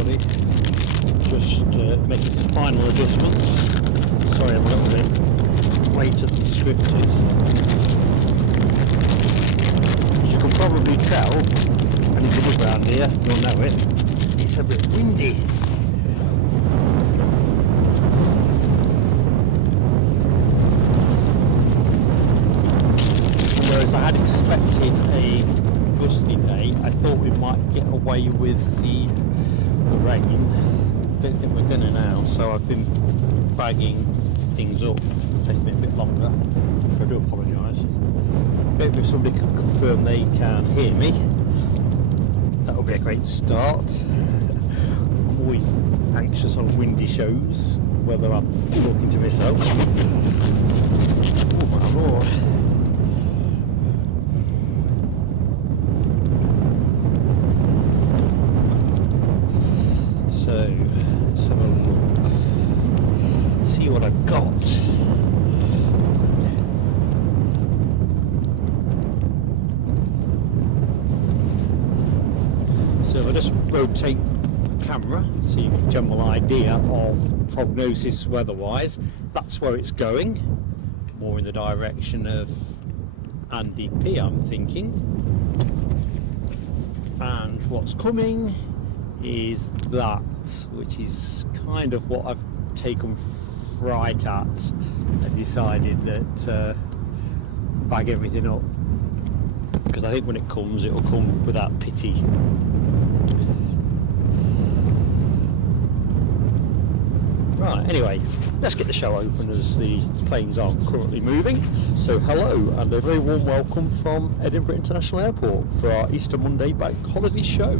everybody. Just making some final adjustments. Sorry, I'm a little bit later than scripted. As you can probably tell, and if you live around here, you'll know it, it's a bit windy. Whereas I had expected a gusty day, I thought we might get away with the rain. I don't think we're going to now, so I've been bagging things up. It's taking me a bit longer, so I do apologise. Maybe if somebody can confirm they can hear me, that would be a great start. I'm always anxious on windy shows, whether I'm talking to myself. Oh my lord. So let's have a look, see what I've got. So if I just rotate the camera so you get a general idea of prognosis weather-wise, that's where it's going, more in the direction of Andy P, I'm thinking. And what's coming is that, which is kind of what I've taken fright at and decided that bag everything up, because I think when it comes, it'll come without pity. Right, anyway, let's get the show open as the planes aren't currently moving. So hello and a very warm welcome from Edinburgh International Airport for our Easter Monday bank holiday show.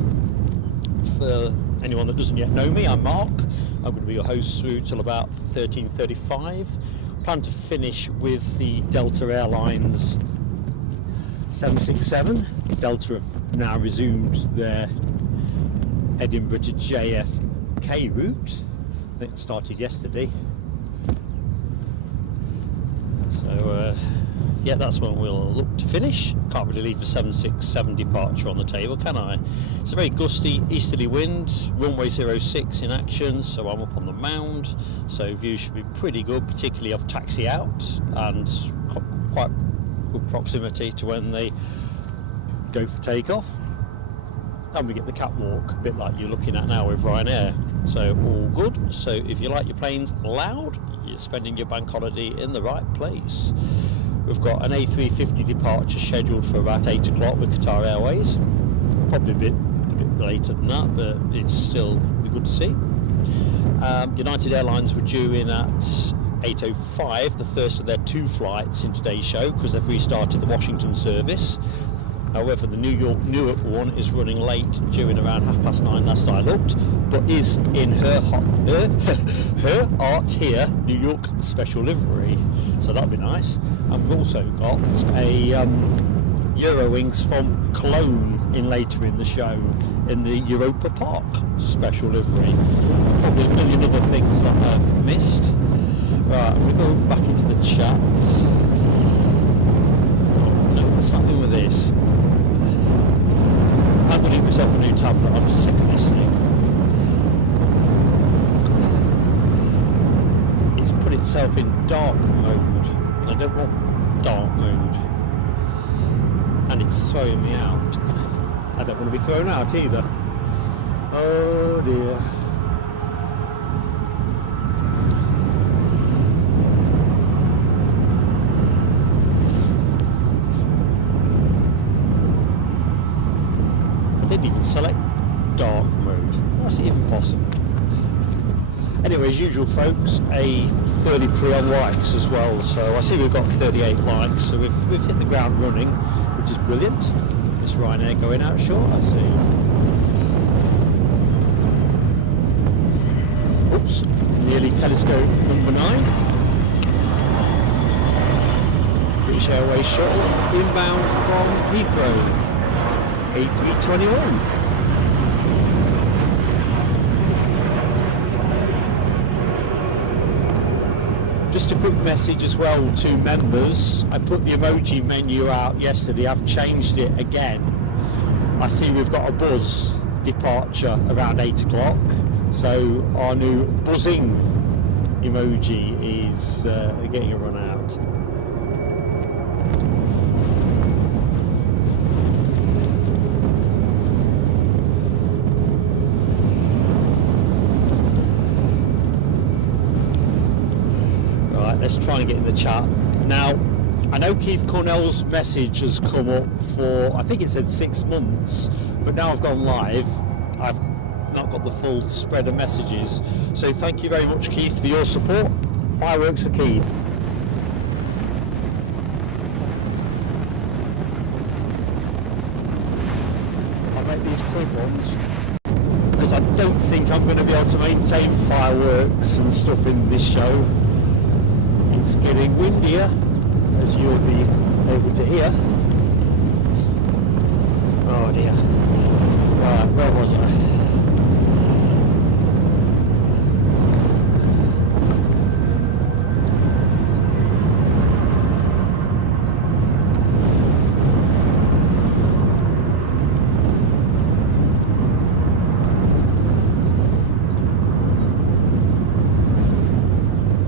For anyone that doesn't yet know me, I'm Mark. I'm going to be your host through till about 13:35. Plan to finish with the Delta Airlines 767. Delta have now resumed their Edinburgh to JFK route. I think it started yesterday. So yeah, that's when we'll look to finish. Can't really leave the 767 departure on the table, can I? It's a very gusty easterly wind, runway 06 in action, so I'm up on the mound, so views should be pretty good, particularly of taxi out, and quite good proximity to when they go for takeoff. And we get the catwalk, a bit like you're looking at now with Ryanair, so all good. So if you like your planes loud, you're spending your bank holiday in the right place. We've got an A350 departure scheduled for about 8 o'clock with Qatar Airways. Probably a bit later than that, but it's still good to see. United Airlines were due in at 8:05, the first of their 2 flights in today's show, because they've restarted the Washington service. However, the New York Newark one is running late, due in around 9:30 last I looked, but is in her Art Here New York special livery, so that'll be nice. And we've also got a Eurowings from Cologne in later in the show in the Europa Park special livery. Probably a million other things that I've missed. Right, I'm going to go back into the chat. Oh no, what's happening with this? I'm going to give myself a new tablet. I'm sick of this thing. It's put itself in dark mode, and I don't want dark mode. And it's throwing me out. I don't want to be thrown out either. Oh dear. Didn't even select dark mode. That's even possible. Anyway, as usual folks, a 33 on likes as well, so I see we've got 38 likes, so we've hit the ground running, which is brilliant. This Ryanair going out short, I see. Oops, nearly telescope number 9. British Airways shuttle inbound from Heathrow. A321. Just a quick message as well to members. I put the emoji menu out yesterday. I've changed it again. I see we've got a buzz departure around 8 o'clock. So our new buzzing emoji is getting a run out. Right, let's try and get in the chat. Now, I know Keith Cornell's message has come up for, I think it said 6 months, but now I've gone live, I've not got the full spread of messages. So thank you very much, Keith, for your support. Fireworks for Keith. I'll make these quick ones, because I don't think I'm going to be able to maintain fireworks and stuff in this show. It's getting windier, as you'll be able to hear. Oh dear. Right, where was I?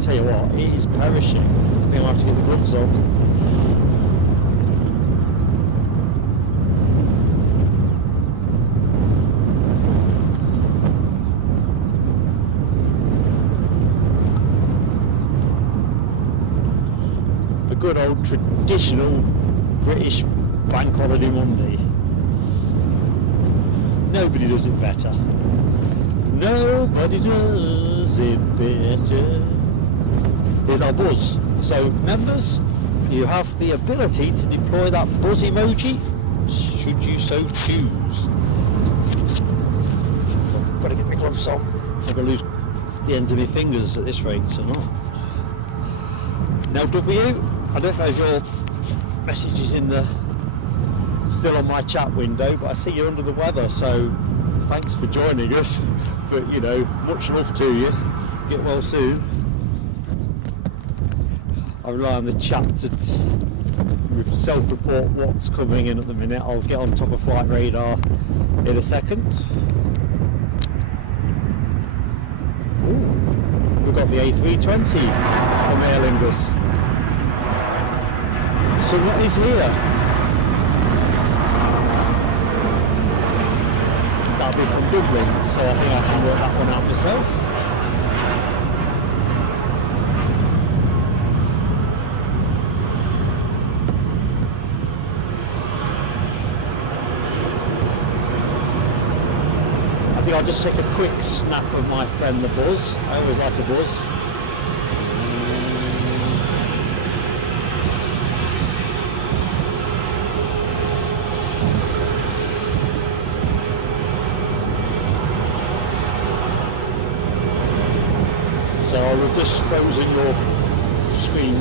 Tell you what, it is perishing. I think I'll have to get the gloves on. Good old traditional British bank holiday Monday. Nobody does it better. Nobody does it better. Here's our buzz. So members, you have the ability to deploy that buzz emoji should you so choose. Got to get my gloves on. I'm going to lose the ends of my fingers at this rate, so not. Now W, I don't know if your message is in the still on my chat window, but I see you're under the weather, so thanks for joining us. But you know, much love to you. Get well soon. I rely on the chat to self-report what's coming in at the minute. I'll get on top of flight radar in a second. Ooh, we've got the A320 from Aer Lingus. So what is here? That'll be from Dublin, so I think I can work that one out myself. I think I'll just take a quick snap of my friend the buzz. I always like a buzz. So I was just frozen your screen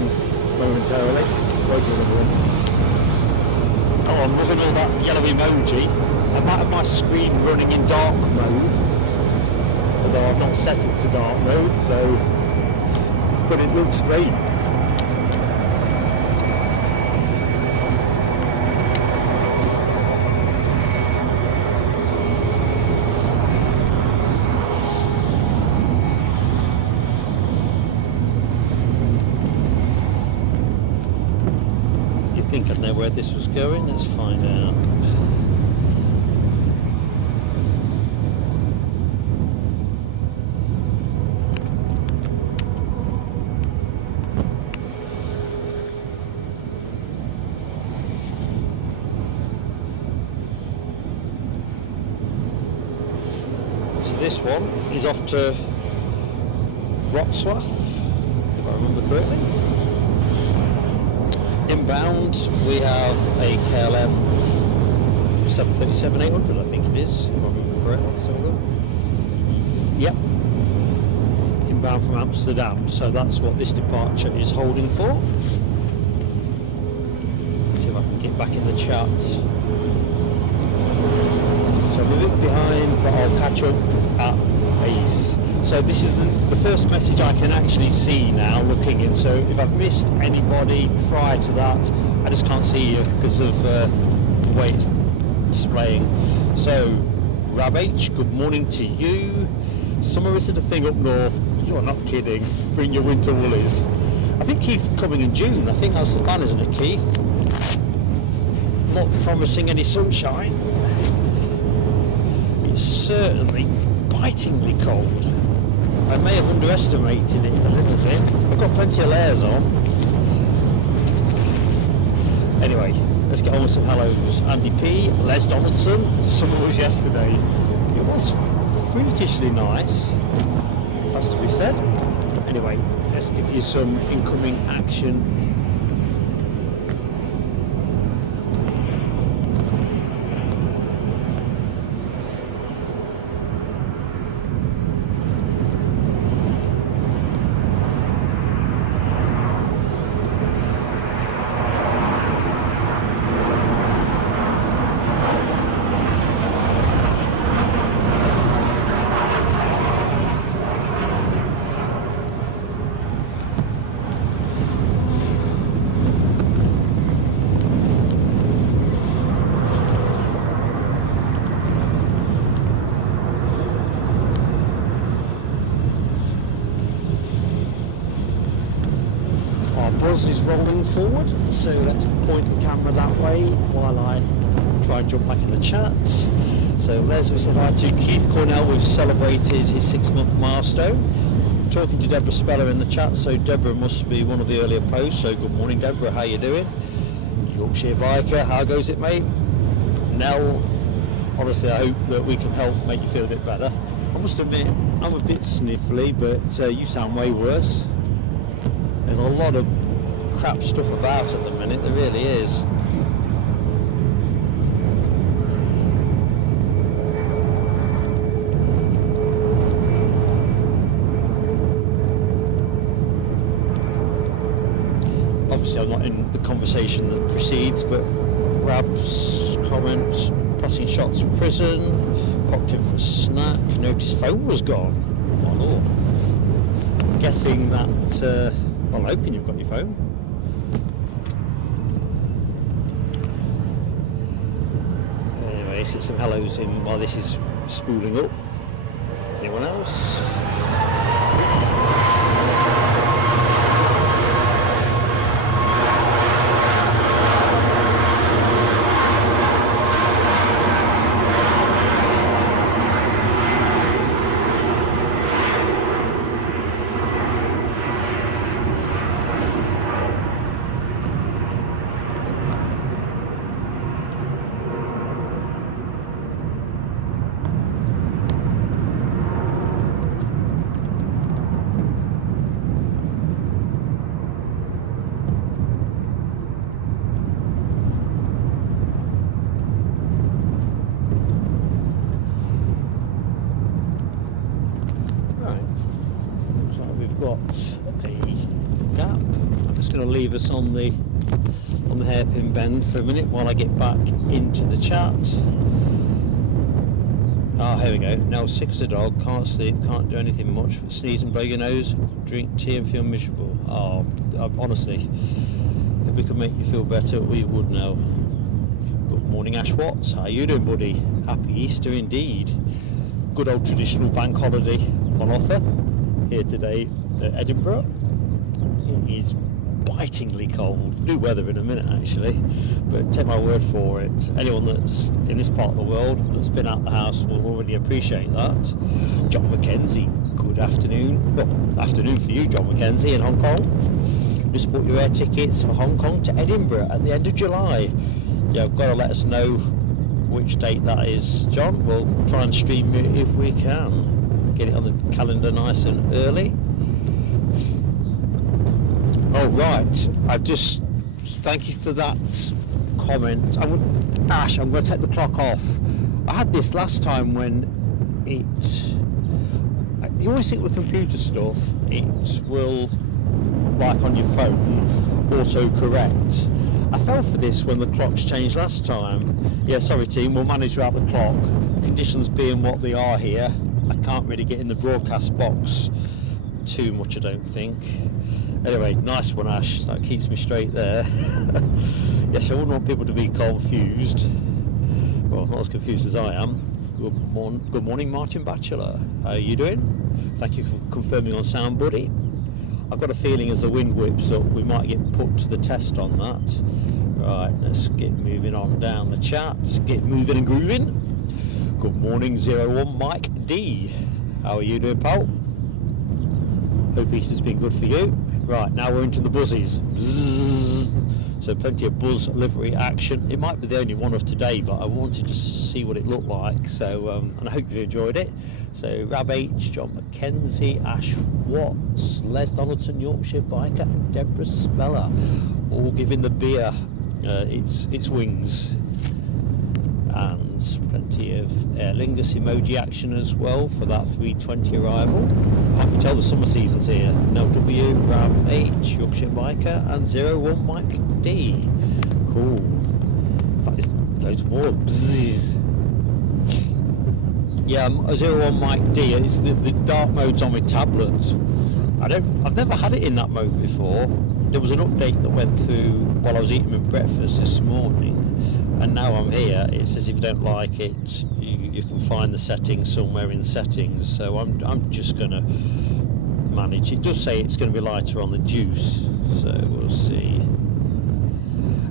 momentarily. Oh, I'm loving all that yellow emoji. I might have my screen running in dark mode, although I've not set it to dark mode, so, but it looks great. I think I know where this was going. Let's find out. So this one is off to Wrocław, if I remember correctly. Inbound, we have a KLM 737-800, I think it is, if I remember correctly. So, yep. Inbound from Amsterdam, so that's what this departure is holding for. Let's see if I can get back in the chat. So I'm a bit behind, but I'll catch up at pace. So this is the first message I can actually see now looking in, so if I've missed anybody prior to that, I just can't see you because of the way it's displaying. So Rab H, good morning to you. Summer isn't a thing up north. You're not kidding. Bring your winter woolies. I think Keith's coming in June. I think that's the plan, isn't it, Keith? Not promising any sunshine. It's certainly bitingly cold. I may have underestimated it a little bit. I've got plenty of layers on. Anyway, let's get on with some hellos. Andy P, Les Donaldson. Summer was yesterday. It was freakishly nice, has to be said. Anyway, let's give you some incoming action. Buzz is rolling forward, so let's point the camera that way while I try and jump back in the chat. So Les, we said hi to Keith Cornell. We've celebrated his 6-month milestone. Talking to Deborah Speller in the chat, so Deborah must be one of the earlier posts. So good morning, Deborah, how you doing? Yorkshire biker, how goes it, mate? Nell, honestly, I hope that we can help make you feel a bit better. I must admit, I'm a bit sniffly, but you sound way worse. There's a lot of crap stuff about at the minute, there really is. Obviously I'm not in the conversation that precedes, but Rab's comments, passing shots of prison, popped in for a snack, noticed phone was gone. Oh, I'm guessing that, well, I'm hoping you've got your phone. Anyway, let's get some hellos in while this is spooling up. Anyone else? Leave us on the hairpin bend for a minute while I get back into the chat. Ah, here we go. Now sick as a dog, can't sleep, can't do anything much but sneeze and blow your nose, drink tea and feel miserable. Oh, honestly, if we could make you feel better, we would now. Good morning, Ash Watts. How you doing, buddy? Happy Easter indeed. Good old traditional bank holiday on offer here today at Edinburgh. It is bitingly cold. New weather in a minute actually, but take my word for it, anyone that's in this part of the world that's been out the house will already appreciate that. John McKenzie, good afternoon. Well, afternoon for you, John McKenzie in Hong Kong. Just bought your air tickets for Hong Kong to Edinburgh at the end of July. Yeah, got to let us know which date that is, John. We'll try and stream it if we can. Get it on the calendar nice and early. Oh right, I've just, thank you for that comment. Ash, I'm going to take the clock off. I had this last time when you always think with computer stuff, it will, like on your phone, auto-correct. I fell for this when the clocks changed last time. Yeah, sorry team, we'll manage without the clock. Conditions being what they are here, I can't really get in the broadcast box too much, I don't think. Anyway, nice one, Ash. That keeps me straight there. Yes, I wouldn't want people to be confused. Well, not as confused as I am. Good morning, Martin Batchelor. How are you doing? Thank you for confirming on sound, buddy. I've got a feeling as the wind whips up, we might get put to the test on that. Right, let's get moving on down the chat. Get moving and grooving. Good morning, 01 Mike D. How are you doing, pal? Hope Easter's been good for you. Right, now we're into the buzzes. Bzzz. So plenty of buzz livery action. It might be the only one of today, but I wanted to see what it looked like. So, and I hope you enjoyed it. So Rab H, John McKenzie, Ash Watts, Les Donaldson, Yorkshire Biker, and Deborah Speller, all giving the beer its wings. And plenty of Aer Lingus emoji action as well for that 3:20 arrival. I can tell the summer season's here. No W, Rab H, Yorkshire Biker, and 01 Mike D. Cool. In fact, there's loads more. Bzzz. Yeah, 01 Mike D. It's the dark mode's on my tablet. I've never had it in that mode before. There was an update that went through while I was eating my breakfast this morning, and now I'm here. It says if you don't like it, you can find the settings somewhere in settings. So I'm just going to manage. It does say it's going to be lighter on the juice, so we'll see.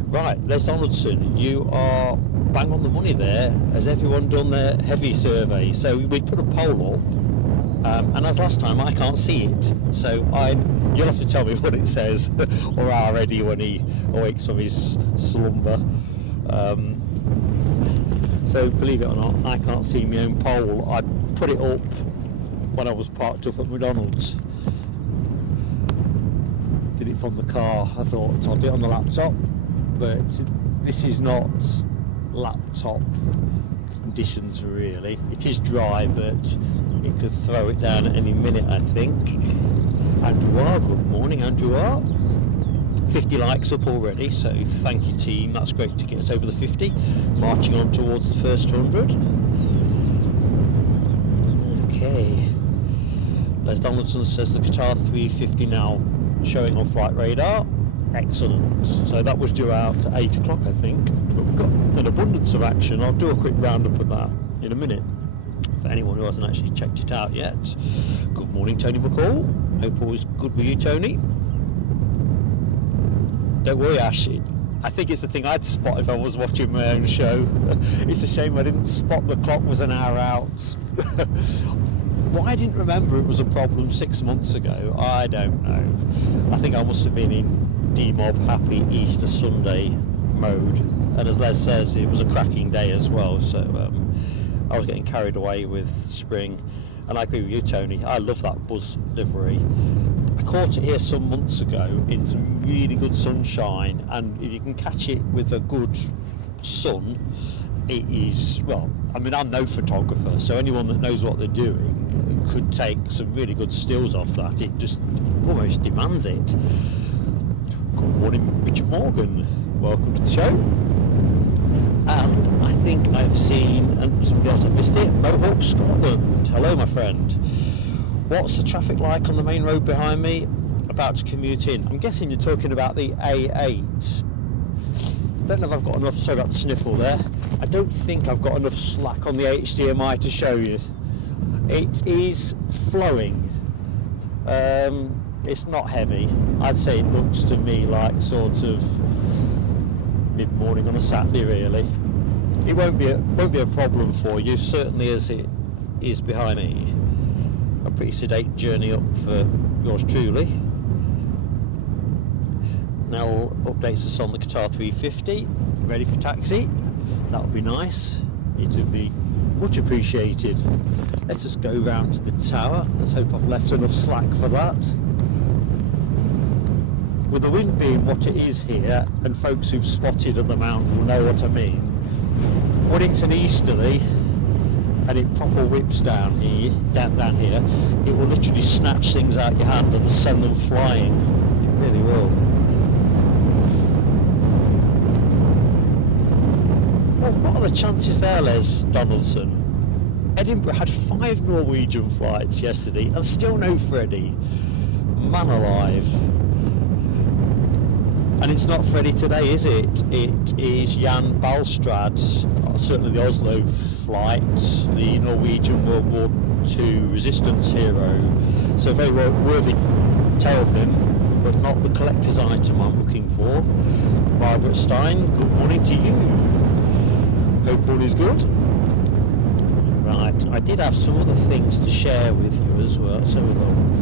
Right, Les Donaldson, you are bang on the money there. Has everyone done their heavy survey? So we put a poll up, and as last time, I can't see it. So you'll have to tell me what it says, or are Eddie when he awakes from his slumber. So believe it or not, I can't see my own poll. I put it up when I was parked up at McDonald's. Did it from the car. I thought I'll do it on the laptop, but this is not laptop conditions really. It is dry, but it could throw it down at any minute, I think. Andrew R, good morning, Andrew R. 50 likes up already, so thank you, team. That's great to get us over the 50. Marching on towards the first 100. Okay. Les Donaldson says the Qatar 350 now showing on flight radar. Excellent. So that was due out at 8 o'clock, I think. But we've got an abundance of action. I'll do a quick roundup of that in a minute, for anyone who hasn't actually checked it out yet. Good morning, Tony McCall. Hope all is good with you, Tony. Don't worry, Ash. I think it's the thing I'd spot if I was watching my own show. It's a shame I didn't spot the clock was an hour out. Why I didn't remember it was a problem 6 months ago, I don't know. I think I must have been in D-Mob Happy Easter Sunday mode. And as Les says, it was a cracking day as well, so I was getting carried away with spring. And I agree with you, Tony. I love that buzz livery. I caught it here some months ago in some really good sunshine, and if you can catch it with a good sun, it is, well, I mean, I'm no photographer, so anyone that knows what they're doing could take some really good stills off that. It just almost demands it. Good morning, Richard Morgan. Welcome to the show. And I think I've seen, and somebody else that missed it, Mohawk, Scotland. Hello, my friend. What's the traffic like on the main road behind me? About to commute in. I'm guessing you're talking about the A8. I don't know if I've got enough, sorry about the sniffle there. I don't think I've got enough slack on the HDMI to show you. It is flowing. It's not heavy. I'd say it looks to me like sort of mid-morning on a Saturday really. It won't be a problem for you, certainly as it is behind me. A pretty sedate journey up for yours truly. Now updates us on the Qatar 350, ready for taxi. That would be nice. It would be much appreciated. Let's just go round to the tower. Let's hope I've left enough slack for that. With the wind being what it is here, and folks who've spotted at the mountain will know what I mean. When it's an easterly and it proper whips down here, it will literally snatch things out your hand and send them flying. It really will. Well, what are the chances there, Les Donaldson? Edinburgh had 5 Norwegian flights yesterday and still no Freddie. Man alive. And it's not Freddie today, is it? It is Jan Balstrad, certainly the Oslo flight, the Norwegian World War II resistance hero. So very worthy tail fin, but not the collector's item I'm looking for. Margaret Stein, good morning to you. Hope all is good. Right, I did have some other things to share with you as well, so we'll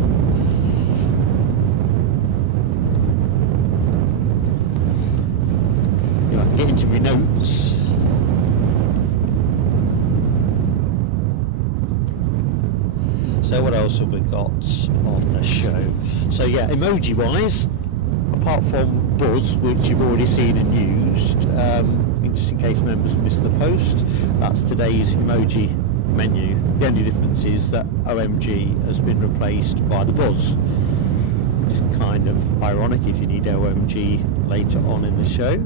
get into my notes. So what else have we got on the show? So yeah, emoji wise, apart from Buzz, which you've already seen and used, just in case members missed the post, that's today's emoji menu. The only difference is that OMG has been replaced by the Buzz, which is kind of ironic if you need OMG later on in the show.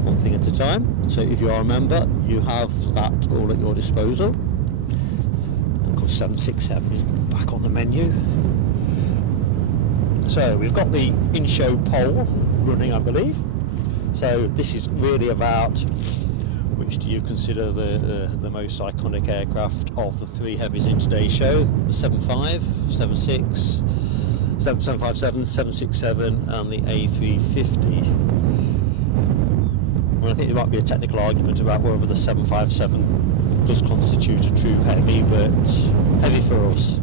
One thing at a time. So if you are a member, you have that all at your disposal. And of course 767 is back on the menu. So we've got the in-show poll running, I believe. So this is really about which do you consider the most iconic aircraft of the three heavies in today's show: the 75, 76, 757, 767 and the A350. Well, I think there might be a technical argument about whether the 757 does constitute a true heavy, but heavy for us.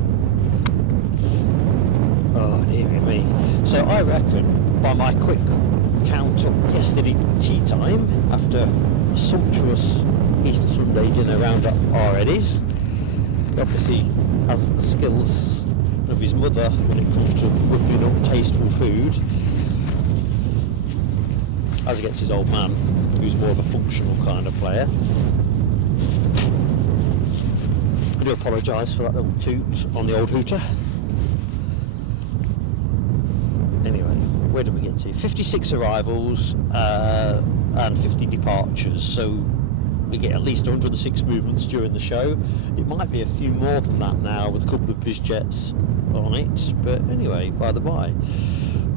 Oh dear me. So I reckon, by my quick count up yesterday tea time, after a sumptuous Easter Sunday dinner round at our Eddies, he obviously has the skills of his mother when it comes to whipping up tasteful food, as against his old man, who's more of a functional kind of player. I do apologise for that little toot on the old hooter. Anyway, where did we get to? 56 arrivals and 50 departures, so we get at least 106 movements during the show. It might be a few more than that now with a couple of biz jets on it, but anyway, by the by.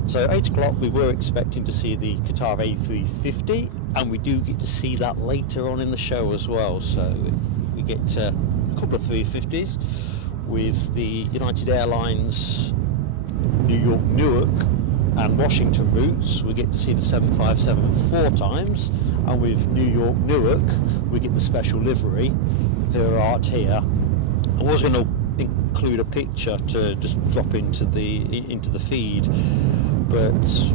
So 8 o'clock we were expecting to see the Qatar A350, and we do get to see that later on in the show as well. So we get a couple of 350s with the United Airlines New York, Newark and Washington routes. We get to see the 757 4 times, and with New York, Newark we get the special livery, her art here. I was going to include a picture to just drop into the feed, but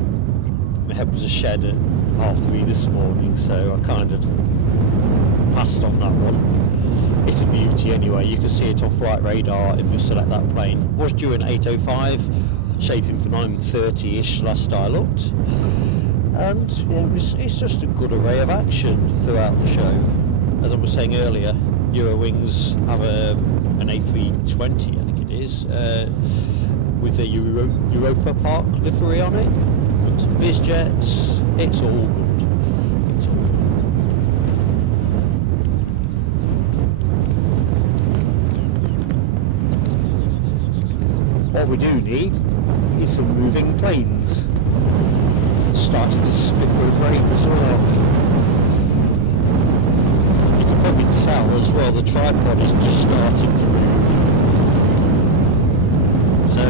my head was a shed at 3:30 this morning, so I kind of passed on that one. It's a beauty anyway. You can see it off flight radar if you select that plane. It was due in 8:05, shaping for 9:30ish last I looked, and yeah, it's just a good array of action throughout the show. As I was saying earlier, Eurowings have an A320, I think it is, with a Europa Park livery on it, with some biz jets. It's all good. It's all good. What we do need is some moving planes. It's starting to spit with rain as well. You can probably tell as well the tripod is just starting to move. So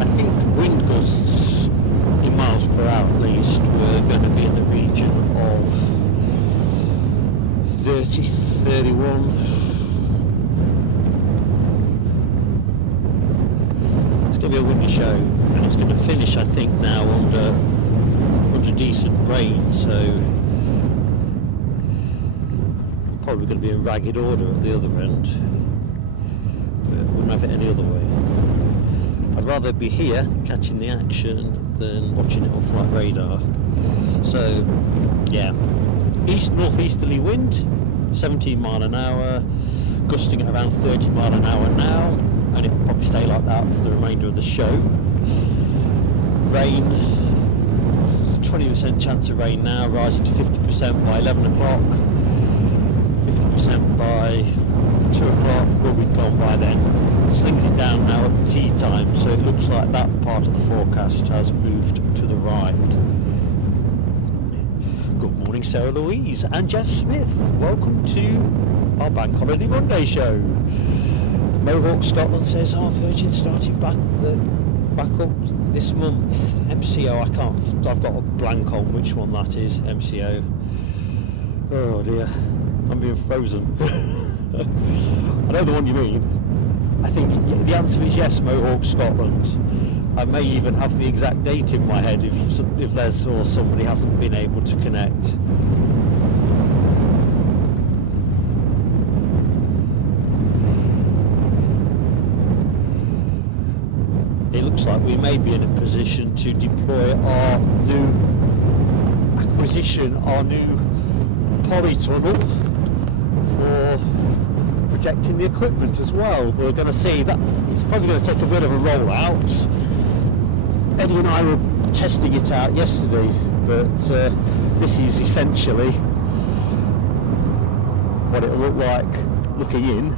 I think wind gusts in miles per hour at least were going to be in the region of 30, 31. It's going to be a windy show, and it's going to finish, I think, now under decent rain, so probably going to be a ragged order at the other end, but wouldn't have it any other way. I'd rather be here catching the action than watching it off flight radar. So yeah, northeasterly wind, 17 mile an hour, gusting at around 30 mile an hour now, and it will probably stay like that for the remainder of the show. Rain, 20% chance of rain now, rising to 50% by 11 o'clock, 50% by 2 o'clock, will be gone by then. Slings it down now at tea time, so it looks like that part of the forecast has moved to the right. Good morning, Sarah Louise and Jeff Smith. Welcome to our Bank Holiday Monday show. Mohawk Scotland says, Virgin starting back up this month. MCO, I've got a blank on which one that is. MCO. Oh dear, I'm being frozen. I know the one you mean. I think the answer is yes, Mohawk Scotland. I may even have the exact date in my head if Les or somebody hasn't been able to connect. It looks like we may be in a position to deploy our new acquisition, our new polytunnel for projecting the equipment as well. We're going to see that it's probably going to take a bit of a rollout. Eddie and I were testing it out yesterday, but this is essentially what it'll look like looking in.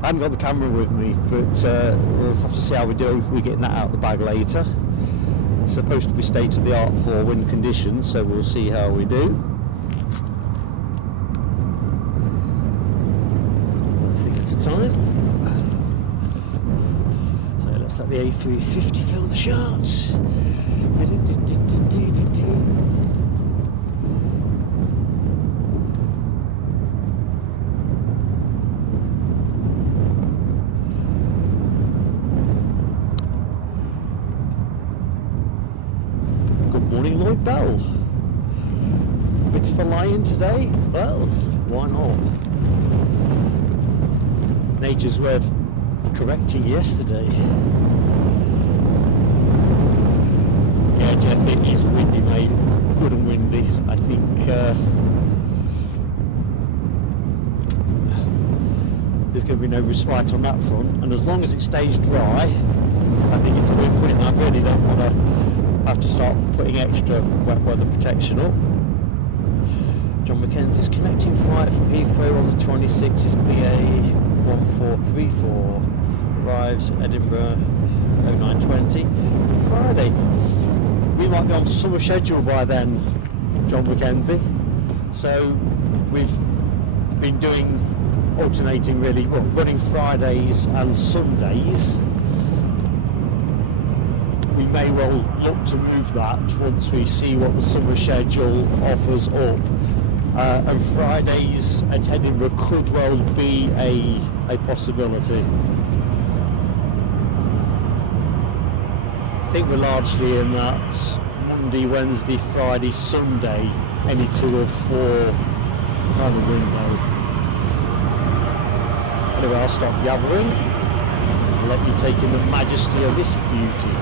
I haven't got the camera with me, but we'll have to see how we do. We're getting that out of the bag later. It's supposed to be state of the art for wind conditions, so we'll see how we do. Time. So let's let the A350 fill the shots. Good morning, Lloyd Bell. Bit of a lie-in today? Well, why not? Nature's way of correcting yesterday. Yeah, Jeff, it is windy, mate. Good and windy. I think there's going to be no respite on that front, and as long as it stays dry, I think it's a win-win. I really don't want to have to start putting extra wet weather protection up. John McKenzie's connecting flight from Heathrow on the 26th is BA 1434, arrives at Edinburgh 0920 Friday. We might be on summer schedule by then, John McKenzie. So we've been alternating really, running Fridays and Sundays. We may well look to move that once we see what the summer schedule offers up. And Fridays at Edinburgh could well be a possibility. I think we're largely in that Monday, Wednesday, Friday, Sunday, any 2 or 4 kind of window. Anyway, I'll stop yabbering and let you take in the majesty of this beauty.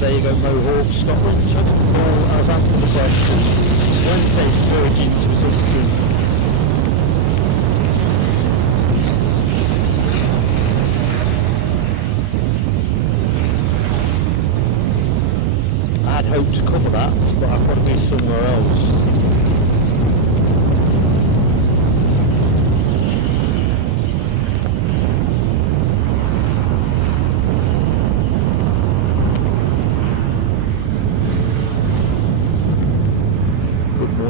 There you go, Mohawk Scotland. Channel Paul has answered the question. Wednesday Virgin's resumption. I had hoped to cover that, but I've got to be somewhere else.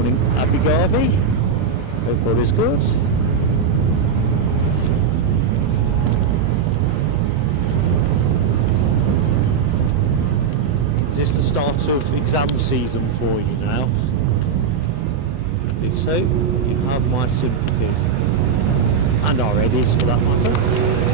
morning, Abby Garvey. Hope all is good. Is this the start of exam season for you now? If so, you have my sympathy. And our Eddies for that matter.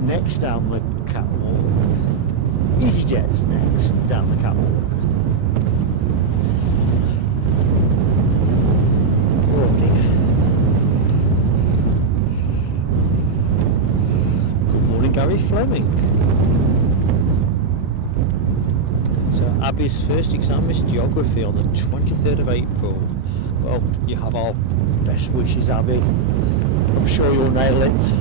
Next down the catwalk. EasyJet's next down the catwalk. Good morning, Gary Fleming. So Abby's first exam is geography on the 23rd of April. Well, you have our best wishes, Abby. I'm sure you'll nail it.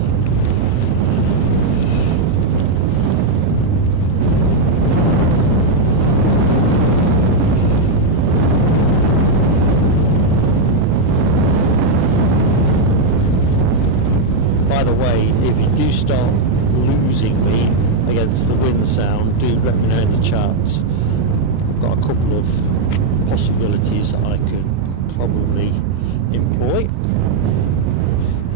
By the way, if you do start losing me against the wind sound, do let me know in the chat. I've got a couple of possibilities that I could probably employ.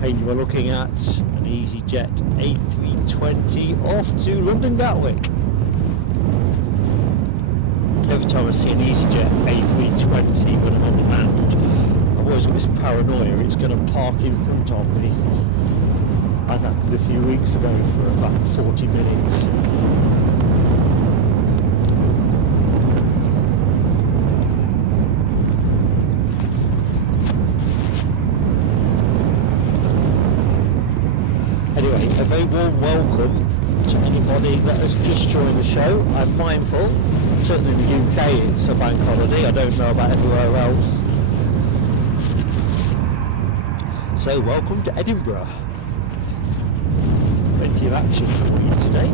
And you are looking at an EasyJet A320 off to London Gatwick. Every time I see an EasyJet A320 when I'm on the ground, I've always got this paranoia it's going to park in front of me. As happened a few weeks ago for about 40 minutes. Anyway, a very warm welcome to anybody that has just joined the show. I'm mindful, certainly in the UK it's a bank holiday, I don't know about everywhere else. So welcome to Edinburgh. Plenty of action for you today.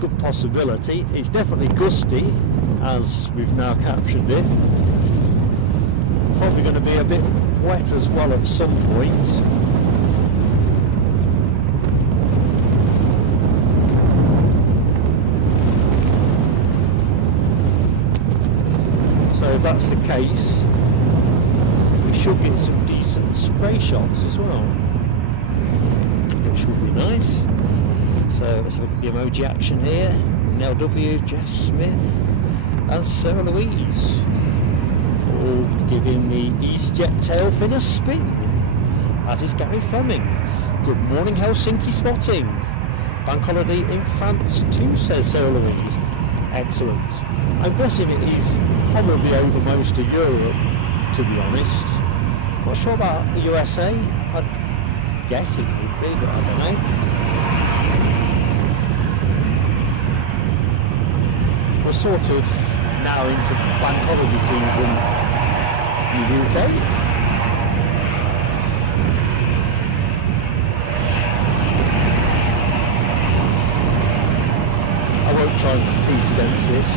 Good possibility. It's definitely gusty, as we've now captioned it. Probably going to be a bit wet as well at some point. So if that's the case, we should get some decent spray shots as well, which would be nice. So let's look at the emoji action here. Nell W, Jeff Smith and Sarah Louise all giving the EasyJet tail fin a spin, as is Gary Fleming. Good morning Helsinki spotting. Bank holiday in France too, says Sarah Louise. Excellent. I'm guessing it is probably over most of Europe, to be honest. Not sure about the USA. I guess it would be, but I don't know. We're sort of now into bank holiday season in the UK. I won't try and compete against this.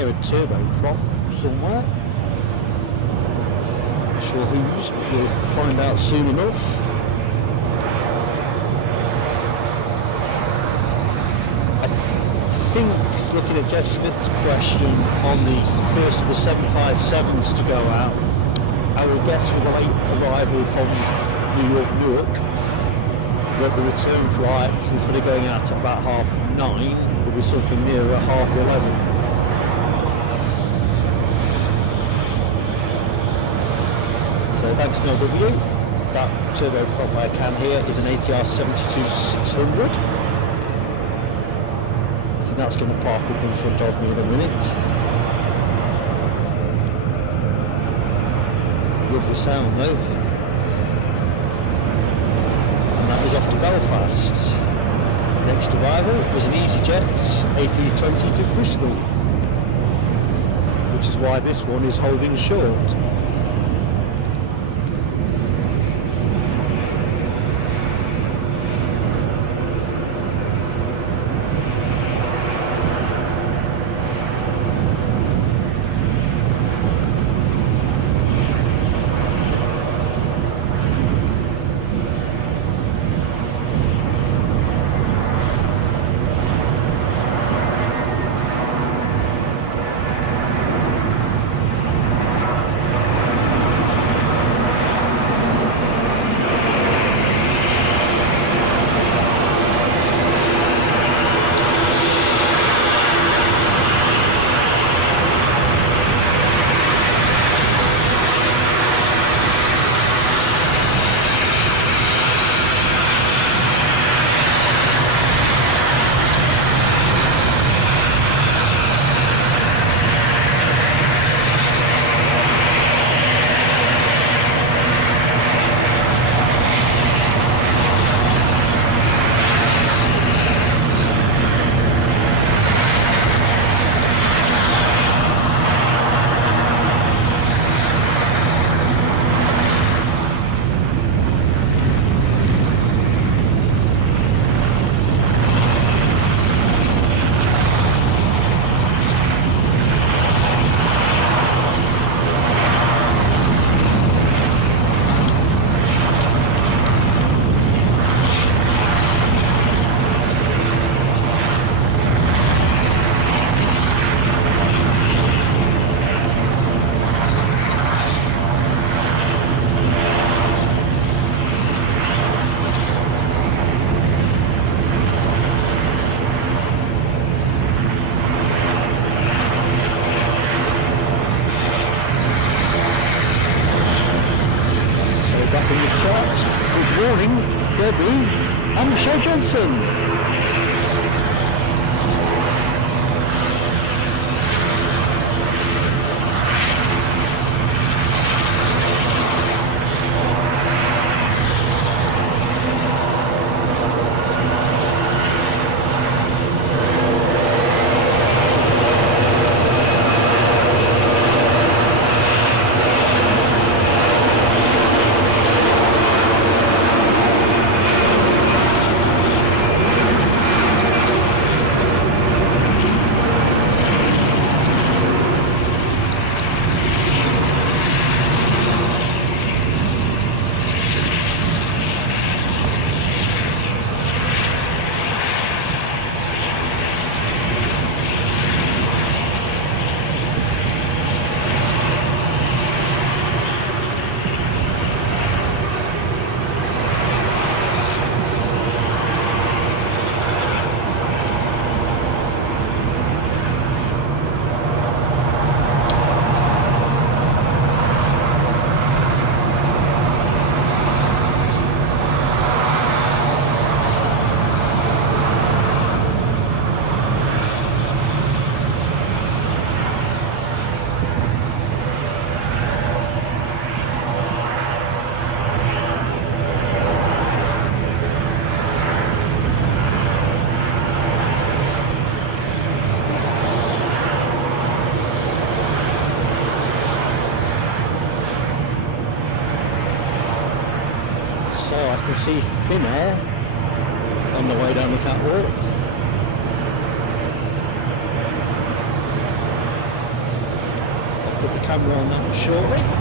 hear a turboprop somewhere. Not sure whose, but we'll find out soon enough. I think, looking at Jeff Smith's question on the first of the 757s to go out, I would guess with the late arrival from Newark, that the return flight, instead of going out at about 9:30, will be something nearer 11:30. So thanks NLW. That turboprop I can hear is an ATR 72-600. I think that's going to park up in front of me in a minute. Lovely sound though. And that is off to Belfast. Next arrival was an EasyJet AP20 to Bristol, which is why this one is holding short. Good morning, Debbie. I'm Michelle Johnson. I can see thin air on the way down the catwalk. camera on that shortly.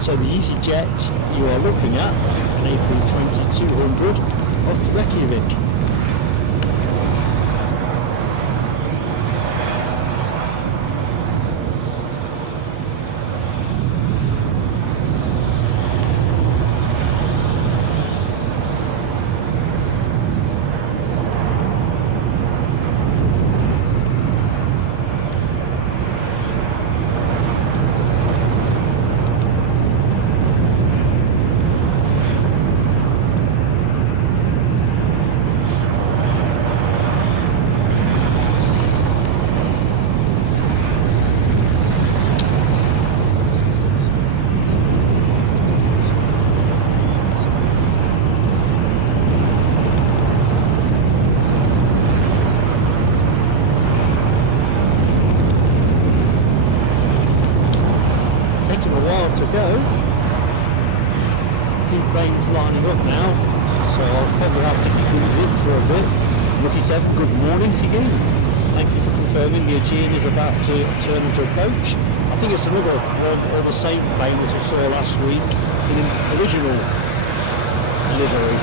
So the EasyJet you are looking at, an A320-200 off to Reykjavik. To go. A few planes lining up now, so I'll probably have to keep these in for a bit. Ricky 7, good morning to you. Thank you for confirming the Aegean is about to turn into approach. I think it's another one or the same plane as we saw last week in an original livery.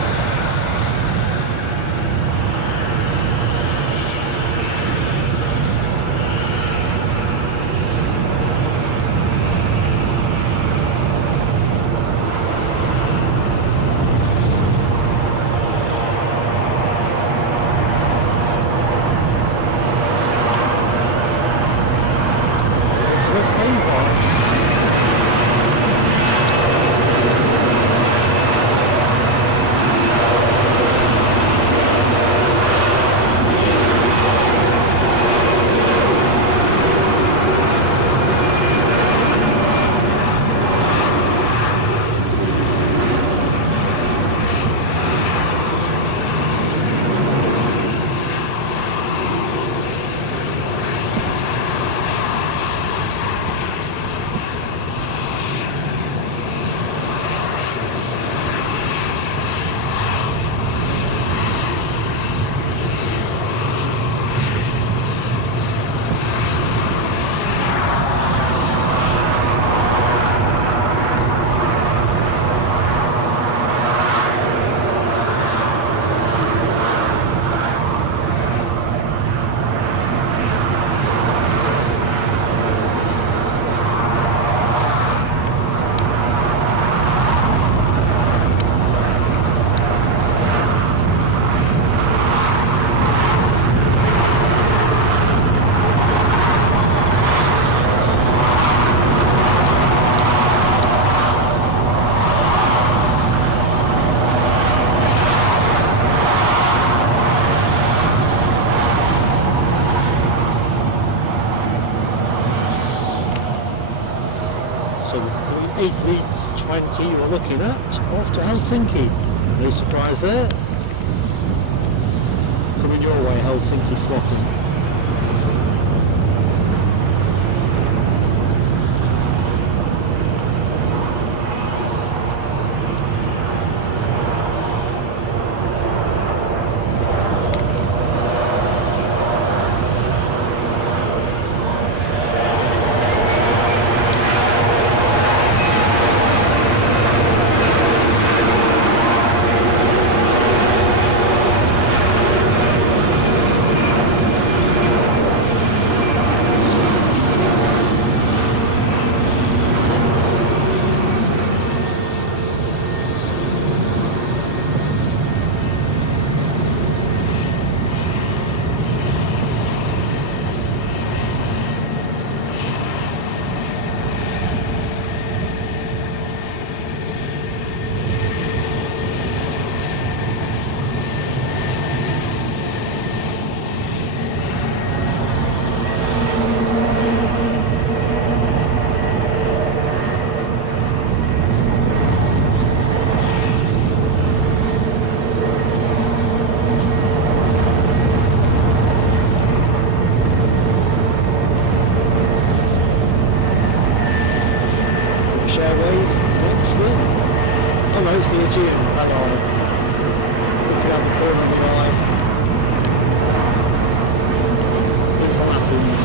A320 we're looking at, off to Helsinki. No surprise there. Coming your way, Helsinki spotting. Airways, next in. Oh no, it's the Aegean, hang on. Looking out the corner of the eye. In from Athens.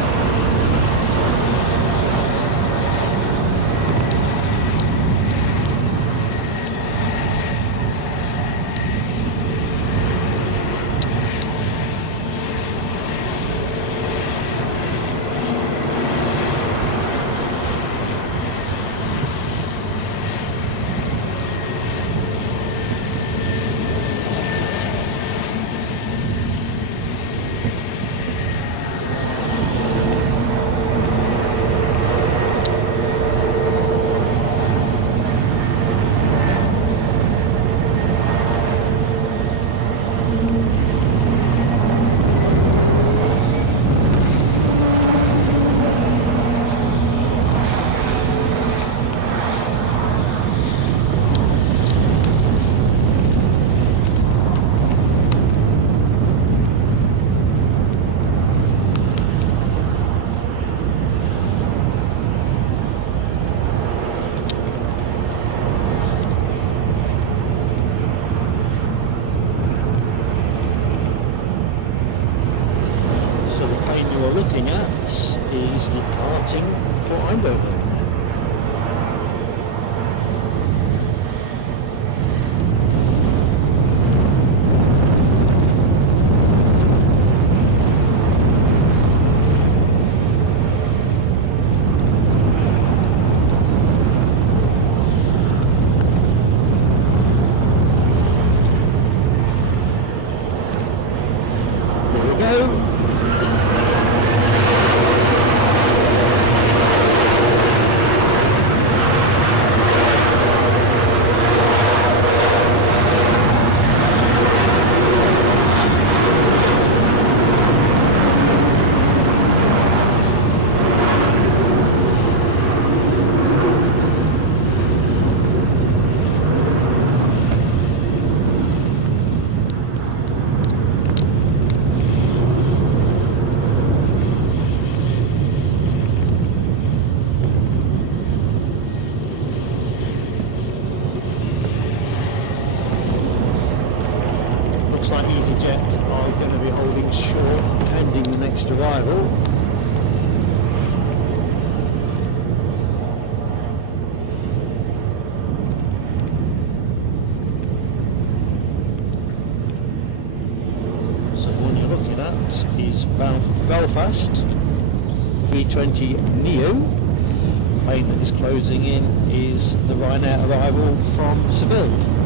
Looking at is departing for Eindhoven. Here we go. Like EasyJet are going to be holding short pending the next arrival. So the one you're looking at is bound for Belfast, 320 Neo. The plane that is closing in is the Ryanair arrival from Seville.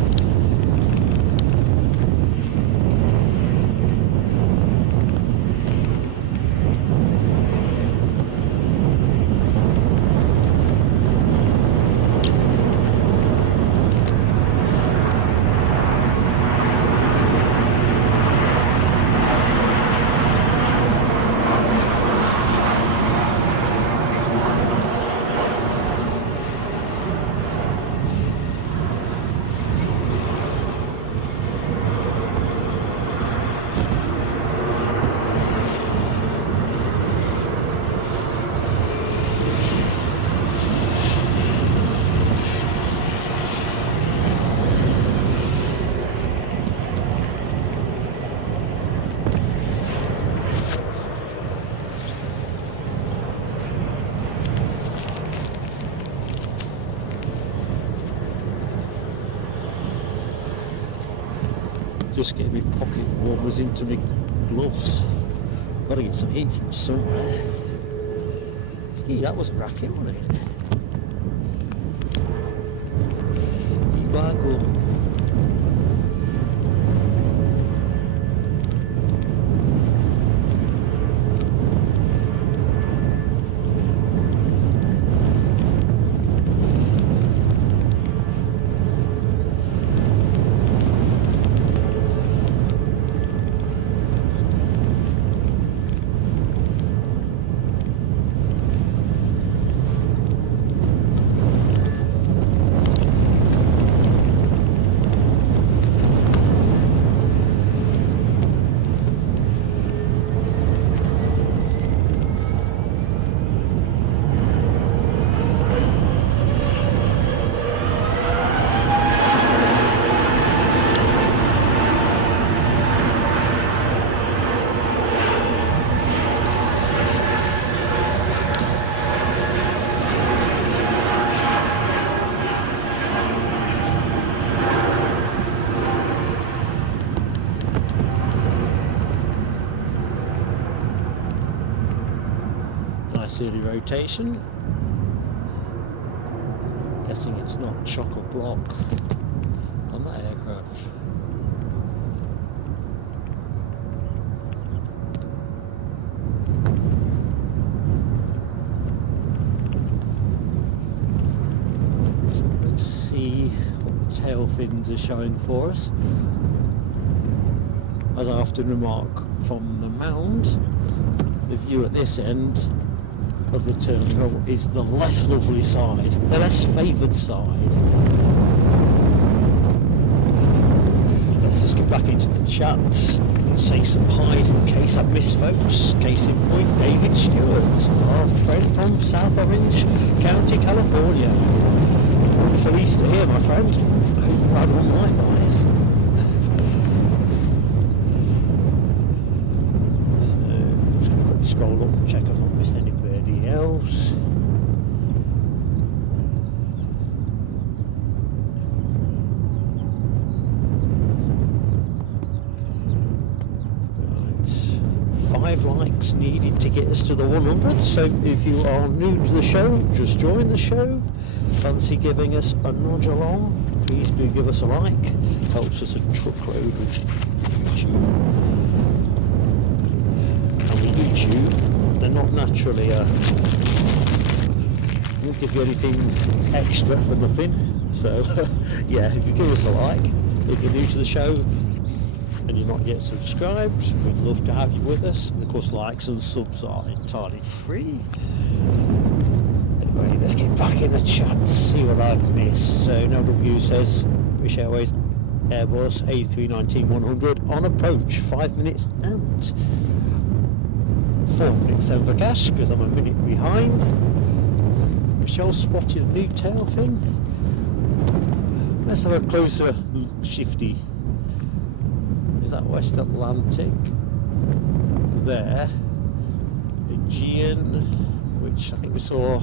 Just getting my pocket warmers into my gloves. Got to get some heat from somewhere. Gee, that was a racket, wasn't it? E-bagel. Early rotation. Guessing it's not chock or block on that aircraft. So let's see what the tail fins are showing for us. As I often remark, from the mound, the view at this end of the terminal is the less lovely side, the less favoured side. Let's just get back into the chat and say some highs in case I've missed folks. Case in point, David Stewart, our friend from South Orange County, California. Wonderful Easter here, my friend. I hope you had one likewise. So, just going to scroll up and check I've not missed anybody else. Right, 5 likes needed to get us to the 100. So if you are new to the show, just join the show, fancy giving us a nudge along, please do give us a like. Helps us a truckload with YouTube. And with YouTube, they're not naturally won't give you anything extra for nothing. So yeah, if you give us a like, if you're new to the show and you're not yet subscribed, we'd love to have you with us. And of course, likes and subs are entirely free. Anyway, let's get back in the chat, see what I've missed. So NW says British Airways Airbus A319-100 on approach, 5 minutes out. 4 minutes over cash because I'm a minute behind. Michelle spotted a new tail fin. Let's have a closer shifty. Is that West Atlantic? There. Aegean, which I think we saw,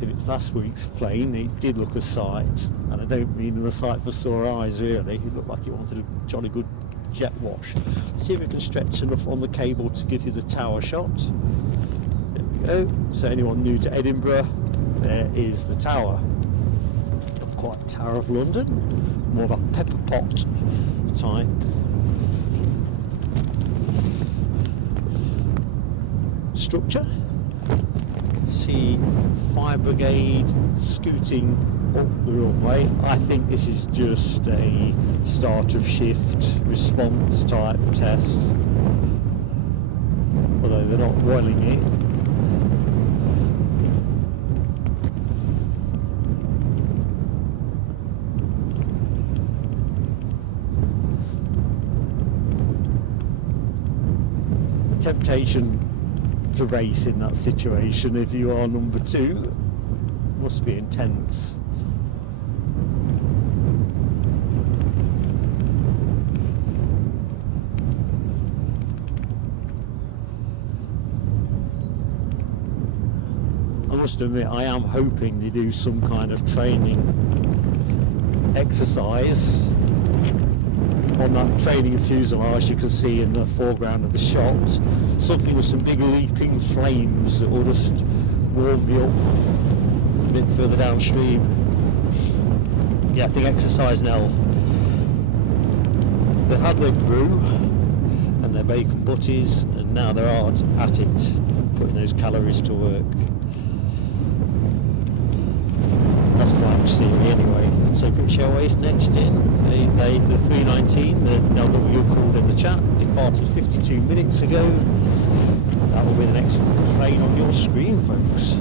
if it's last week's plane, it did look a sight. And I don't mean a sight for sore eyes really. It looked like it wanted a jolly good jet wash. Let's see if we can stretch enough on the cable to give you the tower shot. There we go. So anyone new to Edinburgh, there is the tower. Not quite Tower of London, more of a pepper pot type. Structure. You can see fire brigade scooting up the runway. I think this is just a start of shift response type test, although they're not boiling it. Temptation to race in that situation if you are number 2 must be intense. I must admit, I am hoping they do some kind of training exercise on that trailing fuselage you can see in the foreground of the shot. Something with some big leaping flames that will just warm me up a bit further downstream. Yeah, I think exercise Nell. They had their brew and their bacon butties, and now they're hard at it, putting those calories to work. That's quite much theory anyway. So British Airways next in, the 319, the LW called in the chat, departed 52 minutes ago. That will be the next plane on your screen, folks.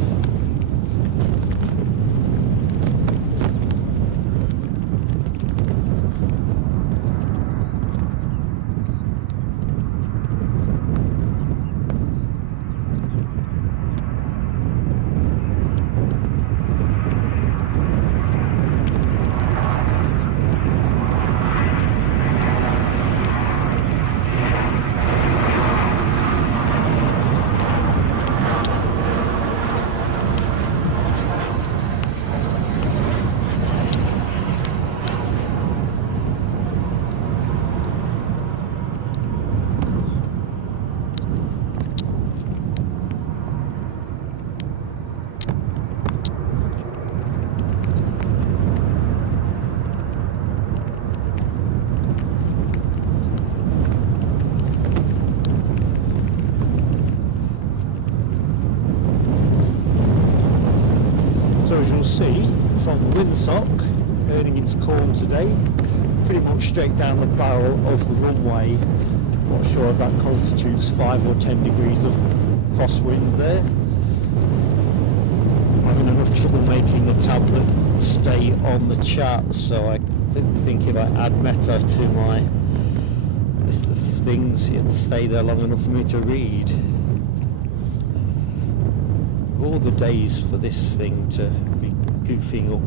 So as you'll see from the windsock earning its corn today, pretty much straight down the barrel of the runway. Not sure if that constitutes 5 or 10 degrees of crosswind there. I'm having enough trouble making the tablet stay on the chat, so I didn't think if I add meta to my list of things it'd stay there long enough for me to read. All the days for this thing to be goofing up.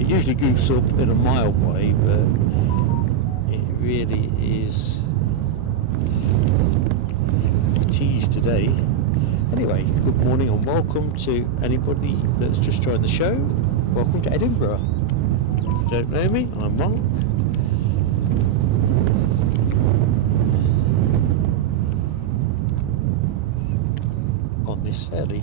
It usually goofs up in a mild way, but it really is a tease today. Anyway, good morning and welcome to anybody that's just joined the show. Welcome to Edinburgh. If you don't know me, I'm Mark. On this fairly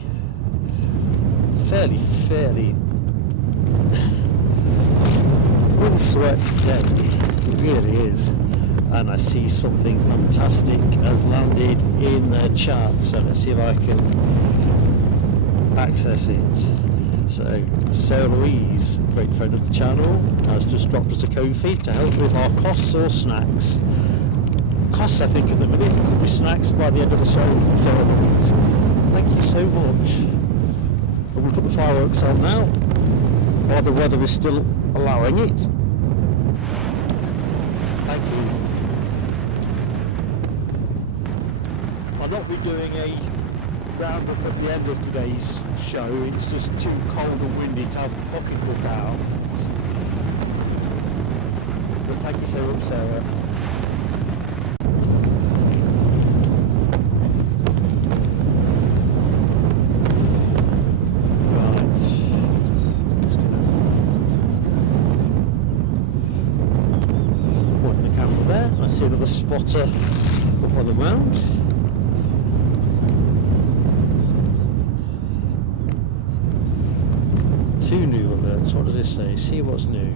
windswept day, it really is, and I see something fantastic has landed in the chat, so let's see if I can access it. So Sarah Louise, great friend of the channel, has just dropped us a Ko-fi to help with our costs or snacks. Costs I think at the minute, could be snacks by the end of the show. Sarah Louise, thank you so much. We'll put the fireworks on now, while the weather is still allowing it. Thank you. I'll not be doing a roundup at the end of today's show, it's just too cold and windy to have the pocketbook out. But thank you so much, Sarah. Another spotter up on the ground. Two new alerts. What does this say? See what's new.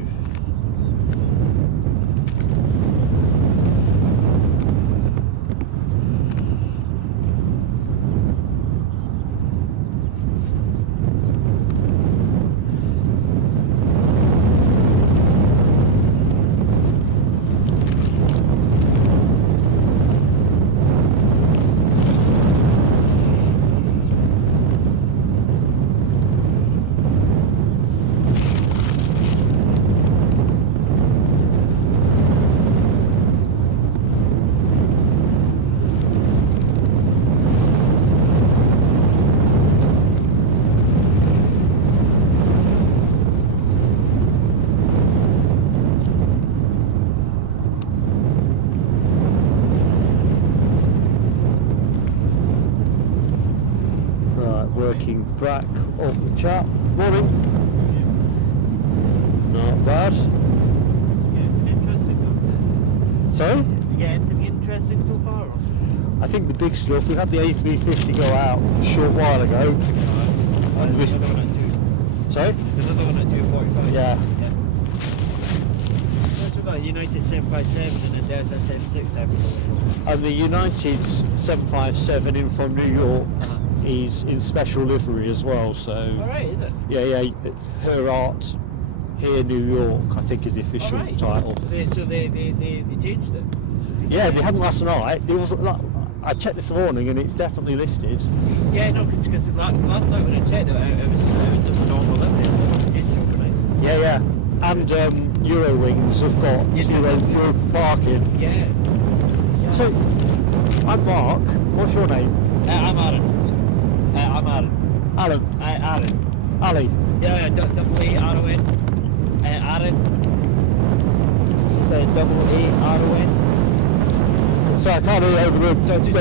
Back up the chat. Morning. Not bad. Sorry? You get anything interesting so far? Or? I think the big stuff, we had the A350 go out a short while ago. And There's another one at 2. Sorry? There's another one at 2:45. Yeah. That's about United 757 and a Delta 767. And the United 757 in from New York is in special livery as well, so... Alright, is it? Yeah, Her Art Here New York, I think is the official title. So they changed it? Yeah, they hadn't last night. It was, I checked this morning and it's definitely listed. Yeah, no, because last night when I checked it was just a normal livery, so it wasn't changed overnight. Yeah. And Eurowings have got Euro parking. Yeah. So, I'm Mark. What's your name? I'm Aaron. I'm Aaron. Alan. Aaron. Ali. Yeah, double A-R-O-N. Aaron. So it's double A-R-O-n. So I can't hear over the... So just...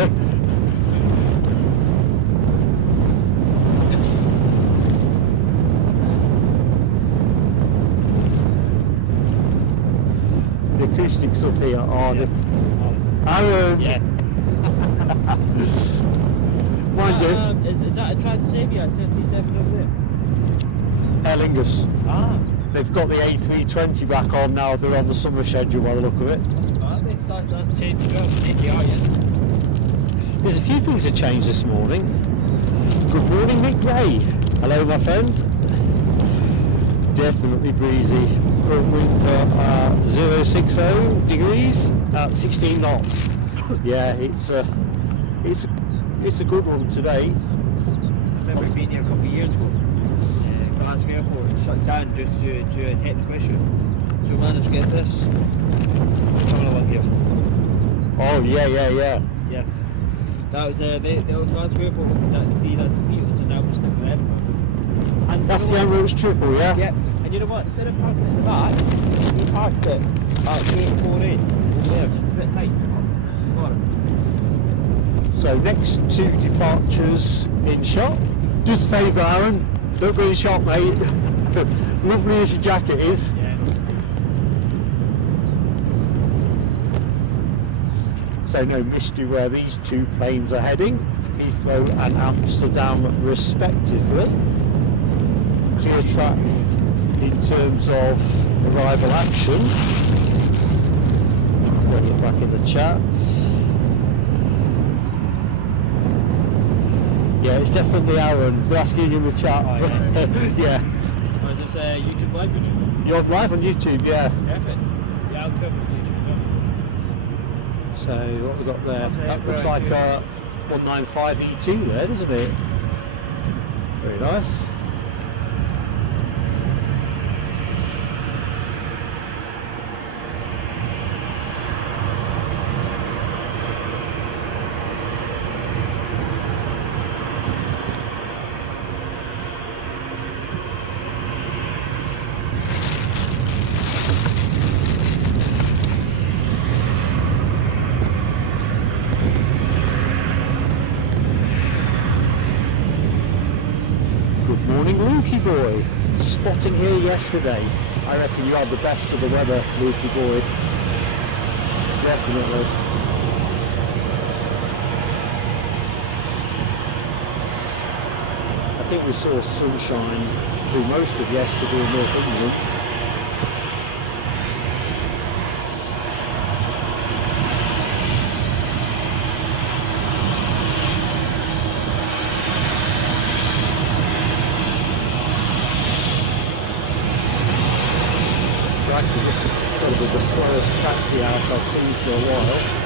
The acoustics up here are... Aaron! Yeah. Mind you... Is that a Transavia 737 over there? Aer Lingus. Ah. They've got the A320 back on now. They're on the summer schedule by the look of it. That's changed as well. APR, yes. There's a few things that changed this morning. Good morning, Nick Gray. Hello, my friend. Definitely breezy. Current winds are 060 degrees at 16 knots. Yeah, it's a good one today. I remember being here a couple of years ago. Glasgow Airport shut down just to a technical issue. So we managed to get this terminal in here. Oh yeah. Yeah. That was the old Glasgow Airport. That's 3,000 feet. So now we're stuck in Edinburgh. And that's the Emirates triple, yeah? Yeah. And you know what? Instead of parking at the back, we parked it at 848 there. It's a bit tight. So next 2 departures in shot. Just a favour, Aaron. Don't go in shot, mate. Lovely as your jacket is. Yeah. So no mystery where these 2 planes are heading. Heathrow and Amsterdam respectively. Clear track in terms of arrival action. Let's get back in the chat. Yeah, it's definitely Aaron. We're asking in the chat. Oh, yeah. Yeah. Or is this YouTube live video? You're live on YouTube, yeah. Perfect. Yeah, I'll cover YouTube. Yeah. So what we got there? Okay, That looks right, like a 195 E2 there, doesn't it? Very nice. Boy, spotting here yesterday. I reckon you had the best of the weather, Lukey boy. Definitely. I think we saw sunshine through most of yesterday in North England. This is going to be the slowest taxi out I've seen for a while.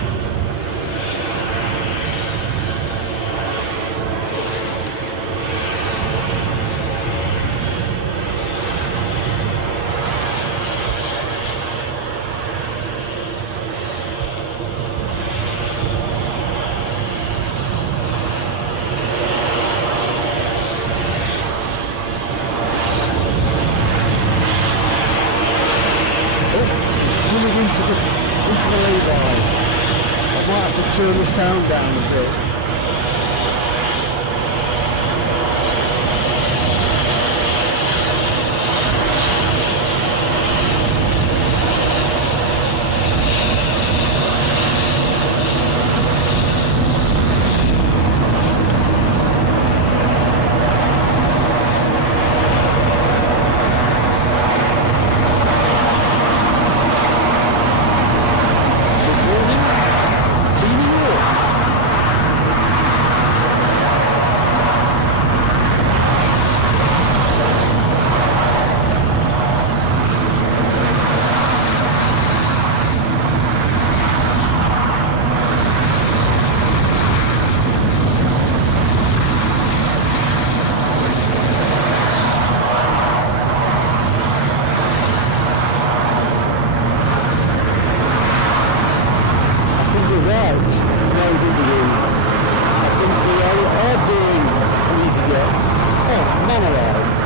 Into the lay-by. I might have to turn the sound down a bit. right. No W. I think we are doing EasyJet. Oh, man alive.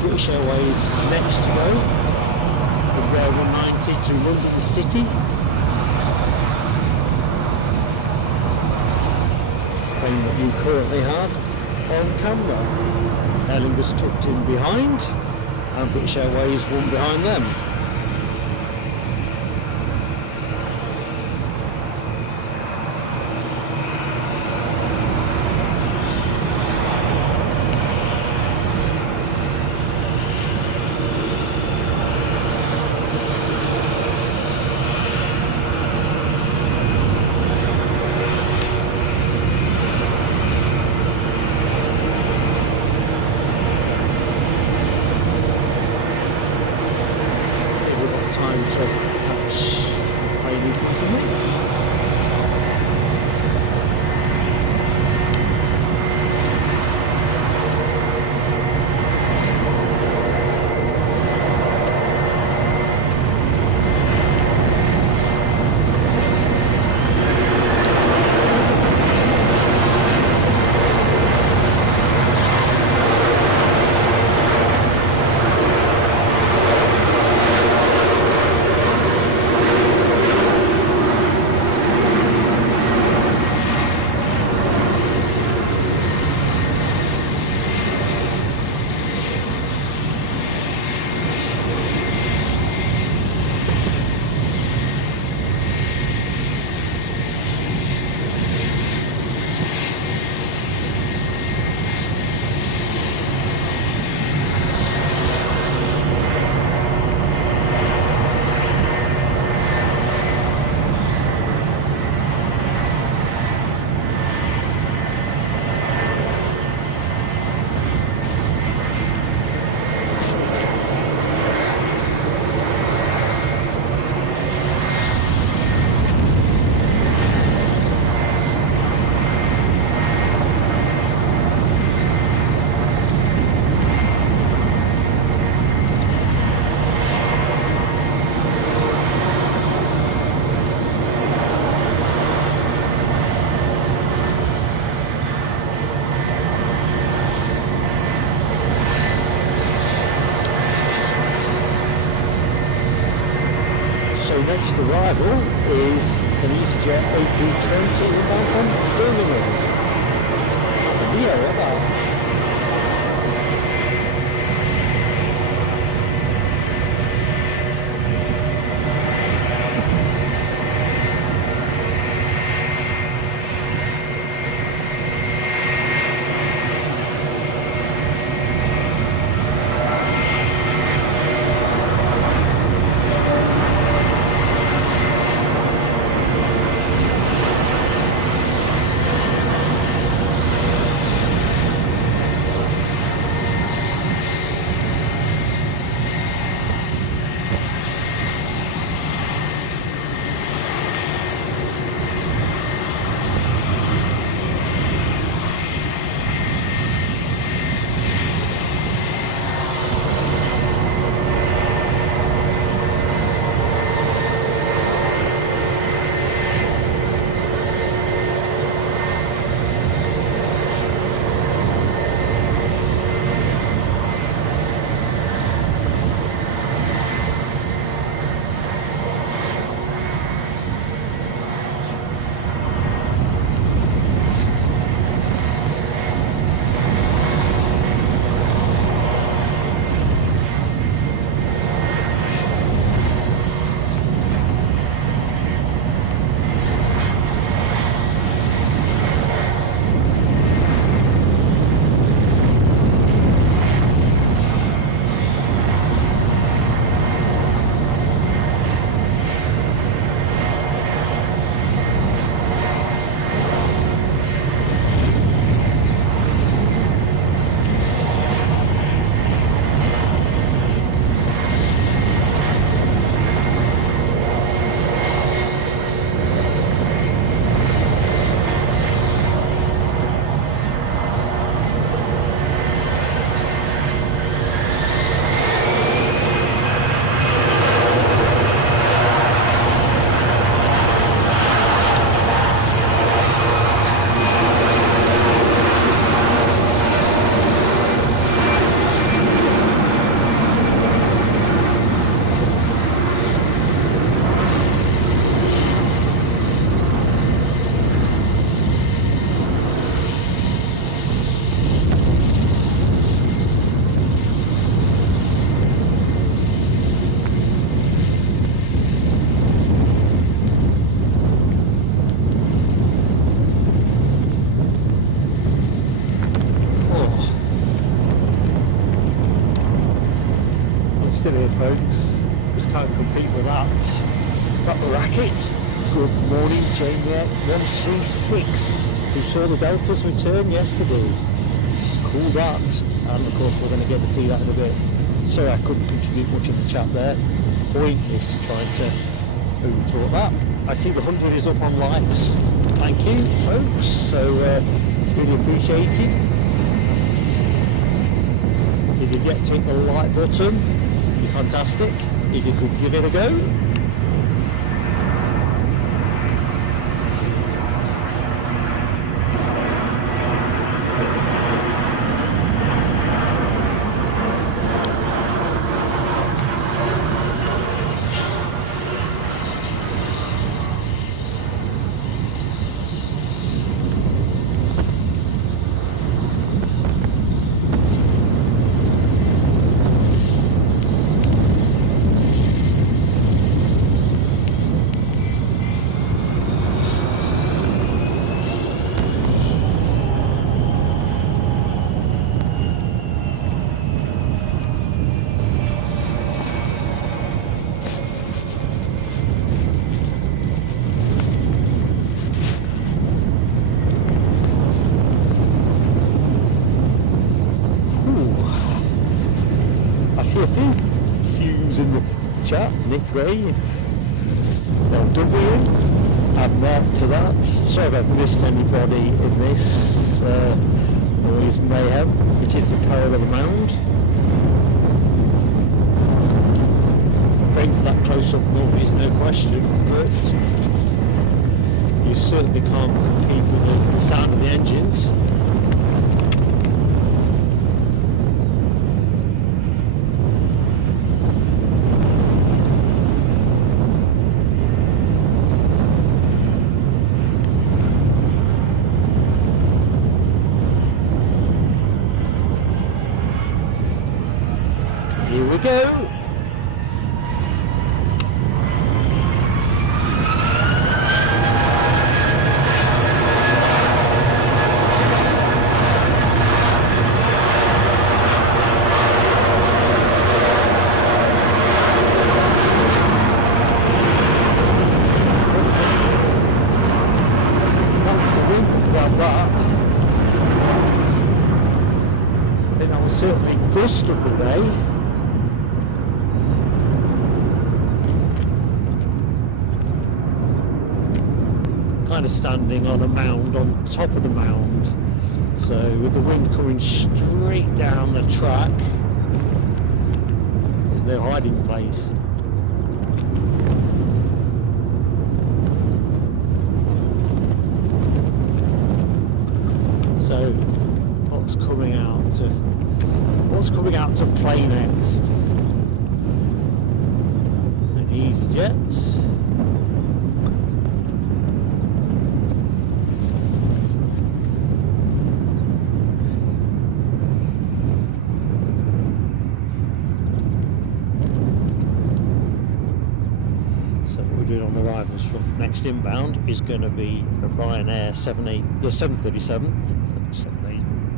British Airways next to go. Embraer 190 to London City. Plane that you currently have on camera. Aer Lingus tucked in behind, and British Airways one behind them. Time to catch plane in front of me. Next arrival is an EasyJet A320 inbound from Birmingham. Yeah, what about? still here, folks. Just can't compete with that. Got the racket. Good morning, Jamie 136, who saw the Deltas return yesterday. Cool that. And of course we're going to get to see that in a bit. Sorry I couldn't contribute much in the chat there. Pointless trying to overtalk that. I see the 100 is up on likes. Thank you, folks. So really appreciate it. If you've yet to hit the like button, you're fantastic. If you could give it a go. A few fumes in the chat. Nick Gray, LW, add mark to that. Sorry if I've missed anybody in this noise mayhem. It is the peril of the mound. Great for that close-up noise, no question, but you certainly can't compete with the sound of the engines. Here we go. That was the wind about that. I think that was certainly gust of the day. Kind of standing on a mound, on top of the mound, so with the wind coming straight down the track, there's no hiding place. So what's coming out to play next? An EasyJet. On the arrivals from next inbound is going to be a Ryanair 737,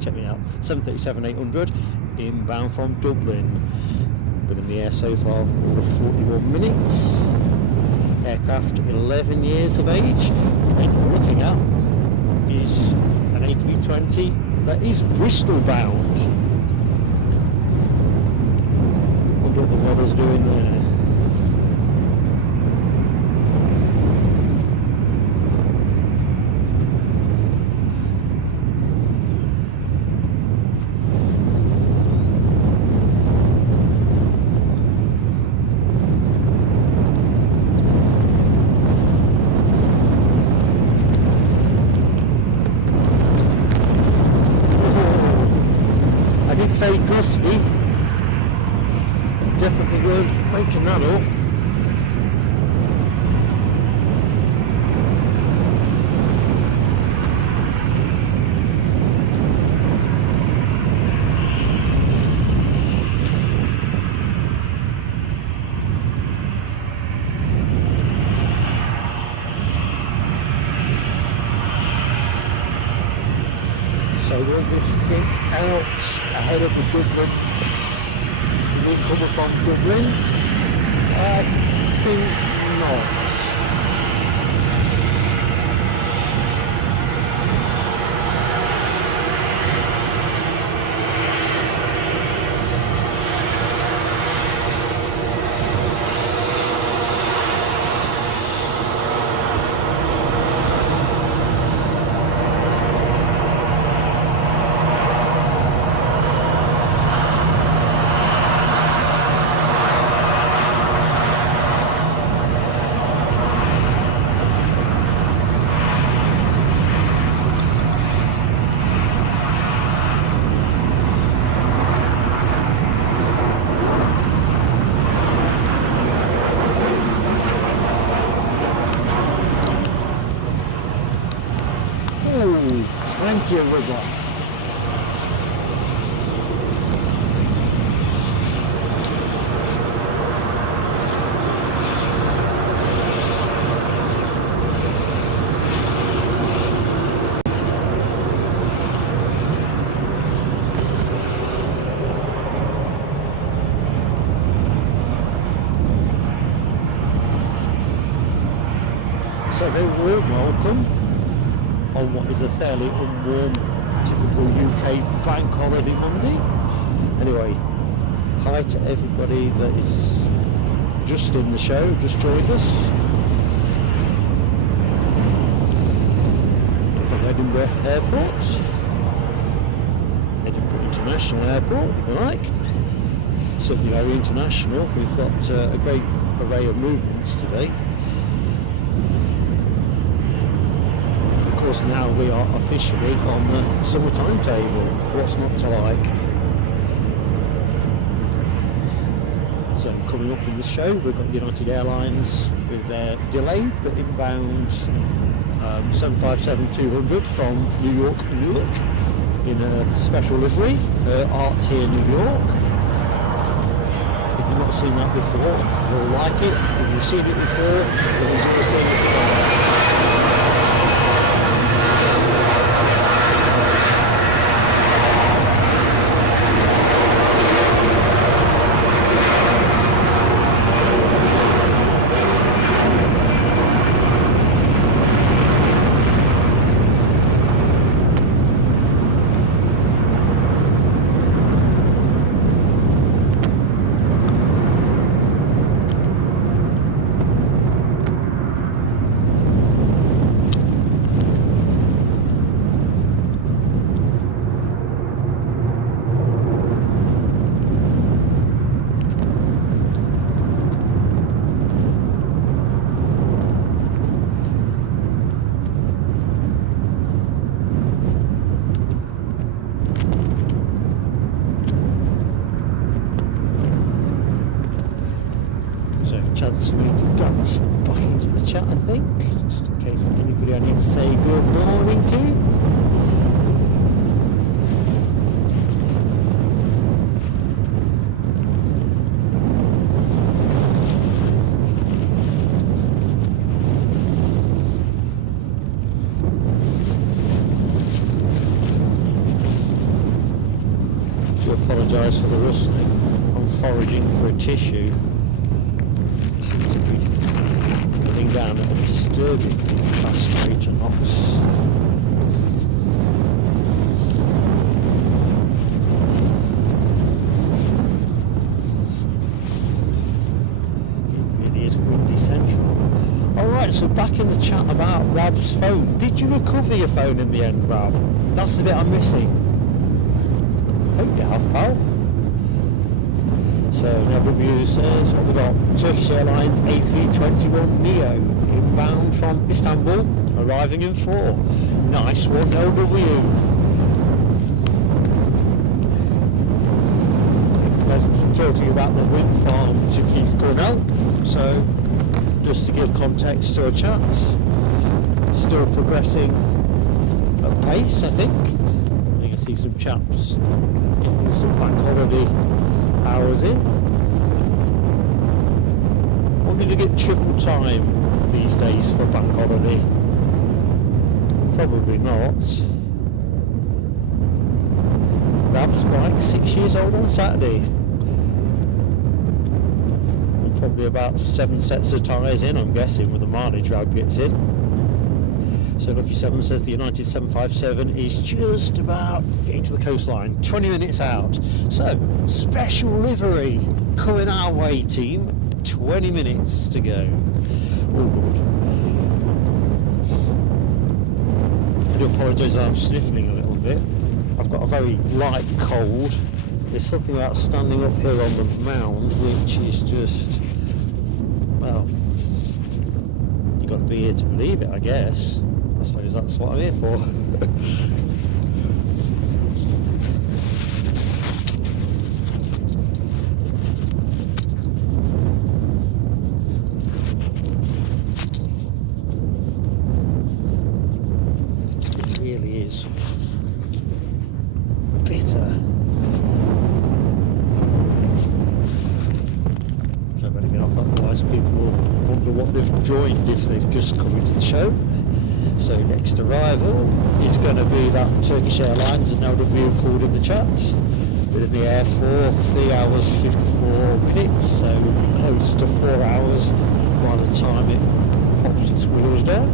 check me out, 737-800 inbound from Dublin. Been in the air so far all of 41 minutes. Aircraft 11 years of age. And what we're looking at is an A320 that is Bristol bound. Wonder what the weather's doing there. Say gusty, definitely weren't making that up. So we'll be skipped out ahead of the Dublin traffic coming from Dublin? I think not. Plenty of river. So very warm welcome on what is a fairly unwarm, typical UK bank holiday Monday. Anyway, hi to everybody that is just in the show, just joined us. From Edinburgh Airport, Edinburgh International Airport, if you like. Certainly very international. We've got a great array of movements today. Now we are officially on the summer timetable. What's not to like? So coming up in the show, we've got United Airlines with their delayed but inbound 757-200 from New York, Newark, in a special livery, Art here, New York. If you've not seen that before, you'll like it. If you've seen it before, you'll enjoy seeing it together. Chance for me to dance back into the chat, I think, just in case anybody I need to say good morning to. I do apologise for the rustling. I'm foraging for a tissue. Down at a disturbing fast rate of knots. It really is windy central. Alright, so back in the chat about Rab's phone. Did you recover your phone in the end, Rab? That's the bit I'm missing. Hope you have, pal. So now good news is what we got. Turkish Airlines A321neo inbound from Istanbul, arriving in 4. Nice one, OW. There's talking about the wind farm to Keith Cornell. So just to give context to a chat, still progressing at pace, I think. You can see some chaps getting some bank holiday hours in. Wonder if you get triple time these days for bank holiday. Probably not. Rab's bike 6 years old on Saturday. probably about 7 sets of tyres in, I'm guessing, with the mileage Rab gets in. So Lucky 7 says the United 757 is just about getting to the coastline, 20 minutes out. So, special livery coming our way, team. 20 minutes to go. All good. I do apologise, I'm sniffling a little bit. I've got a very light cold. There's something about standing up here on the mound which is just, well, you've got to be here to believe it, I guess. I suppose that's what I'm here for. It really is bitter. I better get off, otherwise people will wonder what they've joined if they've just come into the show. So next arrival is going to be that Turkish Airlines that LW called in the chat. Been in the air for 3 hours 54 minutes, so close to 4 hours by the time it pops its wheels down.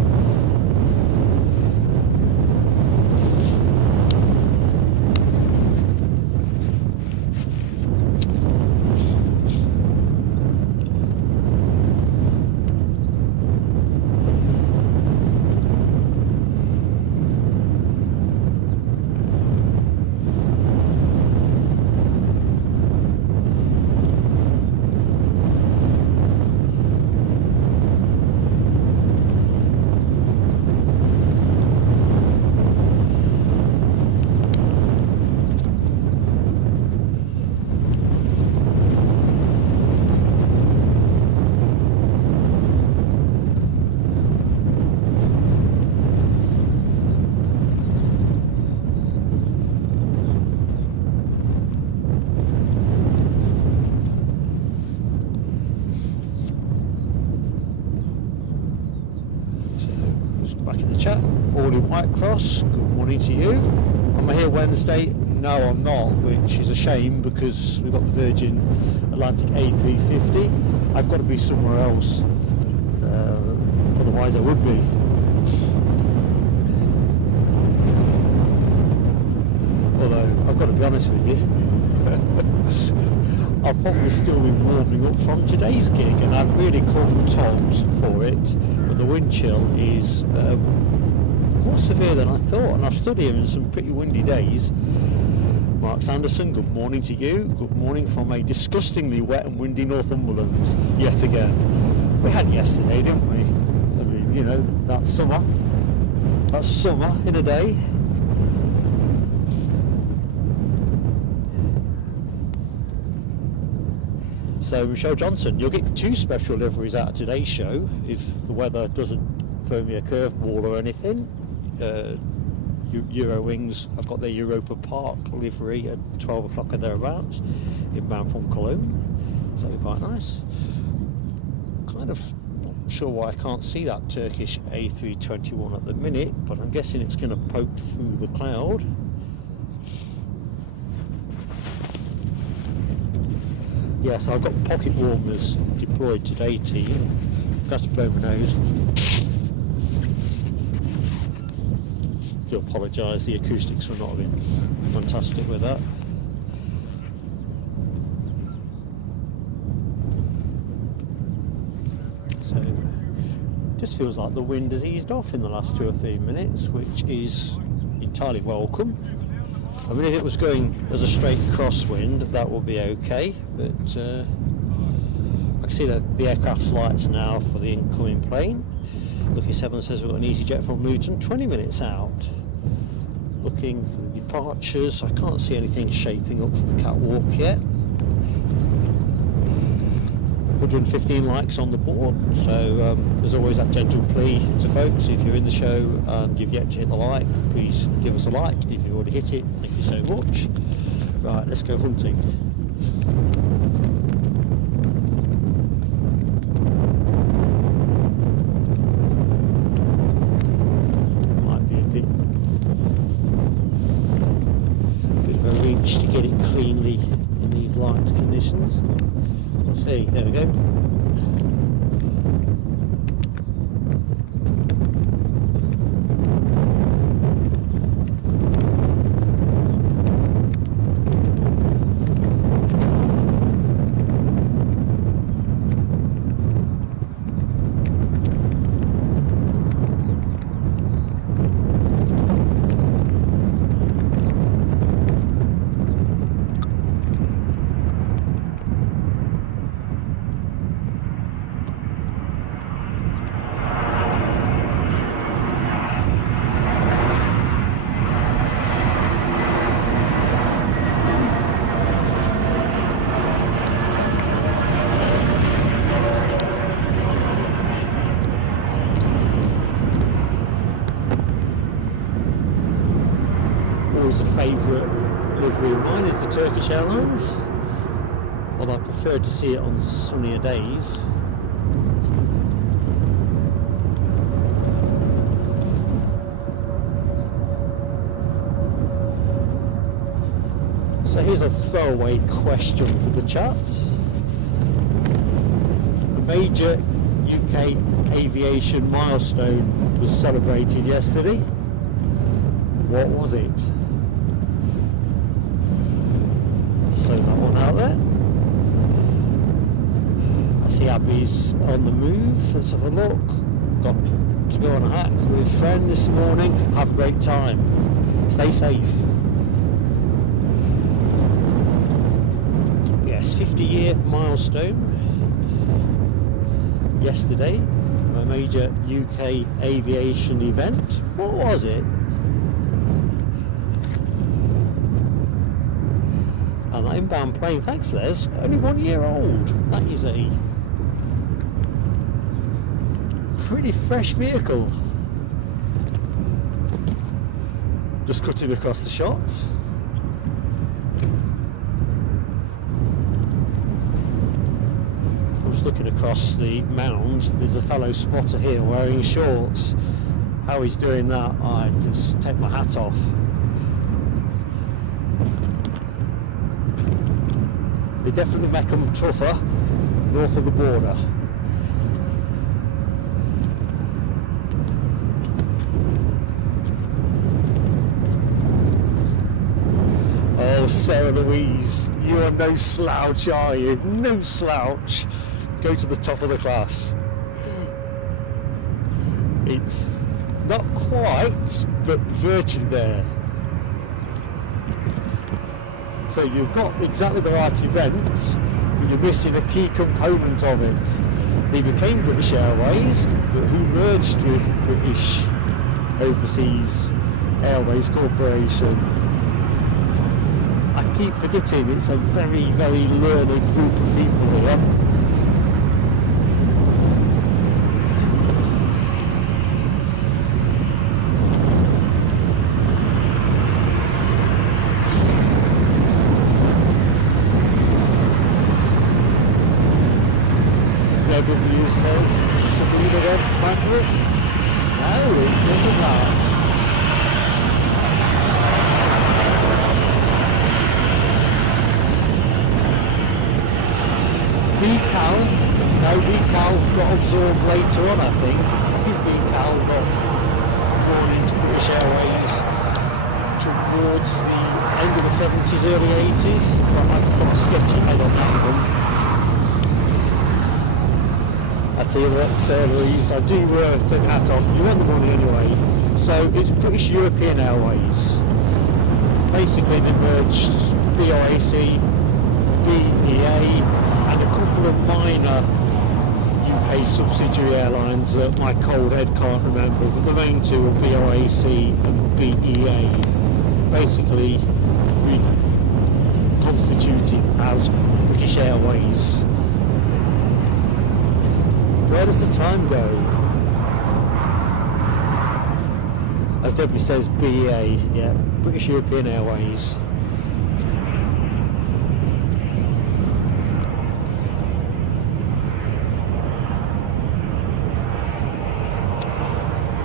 Cross, good morning to you. Am I here Wednesday? No, I'm not, which is a shame because we've got the Virgin Atlantic A350. I've got to be somewhere else, otherwise I would be. Although, I've got to be honest with you, I'll probably still be warming up from today's gig, and I've really come topped for it, but the wind chill is more severe than I thought, and I've stood here in some pretty windy days. Mark Sanderson, good morning to you. Good morning from a disgustingly wet and windy Northumberland yet again. We had it yesterday, didn't we? I mean, you know, that's summer in a day. So Michelle Johnson, you'll get 2 special liveries out of today's show if the weather doesn't throw me a curveball or anything. Eurowings, I've got their Europa Park livery at 12 o'clock or thereabouts, inbound from Cologne, so that'll be quite nice. Kind of not sure why I can't see that Turkish A321 at the minute, but I'm guessing it's going to poke through the cloud. Yes, I've got pocket warmers deployed today, team. Got to blow my nose. Do apologise, the acoustics were not been fantastic with that. So just feels like the wind has eased off in the last 2 or 3 minutes, which is entirely welcome. I mean, if it was going as a straight crosswind, that would be okay, but I can see that the aircraft's lights now for the incoming plane. Lucky 7 says we've got an EasyJet from Luton, 20 minutes out. Looking for the departures, I can't see anything shaping up for the catwalk yet. 115 likes on the board, so there's always that gentle plea to folks, if you're in the show and you've yet to hit the like, please give us a like. If you've already hit it, thank you so much. Right, let's go hunting. Might be a bit of a reach to get it cleanly in these light conditions. conditions. Let's see, there we go. Always a favourite livery of mine is the Turkish Airlines, although I prefer to see it on sunnier days. So here's a throwaway question for the chat. A major UK aviation milestone was celebrated yesterday. What was it? Throw that one out there. I see Abby's on the move. Let's have a look. Got to go on a hack with a friend this morning. Have a great time. Stay safe. Yes, 50-year milestone yesterday for a major UK aviation event. What was it? And that inbound plane, thanks Les, only 1 year old. That is a pretty fresh vehicle. Just cutting across the shot. I was looking across the mound. There's a fellow spotter here wearing shorts. How he's doing that, I just take my hat off. They definitely make them tougher north of the border. Oh, Sarah Louise, you are no slouch, are you? No slouch. Go to the top of the class. It's not quite, but virtually there. So you've got exactly the right event, but you're missing a key component of it. They became British Airways, but who merged with British Overseas Airways Corporation? I keep forgetting it's a very, very learned group of people here. W says Sabrina went backward. No, it wasn't that. BCAL, no, BCAL got absorbed later on, I think. I think BCAL got drawn into British Airways towards the end of the 70s, early 80s. But I've got a sketchy head on that one. I tell you what, Sir Louise, I do take the hat off. You earn the money anyway. So it's British European Airways. Basically they merged BOAC, BEA and a couple of minor UK subsidiary airlines that my cold head can't remember, but the main two are BOAC and BEA. Basically reconstituted as British Airways. Where does the time go? As Debbie says, BEA, yeah, British European Airways.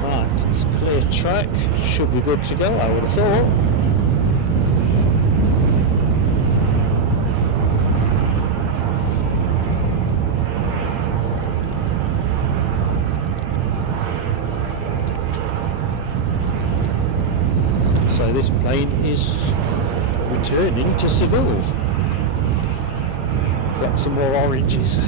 Right, it's clear track, should be good to go, I would have thought. So this plane is returning to Seville. Got some more oranges.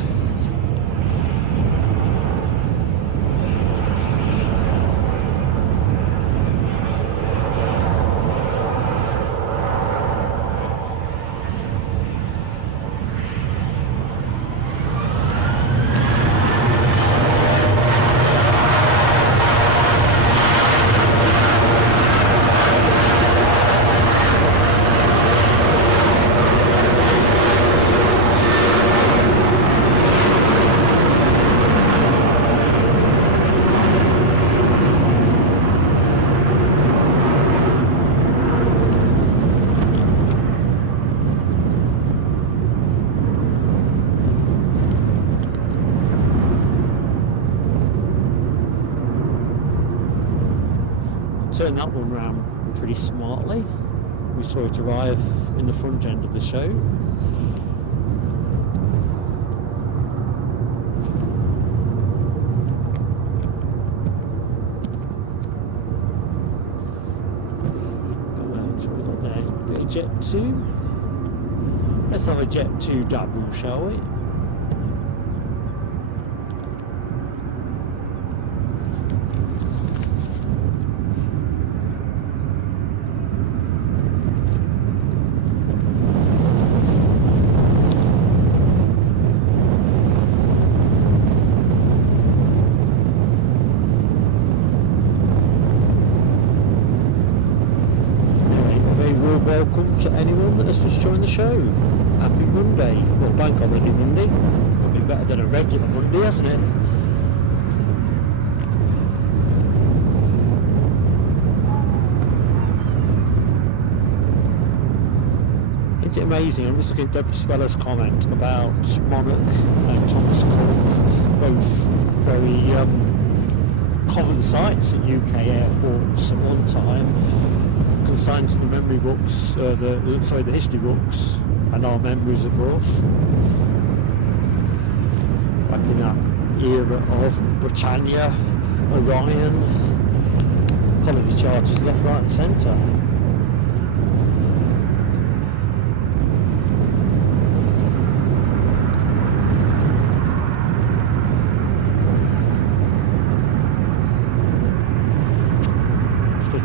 Turned that one round pretty smartly. We saw it arrive in the front end of the show. So we got there a bit of Jet 2. Let's have a Jet 2 double, shall we? Welcome to anyone that has just joined the show. Happy Monday. Well, bank holiday Monday. Probably better than a regular Monday, hasn't it? Isn't it amazing? I'm just looking at Deborah Speller's comment about Monarch and Thomas Cook, both very common sights at UK airports at one time. Consigned to the memory books, the history books, and our memories, of course. Back in that era of Britannia, Orion, holiday charters left, right, and centre.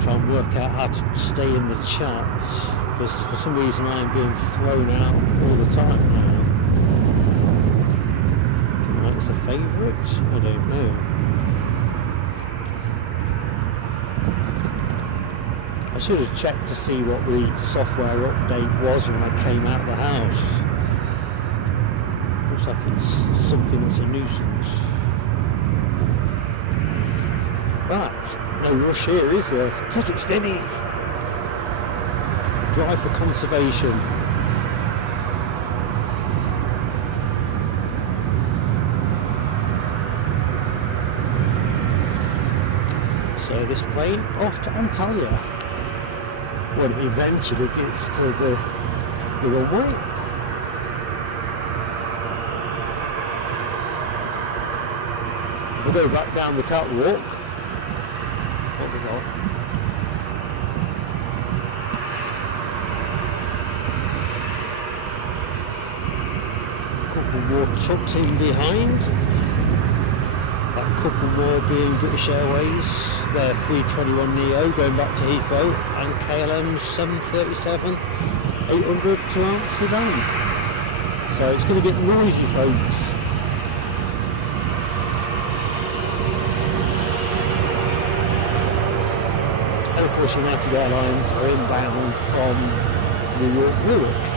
Try and work out how to stay in the chat, because for some reason I am being thrown out all the time now. Do you like this a favourite? I don't know. I should have checked to see what the software update was when I came out of the house. Looks like it's something that's a nuisance. Right. No rush here, is there? Take it steady. Drive for conservation. So this plane off to Antalya when it eventually gets to the runway. If I go back down the catwalk, what we got? A couple more tucked in behind. That couple more being British Airways, their 321neo going back to Heathrow, and KLM's 737 800 to Amsterdam. So it's going to get noisy, folks. And of course United Airlines are inbound from New York, Newark.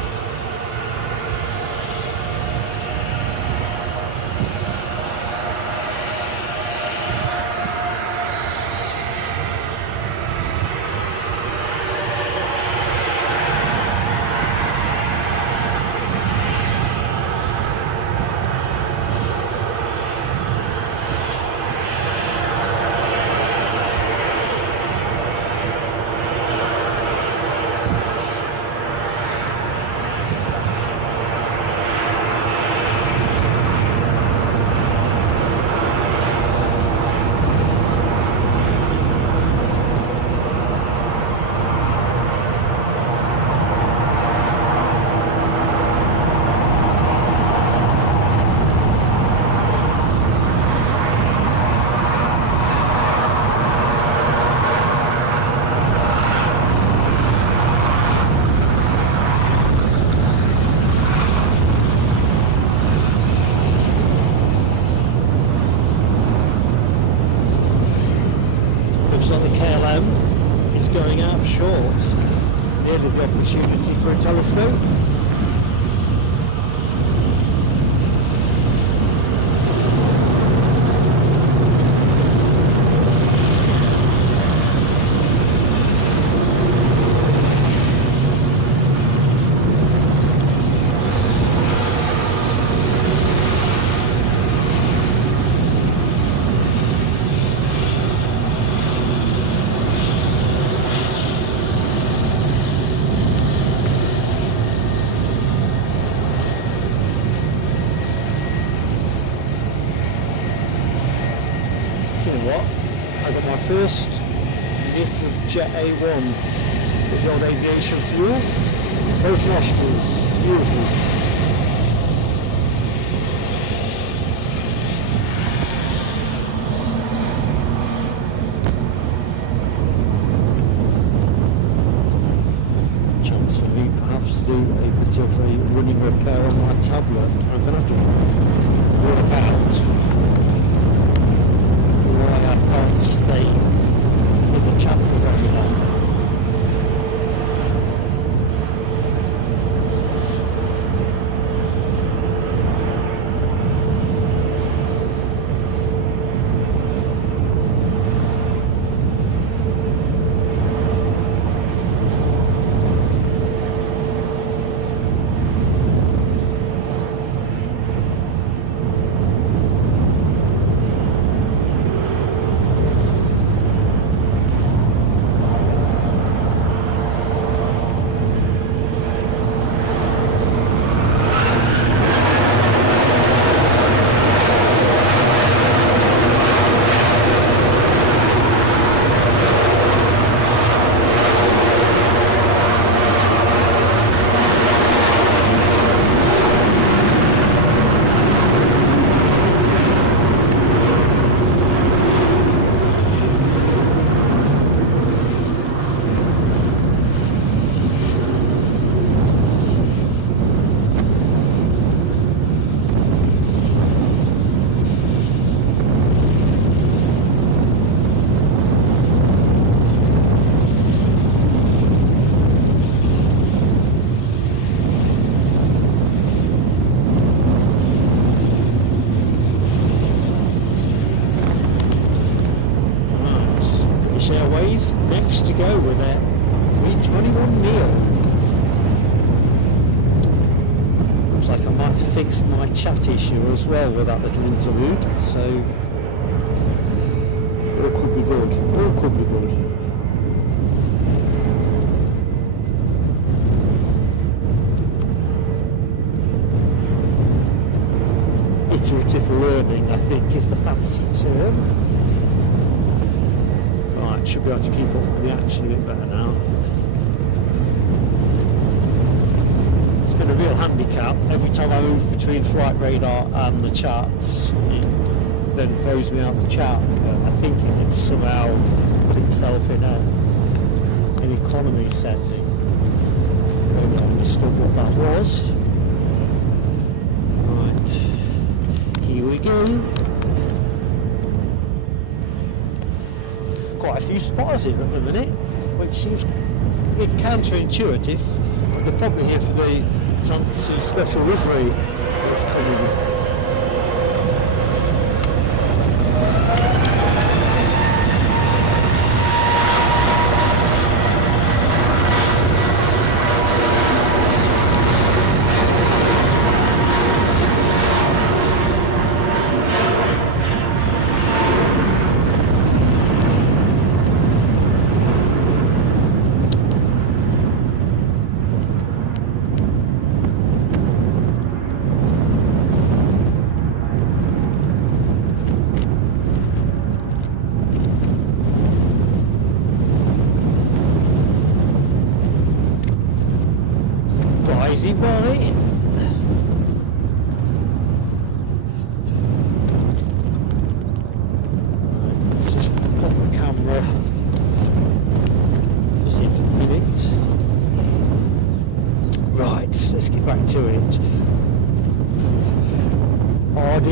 going out short. Nearly the opportunity for a telescope. I got my first whiff of Jet A1 with the old aviation fuel, both nostrils, beautiful. Chance for me perhaps to do a bit of a running repair on my tablet. I'm going to have to work about why I can't stay with the chat for very long. Airways next to go with their 321 neo. Looks like I might have fixed my chat issue as well with that little interlude, so all could be good, all could be good. Iterative learning, I think, is the fancy term. Should be able to keep up with the action a bit better now. It's been a real handicap. Every time I move between flight radar and the charts, it then throws me out the chart. I think it would somehow put itself in an economy setting. I don't know, I understood what that was. Right, here we go. Quite a few spotters here at the minute, which seems a bit counterintuitive. They're probably here for the fancy special livery that's coming in. Easy boy. Right, let's just pop the camera just in for a minute. Right, let's get back to it. RD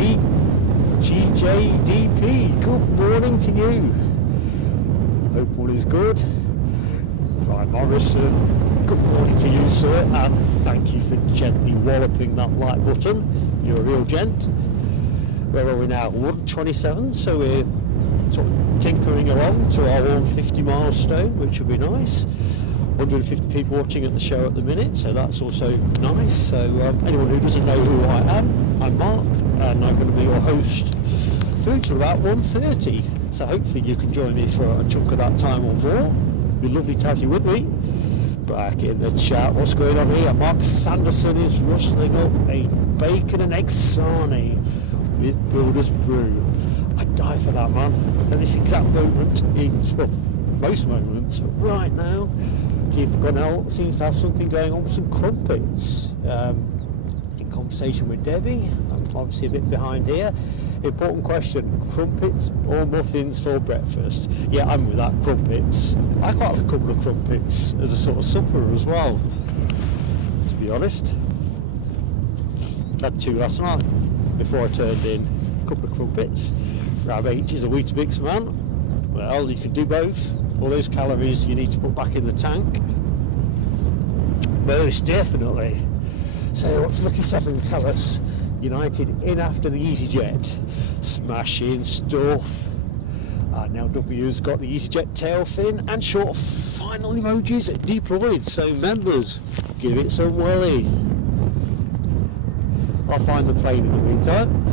GJDP, good morning to you. Hope all is good. Brian Morrison. Good morning to you, sir, and thank you for gently walloping that like button. You're a real gent. Where are we now? 127, so we're sort of tinkering along to our 150 milestone, which would be nice. 150 people watching at the show at the minute, so that's also nice. So anyone who doesn't know who I am, I'm Mark, and I'm going to be your host through to about 1:30. So hopefully you can join me for a chunk of that time or more. It'd be lovely to have you with me. Back in the chat, what's going on here? Mark Sanderson is rustling up a bacon and egg sarnie with Builder's Brew. I'd die for that, man. At this exact moment, well, most moments, but right now, Keith Gunnell seems to have something going on with some crumpets. In conversation with Debbie, I'm obviously a bit behind here. Important question, crumpets or muffins for breakfast? Yeah, I'm with that, crumpets. I quite like a couple of crumpets as a sort of supper as well, to be honest. Had 2 last night before I turned in. A couple of crumpets. Rab H is a Weetabix man. Well, you can do both. All those calories you need to put back in the tank. Most definitely. So what's Lucky 7 tell us? United in after the EasyJet. Smashing stuff. Now W's got the EasyJet tail fin and short final emojis deployed. So members, give it some welly. I'll find the plane in the meantime.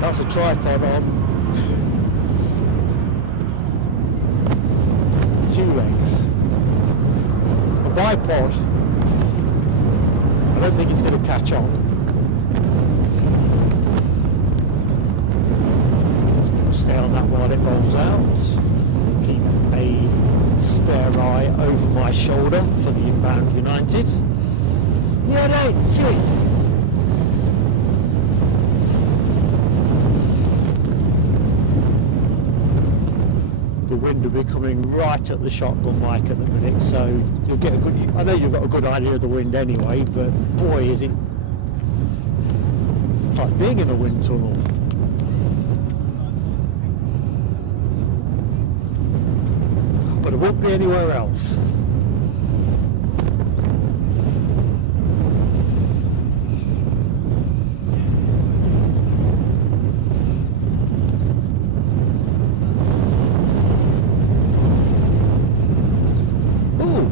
That's a tripod on. 2 legs. A bipod. I don't think it's going to catch on. Stay on that while it rolls out. Keep a spare eye over my shoulder for the inbound United. Yeah, that's it. The wind will be coming right at the shotgun mic at the minute, so you'll get a good, I know you've got a good idea of the wind anyway, but boy is it like being in a wind tunnel. But it won't be anywhere else.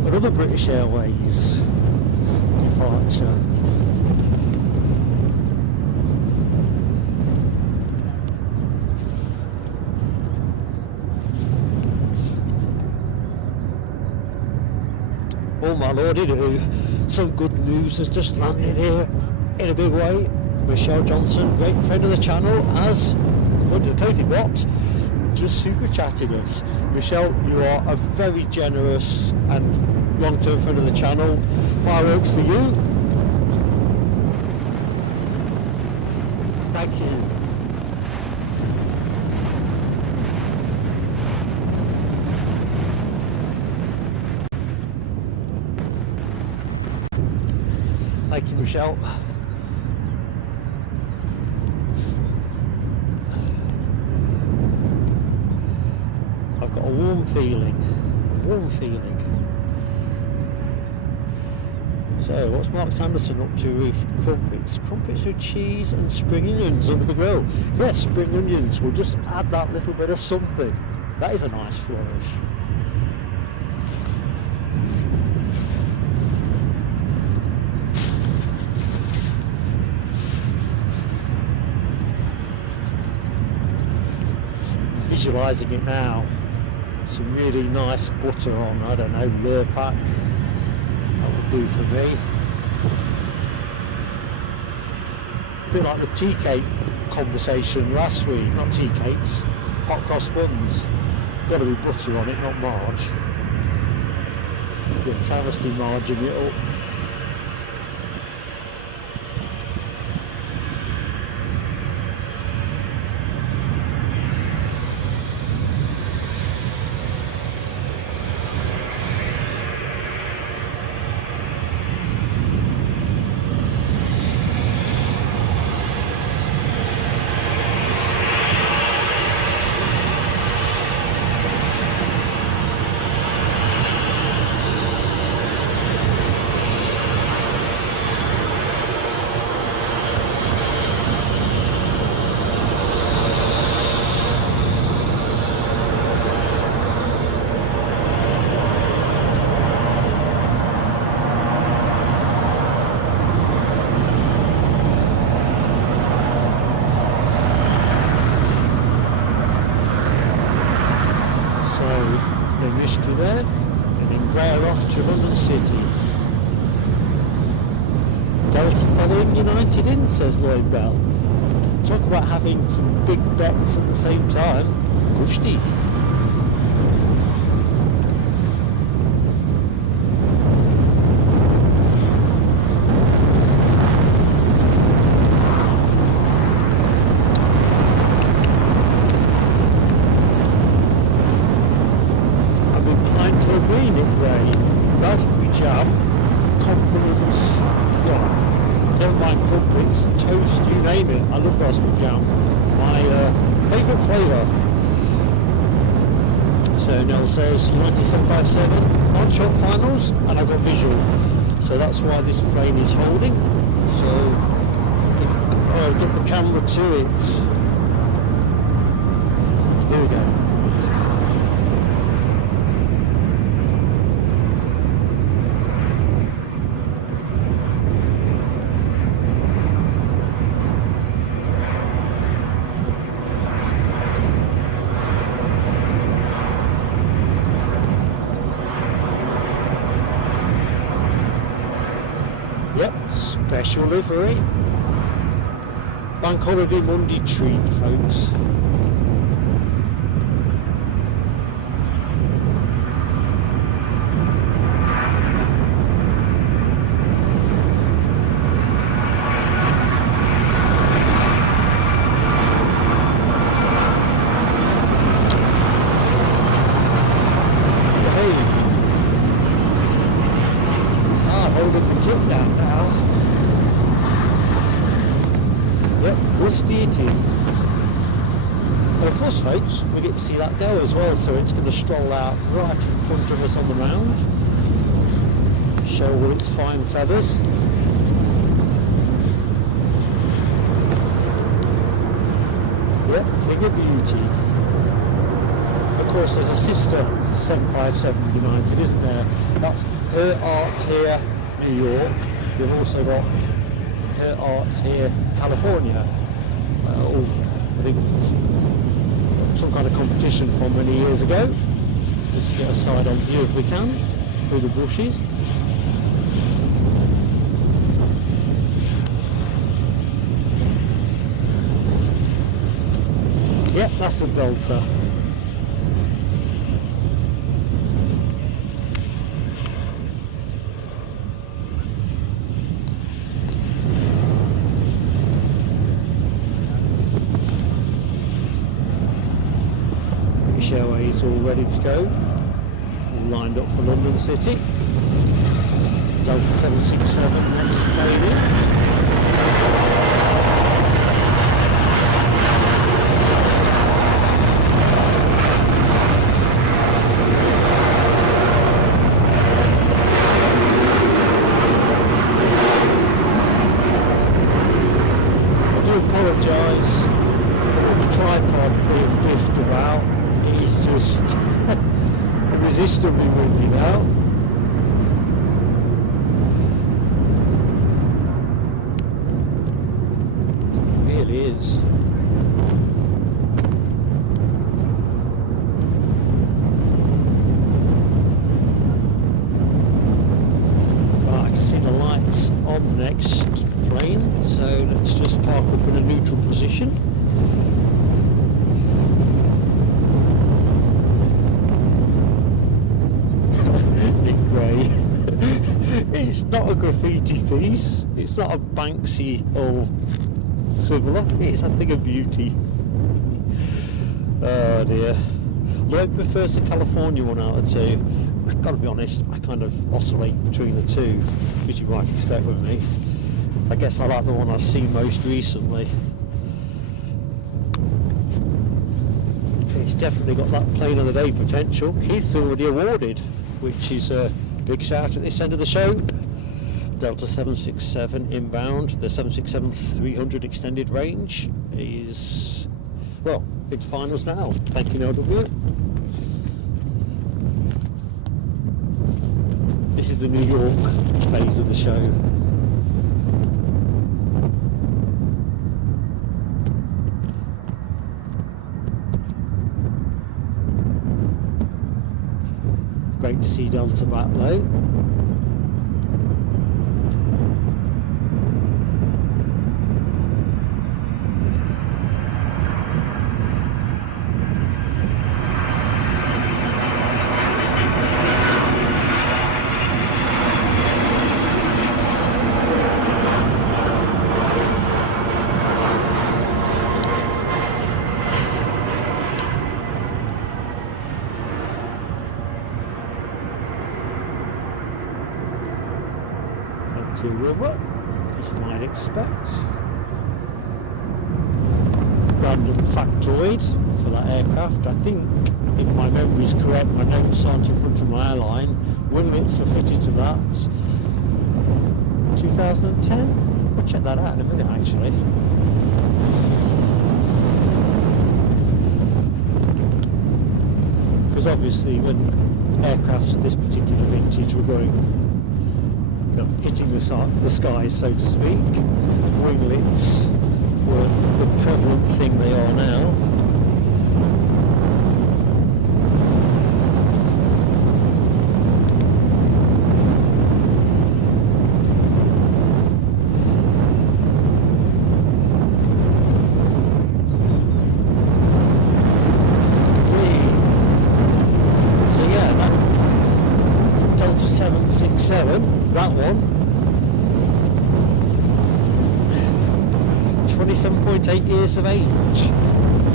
Another British Airways departure. Oh my lordy do, some good news has just landed here in a big way. Michelle Johnson, great friend of the channel, has, according to the Kofi bot, just super chatted us. Michelle, you are a very generous and long-term friend of the channel. Fireworks for you. Thank you. Thank you, Michelle. I've got a warm feeling. So, what's Mark Sanderson up to with crumpets? Crumpets with cheese and spring onions under the grill. Yes, spring onions will just add that little bit of something. That is a nice flourish. Visualising it now. Some really nice butter on, I don't know, Lurpak. Do for me. A bit like the tea cake conversation last week, not tea cakes, hot cross buns. Got to be butter on it, not marge. Yeah, travesty margin it up. There, and then Grey off to London City. Delta following United in, says Lloyd Bell. Talk about having some big bets at the same time. Gusty. Raspberry jam compliments, never mind crumpets, toast, you name it. I love raspberry jam. My favourite flavour. So Nell says United 757 on shot finals, and I've got visual. So that's why this plane is holding. So I'll get the camera to it. Here we go. Special livery. Bank holiday Monday treat, folks. Hey, it's hard holding the kit down now. Yep, gusty it is. And of course, folks, we get to see that go as well, so it's going to stroll out right in front of us on the round. Show all its fine feathers. Yep, thing of beauty. Of course, there's a sister 757 United, isn't there? That's Her Art Here, New York. We've also got Her Art Here, California. I think some kind of competition from many years ago. Let's get a side on view if we can through the bushes. Yep, that's a Delta. Airways all ready to go, all lined up for London City. Delta 767 next plane in. I do apologise for the tripod being biffed about. It's just irresistibly windy now. It really is. Right, I can see the lights on the next plane, so let's just park up in a neutral position. Grey. It's not a graffiti piece, it's not a Banksy or similar, it's a thing of beauty. Oh dear. Although I prefer the California one out of two, I've got to be honest, I kind of oscillate between the two, which you might expect with me. I guess I like the one I've seen most recently. It's definitely got that plane of the day potential. It's already awarded, which is a big shout at this end of the show. Delta 767 inbound, the 767-300 extended range is, well, big finals now. Thank you, NOW. This is the New York phase of the show. Great to see Delta back though. Rubber, as you might expect. Random factoid for that aircraft. I think, if my memory is correct, my notes aren't in front of my airline. Winglets were fitted to that 2010. I'll check that out in a minute actually. Because obviously when aircrafts of this particular vintage were going, hitting the skies, so to speak, winglets were the prevalent thing they are now. So yeah, that Delta 767, that one, 27.8 years of age,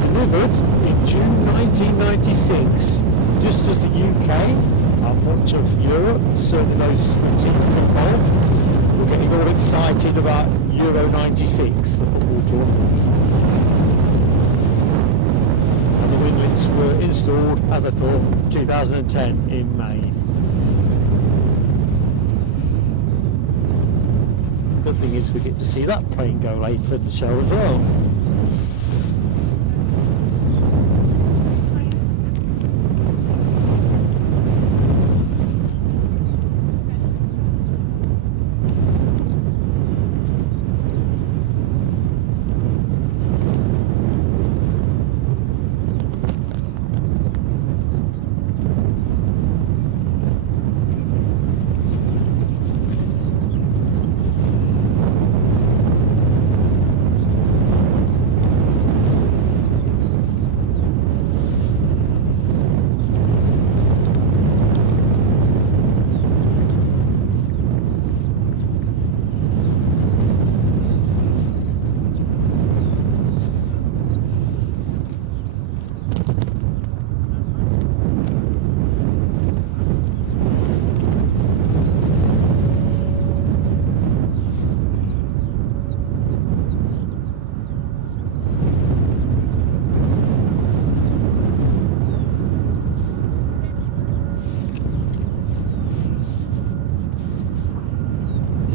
delivered in June 1996, just as the UK and much of Europe, certainly those teams involved, were getting all excited about Euro 96, the football tournament. And the winglets were installed, as I thought, 2010 in May. The thing is, we get to see that plane go later in the show as well.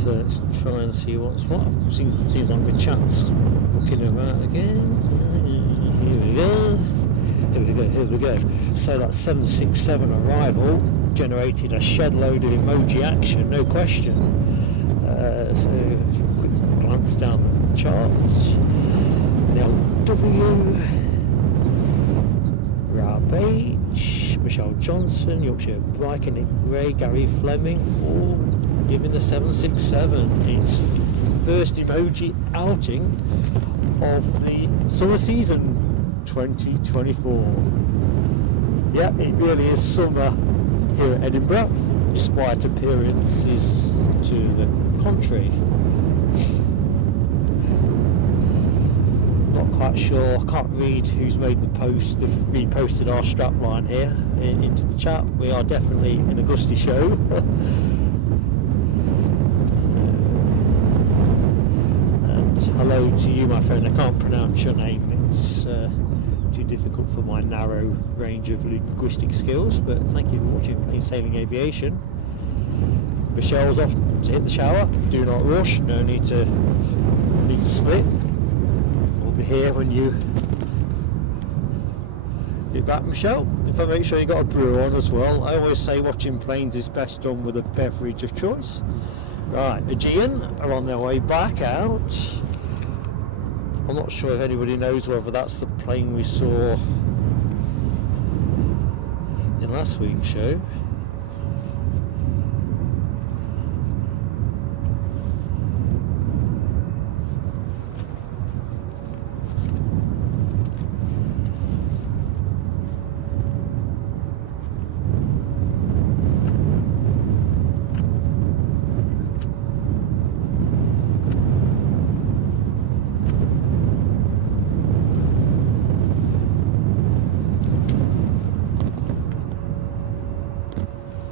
So let's try and see what's what. Seems like my chat's looking about again. Here we go. Here we go. So that 767 arrival generated a shed load of emoji action, no question. So quick glance down the charts. LW, Rob H, Michelle Johnson, Yorkshire Briker, Nick Ray, Gary Fleming, all giving the 767 its first emoji outing of the summer season 2024. Yeah, it really is summer here at Edinburgh. despite appearances to the contrary. Not quite sure, I can't read who's made the post. They've reposted our strapline here into the chat. We are definitely in a gusty show. And hello to you, my friend. I can't pronounce your name, it's too difficult for my narrow range of linguistic skills, but thank you for watching Plain Sailing Aviation. Michelle's off to hit the shower. Do not rush, no need to split. We'll be here when you get back, Michelle. If I make sure you got a brew on as well. I always say watching planes is best done with a beverage of choice. Right, Aegean are on their way back out. I'm not sure if anybody knows whether that's the plane we saw in last week's show.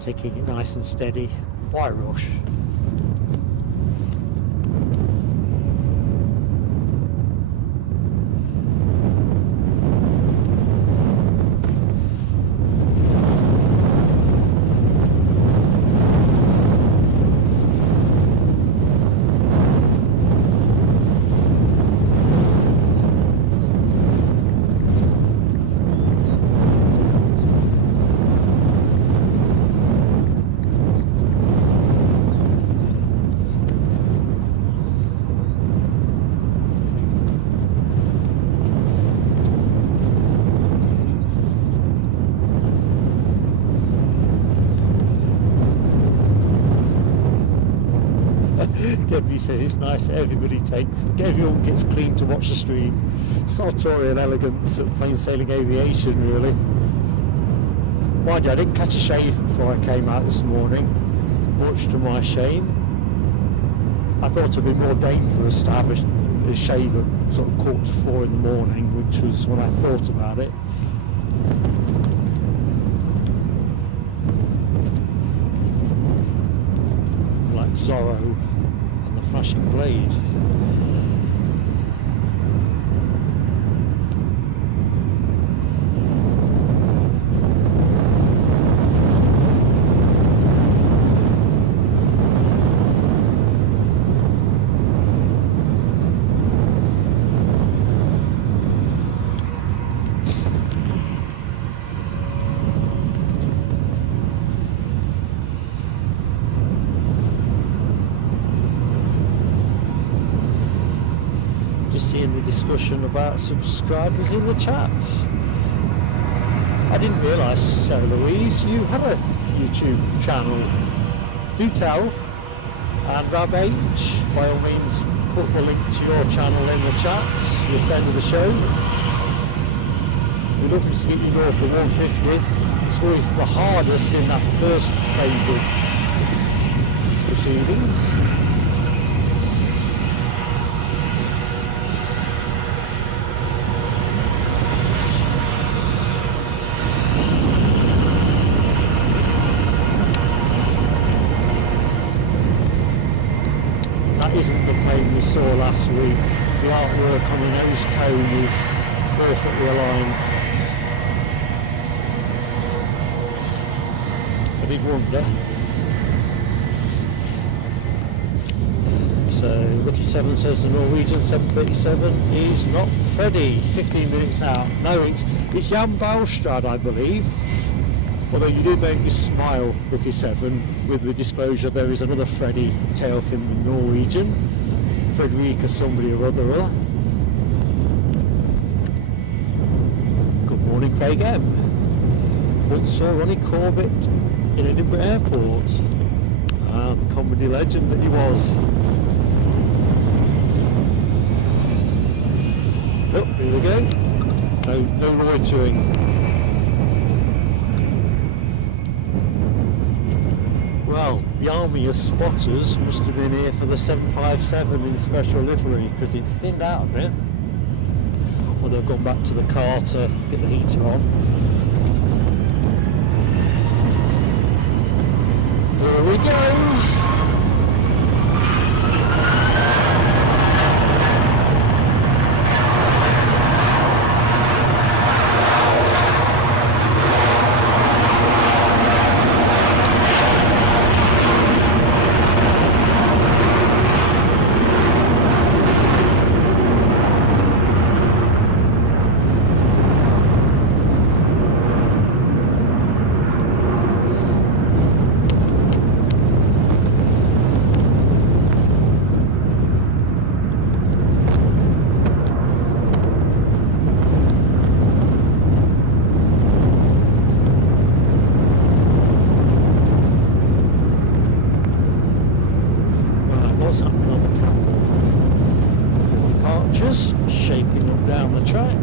Taking it nice and steady. Why rush? Debbie says it's nice that everyone gets clean to watch the stream. Sartorial elegance of Plain Sailing Aviation, really. Mind you, I didn't catch a shave before I came out this morning, much to my shame. I thought it'd be more dangerous to have a shave at sort of 4:45 in the morning, which was when I thought about it. Like Zorro. Flashing blade. Seeing the discussion about subscribers in the chat. I didn't realise, Sarah Louise, you had a YouTube channel. Do tell. And Rab H, by all means, put the link to your channel in the chat. You're a friend of the show. We'd love you to keep you north of 150. It's always the hardest in that first phase of proceedings. Isn't the plane we saw last week. The artwork on the nose cone is perfectly aligned. I did wonder. So Lucky 7 says the Norwegian 737 is not Freddy. 15 minutes out. No, it's Jan Balstrad, I believe. Although you do make me smile, Lucky 7, with the disclosure there is another Freddy tail fin Norwegian, Frederica somebody or other. Good morning, Craig M. Once saw Ronnie Corbett in Edinburgh Airport. Ah, the comedy legend that he was. Oh, here we go. No loitering. the army of spotters must have been here for the 757 in special livery, because it's thinned out a bit. Well, they've gone back to the car to get the heater on. Here we go! Shaping up down the track.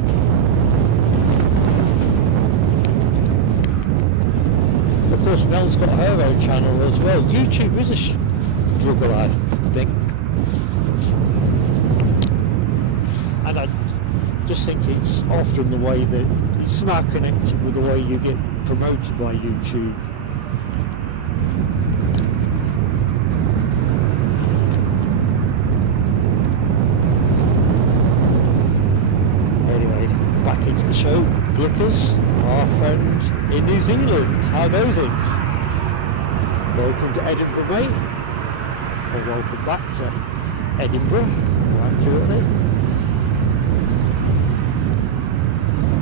Of course, Mel's got her own channel as well. YouTube is a struggle, I think. And I just think it's often the way that it's somehow connected with the way you get promoted by YouTube. Into the show, Glickers, our friend in New Zealand. How goes it? Welcome to Edinburgh, mate. Or welcome back to Edinburgh, more accurately.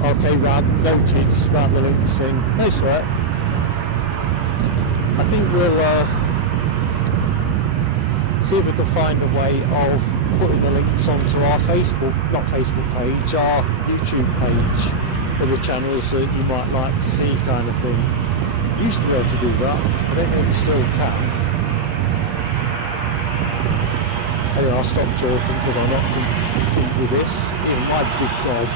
Okay, Rab, noted about the links thing. No sweat. I think we'll see if we can find a way of putting the links onto our not Facebook page, our YouTube page, of the channels that you might like to see, kind of thing. Used to be able to do that. I don't know if you still can. Anyway, I'll stop talking because I'm not compete with this. Even my big dog.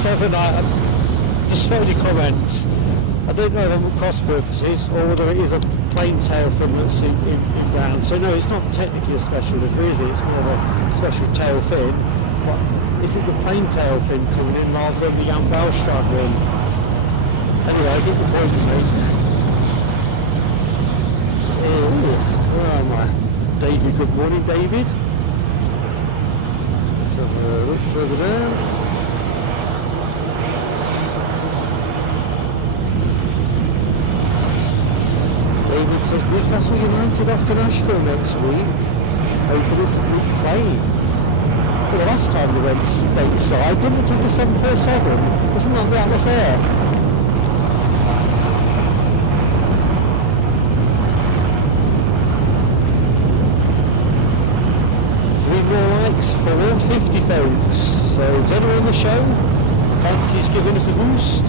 Seven, I just thought you comment. I don't know for cost purposes or whether it is a plain tail fin that's in brown. So no, it's not technically a special livery, is it? It's more of a special tail fin. But is it the plain tail fin coming in rather than the Jan Bellstrad one? Anyway, I get the point, mate. Where am I? David, good morning, David. Let's have a look further down. David says Newcastle United off to Nashville next week. Hoping it's a big plane. Well, the last time they went stateside, didn't it take a 747? Wasn't that the Atlas Air? 150 folks, so is anyone on the show fancies giving us a boost?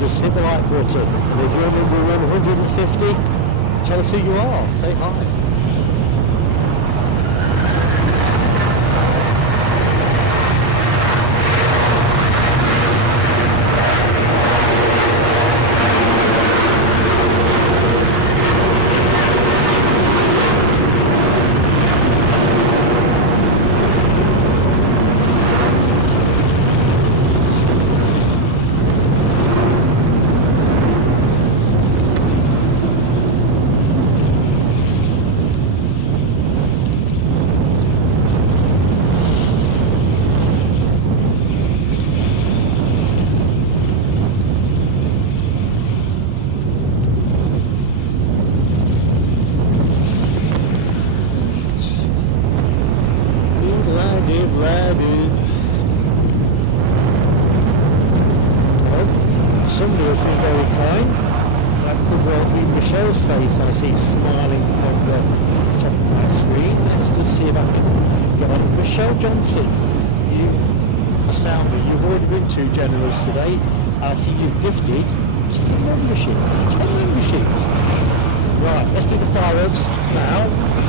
Just hit the like button, and if you're number 150, tell us who you are, say hi. Somebody has been very kind. That could well be Michelle's face I see smiling from the top of my screen. Let's just see if I can get on. Michelle Johnson, you astound me. You've already been too generous today. I see you've gifted 10 memberships. 10 memberships. Right, let's do the fireworks now.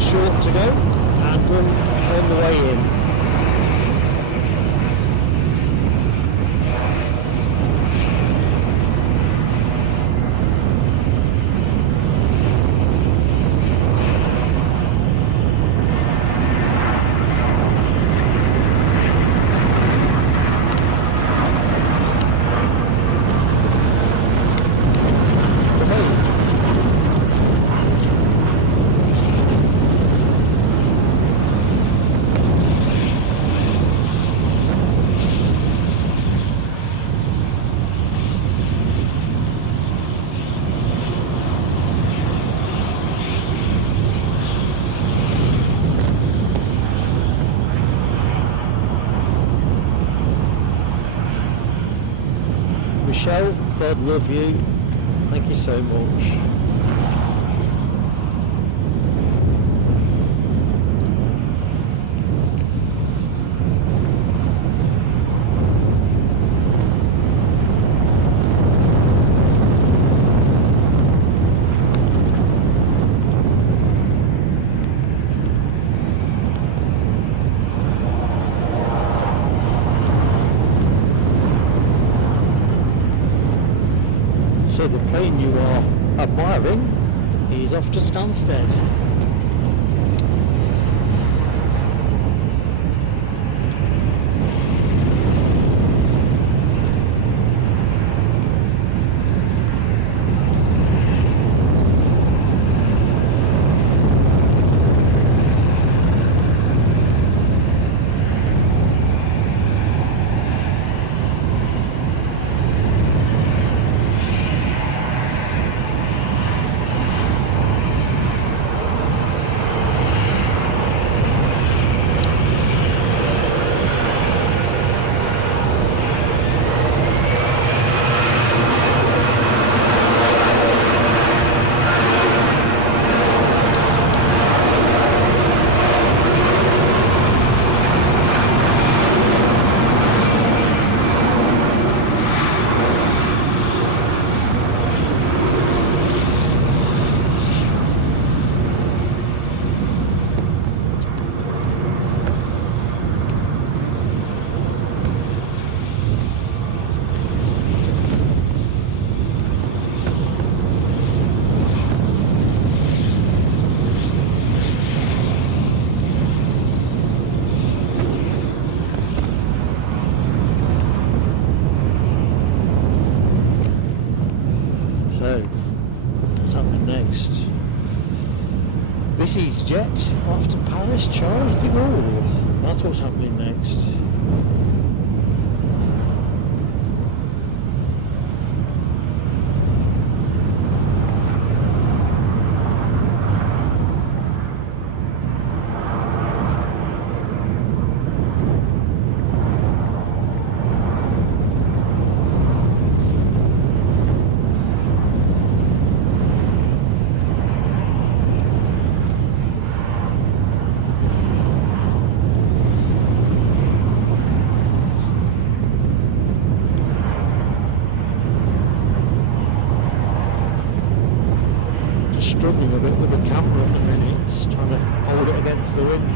Short to go and one on the way in. Michelle, God love you. Thank you so much. So the plane you are admiring is off to Stansted. jet off to Paris, Charles de Gaulle. That's what's happening next. Struggling a bit with the camera at the minute, trying to hold it against the wind.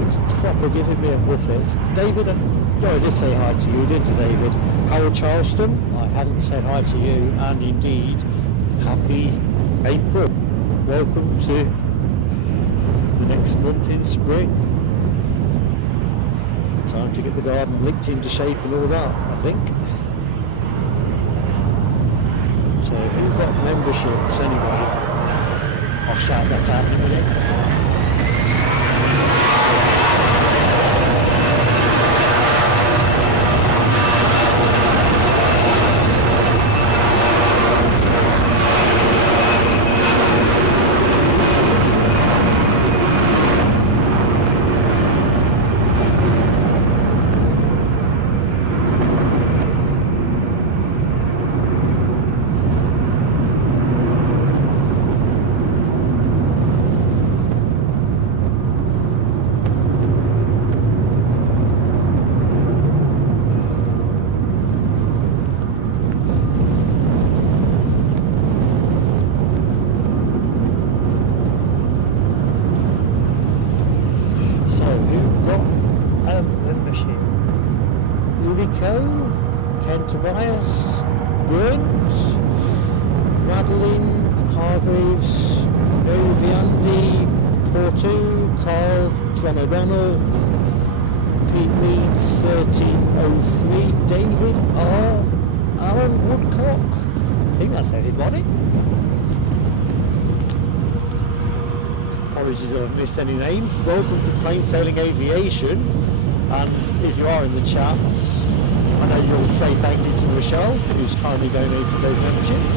It's proper giving me a buffet. David, no, I did say hi to you, didn't you, David? Harold Charleston, I haven't said hi to you, and indeed, happy April. Welcome to the next month in spring. Time to get the garden licked into shape and all that, I think. So who got memberships anyway? I'll shout that out in a minute. Ken Tobias, Burns, Madeline, Hargreaves, Noviandi, Porto, Carl, John O'Donnell, Pete Leeds, 1303, David R, Alan Woodcock. I think that's everybody. Apologies if I've missed any names. Welcome to Plain Sailing Aviation. And if you are in the chat, I know you'll say thank you to Michelle, who's kindly donated those memberships.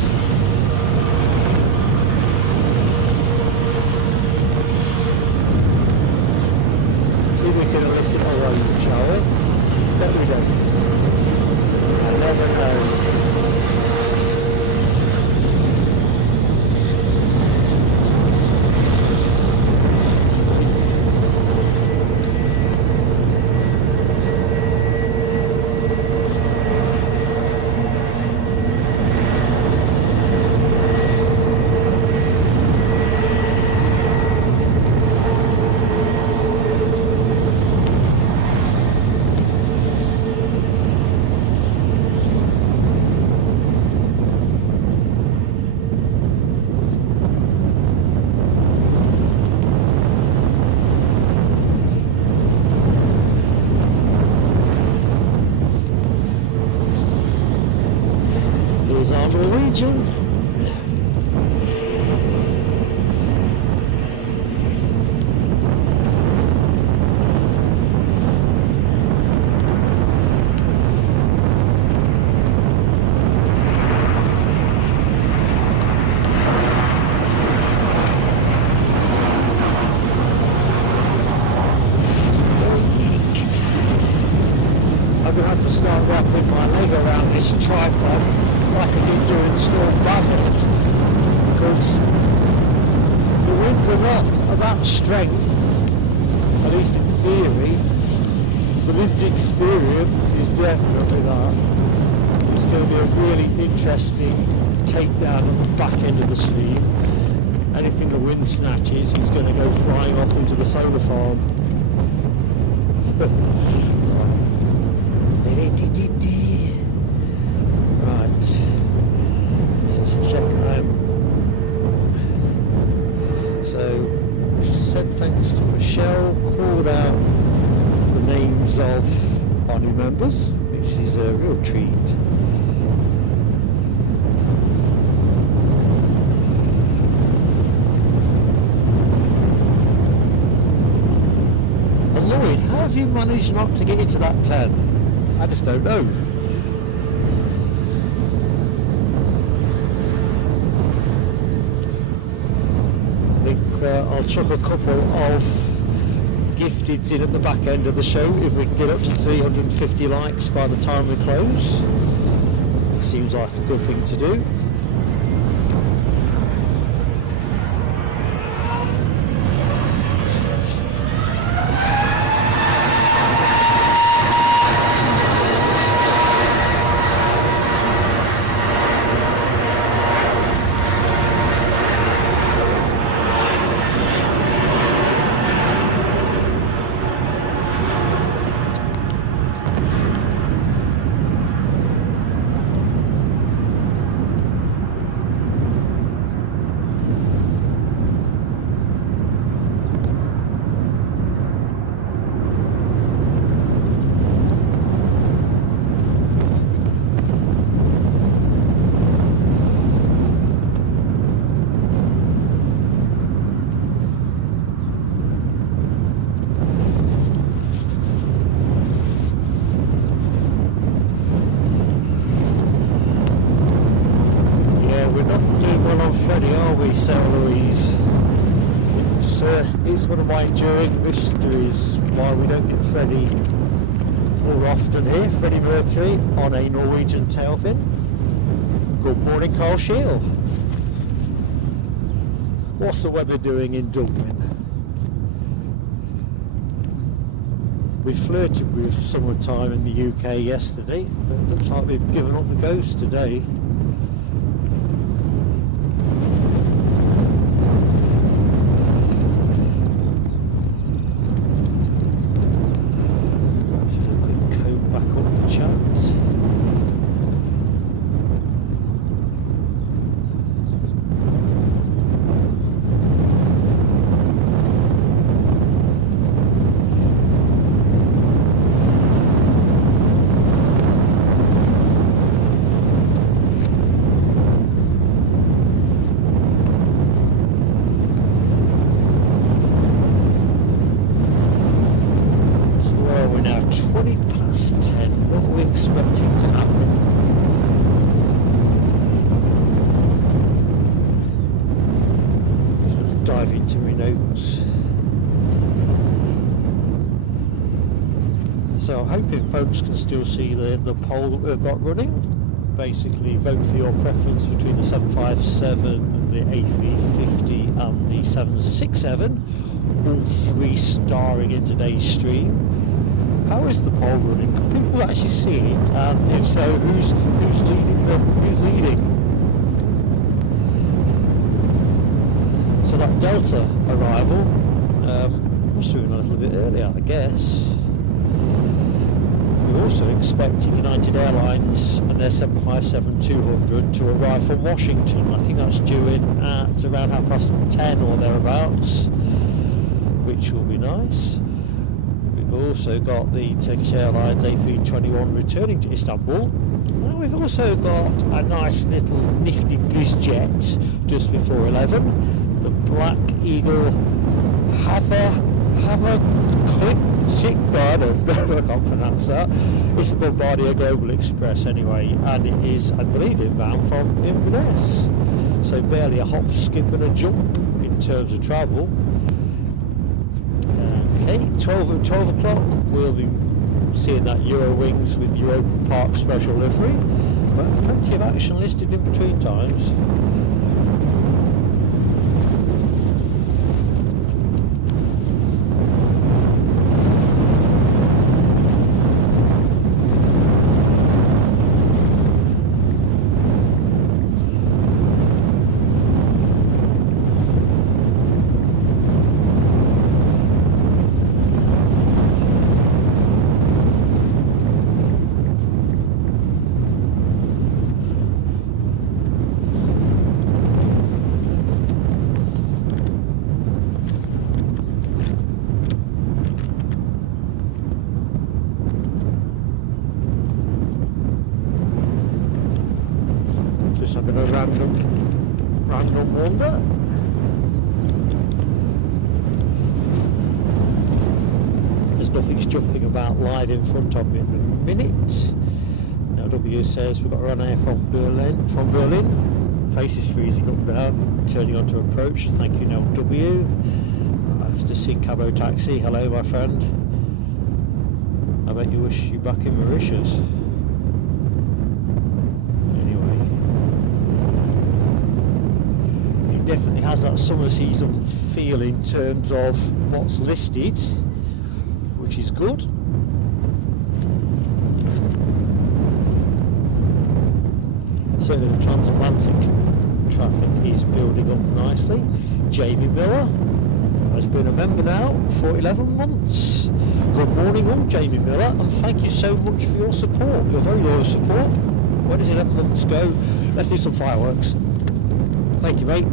See if we can elicit a wave, shall we? But we don't. I never know. Norwegian. I'm going to have to start wrapping my leg around this tripod like I did during Storm Barrett, because the winds are not of that strength, at least in theory. The lived experience is definitely that. It's going to be a really interesting takedown on the back end of the stream. Anything the wind snatches is going to go flying off into the solar farm. Right, let's just check so said thanks to Michelle, called out the names of our new members, which is a real treat. Lloyd, how have you managed not to get into that 10? I just don't know. I think I'll chuck a couple of gifteds in at the back end of the show if we can get up to 350 likes by the time we close. Seems like a good thing to do. It's one of my enduring mysteries why we don't get Freddie more often here. Freddie Mercury on a Norwegian tailfin. Good morning, Carl Shield. What's the weather doing in Dublin? We flirted with summertime in the UK yesterday, but it looks like we've given up the ghost today. So I'm hoping folks can still see the poll that we've got running. Basically vote for your preference between the 757, the A350 and the 767, all three starring in today's stream. How is the poll running? Can people actually see it? And if so, who's leading? So that Delta arrival must have been a little bit earlier, I guess. We're also expecting United Airlines and their 757-200 to arrive from Washington. I think that's due in at around 10:30 or thereabouts, which will be nice. We've also got the Turkish Airlines A321 returning to Istanbul. Now we've also got a nice little nifty BizJet just before 11. The Black Eagle I don't know, I can't pronounce that. It's a Bombardier Global Express anyway, and it is, I believe, inbound from Inverness. So barely a hop, skip and a jump in terms of travel. Okay, 12 o'clock we'll be seeing that Eurowings with Europa Park special livery, but plenty of action listed in between times. Random wander. There's nothing's jumping about live in front of me at the minute. Now W says we've got a Ryanair from Berlin. Face is freezing up down, turning on to approach. Thank you, Now W. I've just seen Cabo Taxi. Hello, my friend. I bet you wish you back in Mauritius. Anyway, it definitely has that summer season feel in terms of what's listed, which is good. Certainly the transatlantic traffic is building up nicely. Jamie Miller has been a member now for 11 months. Good morning all, Jamie Miller, and thank you so much for your support, your very loyal support. Where does 11 months go? Let's do some fireworks. Thank you, mate.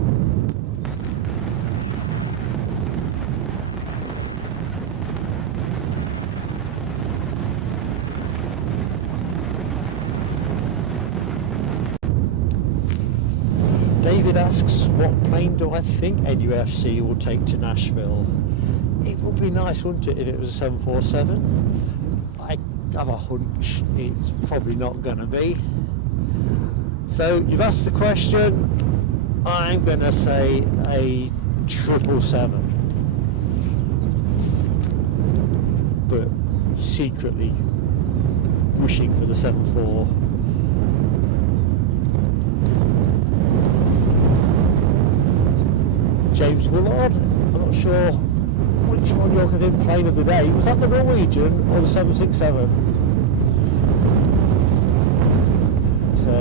David asks, what plane do I think NUFC will take to Nashville? It would be nice, wouldn't it, if it was a 747? I have a hunch it's probably not going to be. So you've asked the question, I'm going to say a 777. But secretly wishing for the 74. James Willard, I'm not sure which one you're going to plane of the day. Was that the Norwegian or the 767? So,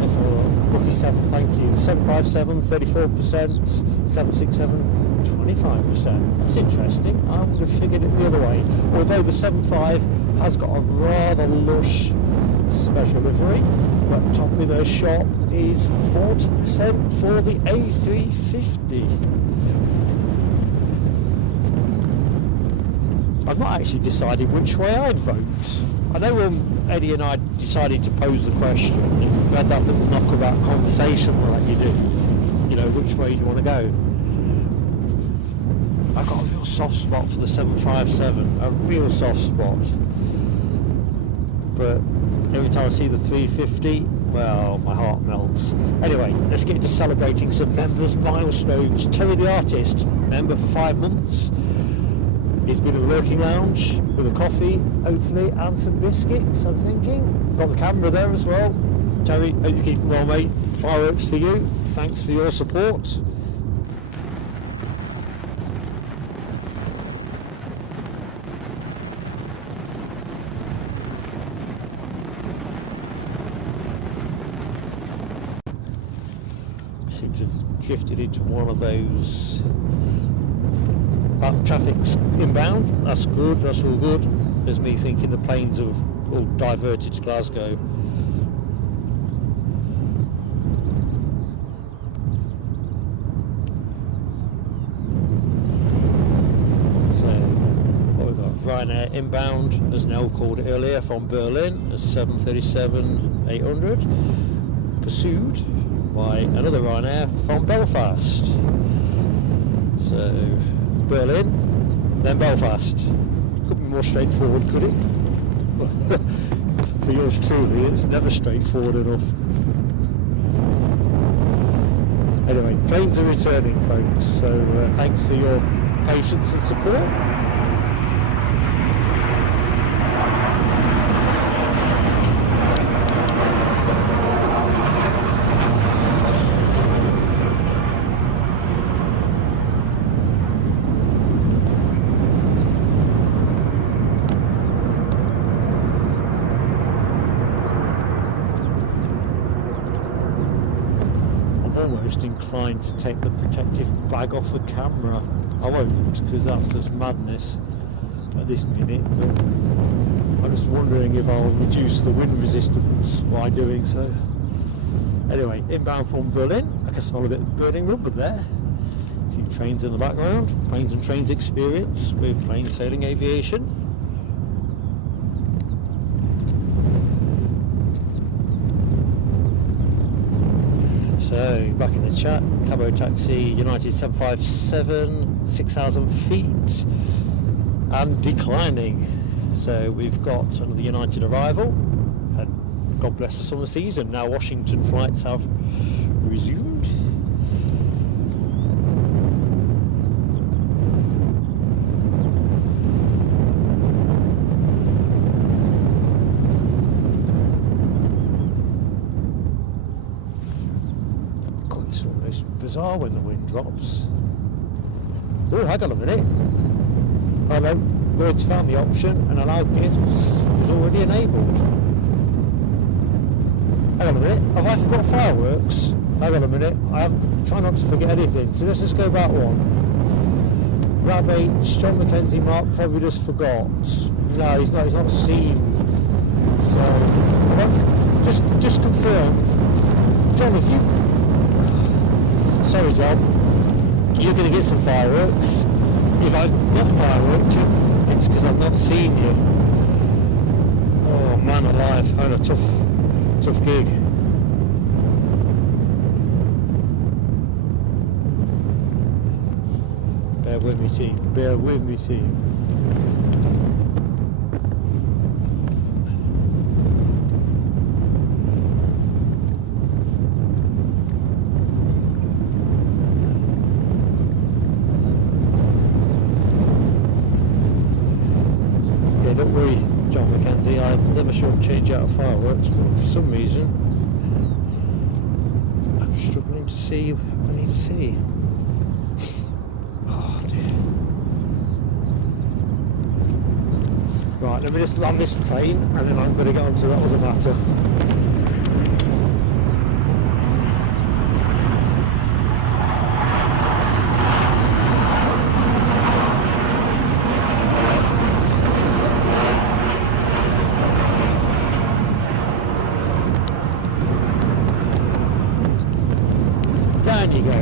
let's have a look. Lucky 7, thank you. 757, 34%, 767, 25%. That's interesting. I would have figured it the other way. Although the 75 has got a rather lush special livery. But top of their shop is 40% for the A350. I've not actually decided which way I'd vote. I know when Eddie and I decided to pose the question, we had that little knockabout conversation like you do. You know, which way do you want to go? I've got a real soft spot for the 757, a real soft spot. But every time I see the 350, well, my heart melts. Anyway, let's get into celebrating some members' milestones. Terry the Artist, member for 5 months. He's been in the working lounge with a coffee, hopefully, and some biscuits, I'm thinking. Got the camera there as well. Terry, hope you're keeping well, mate. Fireworks for you. Thanks for your support. Seems to have drifted into one of those traffic's inbound. That's good, that's all good. There's me thinking the planes have all diverted to Glasgow. So what we've got, Ryanair inbound, as Nell called it earlier, from Berlin, a 737-800, pursued by another Ryanair from Belfast. So Berlin, then Belfast. Couldn't be more straightforward, could it? For yours truly, it's never straightforward enough. Anyway, planes are returning, folks, so thanks for your patience and support. Inclined to take the protective bag off the camera. I won't, because that's just madness at this minute, but I'm just wondering if I'll reduce the wind resistance by doing so. Anyway, inbound from Berlin. I can smell a bit of burning rubber there. A few trains in the background. Planes and Trains experience with plain sailing aviation. So, back in the chat, Cabo Taxi, United 757, 6,000 feet. and declining. So we've got another United arrival, and God bless the summer season. Now Washington flights have resumed. God, it's almost bizarre when the wind drops. Oh, hang on a minute. Hello, words found the option and allow gifts was already enabled. Hang on a minute, have I forgot fireworks? Hang on a minute, try not to forget anything. So let's just go back one. Rab H, John Mackenzie, Mark probably just forgot. No, he's not seen. So, well, just confirm. John, have you... Sorry, John. You're going to get some fireworks. If I've not fireworked you, it's because I've not seen you. Oh man alive, I had a tough gig. Bear with me, team. Bear with me, team. Don't worry, John Mackenzie, I never shortchange out of fireworks, but for some reason I'm struggling to see what I need to see. Oh dear. Right, let me just land this plane and then I'm going to get on to that other matter. Down you go.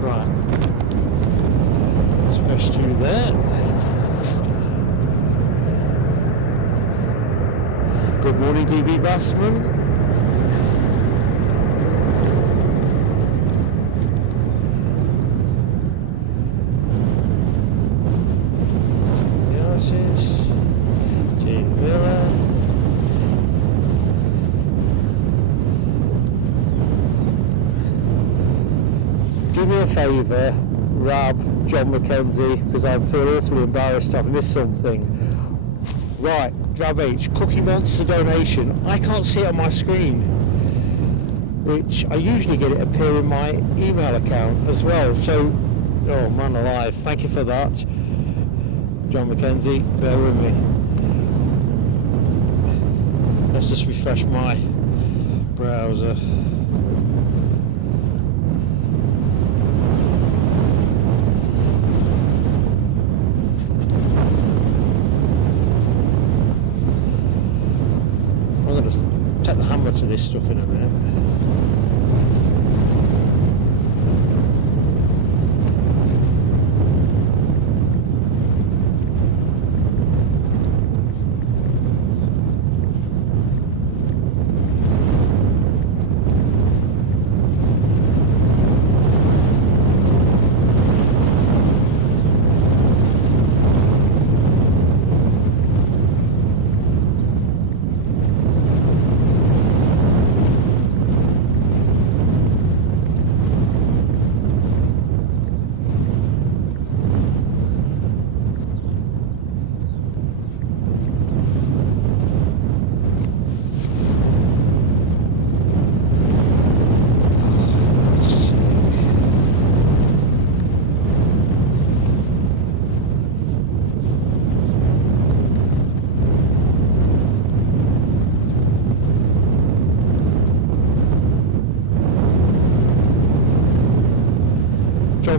Right. Let's rest you there. Good morning, DB Bassman. Jane Miller. Do me a favour, Rab, John Mackenzie, because I feel awfully embarrassed I've missed something. Right, Rab H, Cookie Monster donation. I can't see it on my screen, which I usually get it appear in my email account as well. So, oh man alive, thank you for that, John Mackenzie. Bear with me. Let's just refresh my browser. I'm going to take the hammer to this stuff in a minute.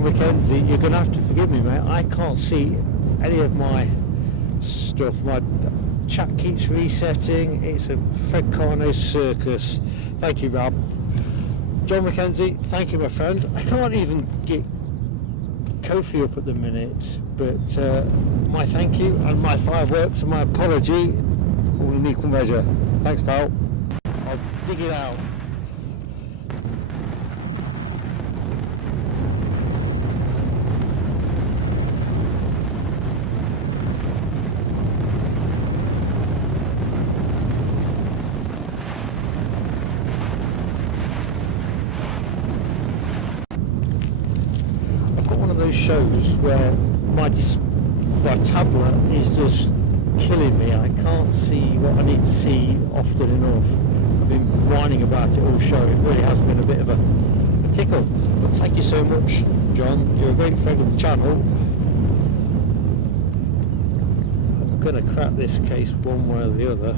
Mackenzie, you're going to have to forgive me, mate. I can't see any of my stuff. My chat keeps resetting. It's a Fred Carno circus. Thank you, Rob. John Mackenzie, thank you, my friend. I can't even get Kofi up at the minute, but my thank you and my fireworks and my apology all in equal measure. Thanks, pal. I'll dig it out. of those shows where my tablet is just killing me. I can't see what I need to see often enough. I've been whining about it all show. It really has been a bit of a tickle. But thank you so much, John. You're a great friend of the channel. I'm going to crack this case one way or the other.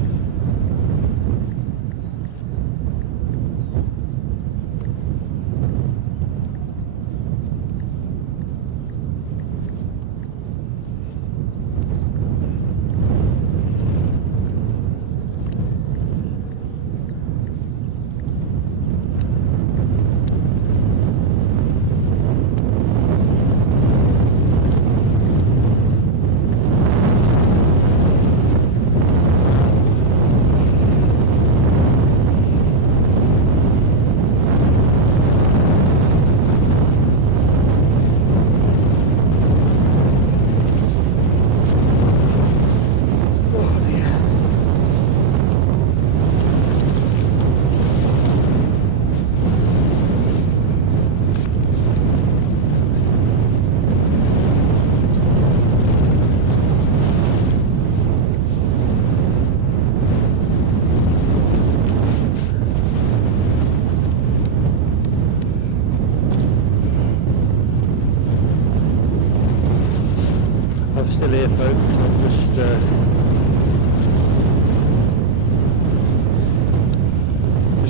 Still here, folks. I'm just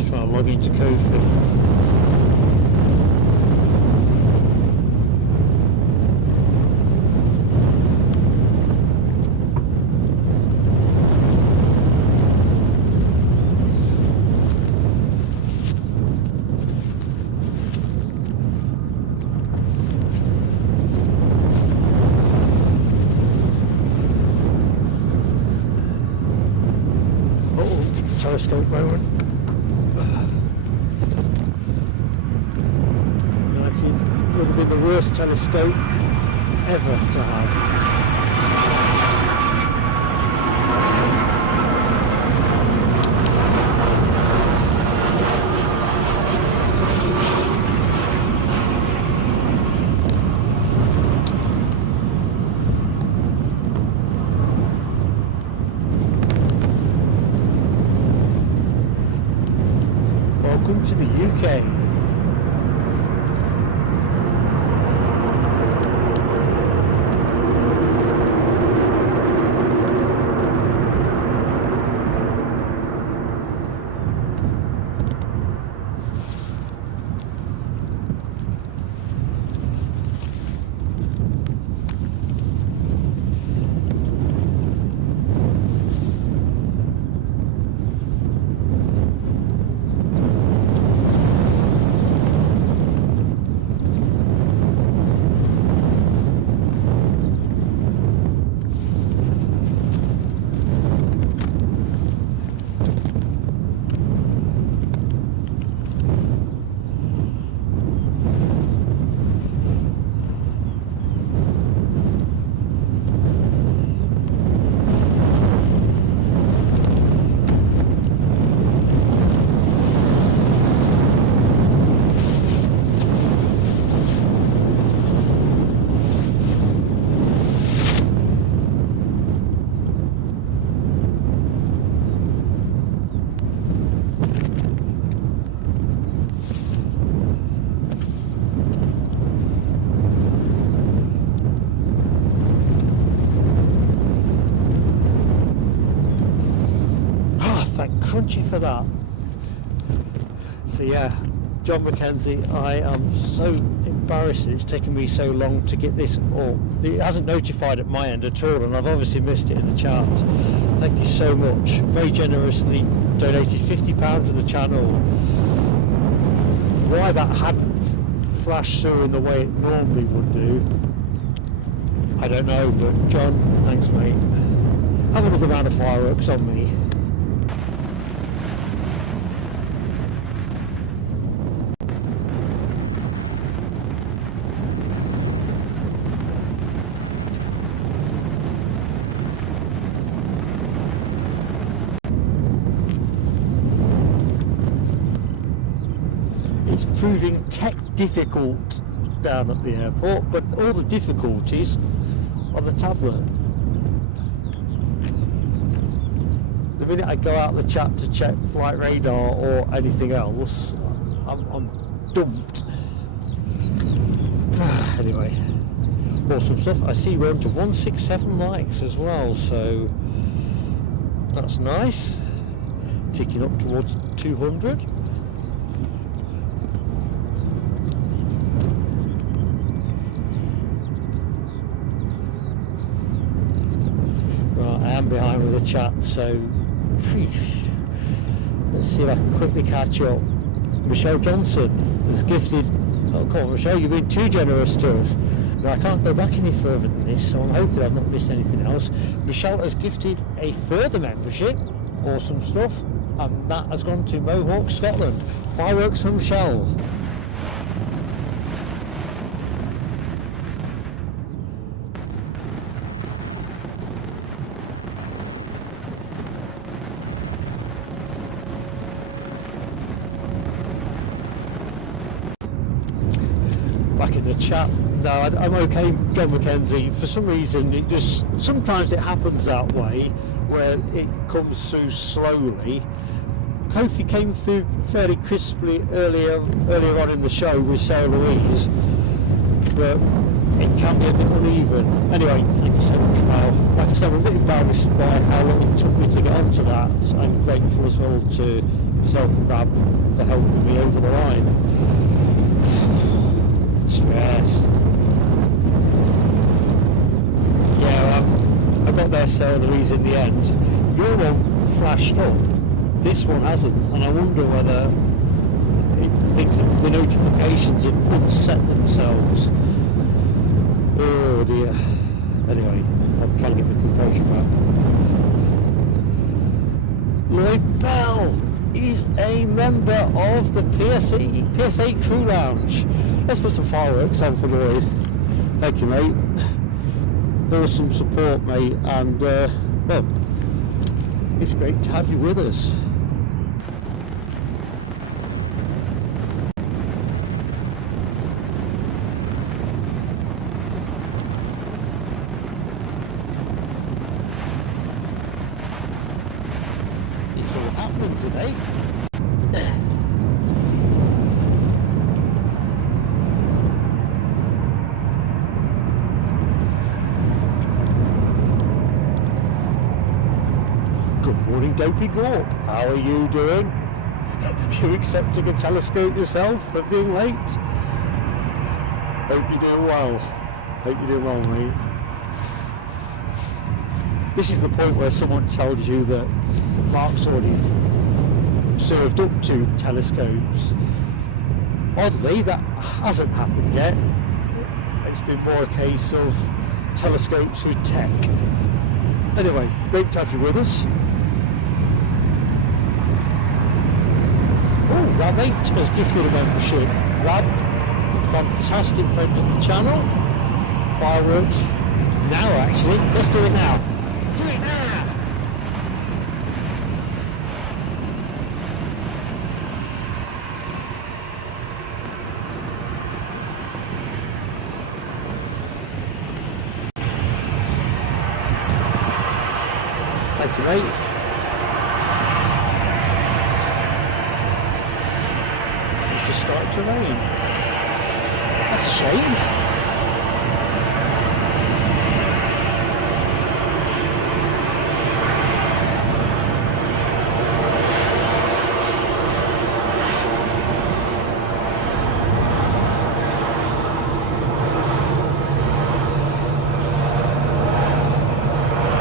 trying to log into Kofi. Telescope moment. It would have been the worst telescope ever to have. Welcome to the UK. Crunchy for that. So yeah, John Mackenzie, I am so embarrassed that it's taken me so long to get this up. It hasn't notified at my end at all, and I've obviously missed it in the chart. Thank you so much. Very generously donated £50 to the channel. Why that hadn't flashed through in the way it normally would do, I don't know, but John, thanks mate. Have another round of fireworks on me. It's proving tech difficult down at the airport, but all the difficulties are the tablet. The minute I go out the chat to check flight radar or anything else, I'm dumped. Anyway, awesome stuff. I see we're on to 167 likes as well, so that's nice. Ticking up towards 200. Right, I am behind with the chat, so let's see if I can quickly catch up. Michelle Johnson has gifted, oh come on Michelle, you've been too generous to us. Now I can't go back any further than this, so I'm hoping I've not missed anything else. Michelle has gifted a further membership, awesome stuff, and that has gone to Mohawk, Scotland. Fireworks from Michelle. Back in the chat. No, I'm okay, John McKenzie. For some reason, it just sometimes it happens that way, where it comes through slowly. Kofi came through fairly crisply earlier on in the show with Sarah Louise, but it can be a bit uneven. Anyway, thank you so much, Mal. Like I said, I'm a bit embarrassed by how long it took me to get onto that. I'm grateful as well to yourself and Rab for helping me over the line. Stressed. Yeah, I got there, Sarah Louise, in the end. Your one flashed up. This one hasn't, and I wonder whether it thinks that the notifications have unset themselves. Oh dear. Anyway, I'm trying to get my composure back. Lloyd Bell is a member of the PSA Crew Lounge. Let's put some fireworks on for Lloyd. Thank you, mate. Awesome support, mate, and well, it's great to have you with us. It's all happening today. Dopey Gorp, how are you doing? You accepting a telescope yourself for being late? Hope you're doing well. Hope you're doing well, mate. This is the point where someone tells you that Mark's already served up 2 telescopes. Oddly, that hasn't happened yet. It's been more a case of telescopes with tech. Anyway, great to have you with us. Rab 8 has gifted a membership. Rab, fantastic friend of the channel. Fireworks now, actually. Let's do it now. Do it now! Thank you, mate. Started to rain. That's a shame.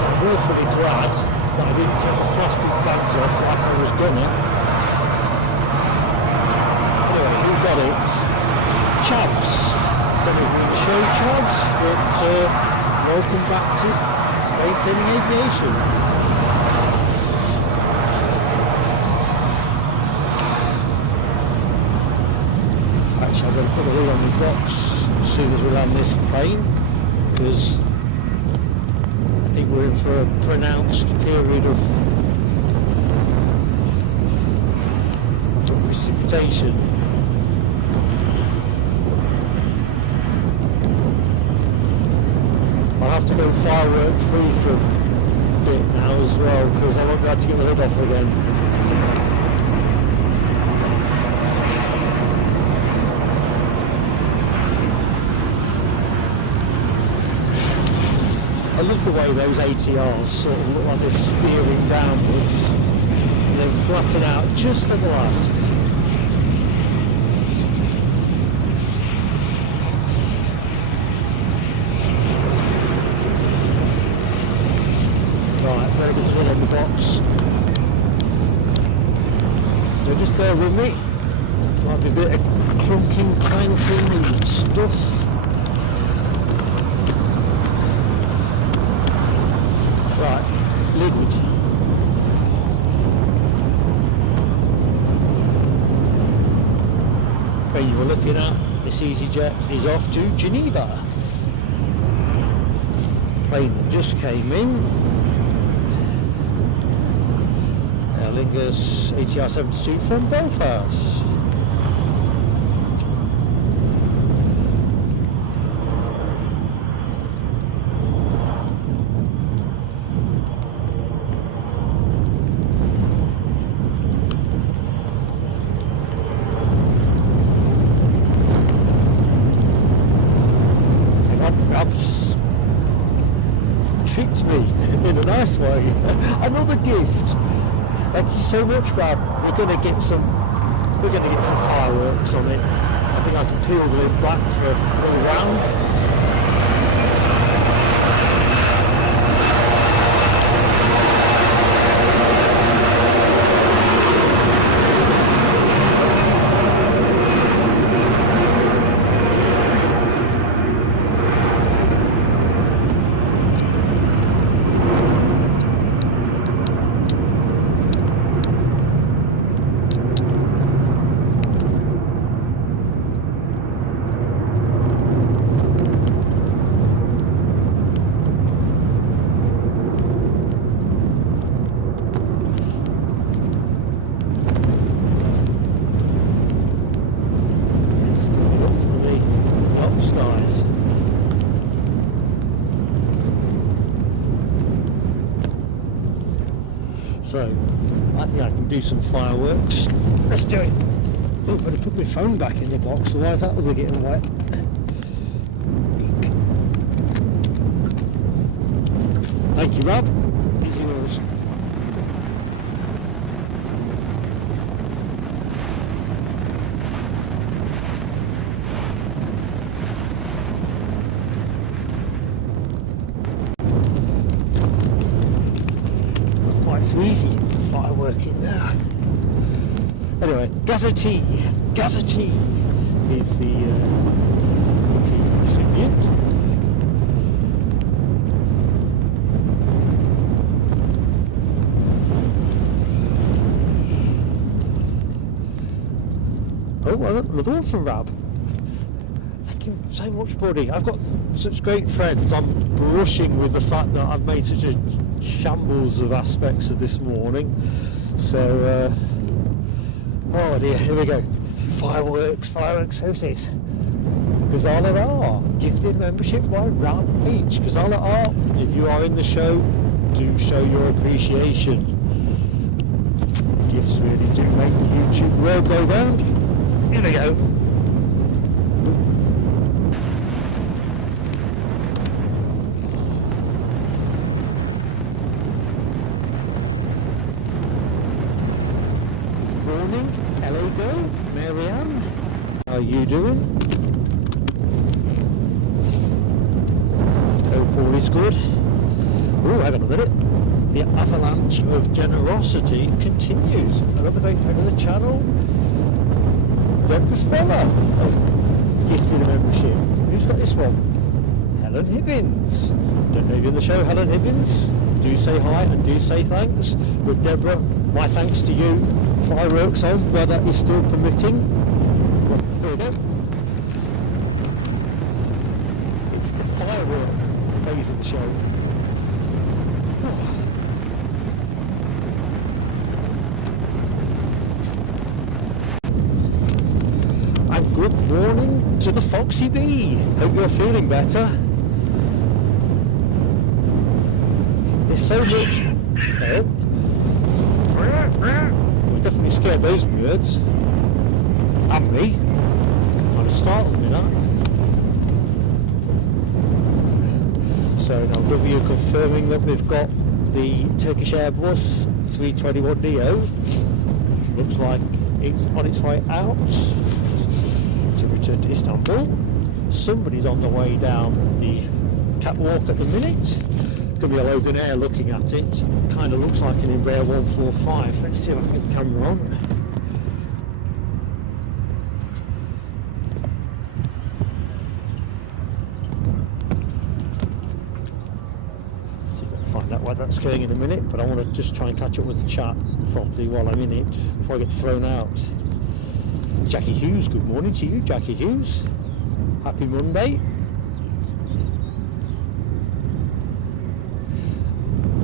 I'm awfully glad that I didn't take the plastic bags off like I was gonna. Got it. Chavs. Don't know if we show Chavs, but welcome back to Maintaining Aviation. Actually, I'm going to put the lid on the box as soon as we land this plane, because I think we're in for a pronounced period of precipitation. have to go firework free for a bit now as well, because I won't be able to get the hood off again. I love the way those ATRs sort of look like they're spearing downwards and then flatten out just at the last. Right, ready to put on the box. So just bear with me. Might be a bit of clunking, clanking and stuff. Right, liquid. When you were looking at, this EasyJet is off to Geneva. Plane that just came in. Aer Lingus ATR 72 from Belfast. Tricked me in a nice way. Another gift. Thank you so much, Rab. We're gonna get some fireworks on it. I think I can peel the lid back for a little round. So, I think I can do some fireworks. Let's do it. Oh, better put my phone back in the box, otherwise that will be getting wet. Thank you, Rob. These are yours. So easy fireworking now. Anyway, Gazety is the key recipient. Oh, well, another one from Rab. Thank you so much, buddy. I've got such great friends. I'm blushing with the fact that I've made such a shambles of aspects of this morning. So, oh dear, here we go. Fireworks, who's this? Gazala R, gifted membership by Rab H. Gazala R, if you are in the show, do show your appreciation. Gifts really do make the YouTube world go round. Here we go. Hello, Marianne. How are you doing? Hope all is good. Oh, hang on a minute. The avalanche of generosity continues. Another great friend of the channel, Deborah Speller, has gifted a membership. Who's got this one? Helen Hibbins. Don't know if you're in the show, Helen Hibbins. Do say hi and do say thanks. But Deborah, my thanks to you. Fireworks on, where that is still permitting. There we go. It's the firework phase of the show. And good morning to the Foxy Bee. Hope you're feeling better. There's so much. Oh. We've definitely scared those birds. And me. Kind of startled me that. So now W confirming that we've got the Turkish Airbus 321neo. Looks like it's on its way out to return to Istanbul. Somebody's on the way down the catwalk at the minute. Could be a Loganair looking at it. Kind of looks like an Embraer 145. Let's see if I can get the camera on. See if I can find out why that's going in a minute, but I want to just try and catch up with the chat properly while I'm in it before I get thrown out. Jackie Hughes, good morning to you, Jackie Hughes. Happy Monday.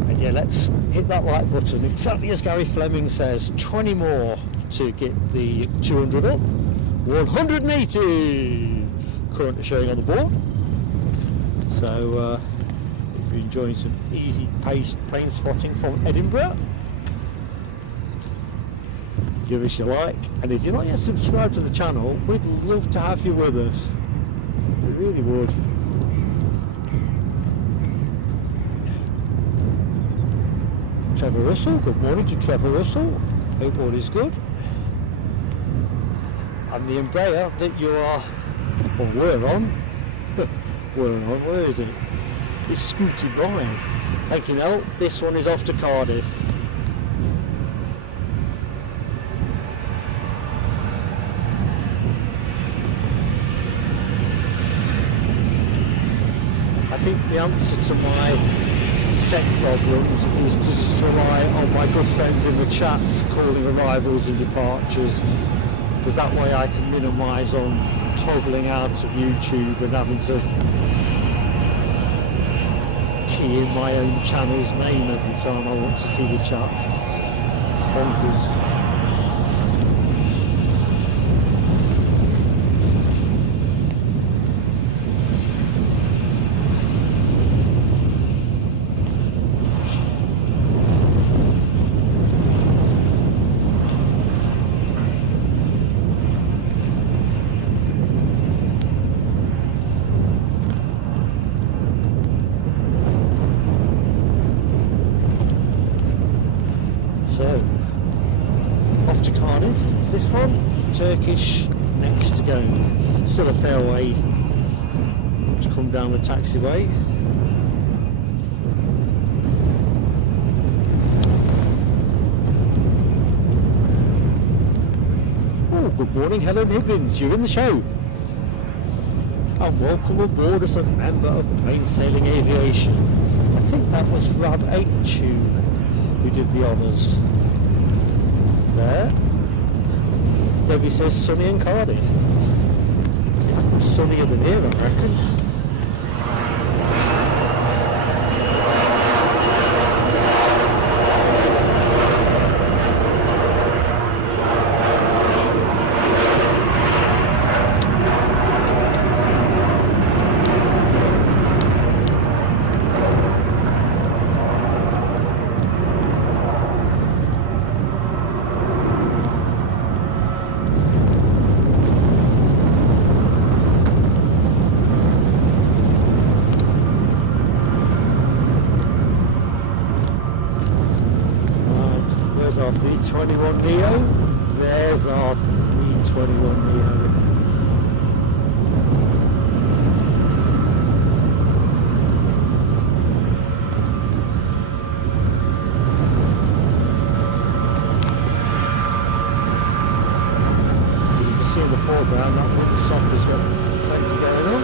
And yeah, let's hit that like button. Exactly as Gary Fleming says, 20 more to get the 200 up. 180 currently showing on the board. So if you're enjoying some easy paced plane spotting from Edinburgh, give us your like, and if you're not yet subscribed to the channel, we'd love to have you with us. We really would. Trevor Russell, good morning to Trevor Russell. Hope all is good. And the Embraer that you are, or were on, where is it? It's scooting by. Thank you, Nell. This one is off to Cardiff. I think the answer to my tech problems is to just rely on my good friends in the chats calling arrivals and departures, because that way I can minimise on toggling out of YouTube and having to key in my own channel's name every time I want to see the chat. Bonkers. Turkish next to go. Still a fair way to come down the taxiway. Oh, good morning, Helen Higgins. You're in the show. And welcome aboard as a member of Plain Sailing Aviation. I think that was Rab 82 who did the honours there. Debbie says sunny in Cardiff. Sunnier than here, I reckon. Our 321neo. There's our 321neo. You can see in the foreground that one soccer's got plenty going on.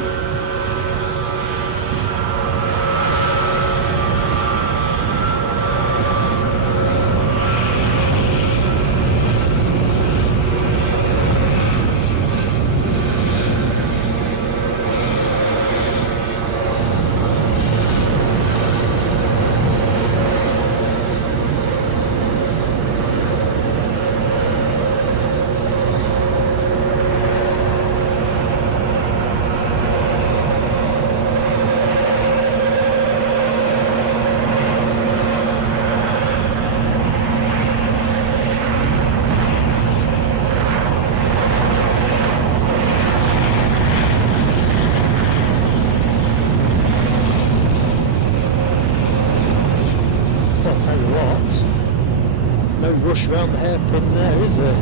what, no rush around the hairpin there, is there?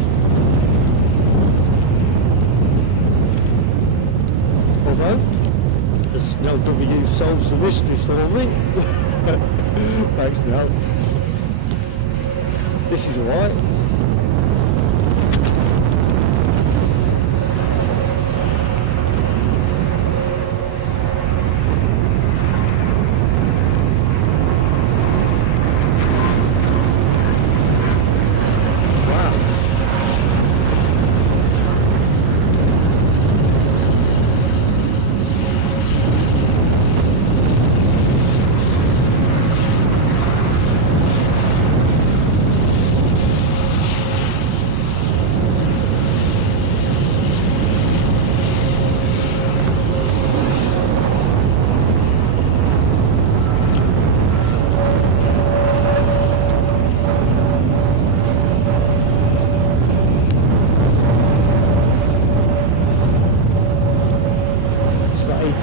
Although, as LW solves the mystery for me. Thanks, Nell. This is alright.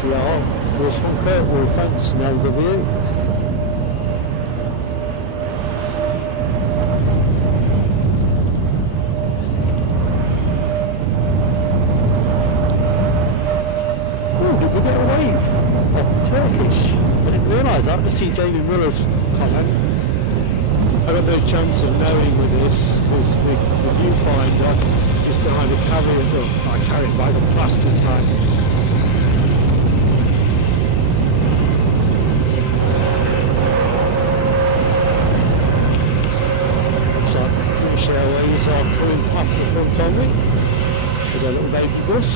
Was from Kirkwall, thanks LW. Oh, did we get a wave off the Turkish? I didn't realise that. I just see Jamie Miller's comment. I got no chance of knowing with this because the viewfinder is behind a carrier. Look, I carried a bag of plastic bag. Airways are coming past the front of me with a little baby bus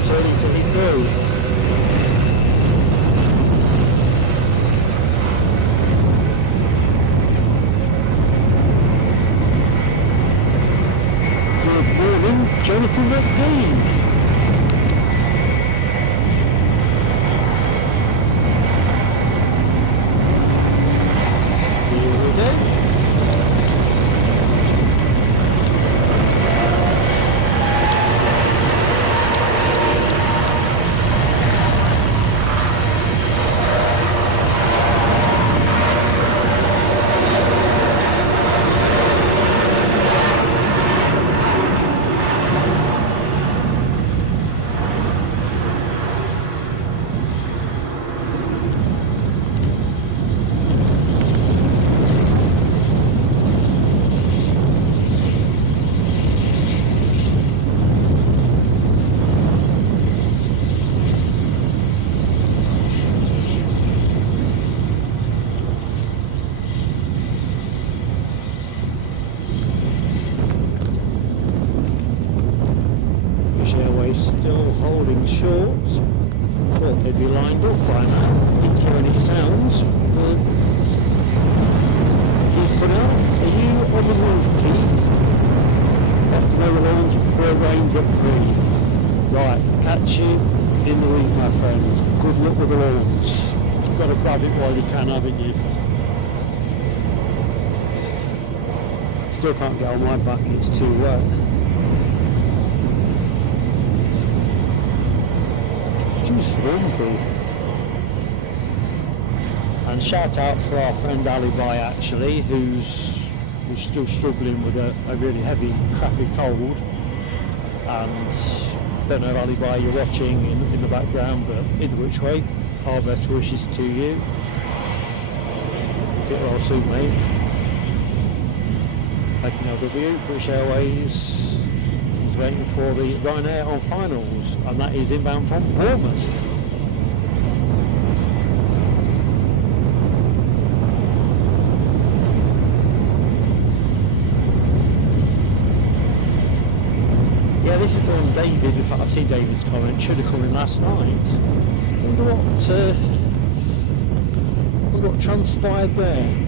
returning to Heathrow. Good morning, Jonathan McDee. Still holding short. Thought they'd be lined up by now. Didn't hear any sounds. Keith Cornell, are you on the move, Keith? Have to mow the lawns before it rains at 3. Right, catch you in the week, my friend. Good luck with the lawns. You've got to grab it while you can, haven't you? Still can't get on my back, it's too wet. Too swampy. And shout out for our friend Alibi actually, who's still struggling with a really heavy, crappy cold. And don't know if Alibi you're watching in the background, but either which way, our best wishes to you. Get well soon, mate. Taking LW, British Airways is waiting for the Ryanair on finals, and that is inbound from Bournemouth. Yeah, this is on David. In fact, I see David's comment. Should have come in last night. Wonder what transpired there.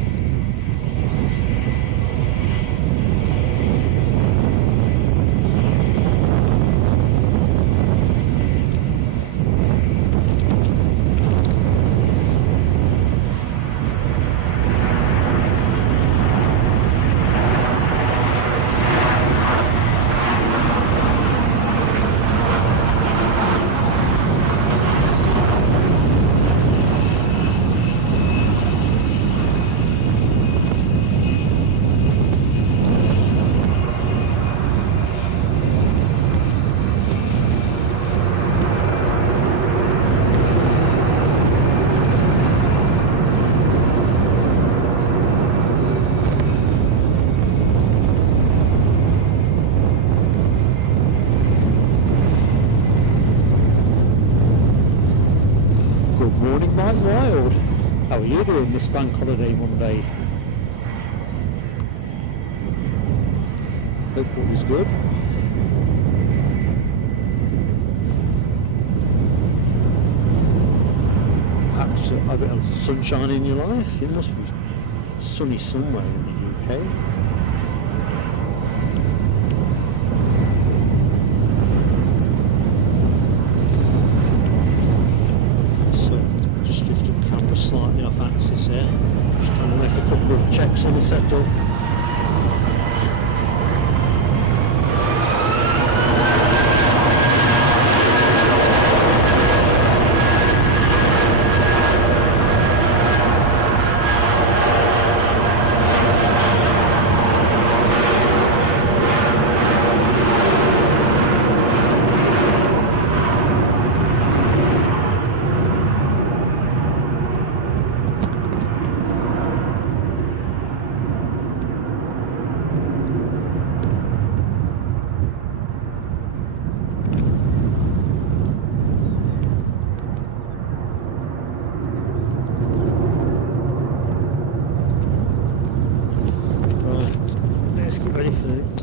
Good morning, Mike Wild. How are you doing this bank holiday Monday? Hope all is good. Perhaps a bit of sunshine in your life. It must be sunny somewhere in the UK. Slightly off axis here, just trying to make a couple of checks on the setup.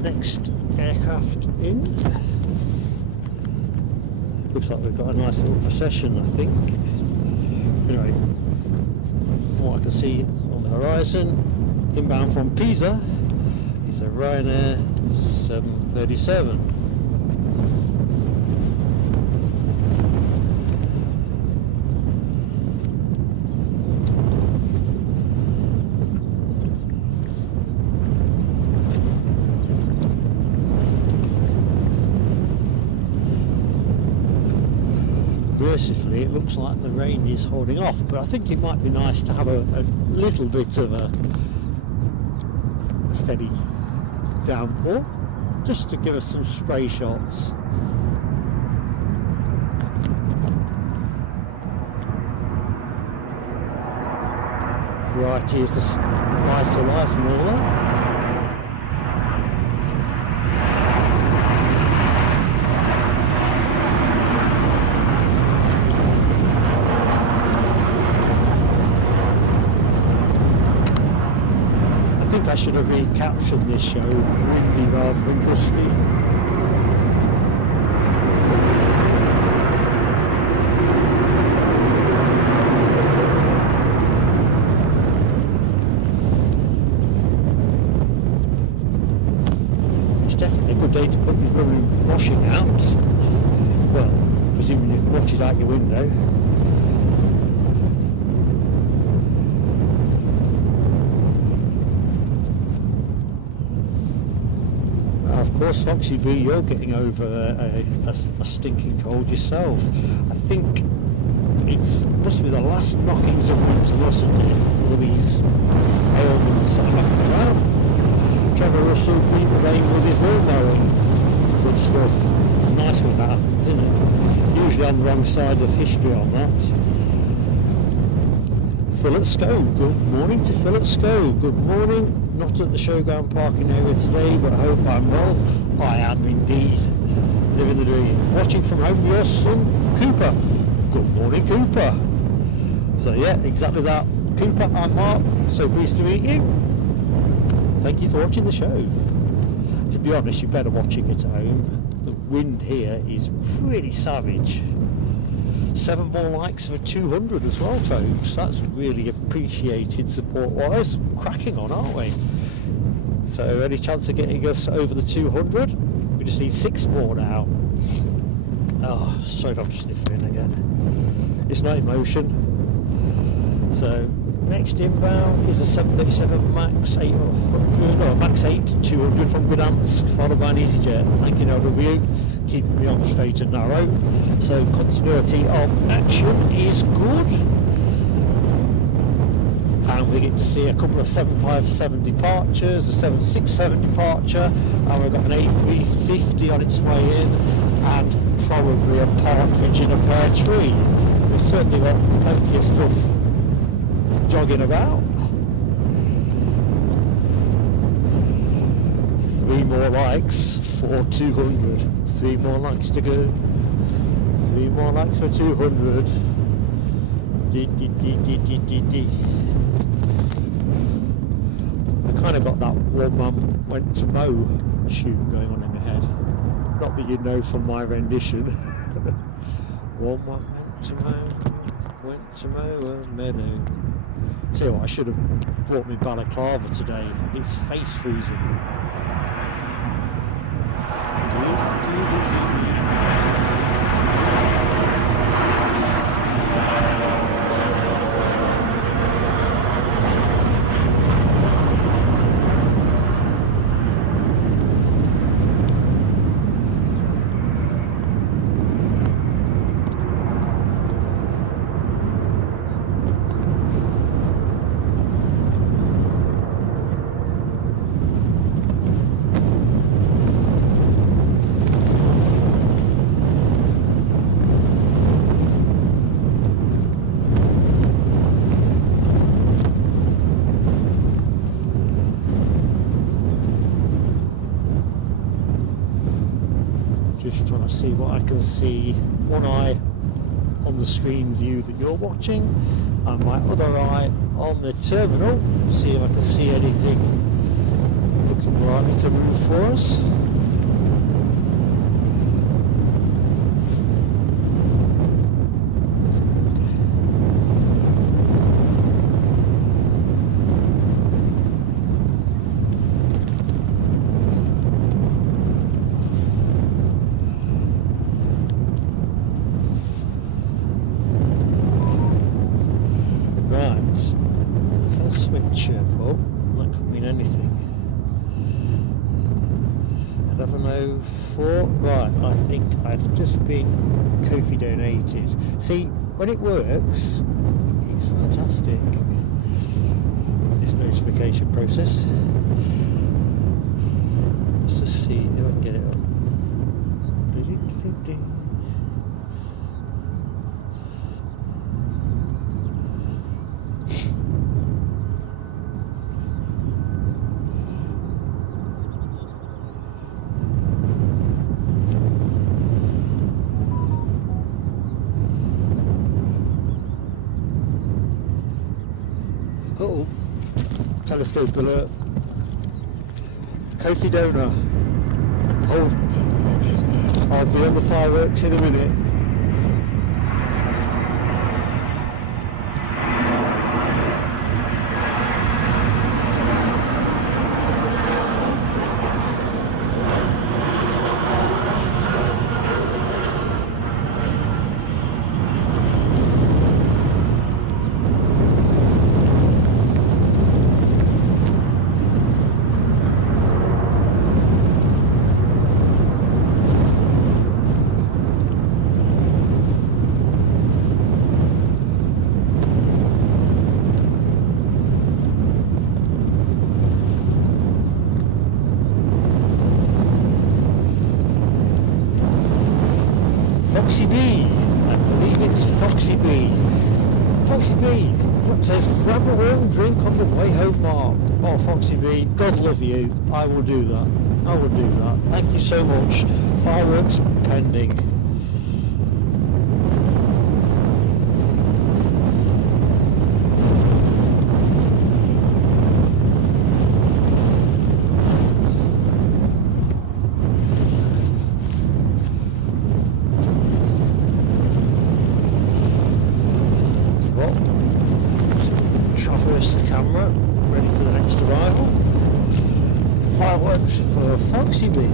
Next aircraft in. Looks like we've got a nice little procession, I think. Anyway, what I can see on the horizon, inbound from Pisa, is a Ryanair 737. Mercifully, it looks like the rain is holding off, but I think it might be nice to have a little bit of a steady downpour, just to give us some spray shots. Variety is the spice of life and all that. I should have recaptured this show windy rather than gusty. It's definitely a good day to put your washing out. Well, presuming you can watch it out your window. Of course, Foxy B, you're getting over a stinking cold yourself. I think it must be the last knockings of winter, mustn't it? All these ailments that are knocking around. Trevor Russell beat the rain with his lawn mowing. Good stuff. It's nice when that happens, isn't it? Usually on the wrong side of history on that. Phil at Scow. Good morning to Phil at Scow. Good morning. Not at the showground parking area today, but I hope I'm well. I am indeed. Living the dream. Watching from home, your son, Cooper. Good morning, Cooper. So yeah, exactly that. Cooper, I'm Mark. So pleased to meet you. Thank you for watching the show. To be honest, you're better watching it at home. The wind here is pretty savage. 7 more likes for 200 as well, folks. That's really appreciated support-wise. Cracking on, aren't we? So any chance of getting us over the 200? We just need 6 more now. Oh, sorry if I'm sniffling again. It's not emotion. So next inbound is a 737 Max 800, or Max 8 200 from Gdansk, followed by an EasyJet. Thank you, LW. Keeping me on the straight and narrow. So continuity of action is good. And we get to see a couple of 757 departures, a 767 departure, and we've got an A350 on its way in, and probably a partridge in a pear tree. We've certainly got plenty of stuff jogging about. 3 more likes for 200. 3 more likes to go. 3 more likes for 200. I kind of got that one man went to mow tune going on in my head. Not that you know from my rendition. One man went to mow a meadow. Tell you what, I should have brought me balaclava today. It's face freezing. Just trying to see what I can see. One eye on the screen view that you're watching, and my other eye on the terminal. See if I can see anything looking likely to move for us. Right, I think I've just been Kofi donated. See, when it works, it's fantastic. This notification process. Let's just see if I can get it up. Uh-oh, telescope alert. Kofi donor. Oh, I'll be on the fireworks in a minute. Foxy B, I believe it's Foxy B. Foxy B says, grab a warm drink on the way home, Mark. Oh, Foxy B, God love you. I will do that. I will do that. Thank you so much. Fireworks pending. Traverse the camera, ready for the next arrival. Fireworks for Foxy B.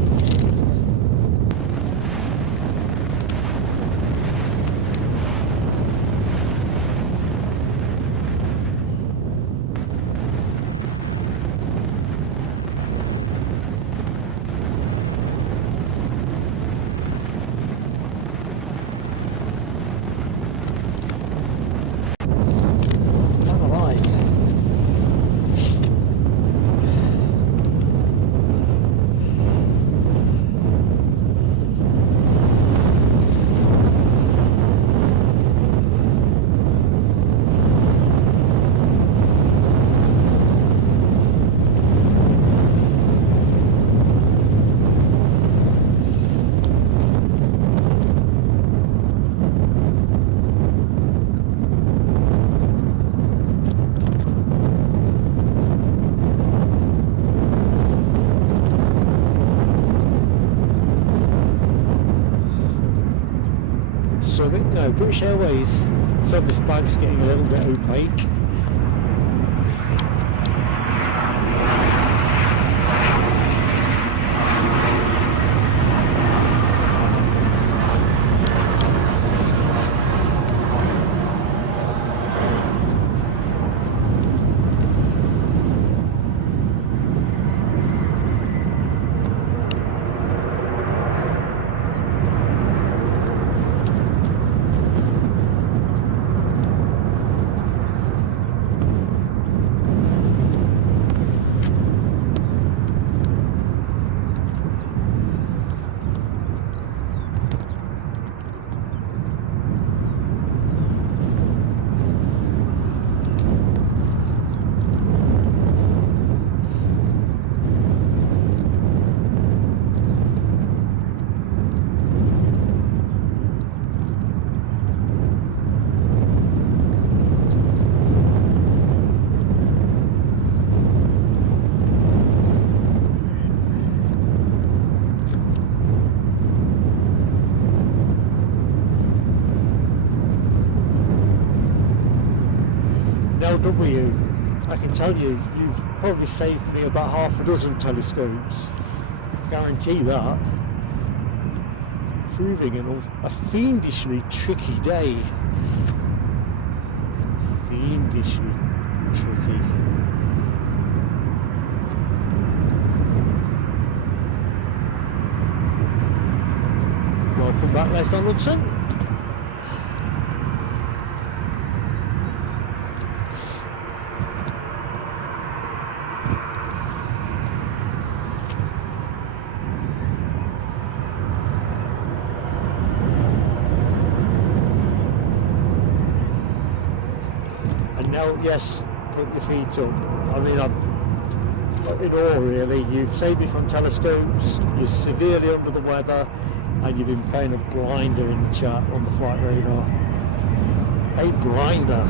know, British Airways. So this bag's getting a little bit opaque. LW, I can tell you, you've probably saved me about half a dozen telescopes. Guarantee that. Proving a fiendishly tricky day. Fiendishly tricky. Welcome back, Les Donaldson. Yes, put your feet up. I mean, in all really, you've saved me from telescopes, you're severely under the weather, and you've been playing a blinder in the chat on the flight radar. A blinder.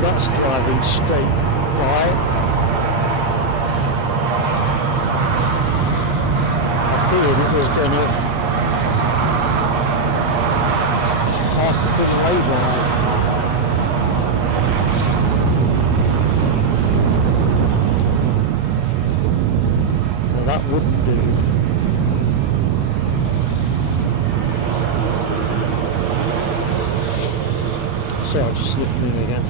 That's driving straight right. I feared it was going to park a big lay-by. Now that wouldn't do. So I'm sniffing again.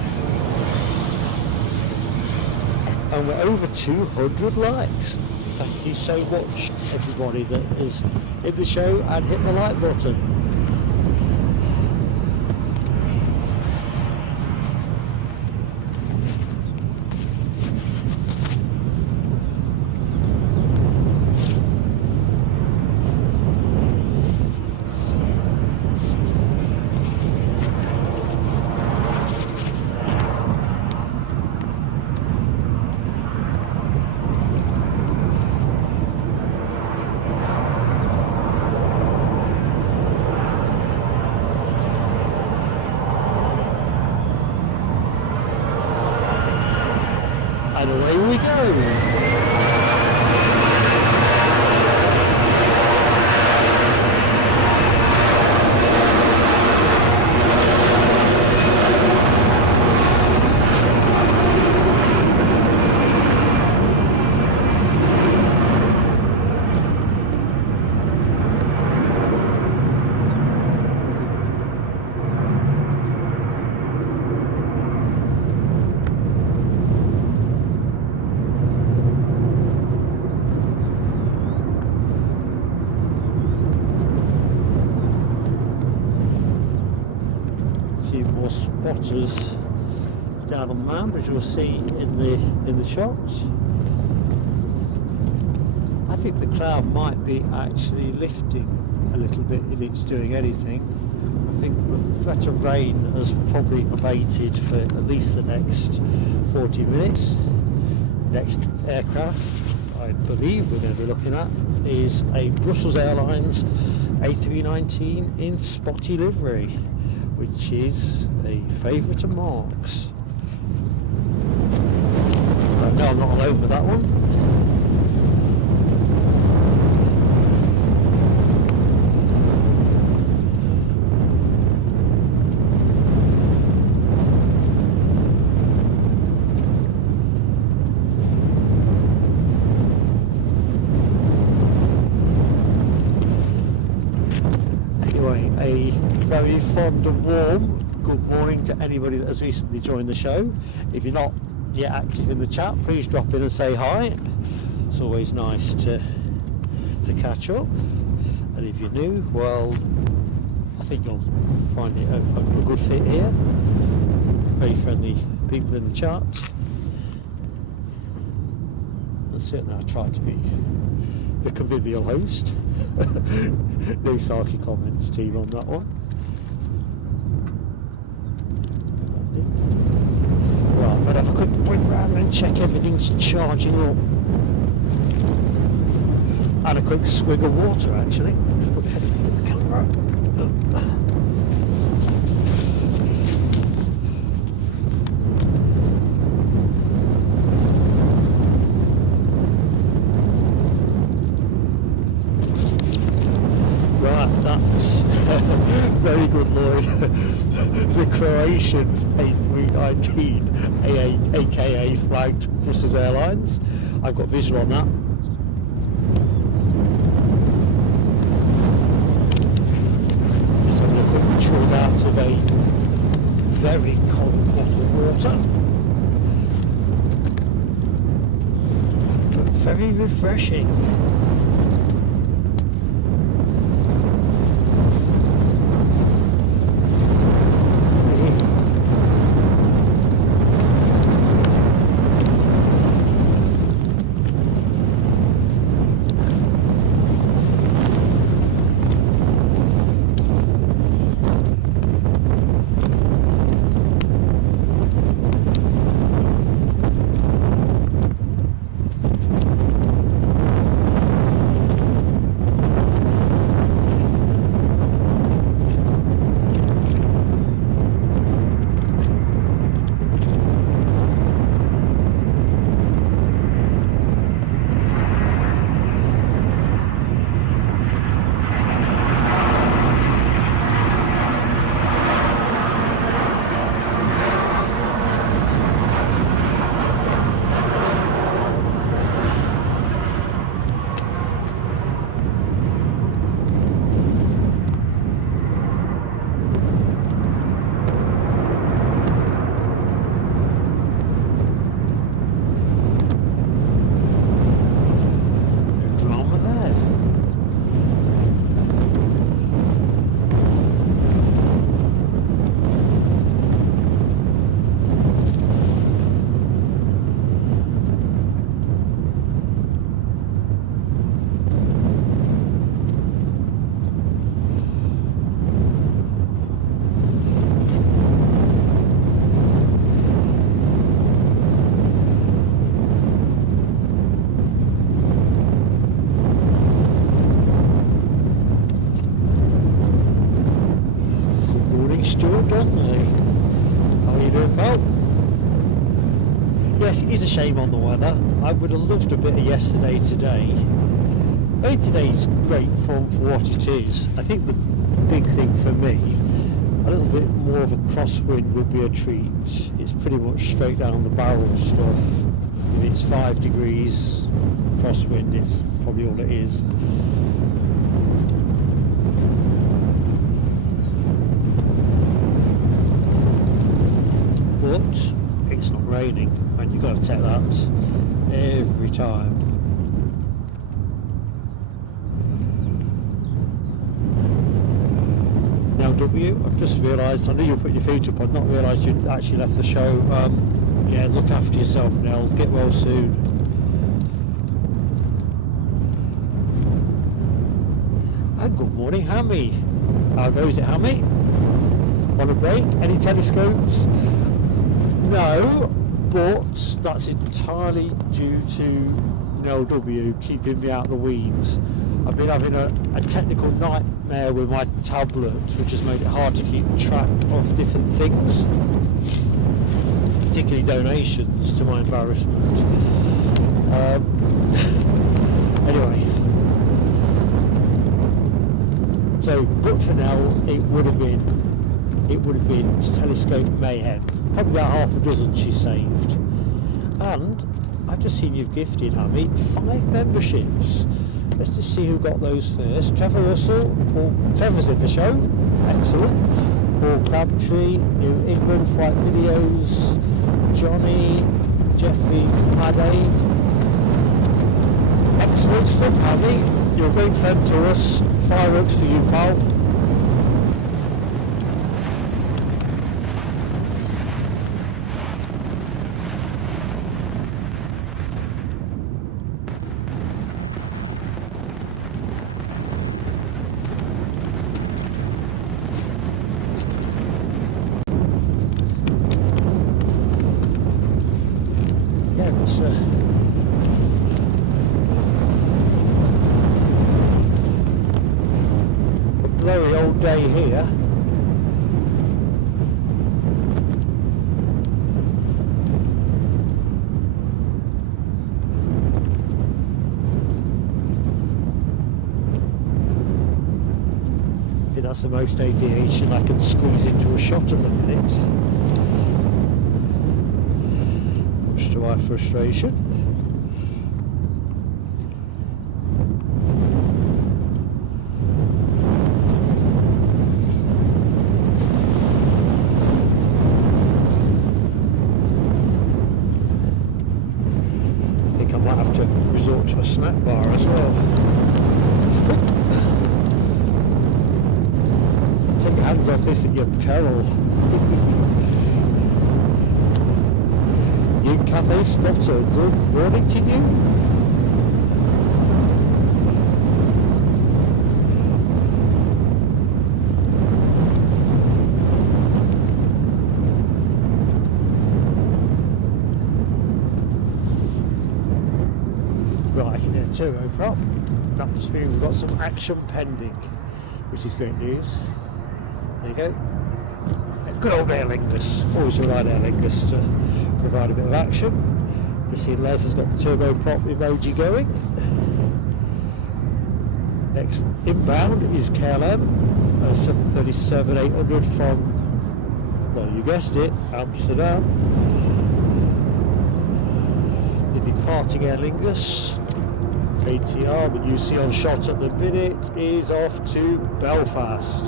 And we're over 200 likes. Thank you so much, everybody that has hit the show and hit the like button. spotters down on land, as you'll see in the shots. I think the cloud might be actually lifting a little bit if it's doing anything. I think the threat of rain has probably abated for at least the next 40 minutes. Next aircraft I believe we're going to be looking at is a Brussels Airlines A319 in spotty livery, which is a favourite of Mark's. But no, I'm not alone with that one. A very fond and warm good morning to anybody that has recently joined the show. If you're not yet active in the chat, please drop in and say hi. It's always nice to catch up. And if you're new, well, I think you'll find it a good fit here. Very friendly people in the chat. And certainly I try to be the convivial host. No sarky comments, team, on that one. Right, but have a quick point round and check everything's charging up. And a quick swig of water, actually. Just put the head in the camera. Very good, Lloyd. The Croatian A319, aka flagged Brussels Airlines. I've got visual on that. Just having a quick chug out of a very cold bottle of water. But very refreshing. Yes, it is a shame on the weather. I would have loved a bit of yesterday today. I mean, today's great fun for what it is. I think the big thing for me, a little bit more of a crosswind would be a treat. It's pretty much straight down the barrel stuff. If it's 5 degrees crosswind, it's probably all it is. But it's not raining, and you've got to take that every time. Now, don't NLW. I've just realised, I knew you were putting your feet up, I'd not realised you'd actually left the show. Yeah, look after yourself, Nell. Get well soon. And good morning, Hammy. How goes it, Hammy? On a break? Any telescopes? No, but that's entirely due to Nell W keeping me out of the weeds. I've been having a technical nightmare with my tablet, which has made it hard to keep track of different things, particularly donations, to my embarrassment. Anyway, so but for Nell, it would have been telescope mayhem. Probably about half a dozen she saved. And I've just seen you've gifted, Hammy, 5 memberships. Let's just see who got those first. Trevor Russell, Trevor's in the show, excellent. Paul Crabtree, New England Flight Videos, Johnny, Jeffrey Madday. Excellent stuff, Hammy. You're a great friend to us. Fireworks for you, pal. Day here. I think that's the most aviation I can squeeze into a shot at the minute, much to my frustration. To a snack bar as well. Take your hands off this at your peril. You Cafe Spotter, good morning to you. Turboprop. That must mean we've got some action pending, which is great news. There you go. Good old Aer Lingus. Always relied on Aer Lingus to provide a bit of action. You see Les has got the turboprop emoji going. Next inbound is KLM 737-800 from, well, you guessed it, Amsterdam. The departing Aer Lingus ATR that you see on shot at the minute is off to Belfast.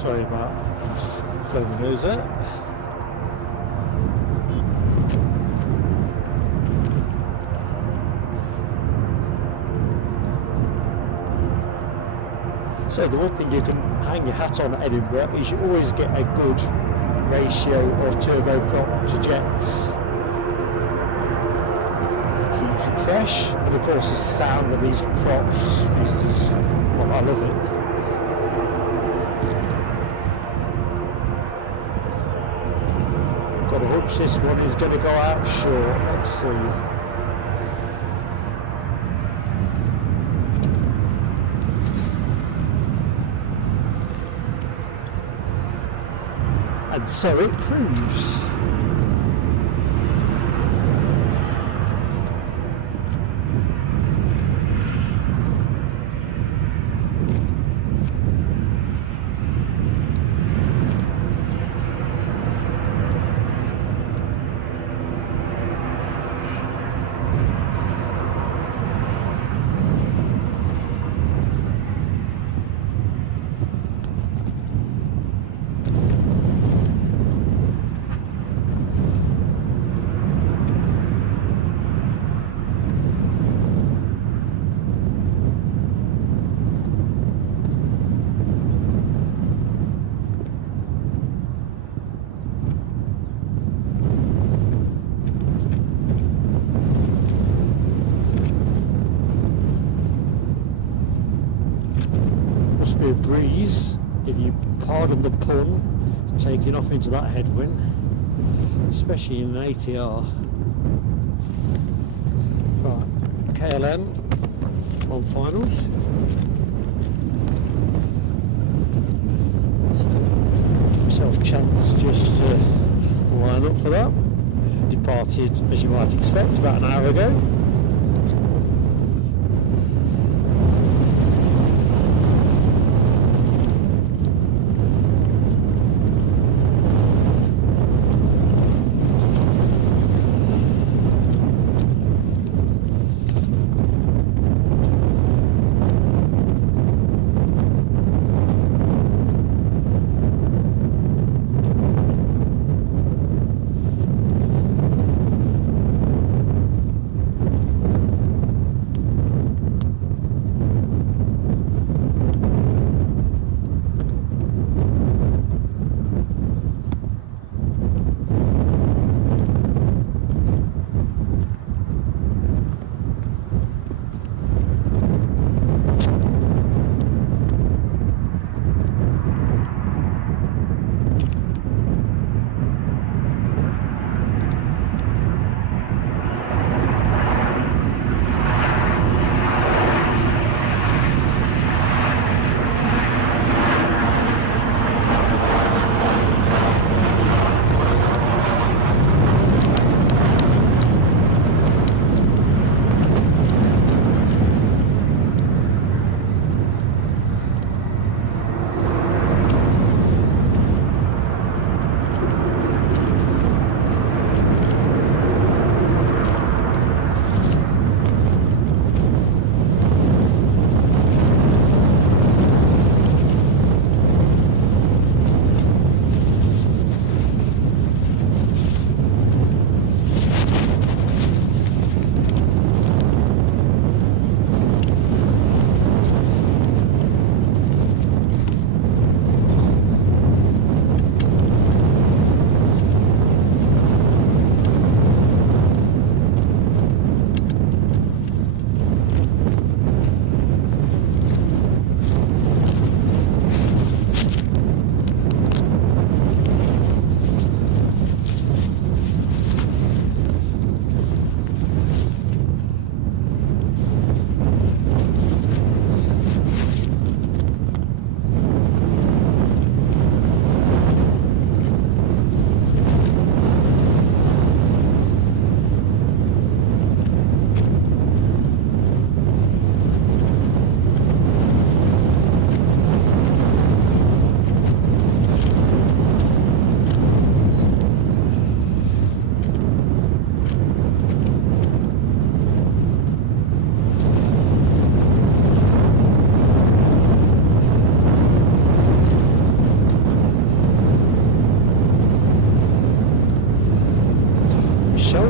Sorry about blowing my nose there. So the one thing you can hang your hat on at Edinburgh is you always get a good ratio of turboprop to jets. Keeps it fresh, and of course the sound of these props is just, well, I love it. Got a hunch this one is going to go out short. Let's see. And so it proves. pardon the pun, taking off into that headwind, especially in an ATR. Right, KLM on finals. Self chance just to line up for that. Departed, as you might expect, about an hour ago.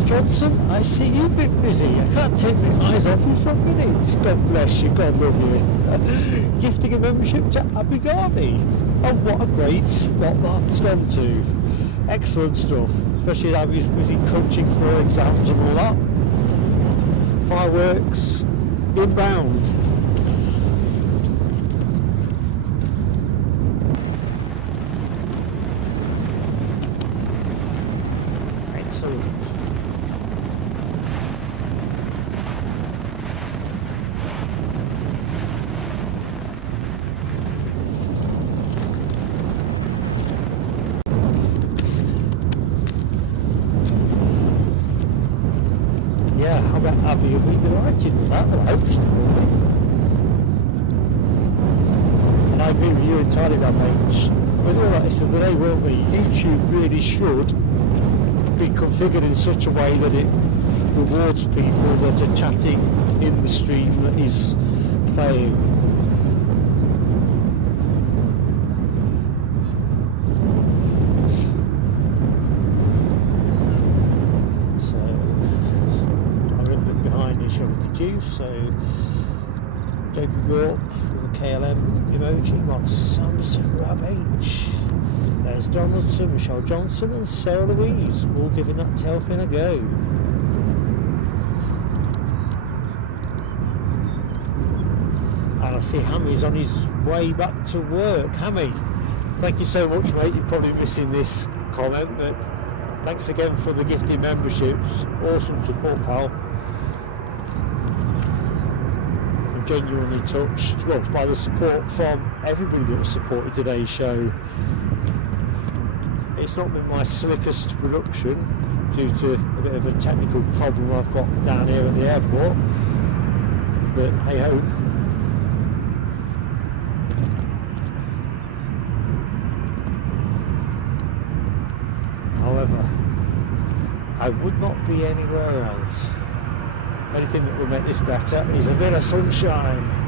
Johnson, I see you've been busy. I can't take my eyes off you for a minute. God bless you, God love you. Gifting a membership to Abu Dhabi. And what a great spot that's gone to. Excellent stuff. Especially as Abby's busy crunching for her exams and all that. Fireworks inbound. Excellent. Abby will be delighted with that, I hope so. And I agree with you entirely, Rampage. Whether or not it's the day, won't we? YouTube really should be configured in such a way that it rewards people that are chatting in the stream that is playing. So they can go up with the KLM emoji. Mark Sanderson, Rab H. There's Donaldson, Michelle Johnson and Sarah Louise, all giving that tail fin a go. And I see Hammy's on his way back to work. Hammy, Thank you so much, mate. You're probably missing this comment, but thanks again for the gifted memberships. Awesome support, pal. I'm genuinely touched, well, by the support from everybody that supported today's show. It's not been my slickest production due to a bit of a technical problem I've got down here at the airport, but hey ho. However, I would not be anywhere else. Anything that will make this better is a bit of sunshine.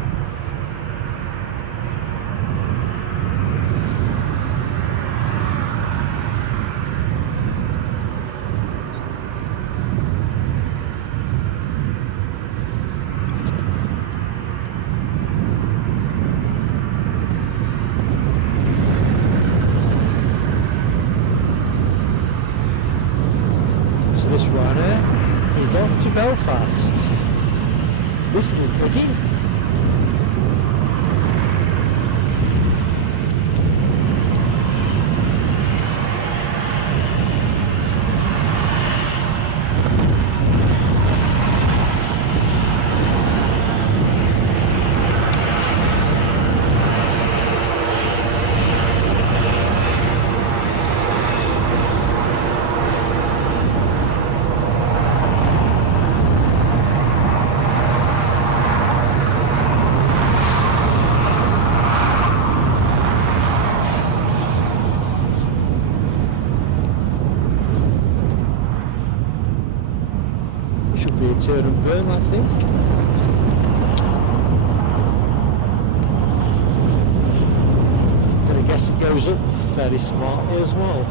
This Ryanair is off to Belfast. Whistling pretty. Turn and burn, I think. But I guess it goes up fairly smartly as well.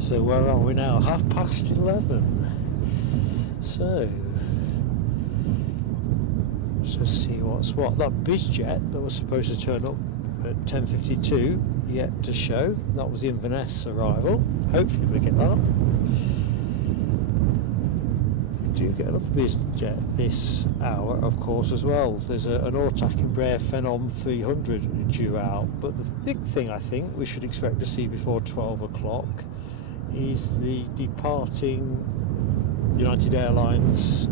So where are we now? 11:30. So let's just see what's what. That BizJet that was supposed to turn up at 10:52 yet to show. That was the Inverness arrival. Hopefully we get that. We do get another BizJet this hour, of course, as well. There's an Ortac Embraer Phenom 300 due out, but the big thing I think we should expect to see before 12 o'clock is the departing United Airlines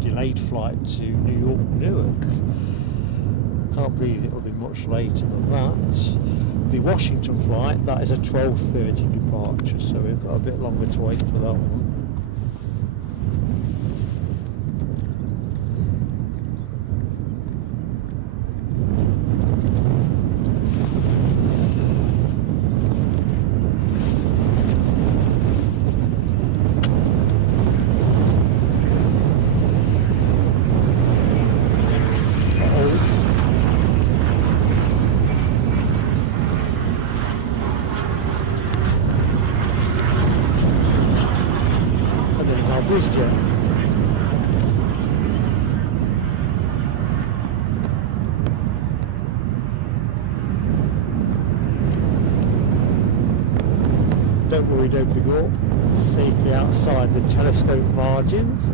delayed flight to New York, Newark. Can't believe it'll be much later than that. The Washington flight, that is a 12:30 departure, so we've got a bit longer to wait for that one. don't worry, don't be gawp. Safely outside the telescope margins.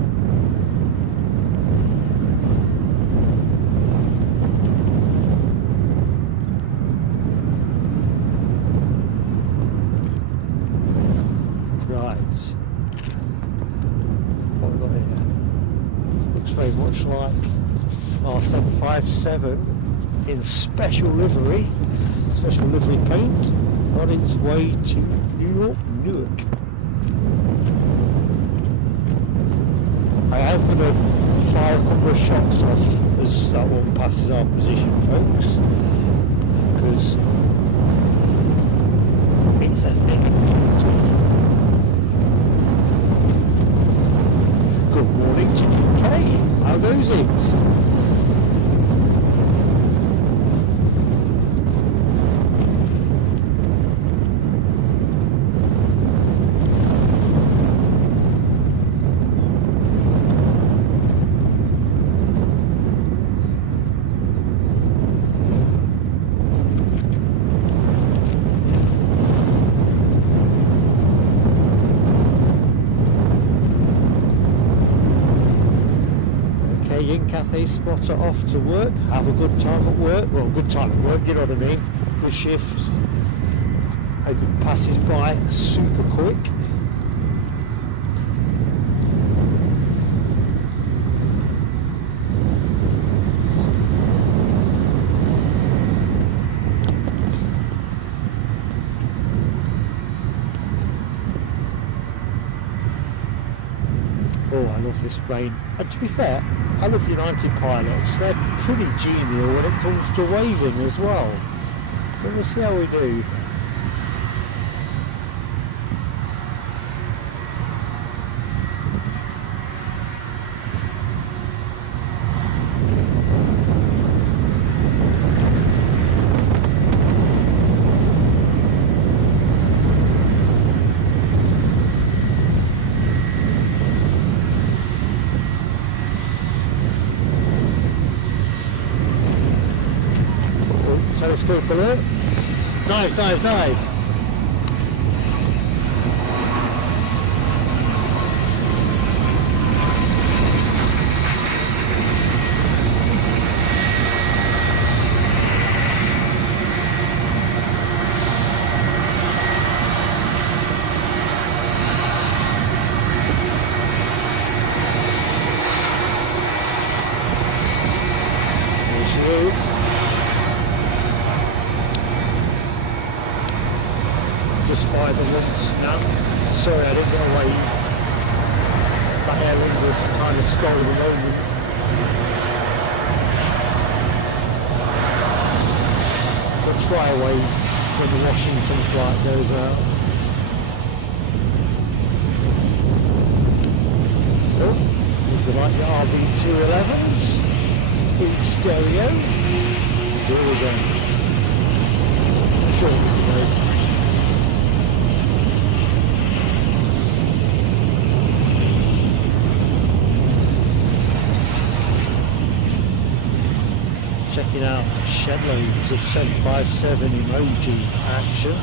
Right. What have we got here? Looks very much like our 757 in special livery paint on its way to Newark. I am going to fire a couple of shots off as that one passes our position, folks, because it's a thing. Good morning to UK. How goes it? Cathay spotter off to work. Have a good time at work. Well, good time at work, you know what I mean. Good shift. Hope it passes by super quick. Oh, I love this plane. And to be fair, I love United pilots. They're pretty genial when it comes to waving as well. So we'll see how we do. Telescope alert. Dive, dive, dive. There she is. Just fired the once now. Sorry, I didn't get a wave. That Aer Lingus kind of stole the moment. We'll try a wave when the Washington flight goes out. So, if you like the RB211s in stereo, here we go. Shortly to go. Checking out shed loads of 757 emoji action.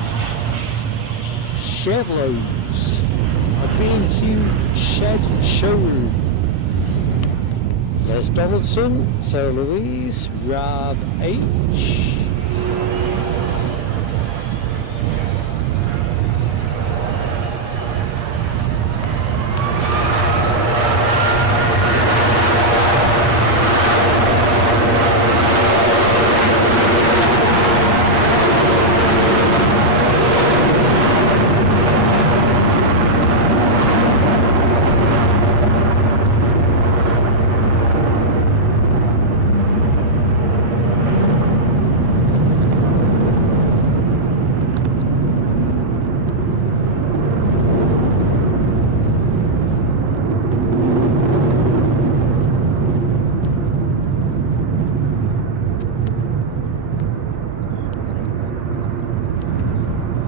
Shed loads. A B&Q shed showroom. There's Donaldson, Sarah Louise, Rob H.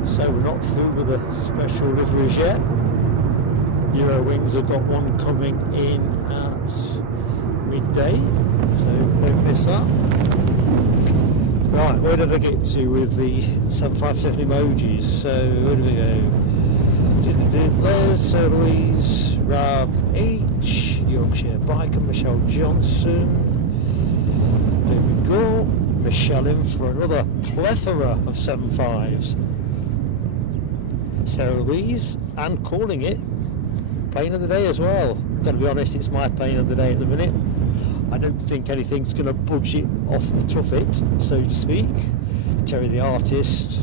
So we're not through with the special liveries yet. Eurowings have got one coming in at midday, so don't miss that. Right, where did I get to with the 757 emojis? So where do we go? There's Airways, Rob H, Yorkshire Biker, Michelle Johnson. There we go. Michelle in for another plethora of 7.5s. Sarah Louise, and calling it plane of the day as well. Got to be honest, it's my plane of the day at the minute. I don't think anything's going to budge it off the tuffet, so to speak. Terry the Artist,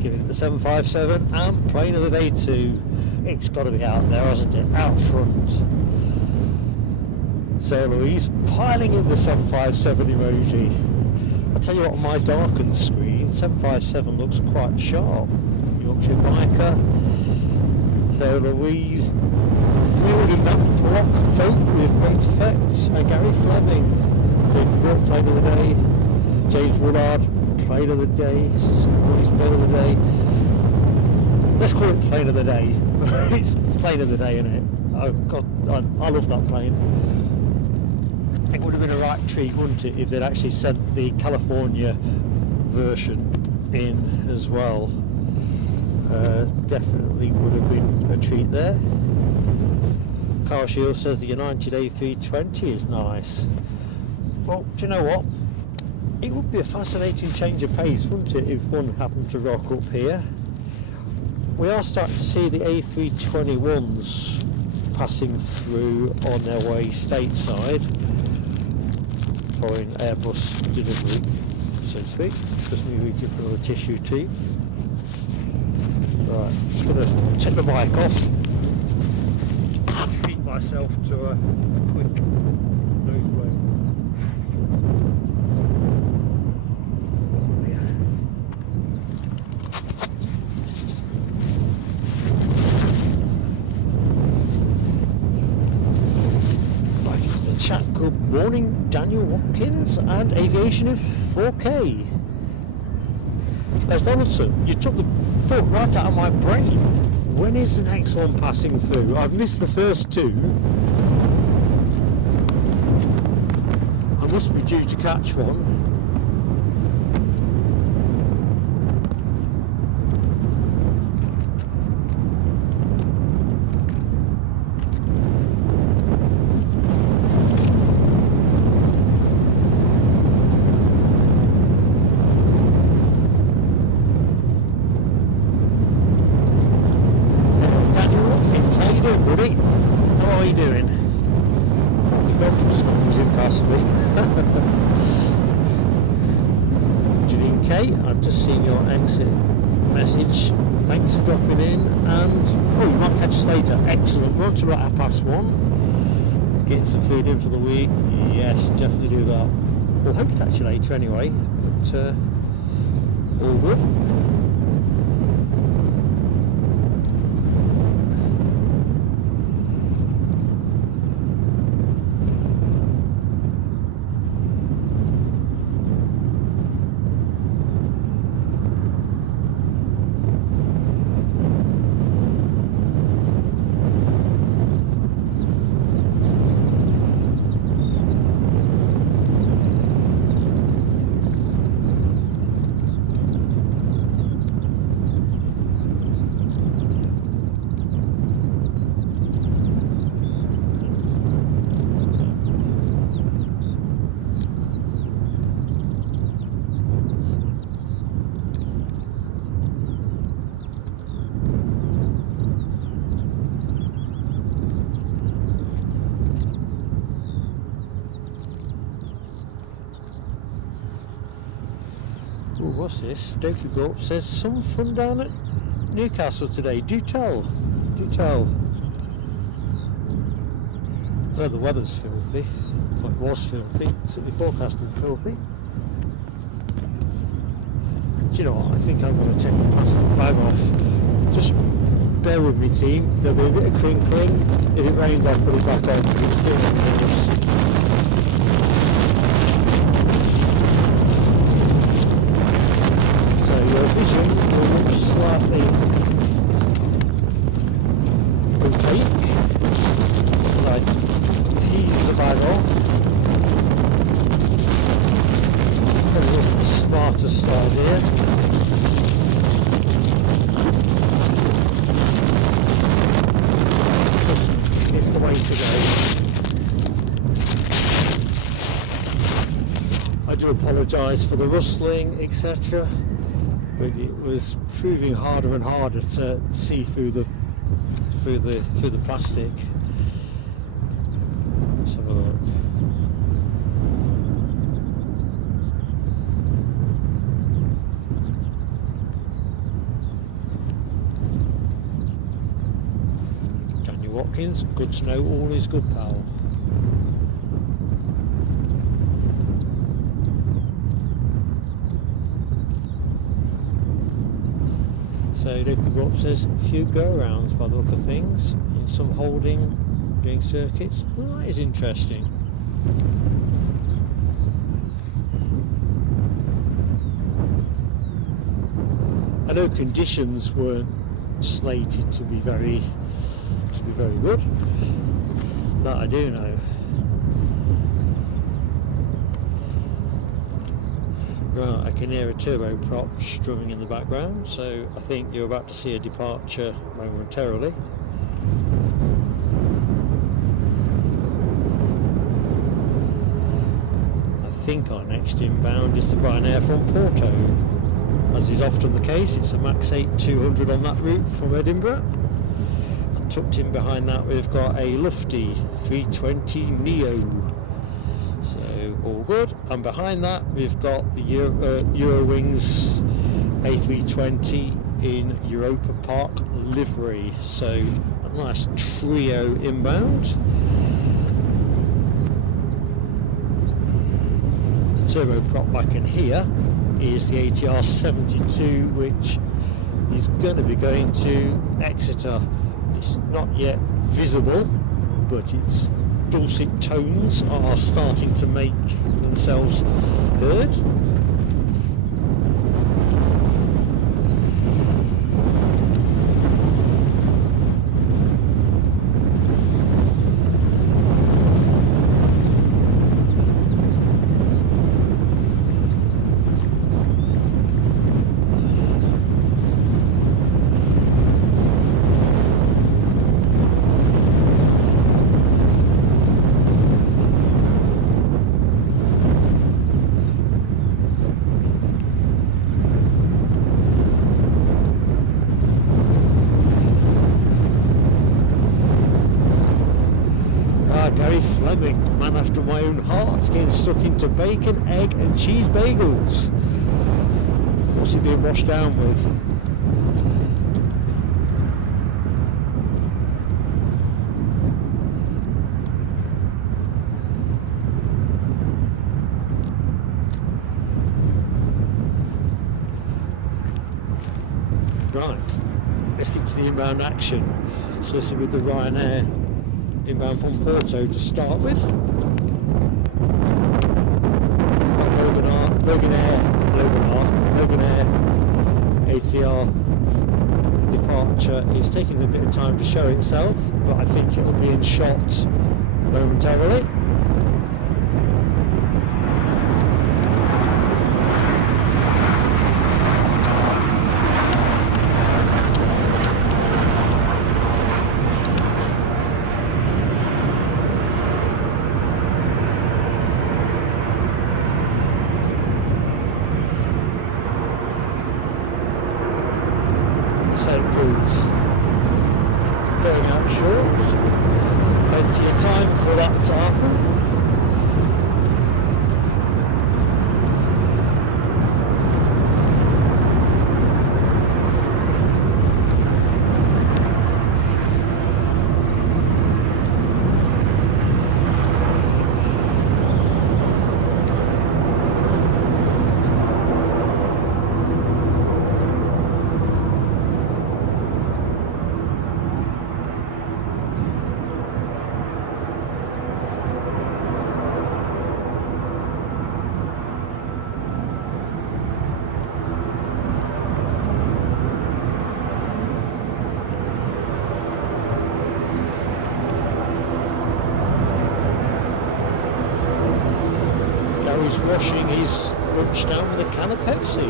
giving it the 757, and plane of the day too. It's got to be out there, hasn't it? Out front. Sarah Louise piling in the 757 emoji. I tell you what, on my darkened screen, 757 looks quite sharp. Yorkshire Biker, Sarah Louise, wielding that block vote with great effect. And Gary Fleming, David Brook, plane of the day. James Woolard, plane of the day. Louise, plane of the day. Let's call it plane of the day. It's plane of the day, isn't it? Oh God, I love that plane. It would have been a right treat, wouldn't it, if they'd actually sent the California version in as well. Definitely would have been a treat there. Carl Shield says the United A320 is nice. Well, do you know what? It would be a fascinating change of pace, wouldn't it, if one happened to rock up here. We are starting to see the A321s passing through on their way stateside, following Airbus delivery, so to speak. Just me reaching for another tissue tube. Right, just going to take the mic off, treat myself to a quick nose blow. Right, it's the chat. Good morning, Daniel Watkins and Aviation in 4K. Les Donaldson, you took the thought right out of my brain. When is the next one passing through? I've missed the first two. I must be due to catch one. I've just seen your exit message. Thanks for dropping in, and you might catch us later. Excellent. We're on to about 1:30. Getting some food in for the week. Yes, definitely do that. We'll hope to catch you later anyway. But all good. What's this? Doki Gorp says some fun down at Newcastle today. Do tell. Do tell. Well, the weather's filthy. Well, it was filthy. Certainly forecasting filthy. Do you know what? I think I'm going to take the plastic bag off. Just bear with me, team. There'll be a bit of crinkling. If it rains, I'll put it back on. It's still not dangerous. Your vision will look slightly opaque as I tease the bag off. Probably wasn't the smartest idea. today. I do apologise for the rustling, etc. But it was proving harder and harder to see through the plastic. Let's have a look. Daniel Watkins, good to know all is good, pal. So Local Rock says a few go-arounds by the look of things, in some holding, doing circuits. Well, that is interesting. I know conditions weren't slated to be very good. That I do know. Right, I can hear a turboprop strumming in the background, so I think you're about to see a departure momentarily. I think our next inbound is the Ryanair from Porto. As is often the case, it's a Max 8 200 on that route from Edinburgh. And tucked in behind that we've got a lofty 320 Neo. So all good, and behind that we've got the Eurowings A320 in Europa Park livery, so a nice trio inbound. The turboprop back in here is the ATR 72, which is going to be going to Exeter. It's not yet visible, but its dulcet tones are starting to make themselves heard. Man after my own heart, getting stuck into bacon, egg and cheese bagels. What's it being washed down with? Right, let's get to the inbound action. So this is with the Ryanair inbound from Porto to start with. Loganair ATR departure is taking a bit of time to show itself, but I think it'll be in shot momentarily. St. Paul's going out short, plenty of time for that to happen. Washing his lunch down with a can of Pepsi.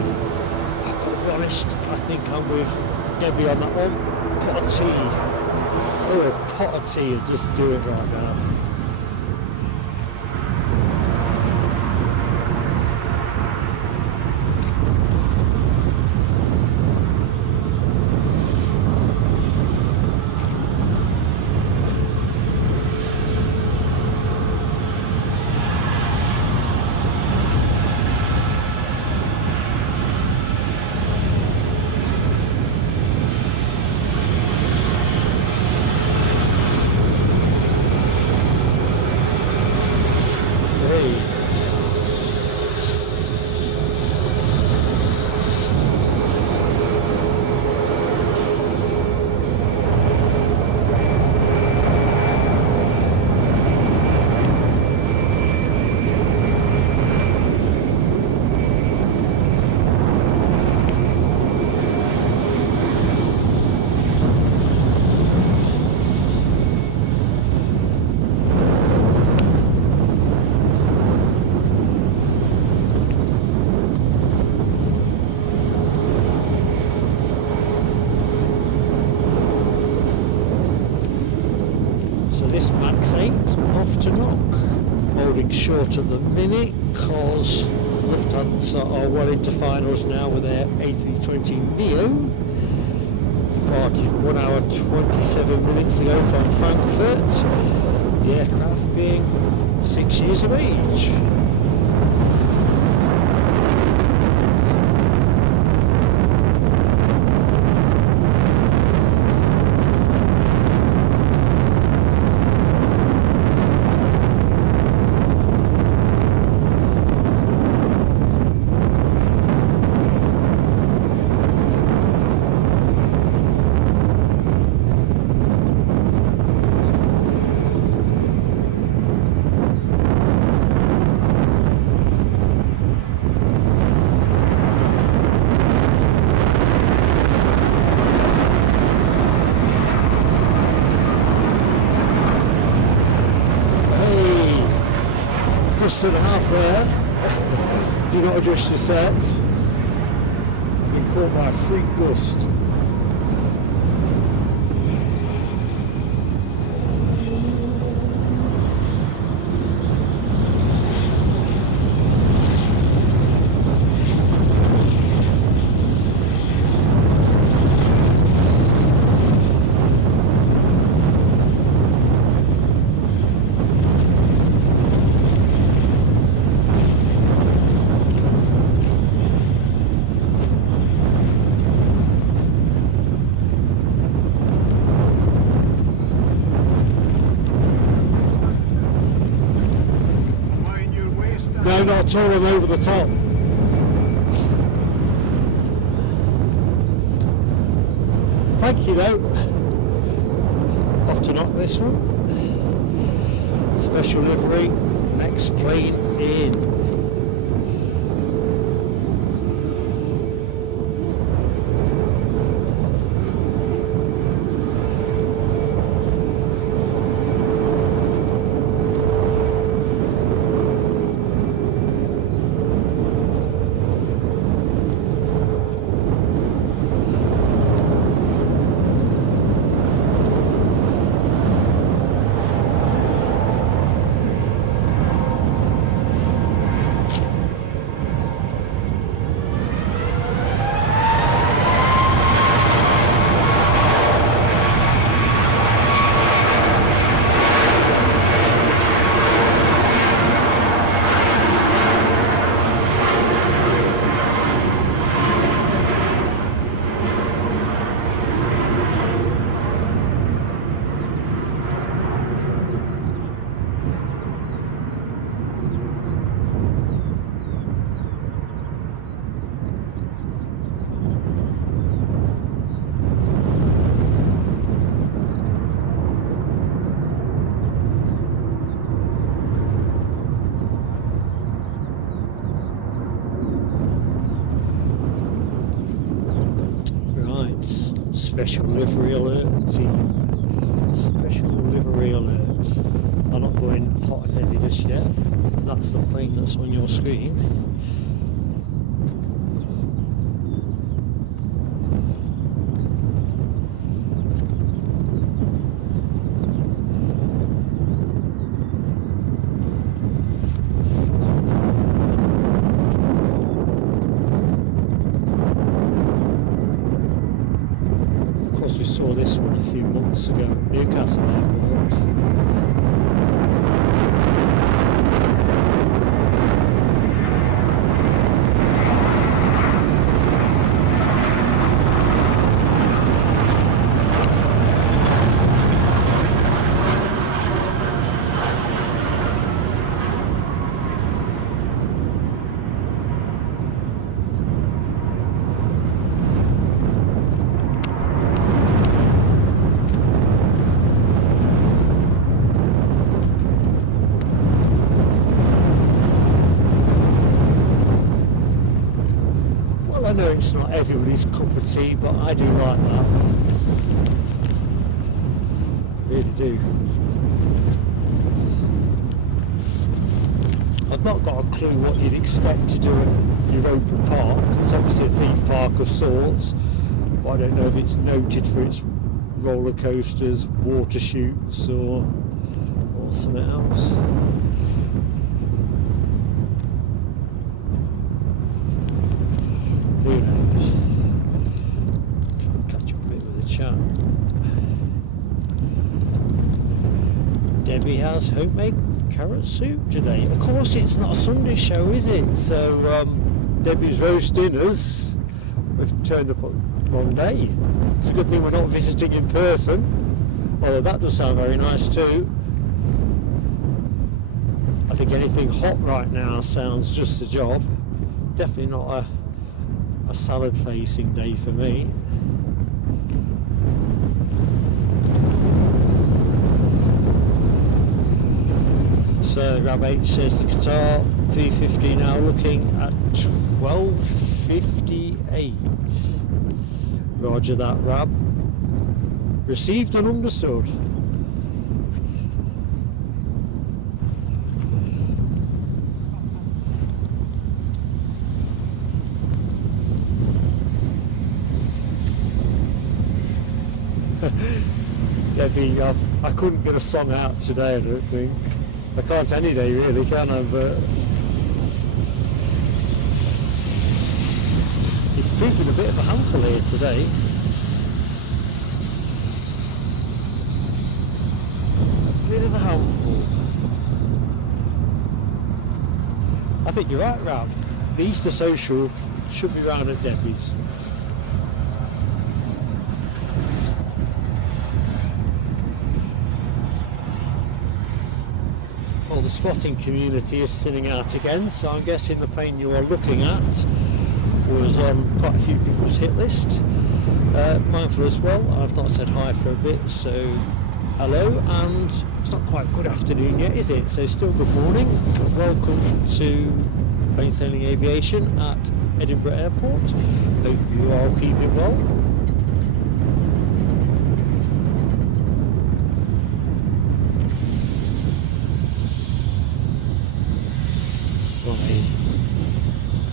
I've got to be honest, I think I'm with Debbie on that one. Pot of tea Oh, a pot of tea and just do it right now. Short at the minute because Lufthansa are wanting to find us now with their A320neo. Departed 1 hour 27 minutes ago from Frankfurt, the aircraft being 6 years of age. And a half there. Do not adjust your set. Been caught by a freak gust. Not at all, I'm over the top. Thank you though. Off to knock this one. Special livery, next plane in. Special livery alert team. Special livery alert. I'm not going hot and heavy just yet. That's the plane that's on your screen. saw this one a few months ago at Newcastle Airport. I know it's not everybody's cup of tea, but I do like that. Really do. I've not got a clue what you'd expect to do at Europa Park. It's obviously a theme park of sorts, but I don't know if it's noted for its roller coasters, water chutes, or something else. Who knows? Catch up a bit with the chat. Debbie has homemade carrot soup today. Of course, it's not a Sunday show, is it? So Debbie's roast dinners have turned up on wrong day. It's a good thing we're not visiting in person. Although that does sound very nice too. I think anything hot right now sounds just the job. Definitely not a salad facing day for me. So Rab H says the Qatar V50 now looking at 12:58. Roger that, Rab. Received and understood. Debbie, I couldn't get a song out today, I don't think. I can't any day really, can I? But it's proving a bit of a handful here today. A bit of a handful. I think you're right, Rab. The Easter Social should be round at Debbie's. Well, the spotting community is thinning out again, so I'm guessing the plane you are looking at was on quite a few people's hit list. Mindful as well, I've not said hi for a bit, so hello, and it's not quite good afternoon yet, is it? So still good morning. Welcome to Plain Sailing Aviation at Edinburgh Airport. Hope you are all keeping well.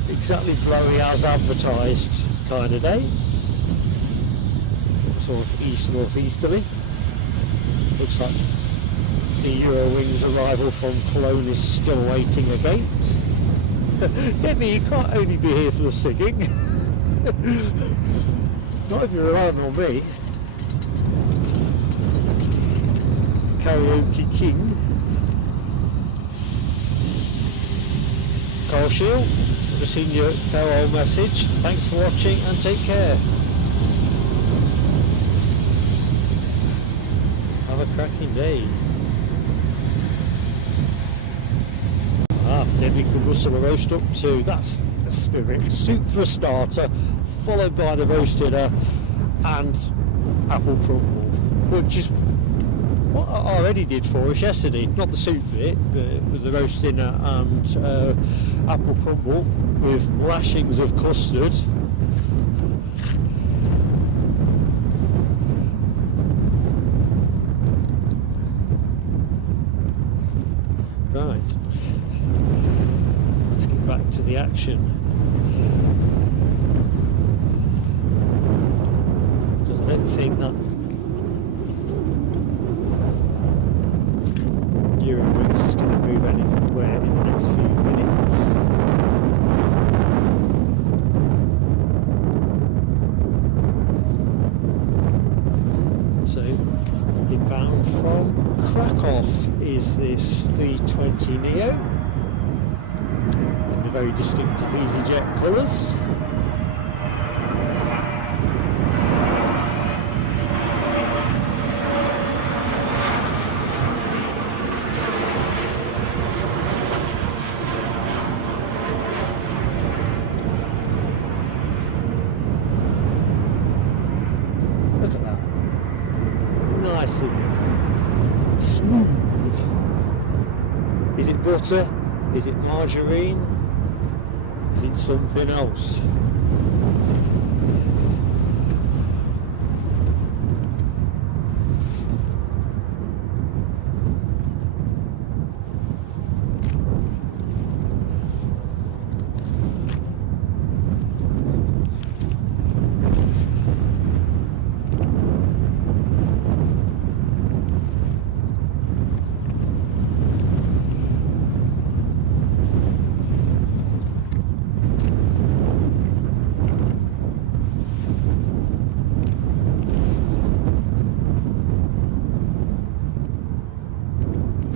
Exactly blowy as advertised kind of day. Sort of east-northeasterly. Looks like the Eurowings arrival from Cologne is still waiting a gate. Get me, you can't only be here for the singing. Not if you're relying on me. Karaoke King. Carl Shield. Just seen your farewell message. Thanks for watching and take care. Have a cracking day. Debbie could rustle a roast up too. That's the spirit. Soup for a starter, followed by the roast dinner and apple crumble, which is what I already did for us yesterday. Not the soup bit, but with the roast dinner and apple crumble with lashings of custard. Right, let's get back to the action. Because I don't think that Eurowings is going to move anywhere in the next few minutes. off is this 320 Neo in the very distinctive EasyJet colours. Look at that. Nice and smooth. Is it butter? Is it margarine? Is it something else?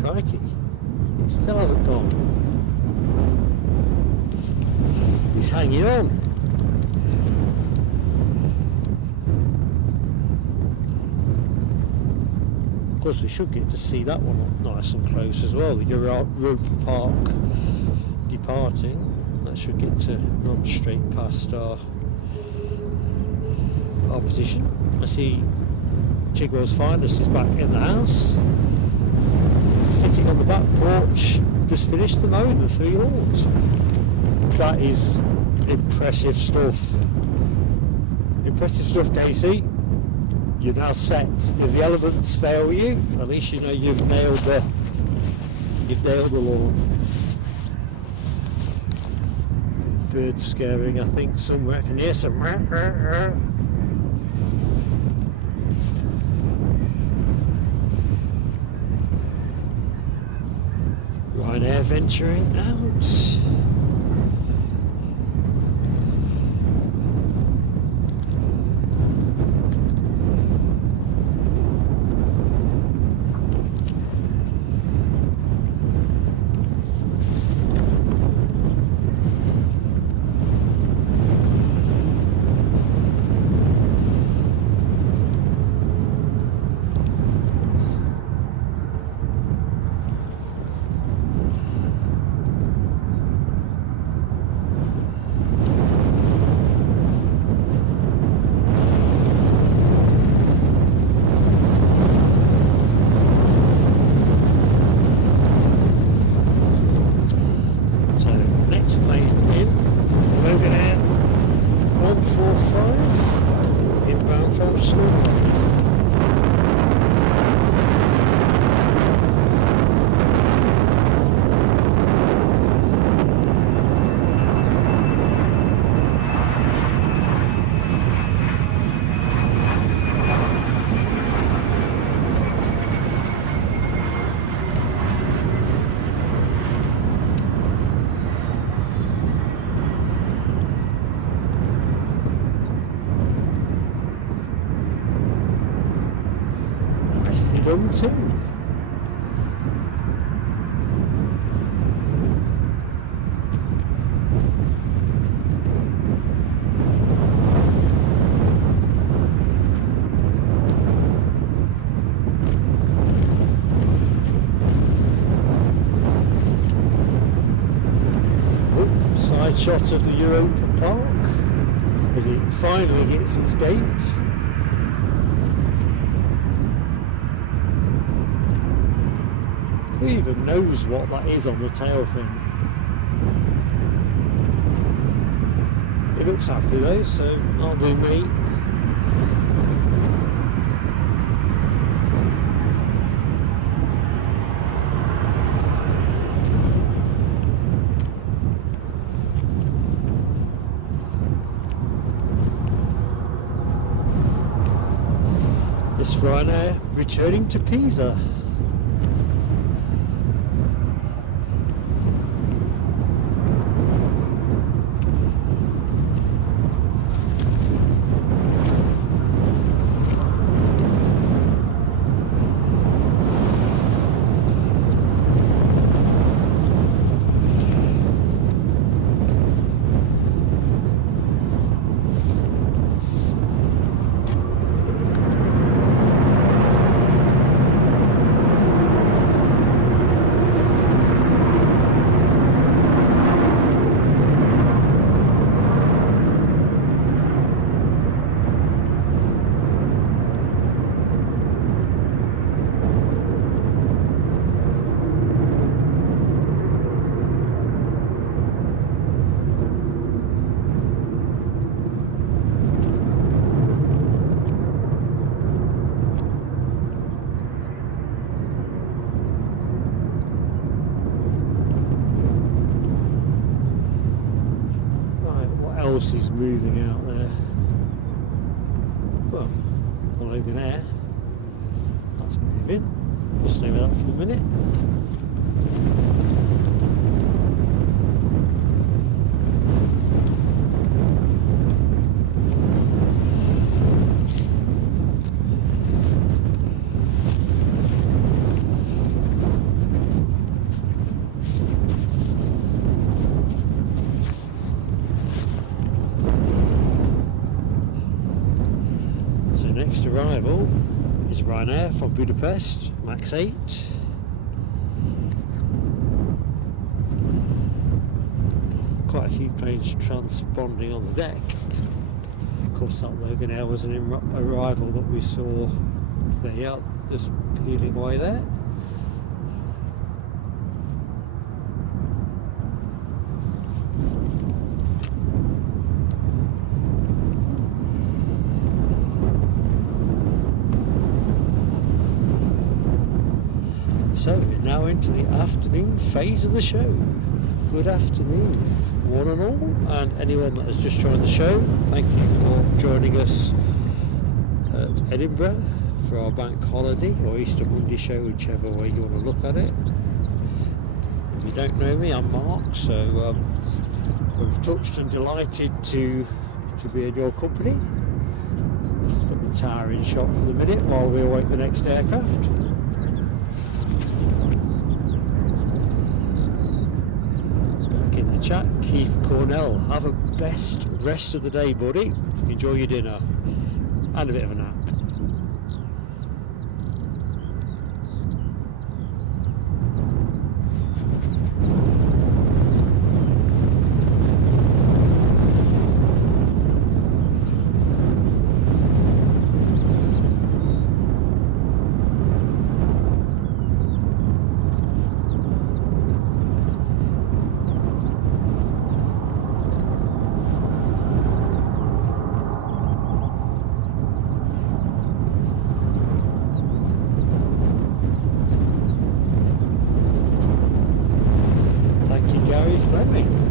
Crikey, it still hasn't gone. He's hanging on. Of course we should get to see that one up nice and close as well, the Europa Park departing. That should get to run straight past our position. I see Chigwell's Finest is back in the house. Sitting on the back porch, just finished the mowing the 3 lawns. That is impressive stuff. Impressive stuff, Casey. You're now set. If the elements fail you, at least you know you've nailed the lawn. Birds scaring, I think, somewhere. I can hear some. Ryanair venturing out. Too. Side shot of the Europa Park as it finally hits its gate. Who even knows what that is on the tail fin? It looks happy though, so I'll do me. This Ryanair returning to Pisa. else is moving out there? Well, Loganair. That's moving. We'll stay with that for the minute. Next arrival is Ryanair from Budapest, Max 8. Quite a few planes transponding on the deck. Of course, that Loganair was an arrival that we saw there, just peeling away there. So we're now into the afternoon phase of the show. Good afternoon, one and all, and anyone that has just joined the show, thank you for joining us at Edinburgh for our bank holiday or Easter Monday show, whichever way you want to look at it. If you don't know me, I'm Mark, so we're touched and delighted to be in your company. Let's put the tower in shot for the minute while we await the next aircraft. Chat, Keith Cornell, have a best rest of the day, buddy. Enjoy your dinner and a bit of a nap.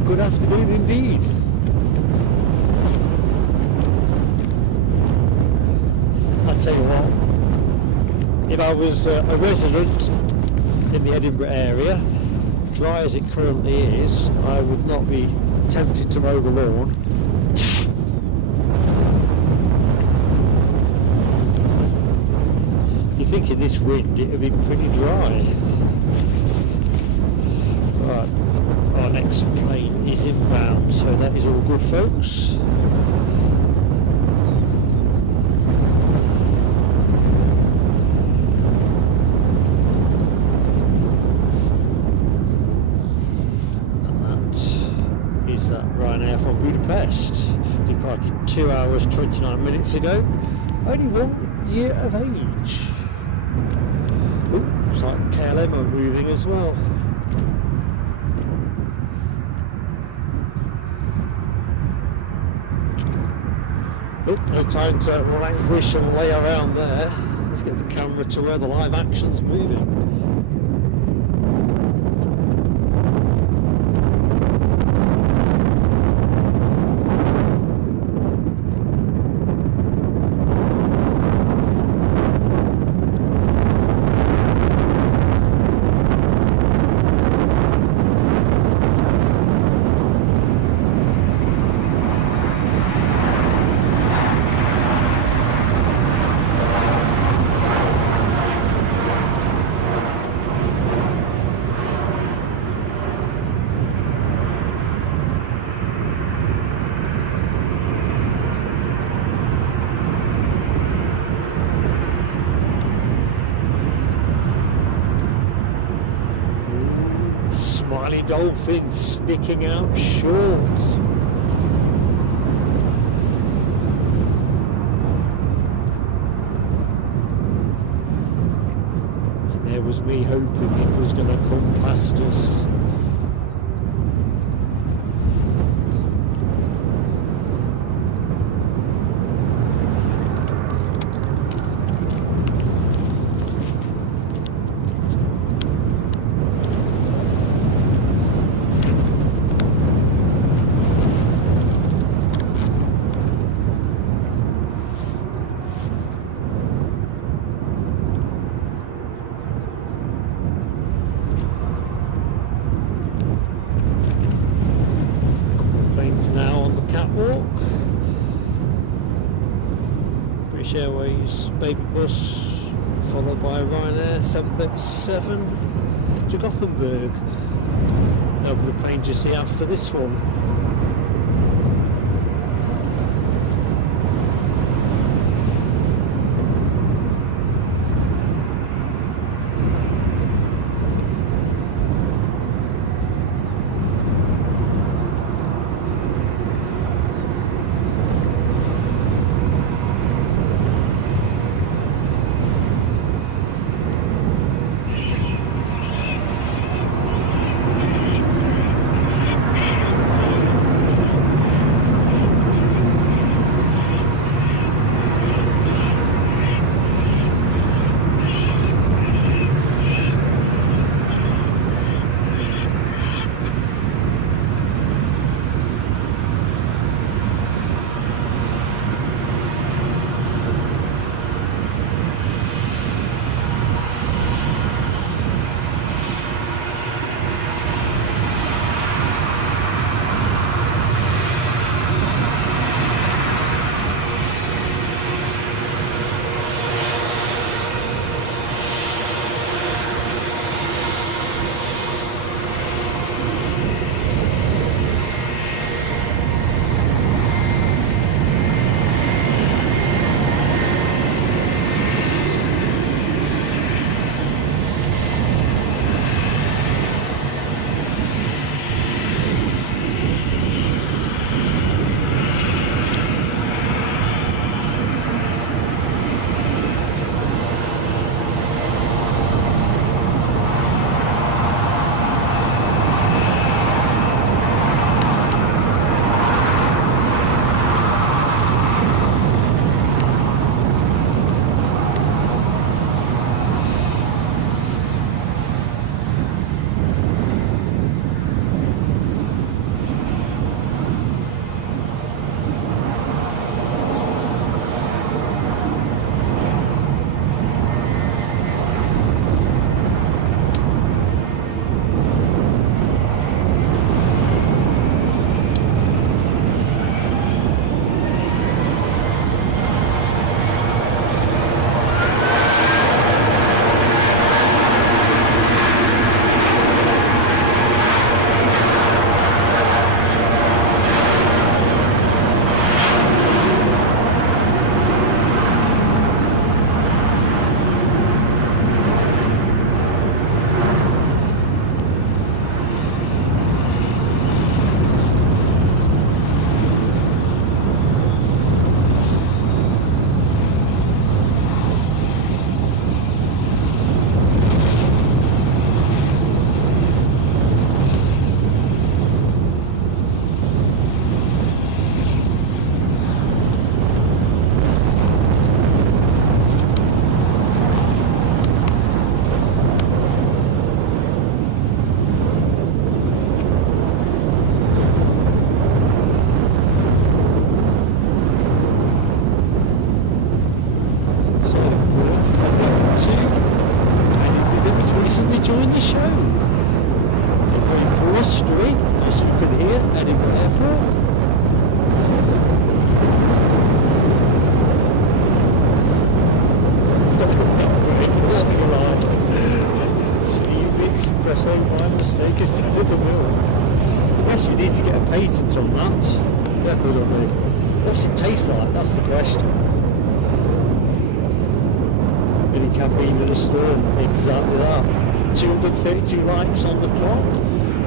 Good afternoon indeed. I'll tell you what, if I was a resident in the Edinburgh area, dry as it currently is, I would not be tempted to mow the lawn. You'd think in this wind it would be pretty dry. Right. Our next plane is inbound, so that is all good, folks. And that is that Ryanair from Budapest. Departed 2 hours 29 minutes ago. Only 1 year of age. Ooh, looks like KLM are moving as well. Oh, no time to languish and lay around there. Let's get the camera to where the live action's moving. Smiley dolphins sticking out short. And there was me hoping it was going to come past us. Turkish Airways baby bus, followed by Ryanair 737 to Gothenburg. That'll be the plane you see after this one. Join the show. We're going Broad Street, as you can hear, Edinburgh Airport. Steam espresso, my mistake, instead of the milk. Yes, you need to get a patent on that. Definitely. What's it taste like? That's the question. Any caffeine in a storm? Exactly that. 232 likes on the clock.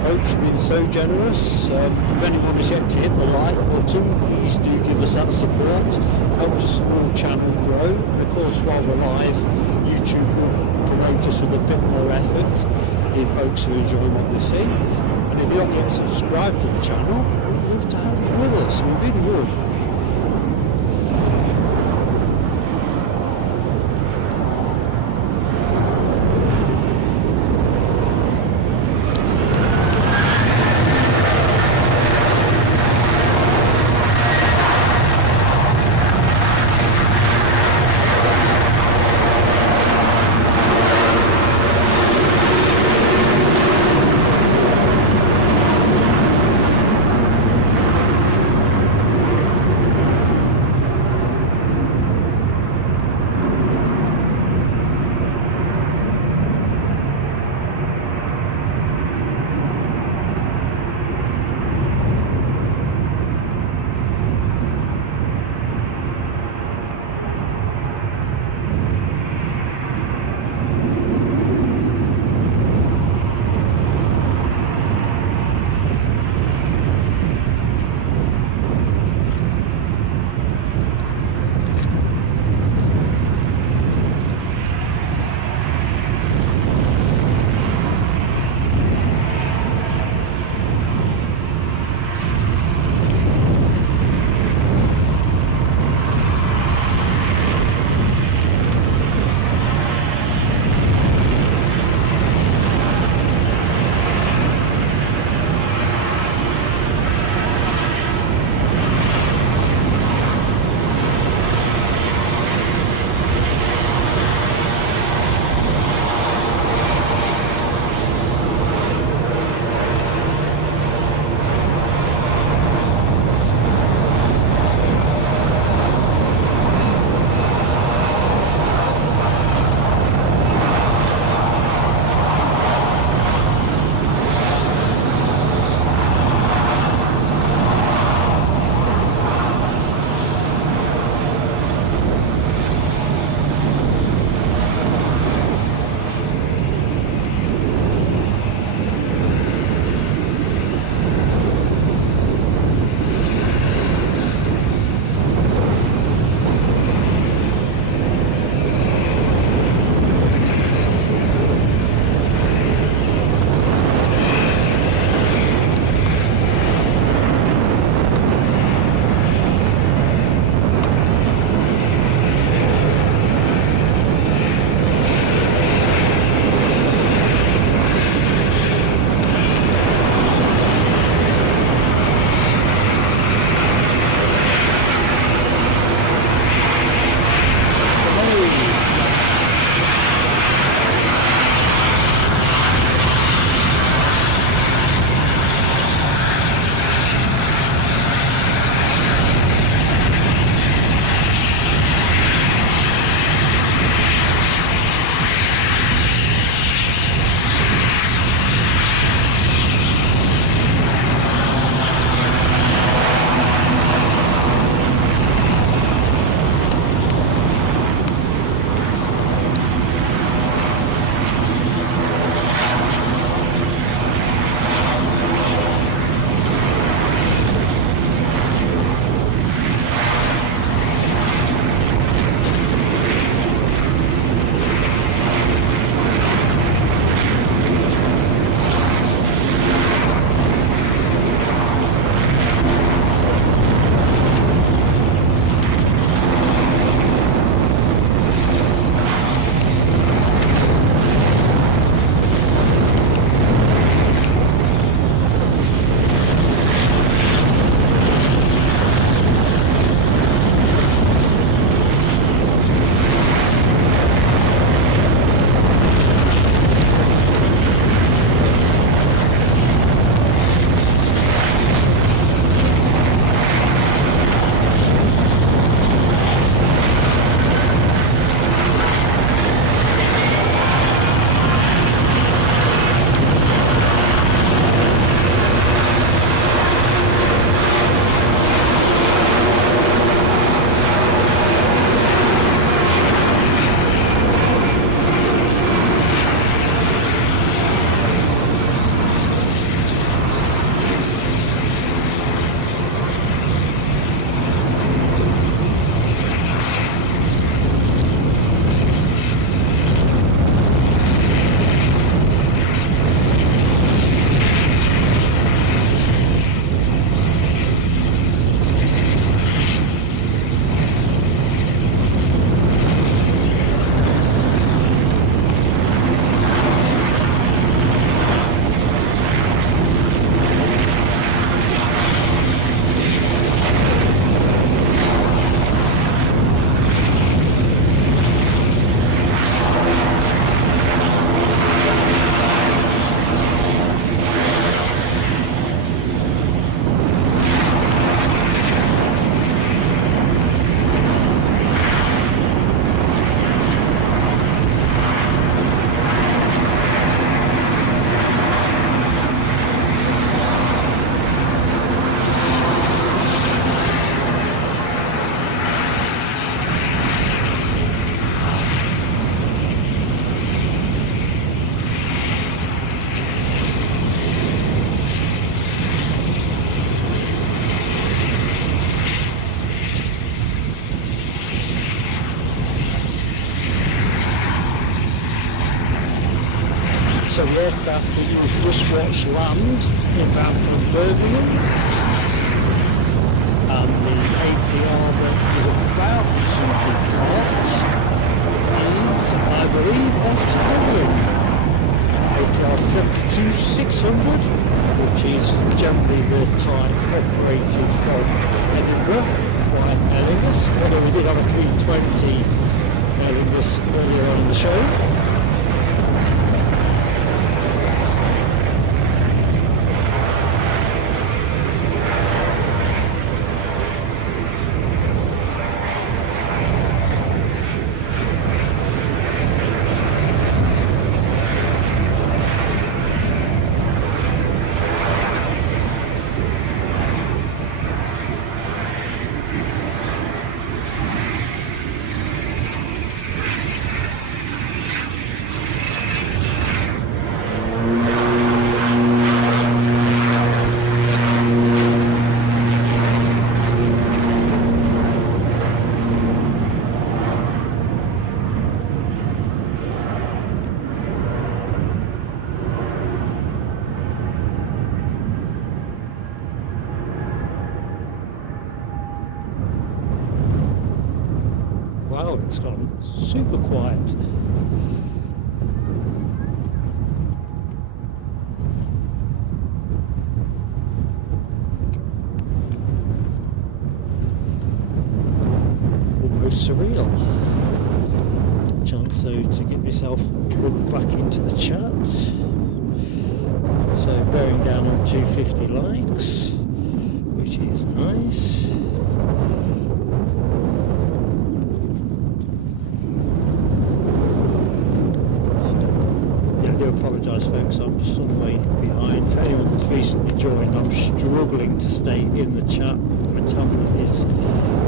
Folks, you've been so generous. If anyone has yet to hit the like button, please do give us that support. Helps a small channel grow. And of course, while we're live, YouTube will promote us with a bit more effort if folks are enjoying what they see. And if you're not yet subscribed to the channel, we'd love to have you with us. We really would. So the aircraft that you've just watched land inbound from Birmingham, and the ATR that is about to depart is, I believe, off to Dublin. ATR 72600, which is generally the type operated from Edinburgh by Aer Lingus, although we did have a 320 Aer Lingus earlier on in the show. Wow, it's gone super quiet. Almost surreal. Chance so to get myself plugged back into the chat. So bearing down on 250 likes, which is nice. I do apologise folks, I'm some way behind. For anyone that's recently joined, I'm struggling to stay in the chat. My tablet is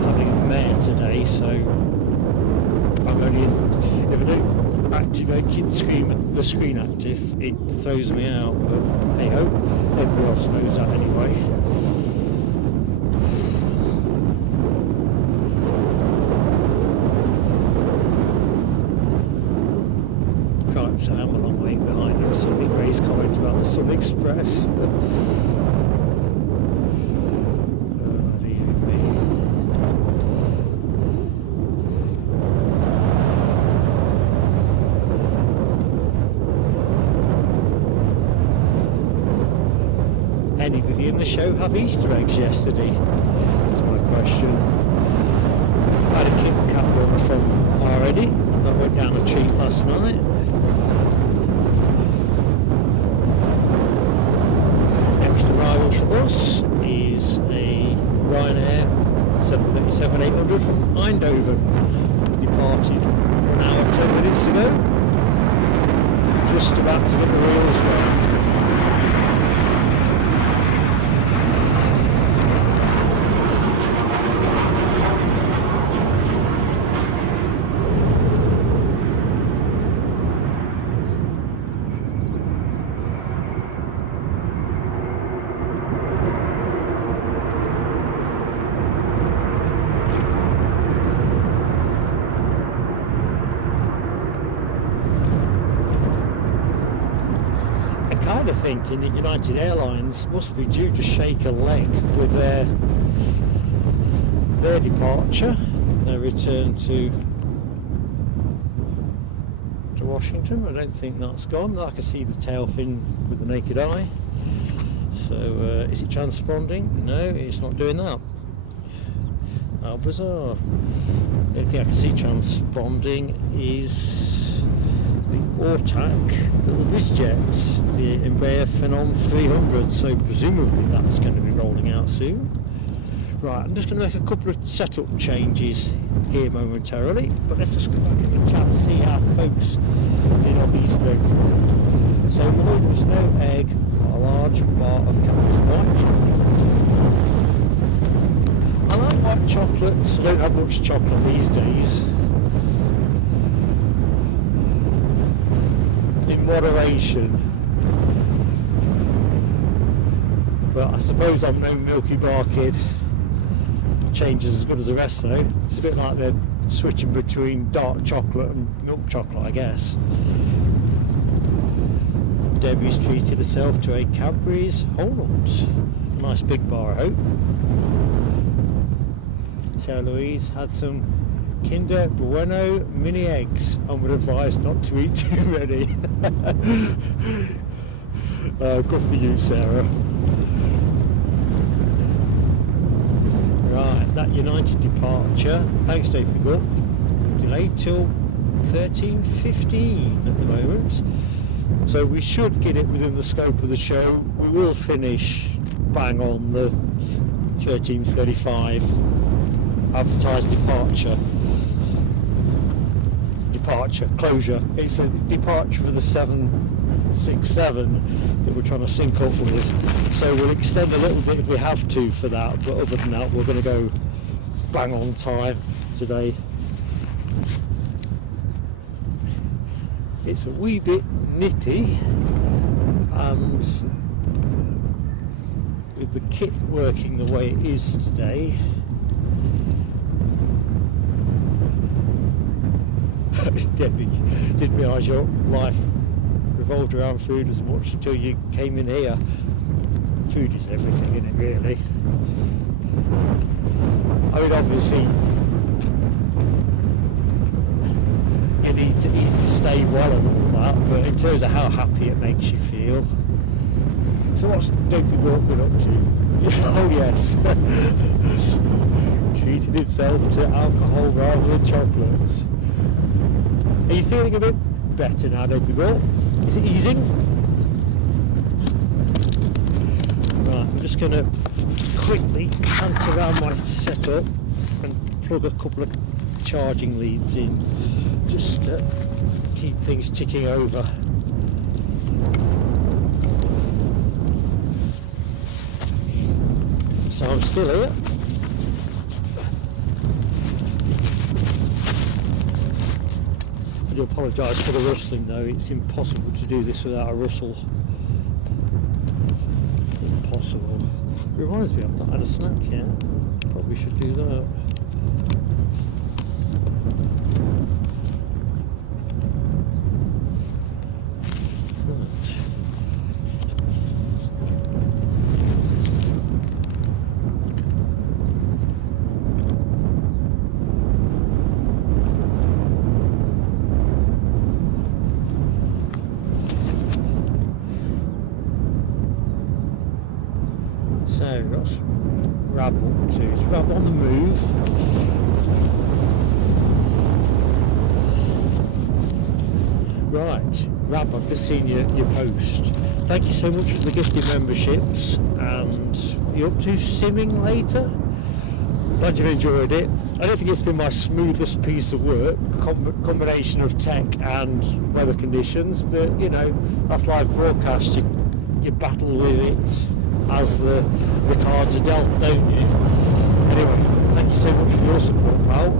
having a mare today, so I'm only in, if I don't activate the screen active, it throws me out, but hey ho, everyone else knows that anyway. So I'm a long way behind on Sunday Gray's comment about the Sun Express. Anybody in the show have Easter eggs yesterday? That's my question. I had a Kit Kat one from already. That went down a treat last night. For us is a Ryanair 737-800 from Eindhoven, departed 1 hour 10 minutes ago, just about to get the wheels going. Thinking that United Airlines must be due to shake a leg with their departure, their return to Washington. I don't think that's gone. I can see the tail fin with the naked eye. So is it transponding? No, it's not doing that. How bizarre. The only thing I can see transponding is the AUTAC, the busiest, the Embraer Phenom 300, so presumably that's going to be rolling out soon. Right, I'm just going to make a couple of setup changes here momentarily, but let's just go back in the chat and see how folks in on the Easter egg front. So there was no egg, a large part of Captain's white chocolate. I like white chocolate, I don't have much chocolate these days. In moderation, but I suppose I'm no Milky Bar kid. Changes as good as the rest though. It's a bit like they're switching between dark chocolate and milk chocolate, I guess. Debbie's treated herself to a Cadbury's Walnut. A nice big bar, I hope. Sarah Louise had some Kinder Bueno mini eggs and would advise not to eat too many. Good for you, Sarah. Right, that United departure, thanks Dave Bigup, delayed till 13:15 at the moment. So we should get it within the scope of the show. We will finish bang on the 13:35 advertised closure. It's a departure for the 767 that we're trying to sync up with. So we'll extend a little bit if we have to for that, but other than that we're going to go bang on time today. It's a wee bit nippy, and with the kit working the way it is today, Debbie, didn't realise your life revolved around food as much until you came in here. Food is everything, isn't it, really? I mean, obviously you need to eat to stay well and all that, but in terms of how happy it makes you feel. So what's Dopey Walk been up to? Oh yes, treated himself to alcohol rather than chocolate. Are you feeling a bit better now, Dopey Walk? Is it easing? Right, I'm just going to quickly hunt around my setup and plug a couple of charging leads in, just to keep things ticking over. So I'm still here. I do apologise for the rustling though, it's impossible to do this without a rustle. Impossible. Reminds me I've not had a snack yet, probably should do that. So what's Rab up to? Is Rab on the move? Right, Rab, I've just seen your post. Thank you so much for the gifted memberships. And you're up to simming later? Glad you've enjoyed it. I don't think it's been my smoothest piece of work, combination of tech and weather conditions, but you know, that's live broadcast. You battle with it as the cards are dealt, don't you? Anyway, thank you so much for your support, pal.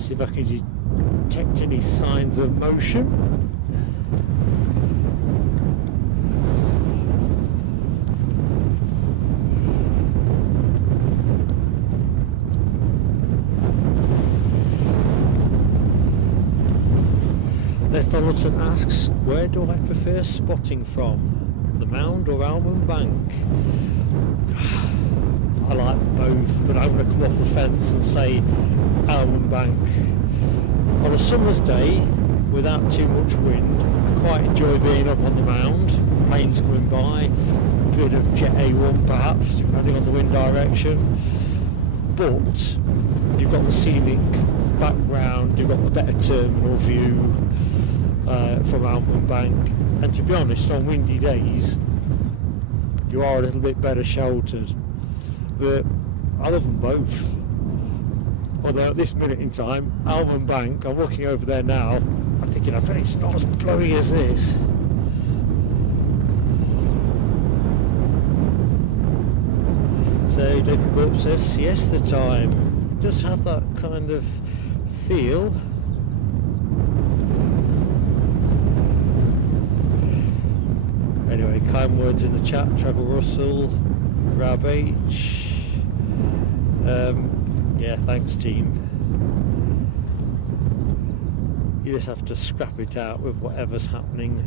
See if I can detect any signs of motion. Les Donaldson asks, where do I prefer spotting from? The Mound or Almond Bank? I like both, but I'm going to come off the fence and say Almond Bank. On a summer's day, without too much wind, I quite enjoy being up on the Mound. Planes going by, a bit of Jet A1 perhaps, depending on the wind direction. But you've got the scenic background, you've got the better terminal view from Almond Bank, and to be honest, on windy days you are a little bit better sheltered. But I love them both. Although at this minute in time, Almond Bank, I'm looking over there now, I'm thinking, I bet it's not as blowy as this. So David Corp says siesta time. It does have that kind of feel. Anyway, kind words in the chat. Trevor Russell, Rab H. Yeah, thanks team. You just have to scrap it out with whatever's happening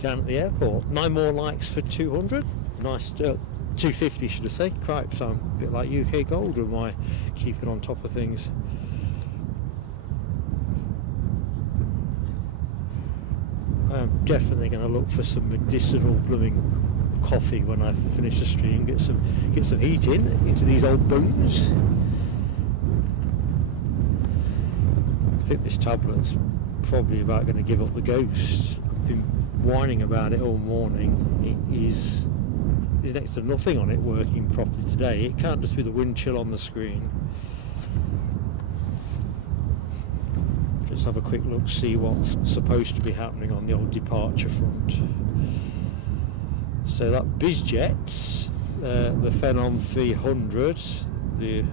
down at the airport. 9 more likes for 200. Nice, 250 should I say. Cripes, I'm a bit like UK Gold with my keeping on top of things. I'm definitely going to look for some medicinal blooming coffee when I finish the stream. Get some heat into these old bones. I think this tablet's probably about going to give up the ghost. I've been whining about it all morning. It is next to nothing on it working properly today. It can't just be the wind chill on the screen. Let's have a quick look, see what's supposed to be happening on the old departure front. So that BizJet, the Phenom 300, the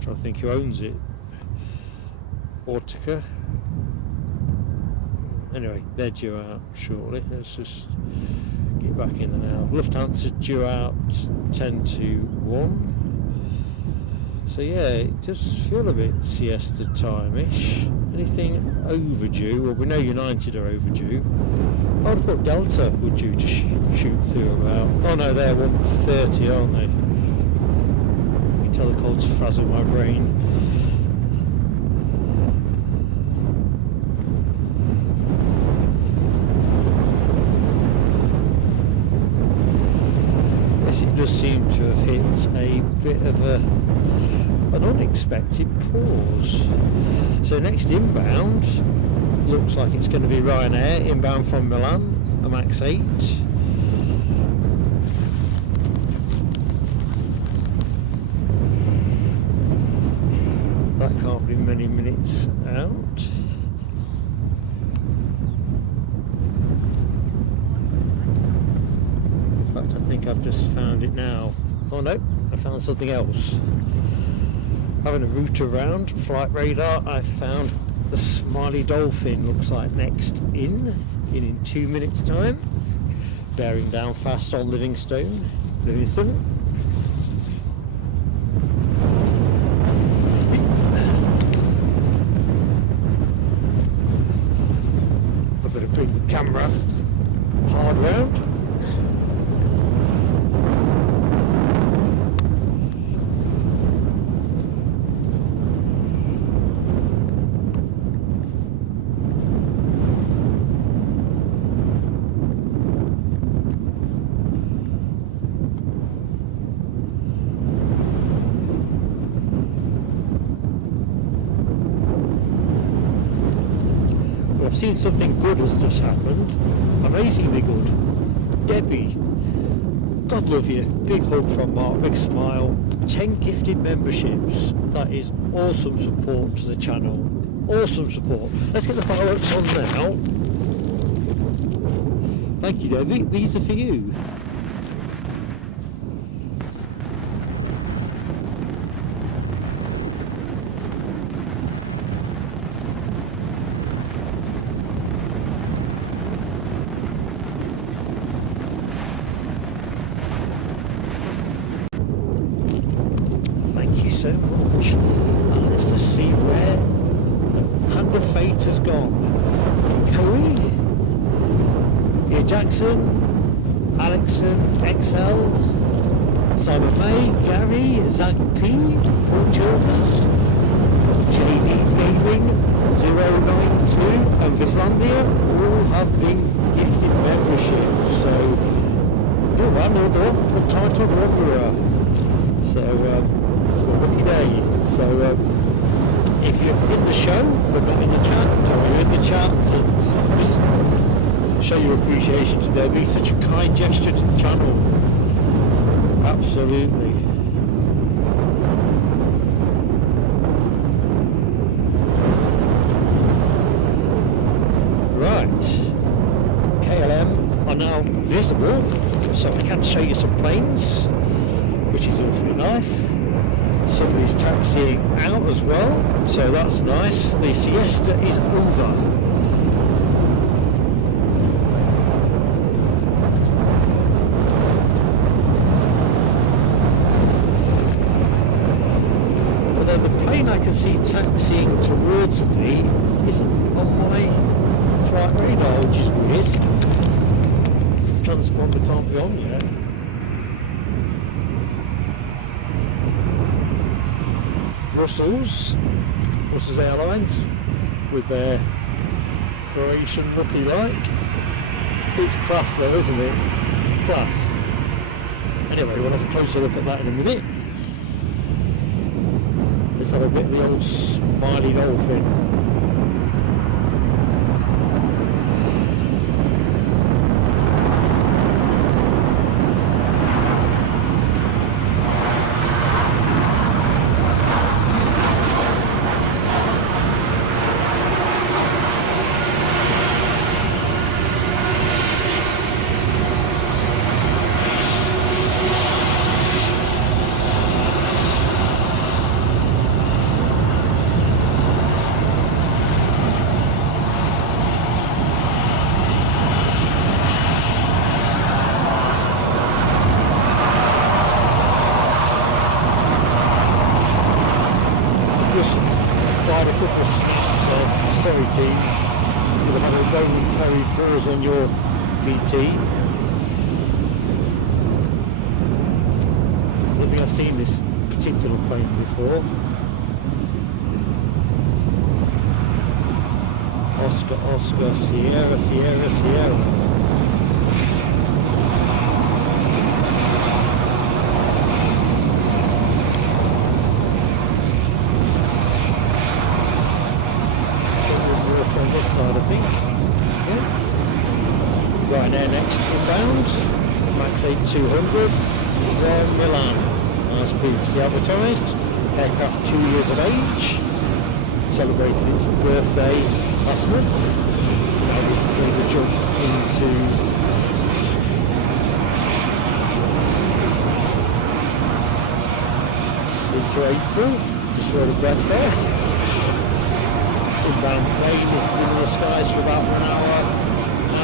trying to think who owns it. Ortica. Anyway, they're due out shortly. Let's just get back in there now. Lufthansa due out 10 to 1. So yeah, it does feel a bit siesta time-ish. Anything overdue? Well, we know United are overdue. I would have thought Delta were due to shoot through about... Oh no, they're 1:30, aren't they? You can tell the cold's frazzled my brain. Yes, it does seem to have hit a bit of an unexpected pause. So next inbound looks like it's going to be Ryanair inbound from Milan, a MAX 8. That can't be many minutes out. In fact, I think I've just found it now. Oh no, I found something else. Having a route around Flight Radar, I found the Smiley Dolphin, looks like next in 2 minutes time. Bearing down fast on Livingston. I better bring the camera hard round. I've seen something good has just happened, amazingly good. Debbie, God love you, big hug from Mark, big smile, 10 gifted memberships, that is awesome support to the channel, awesome support. Let's get the fireworks on now. Thank you Debbie, these are for you. so much. And let's just see where the hand of fate has gone. It's Coe, Ian Jackson, Alexon XL, Simon May, Gary, Zach P, Paul Chilvers, JD Gaming, 092, and Vislandia all have been gifted memberships. So, oh, another titled wanderer. So, it's a lucky day. So, if you're in the show but not in the chat, or you're in the chat, just show your appreciation today. Be such a kind gesture to the channel. Absolutely. Right. KLM are now visible, so I can show you some planes, which is awfully nice. Somebody's taxiing out as well, so that's nice. The siesta is over. I can see taxiing towards me isn't on my flight radar, which is weird. Transponder can't be on yet. Brussels Airlines with their Croatian looky like. It's class though, isn't it? Class. Anyway, we'll have a closer look at that in a minute. Let's have a bit of the old smiley dolphin. On your VT. I don't think I've seen this particular plane before. Oscar, Sierra, Sierra. From this side, I think. Yeah. Ryanair next inbound, Max 8200 from Milan, as previously advertised. Aircraft 2 years of age, celebrated its birthday last month. Now we're going to jump into April, just for a breath there. Inbound plane has been in the skies for about 1 hour.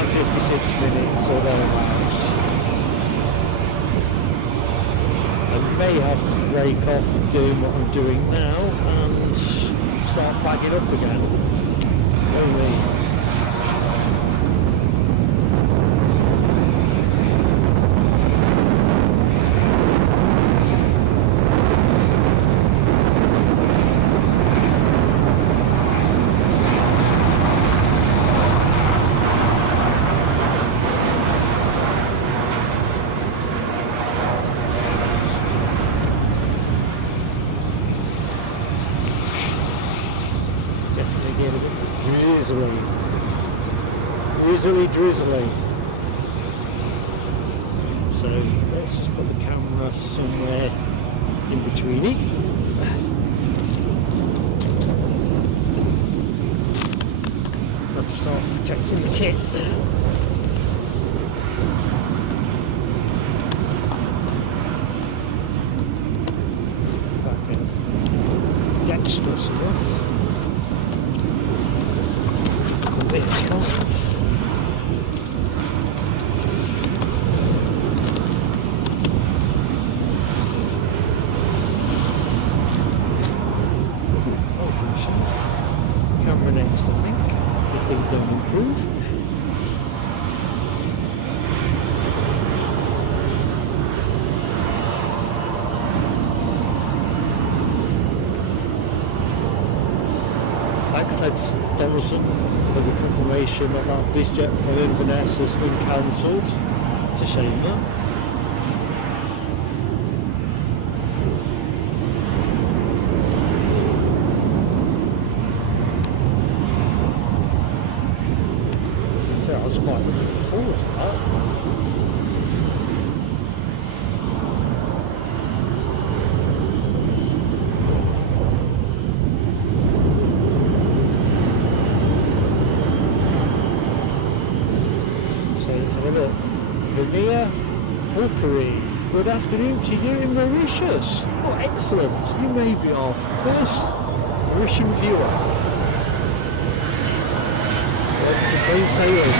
56 minutes or thereabouts. I may have to break off doing what I'm doing now and start bagging up again. Only drizzly. So let's just put the camera somewhere in between it. Have to start protecting the kit. Back in dexterous enough. A bit of contact. next, I think, if things don't improve. Thanks, Leds Donaldson, for the confirmation that that BizJet from Inverness has been cancelled. It's a shame, that. I was quite looking forward to that. Let's have a look. Lilia Hulkery, good afternoon to you in Mauritius. Oh, excellent. You may be our first Mauritian viewer. Plain sailing.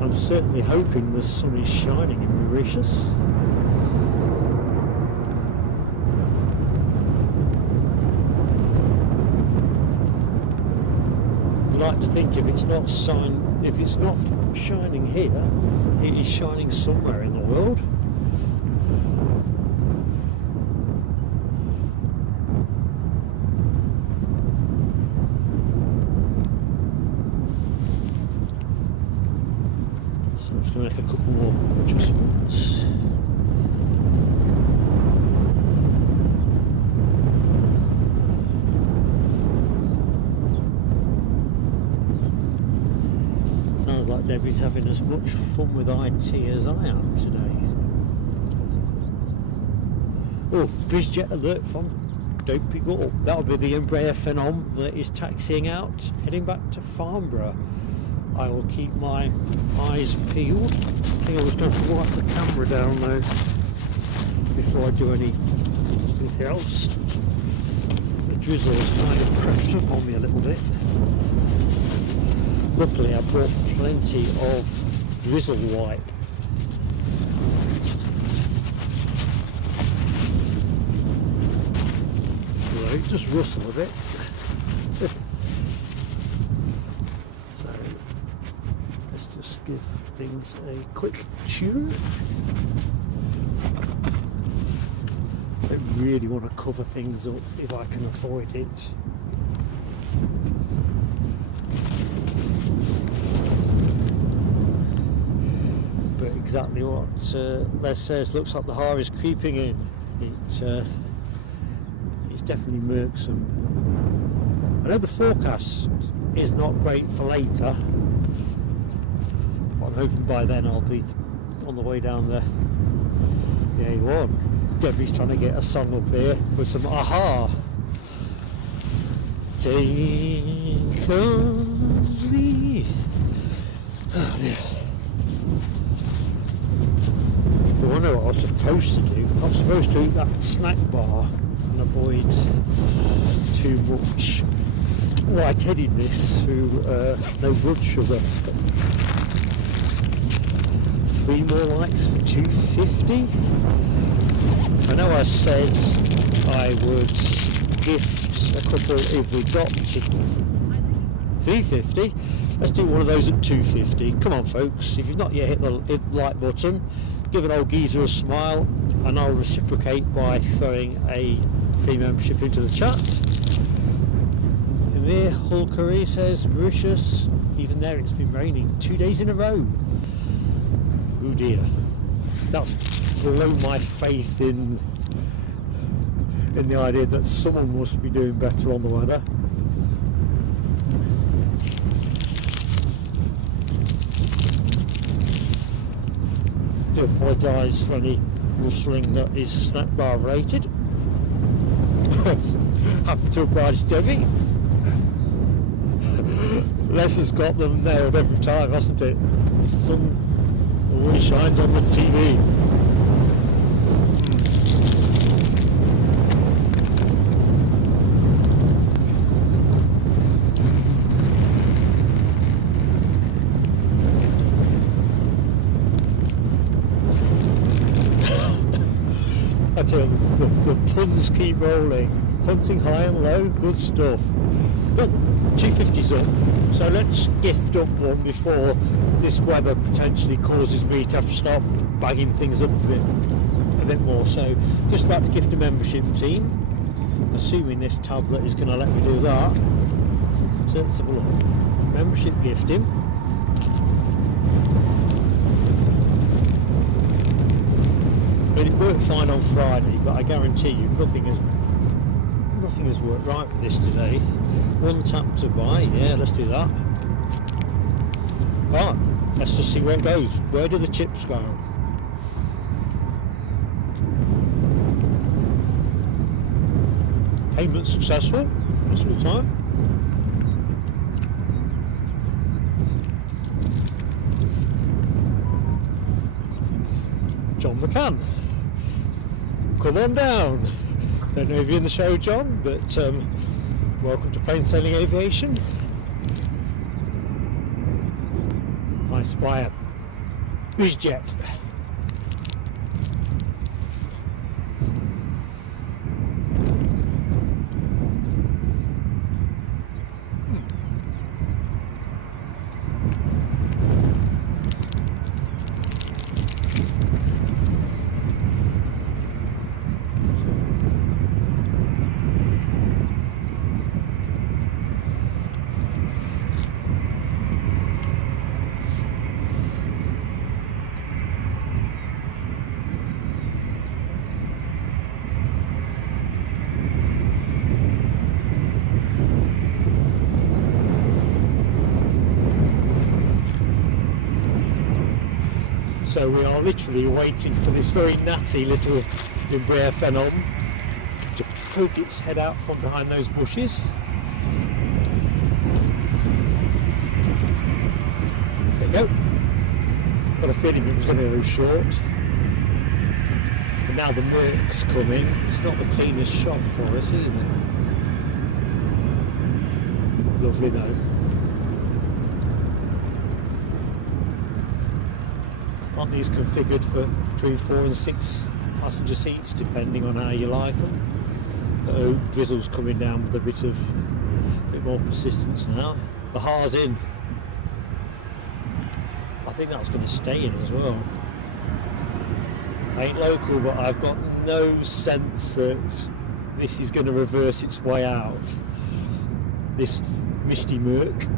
I'm certainly hoping the sun is shining in Mauritius. I'd like to think if it's not shining here, it is shining somewhere in the world. I'm just going to make a couple more adjustments. Sounds like Debbie's having as much fun with IT as I am today. Oh, BizJet alert from Dopey Gore. That'll be the Embraer Phenom that is taxiing out, heading back to Farnborough. I will keep my eyes peeled. I think I was going to wipe the camera down though before I do anything else. The drizzle has kind of crept up on me a little bit. Luckily I brought plenty of drizzle wipe. So it just rustle a bit. Just give things a quick tune. I don't really want to cover things up if I can avoid it. But exactly what Les says, looks like the Har is creeping in. It's definitely murksome. I know the forecast is not great for later. I'm hoping by then I'll be on the way down the A1. Debbie's trying to get a song up here with some aha. Take on me. Oh dear. Well, I know what I was supposed to do. I was supposed to eat that snack bar and avoid too much lightheadedness through no blood sugar. 3 more likes for 250. I know I said I would gift a couple if we got to 350. Let's do one of those at 250. Come on folks, if you've not yet hit the like button, give an old geezer a smile and I'll reciprocate by throwing a free membership into the chat. Amir Hulkery says Mauritius, even there it's been raining 2 days in a row. Oh dear, that's below my faith in the idea that someone must be doing better on the weather. I do apologise for any rustling that is snack bar related. Happy to oblige Debbie. Les has got them nailed every time, hasn't it? The sun always shines on the TV. I tell you, the puns keep rolling. Hunting high and low, good stuff. Oh, 250's up, so let's gift up one before this weather potentially causes me to have to start bagging things up a bit more. So just about to gift a membership team, assuming this tablet is going to let me do that. So let's have a look. Membership gifting. But it worked fine on Friday, but I guarantee you nothing has worked right with this today. One tap to buy, yeah, let's do that. Right, let's just see where it goes. Where do the chips go? Payment successful, most of the time. John McCann, come on down. Don't know if you're in the show, John, but welcome to Plain Sailing Aviation. I spy a BizJet. So we are literally waiting for this very natty little Embraer Phenom to poke its head out from behind those bushes. There you go. Got a feeling it was going to go short. And now the Merc's coming. It's not the cleanest shot for us either. Lovely though. Aren't these configured for between 4 and 6 passenger seats, depending on how you like them? Oh, drizzle's coming down with a bit more persistence now. The Ha's in. I think that's going to stay in as well. I ain't local, but I've got no sense that this is going to reverse its way out. This misty Merc.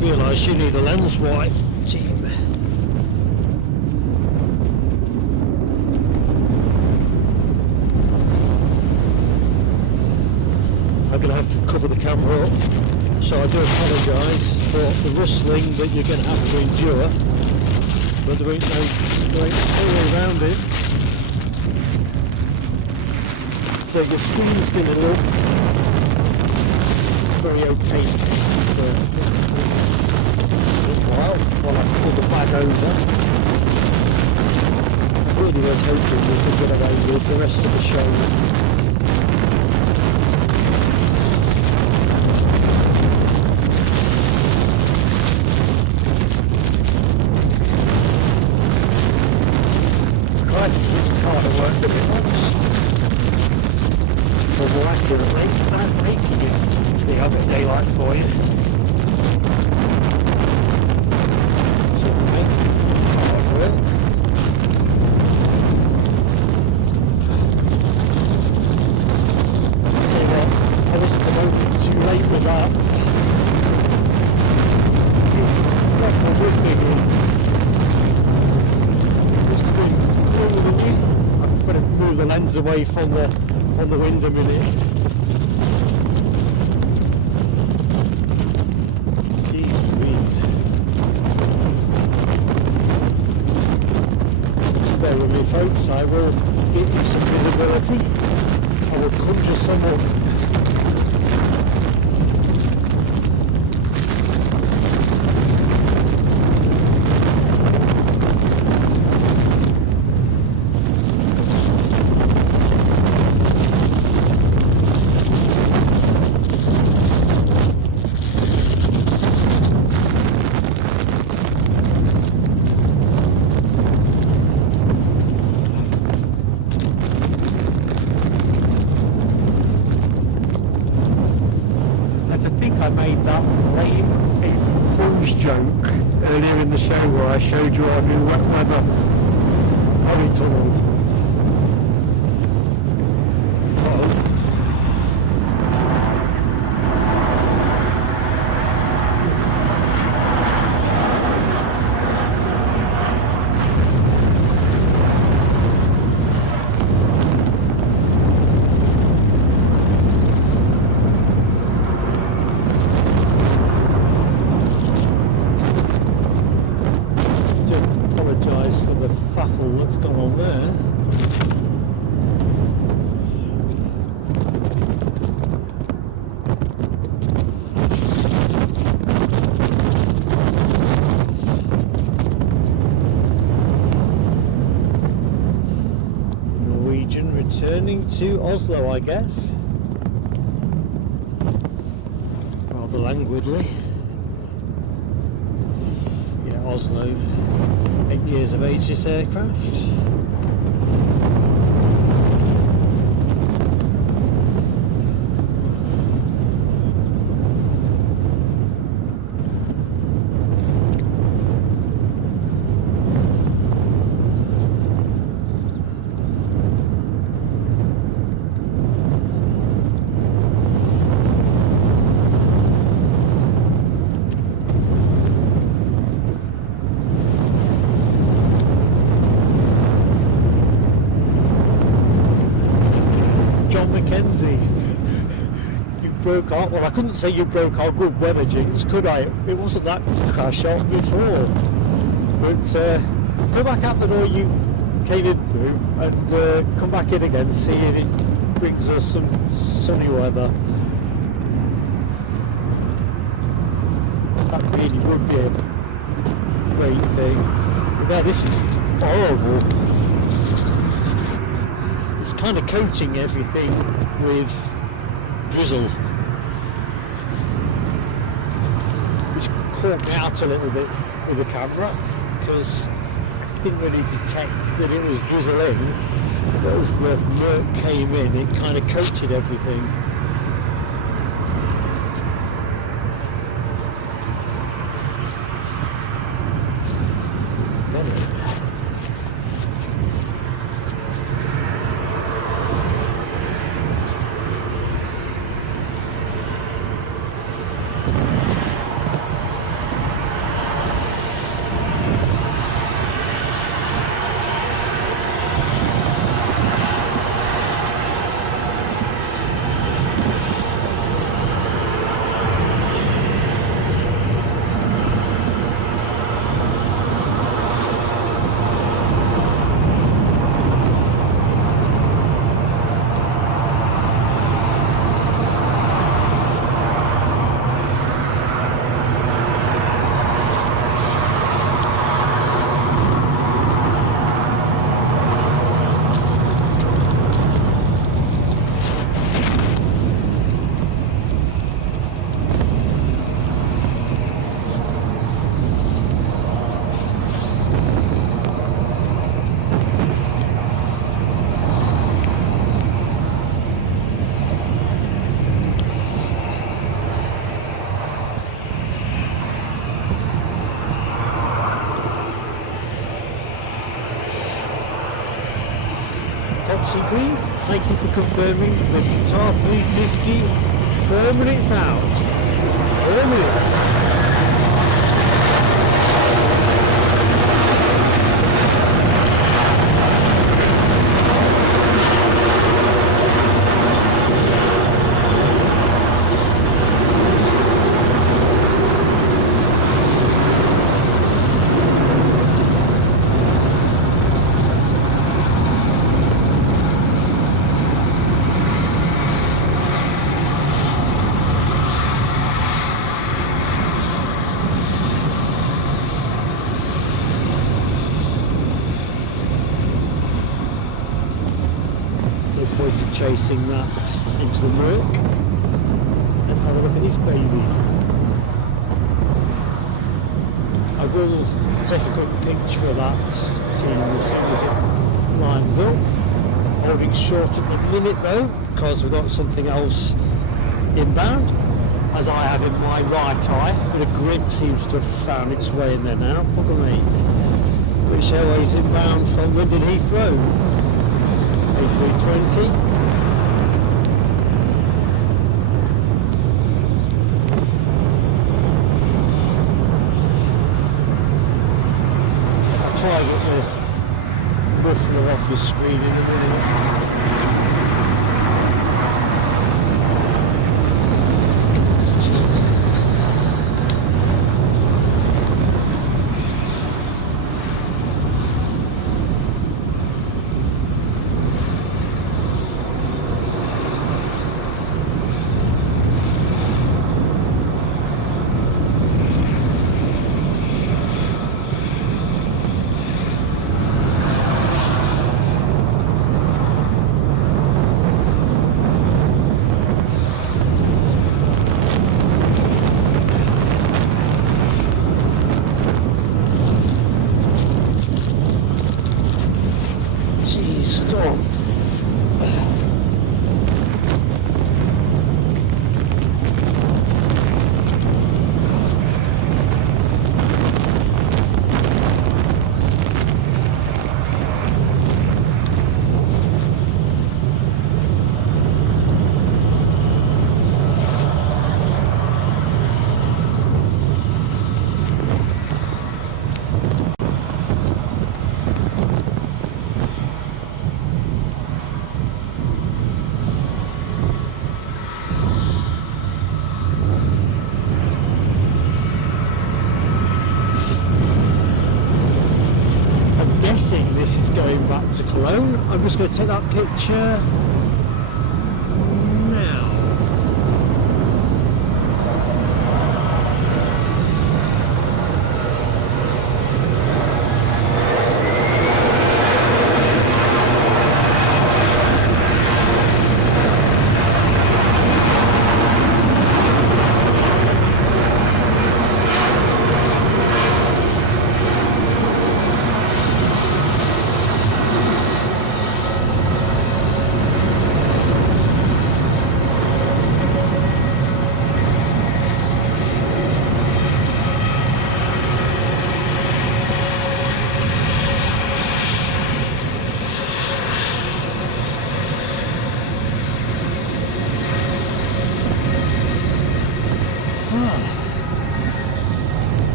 Realised you need a lens wipe, team. I'm going to have to cover the camera up, so I do apologise for the rustling that you're going to have to endure, but there ain't no way around it. So your screen's going to look very opaque for while I pull the bag over. I really was hoping we could get away with the rest of the show. Crikey, this is harder work than it was. Of course, more accurately, and making it the helmet daylight for you. So we make hard work. So I wasn't a moment too late with that. It's proper whipping in. It's been cool the wind. I'm going to move the lens away from the wind a minute. Jeez Louise. Just bear with me folks, I will give you some visibility. I will conjure some up. I made that lame April Fool's joke earlier in the show where I showed you our new wet weather hurry tunnel. For the faffle that's gone on there. Norwegian returning to Oslo, I guess. Rather languidly. Yeah, Oslo. 8 years of age this aircraft. You broke our, well I couldn't say you broke our good weather jinx, could I? It wasn't that crash out before. But go back out the door you came in through and come back in again, see if it brings us some sunny weather. That really would be a great thing. But now this is horrible. It's kind of coating everything with drizzle, which caught me out a little bit with the camera because I didn't really detect that it was drizzling. But as the murk came in, it kind of coated everything. Sea Brief. Thank you for confirming the Qatar 350. 4 minutes out. 4 minutes. Chasing that into the murk. Let's have a look at this baby. I will take a quick picture of that as soon as it lines up. Holding short at the minute though, because we've got something else inbound, as I have in my right eye, but a grin seems to have found its way in there now. Look at me. British Airways inbound from London Heathrow. A320. Try and get the muffler off your screen in a minute. This is going back to Cologne. I'm just going to take that picture now.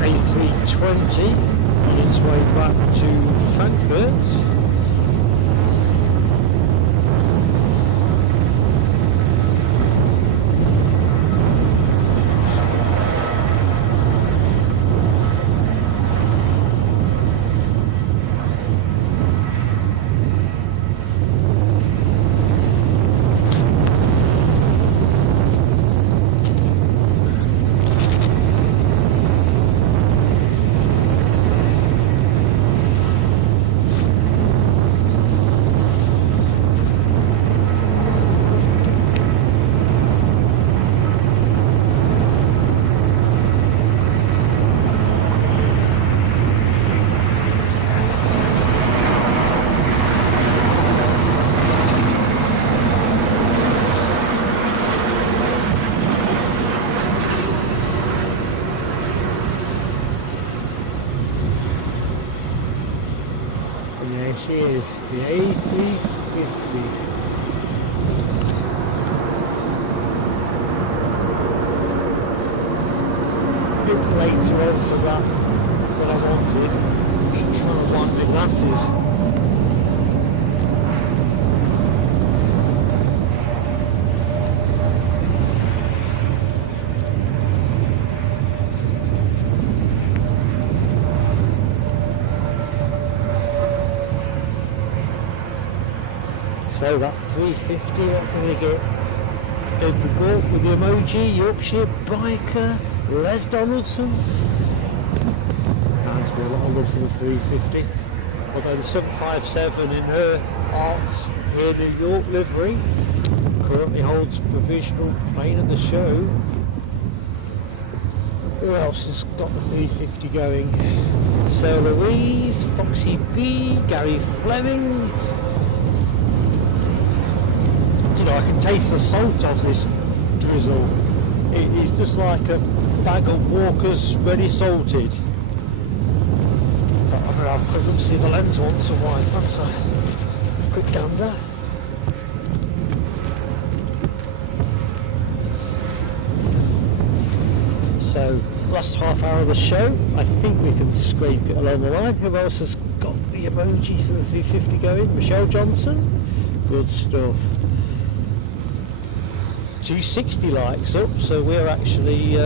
A320 on its way back to Frankfurt. Cheers, the A350. A bit later on to that than I wanted. Just trying to wind my glasses. So that 350, what did we get? Edinburgh with the emoji, Yorkshire biker, Les Donaldson. Bound to be a lot of love for the 350. Although the 757 in her art here New York livery currently holds provisional plane of the show. Who else has got the 350 going? Sarah Louise, Foxy B, Gary Fleming. I can taste the salt of this drizzle. It is just like a bag of Walkers ready salted. But I'm going to have a quick look to see the lens once, so why not a quick gander. So, last half hour of the show, I think we can scrape it along the line. Who else has got the emoji for the 350 going? Michelle Johnson? Good stuff. 260 likes up, so we're actually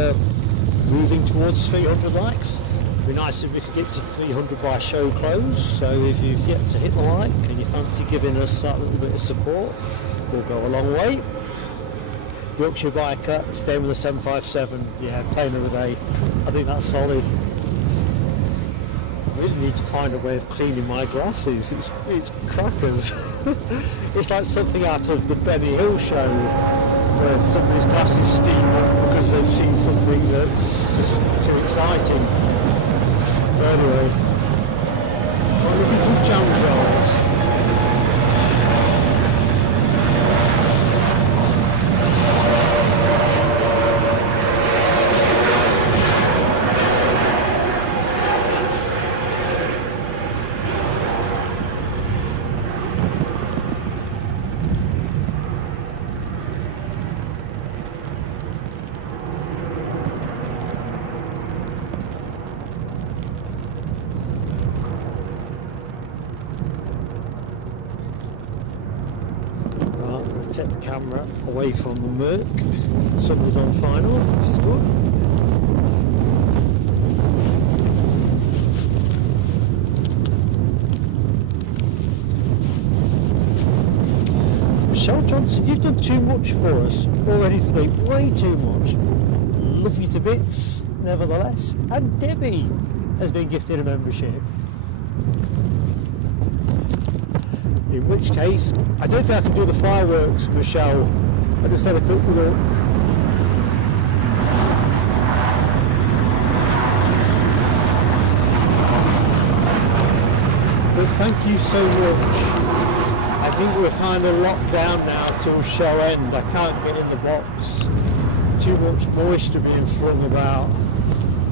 moving towards 300 likes. It'd be nice if we could get to 300 by show close, so if you've yet to hit the like and you fancy giving us that little bit of support, we'll go a long way. Yorkshire biker, staying with the 757, yeah, plane of the day. I think that's solid. I really need to find a way of cleaning my glasses. It's crackers. It's like something out of the Benny Hill show, where somebody's glasses steam up because they've seen something that's just too exciting. But anyway, I'm looking for jam jars. Take the camera away from the murk. Somebody's on final, which is good. Michelle Johnson, you've done too much for us already today, way too much. Love you to bits, nevertheless. And Debbie has been gifted a membership. In which case, I don't think I can do the fireworks, Michelle. I just had a quick look. But thank you so much. I think we're kind of locked down now till show end. I can't get in the box. Too much moisture being flung about.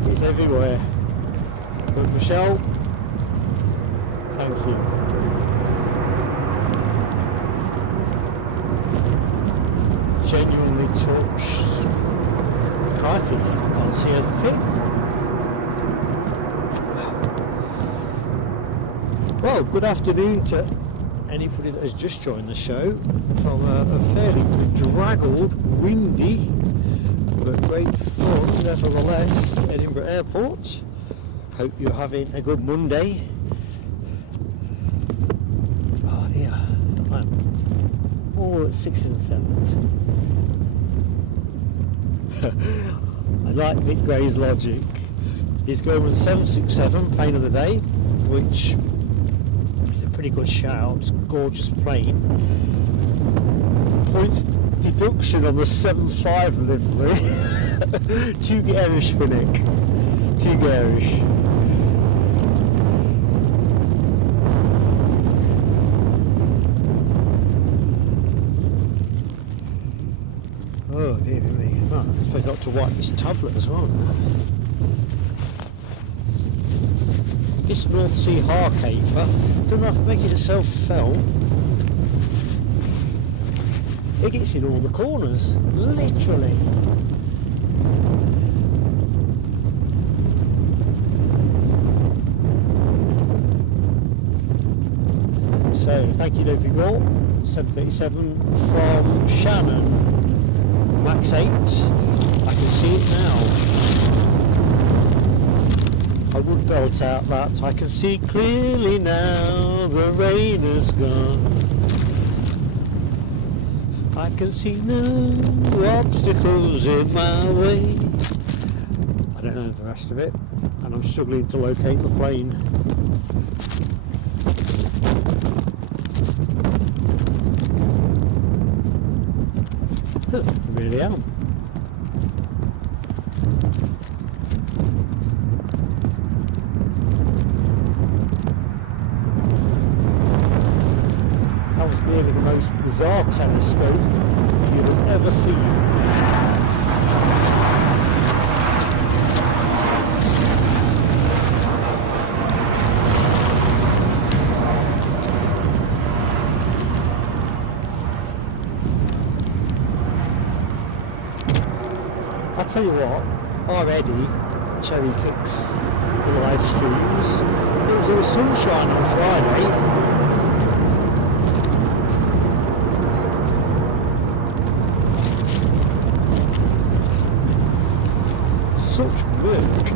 It's everywhere. But Michelle, thank you. Genuinely touched. Crikey, can't see a thing. Well, good afternoon to anybody that has just joined the show from a fairly draggled, windy, but great fun nevertheless, Edinburgh Airport. Hope you're having a good Monday. Oh dear, I'm all at 6s and 7s. I like Nick Gray's logic. He's going with the 767 plane of the day, which is a pretty good shout, gorgeous plane. Points deduction on the 75 livery. Too garish for Nick. Too garish. Oh dear me. Oh, I forgot to wipe this tablet as well. This North Sea Har caper doesn't have to make itself felt. It gets in all the corners, literally. So, thank you, Dopey Gore. 737 from Shannon. Max 8. I can see it now. I would belt out that. I can see clearly now. The rain is gone. I can see no obstacles in my way. I don't know the rest of it, and I'm struggling to locate the plane. I really am. That was nearly the most bizarre telescope you'd have ever seen. I'll tell you what, our Eddie cherry picks the live streams. There was sunshine on Friday. Such work.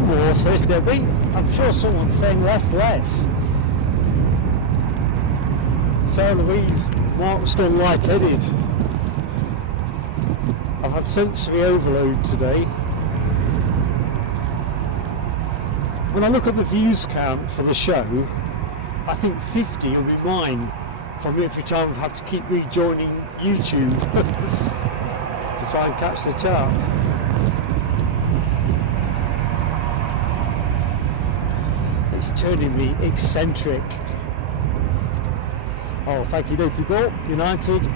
More, says Debbie. I'm sure someone's saying less. Sarah Louise, Mark's gone light-headed. I've had sensory overload today. When I look at the views count for the show, I think 50 will be mine from every time I've had to keep rejoining YouTube to try and catch the chart. It's turning me eccentric. Oh, thank you, Dopey Gore. United,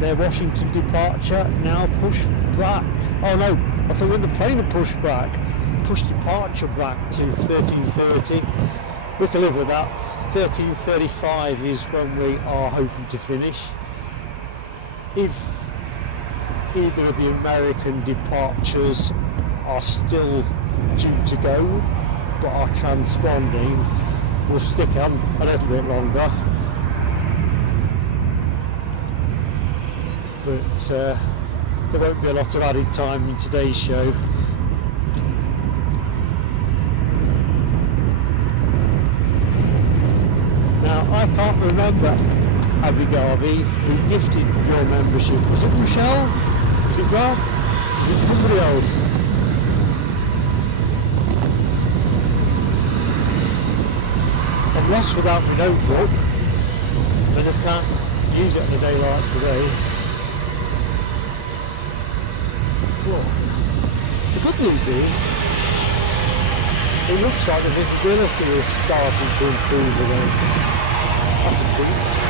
their Washington departure now pushed back. Oh no, I thought when the plane had pushed back, pushed departure back to 13:30. We can live with that. 13:35 is when we are hoping to finish. If either of the American departures are still due to go, but are transponding, we'll stick on a little bit longer. But there won't be a lot of added time in today's show. Now, I can't remember, Abby Garvey, who gifted your membership. Was it Michelle? Was it Rob? Was it somebody else? I'm lost without my notebook. I just can't use it on a day like today. Well, the good news is, it looks like the visibility is starting to improve again. That's a treat.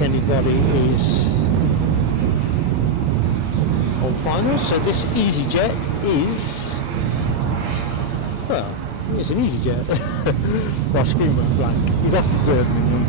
Anybody is on final, so this EasyJet is, well, it's an EasyJet. My screen went blank. He's off to Birmingham.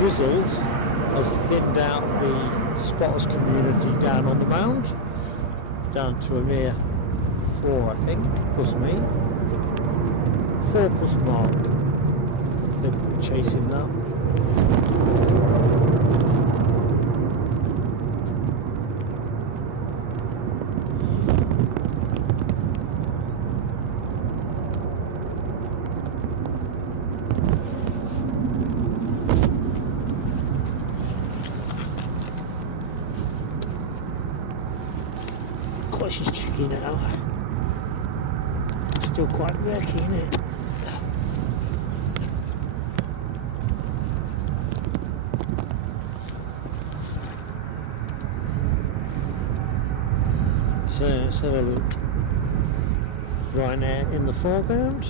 drizzle has thinned out the spotters community down on the mound, down to a mere 4, I think, plus me. 4 plus Mark. They're chasing that. She's tricky now. Still quite murky, isn't it? So let's have a look. Ryanair in the foreground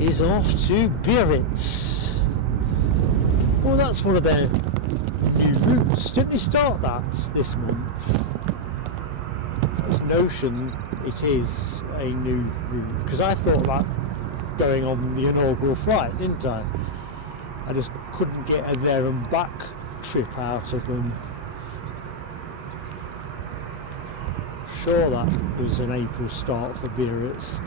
is off to Biarritz. Well, that's one of their new routes. Didn't they start that this month? This notion it is a new route, because I thought that going on the inaugural flight, didn't I? I just couldn't get a there and back trip out of them. Sure, that was an April start for Biarritz.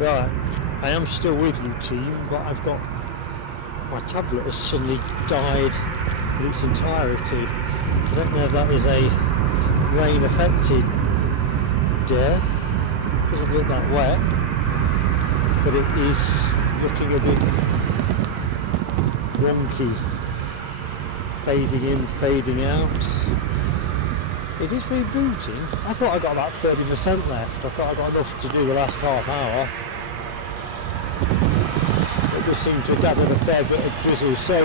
Right, I am still with you team, but I've got, my tablet has suddenly died in its entirety. I don't know if that is a rain affected death, it doesn't look that wet, but it is looking a bit wonky, fading in, fading out. It is rebooting. I thought I got about 30% left. I thought I got enough to do the last half hour. It does seem to have gathered a fair bit of drizzle, so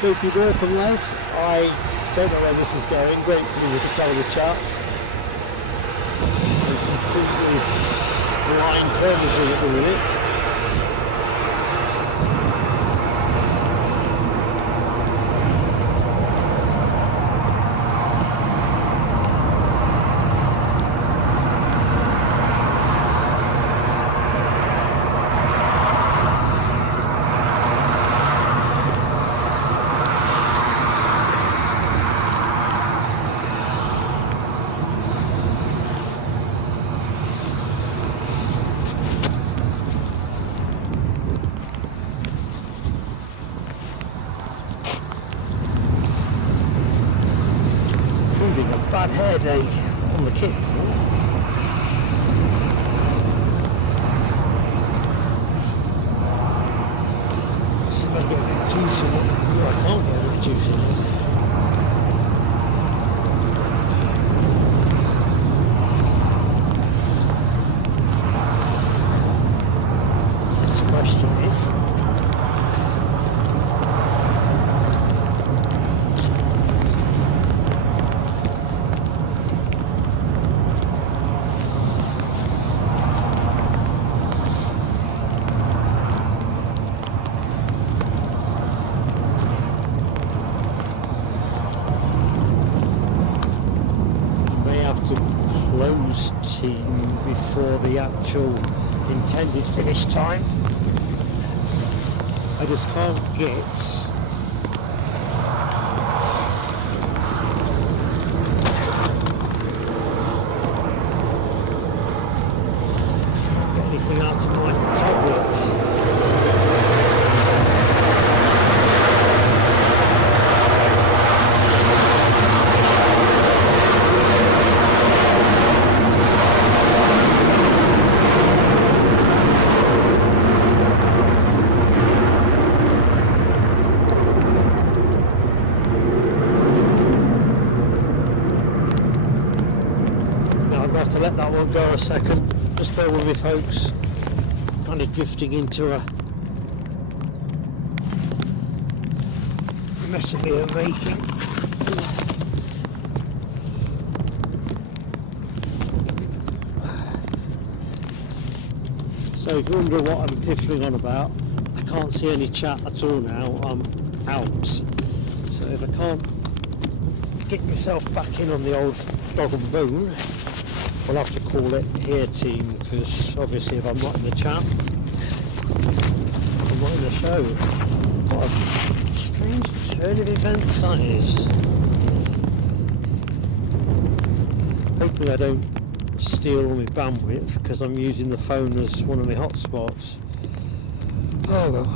hope you're welcome, Les. I don't know where this is going. Gratefully we can tell the chat. I'm completely blind to everything at the minute. Bad hair day on the kit before. See if I can get a bit of juice in it. No, I can't get a bit of juice in it. Next question is, team before the actual intended finish time. I just can't get anything out of my tablet. Let that one go a second. Just bear with me, folks. Kind of drifting into a mess of me I'm making. So if you wonder what I'm piffling on about, I can't see any chat at all now. I'm out. So if I can't get myself back in on the old dog and bone, I'll have to call it here team, because obviously if I'm not in the chat, I'm not in the show. What a strange turn of events that is. Hopefully I don't steal all my bandwidth because I'm using the phone as one of my hotspots. Oh well.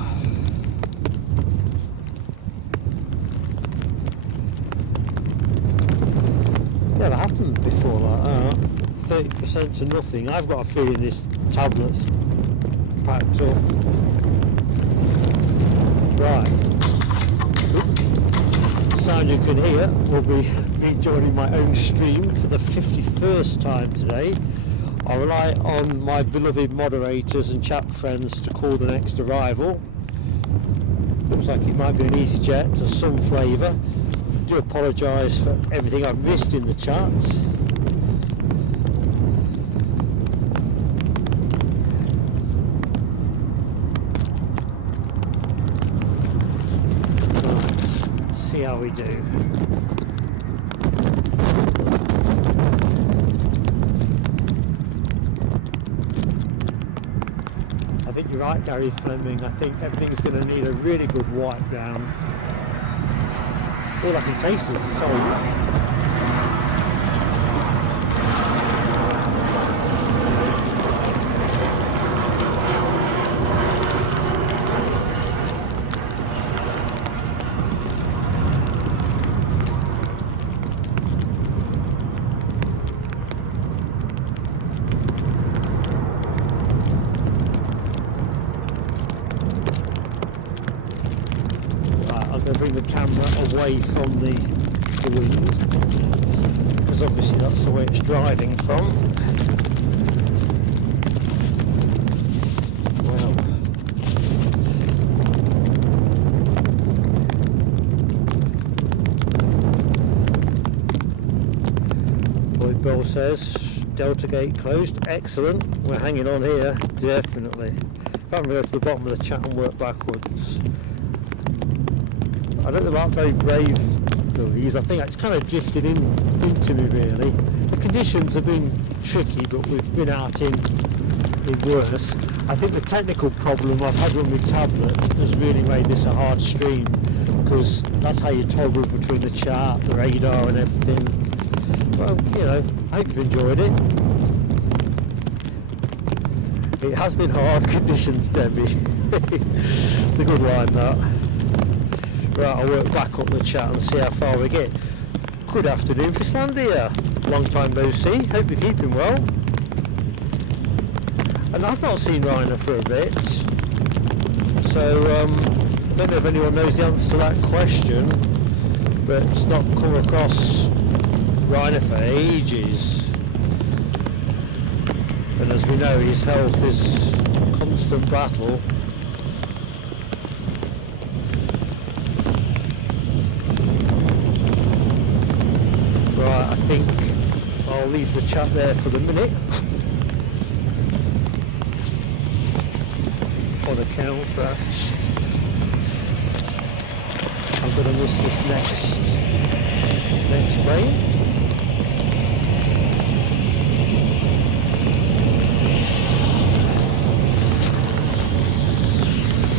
Never happened before like that. 30% to nothing. I've got a feeling this tablet's packed up. Right. Sound you can hear will be me joining my own stream for the 51st time today. I rely on my beloved moderators and chat friends to call the next arrival. Looks like it might be an EasyJet of some flavour. I do apologise for everything I've missed in the chat. See how we do. I think you're right, Gary Fleming. I think everything's going to need a really good wipe down. All I can taste is the salt. Bring the camera away from the wind, because obviously that's the way it's driving from. Well, Lloyd Bell says Delta Gate closed. Excellent, we're hanging on here, definitely. If I'm going to go to the bottom of the chat and work backwards. I don't know about very brave, Louise. I think it's kind of drifted into me really. The conditions have been tricky, but we've been out in worse. I think the technical problem I've had with my tablet has really made this a hard stream, because that's how you toggle between the chart, the radar and everything. Well, you know, I hope you've enjoyed it. It has been hard conditions, Debbie. It's a good line, that. Right, I'll work back up the chat and see how far we get. Good afternoon, Fislandia. Long time no see. Hope you're keeping well. And I've not seen Rainer for a bit. So, I don't know if anyone knows the answer to that question, but it's not come across Rainer for ages. And as we know, his health is a constant battle. I think I'll leave the chat there for the minute on account that I'm going to miss this next plane.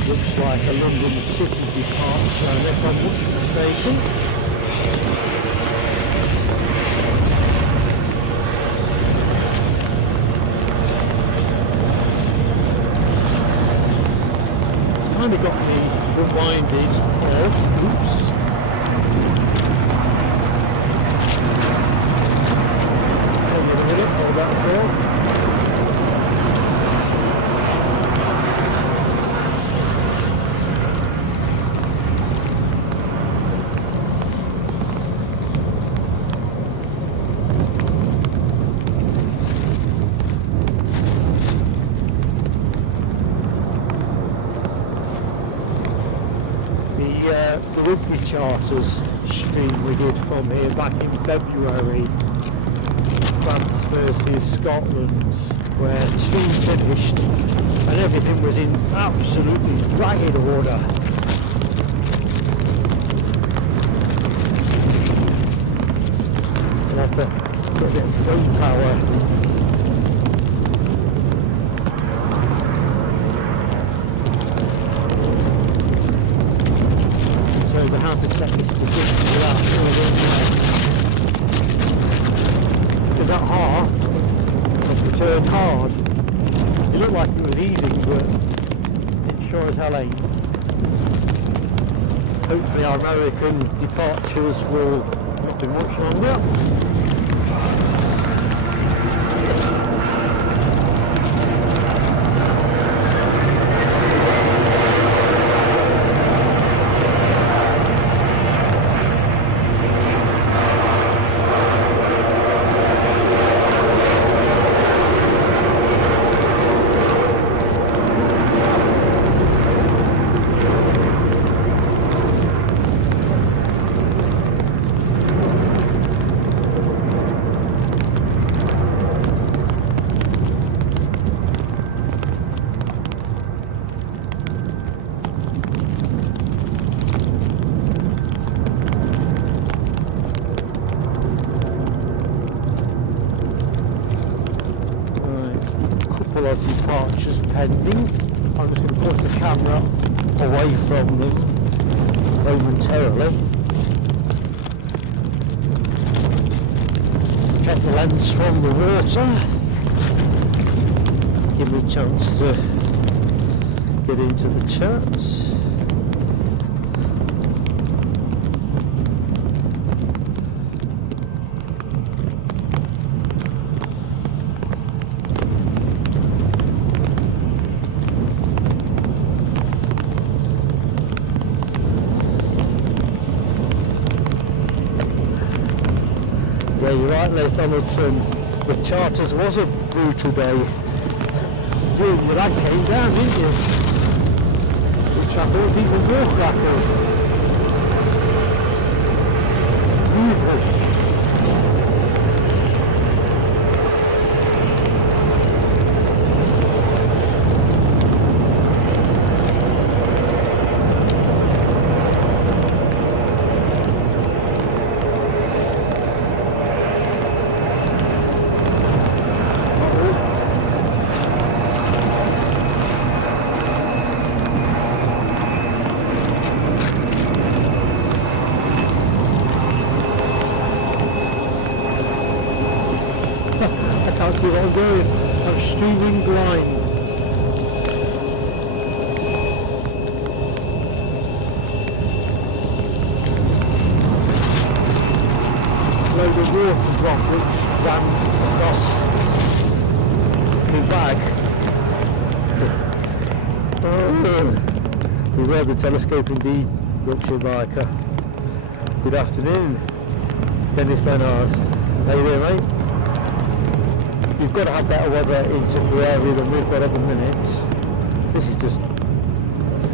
Looks like a London City departure, unless I'm much mistaken. Kind of got me reminded of, oops, tell me in a minute, hold that for. The rugby charters stream we did from here back in February, France versus Scotland, where the stream finished and everything was in absolutely ragged order. And I've got a bit of brake power. In terms of how to check the statistics without because that half was returned hard. It looked like it was easy, but it sure as hell ain't. Hopefully our American departures will not be much longer. Of departures pending. I'm just going to put the camera away from them momentarily. Protect the lens from the water. Give me a chance to get into the chat. Yeah, you're right, Les Donaldson. The charters was a brutal day. You and that came down, didn't you? Which I thought was even more crackers. Beautiful. See what I'm doing? I'm streaming blind. Load of water droplets ran across my bag. Beware the telescope indeed, Yorkshire biker. Good afternoon, Dennis Leonard. How you doing, mate? You've got to have better weather in Tipperary than we've got at the minute. This is just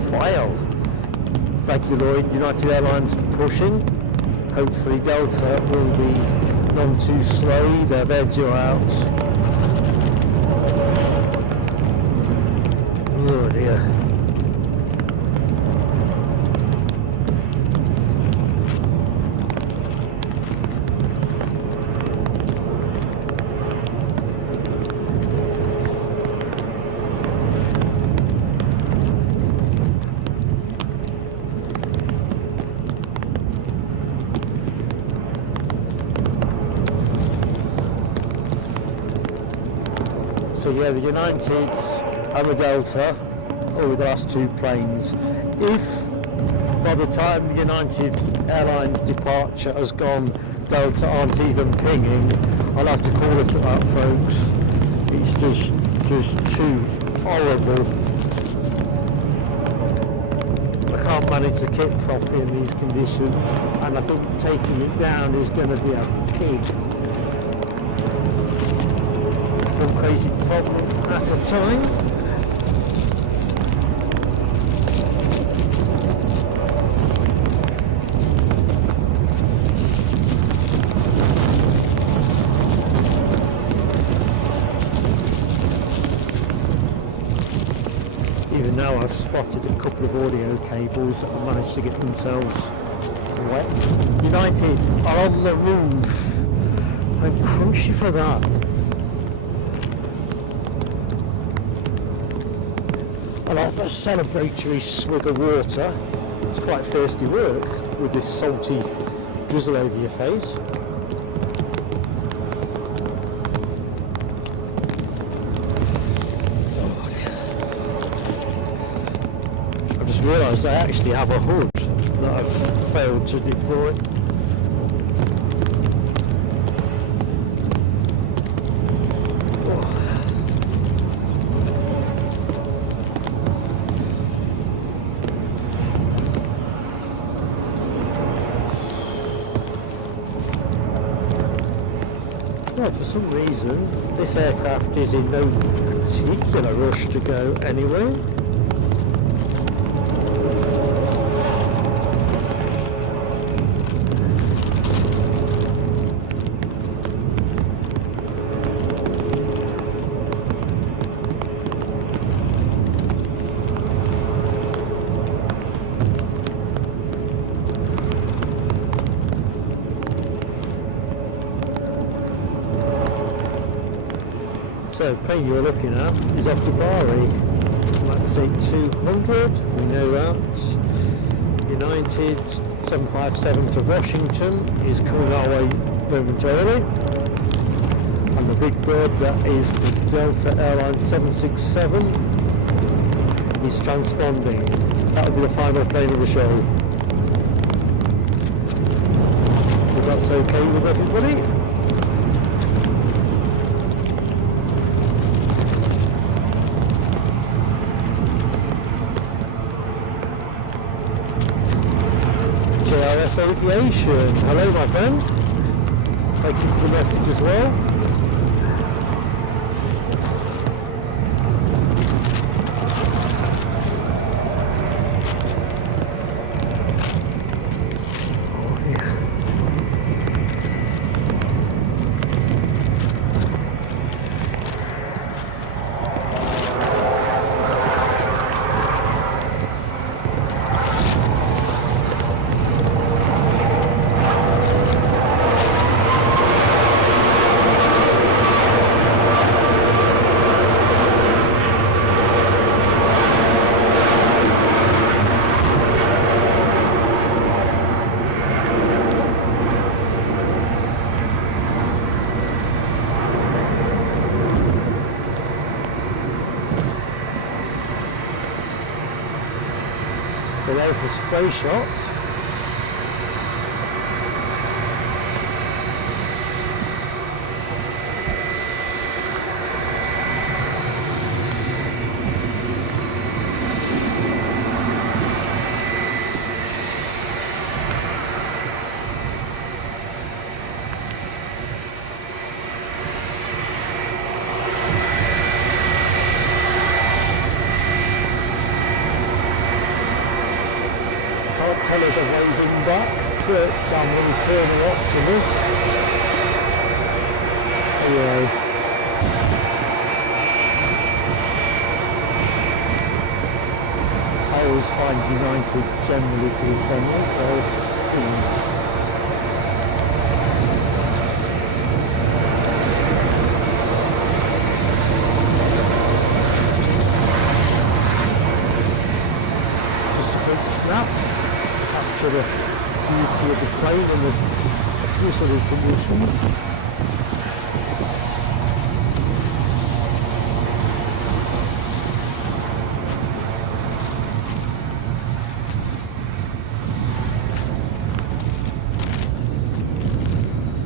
vile. Thank you, Lloyd. United Airlines pushing. Hopefully Delta will be none too slow either. They're due out. Oh dear. So yeah, the United and the Delta are the last two planes. If by the time the United Airlines departure has gone, Delta aren't even pinging, I'll have to call it out, folks. It's just too horrible. I can't manage the kit properly in these conditions, and I think taking it down is going to be a pig. One crazy problem at a time. now I've spotted a couple of audio cables that have managed to get themselves wet. United are on the roof. I'm crunchy for that. I'll have a celebratory swig of water. It's quite thirsty work with this salty drizzle over your face. I've just realised I actually have a hood that I've failed to deploy. For some reason, this aircraft is in no particular rush to go anywhere. So the plane you're looking at is off to Bari, max 8200, we know that. United 757 to Washington is coming our way momentarily. And the big bird that is the Delta Airlines 767 is transponding. That will be the final plane of the show. If that's okay with everybody. Aviation. Hello my friend. Thank you for the message as well. Oh, yeah. So there's the spray shot. Tell her the waving back, but I'm an eternal optimist. Anyway. I always find United generally to be friendly, so just a quick snap. Capture the beauty of the plane and the sort of conditions.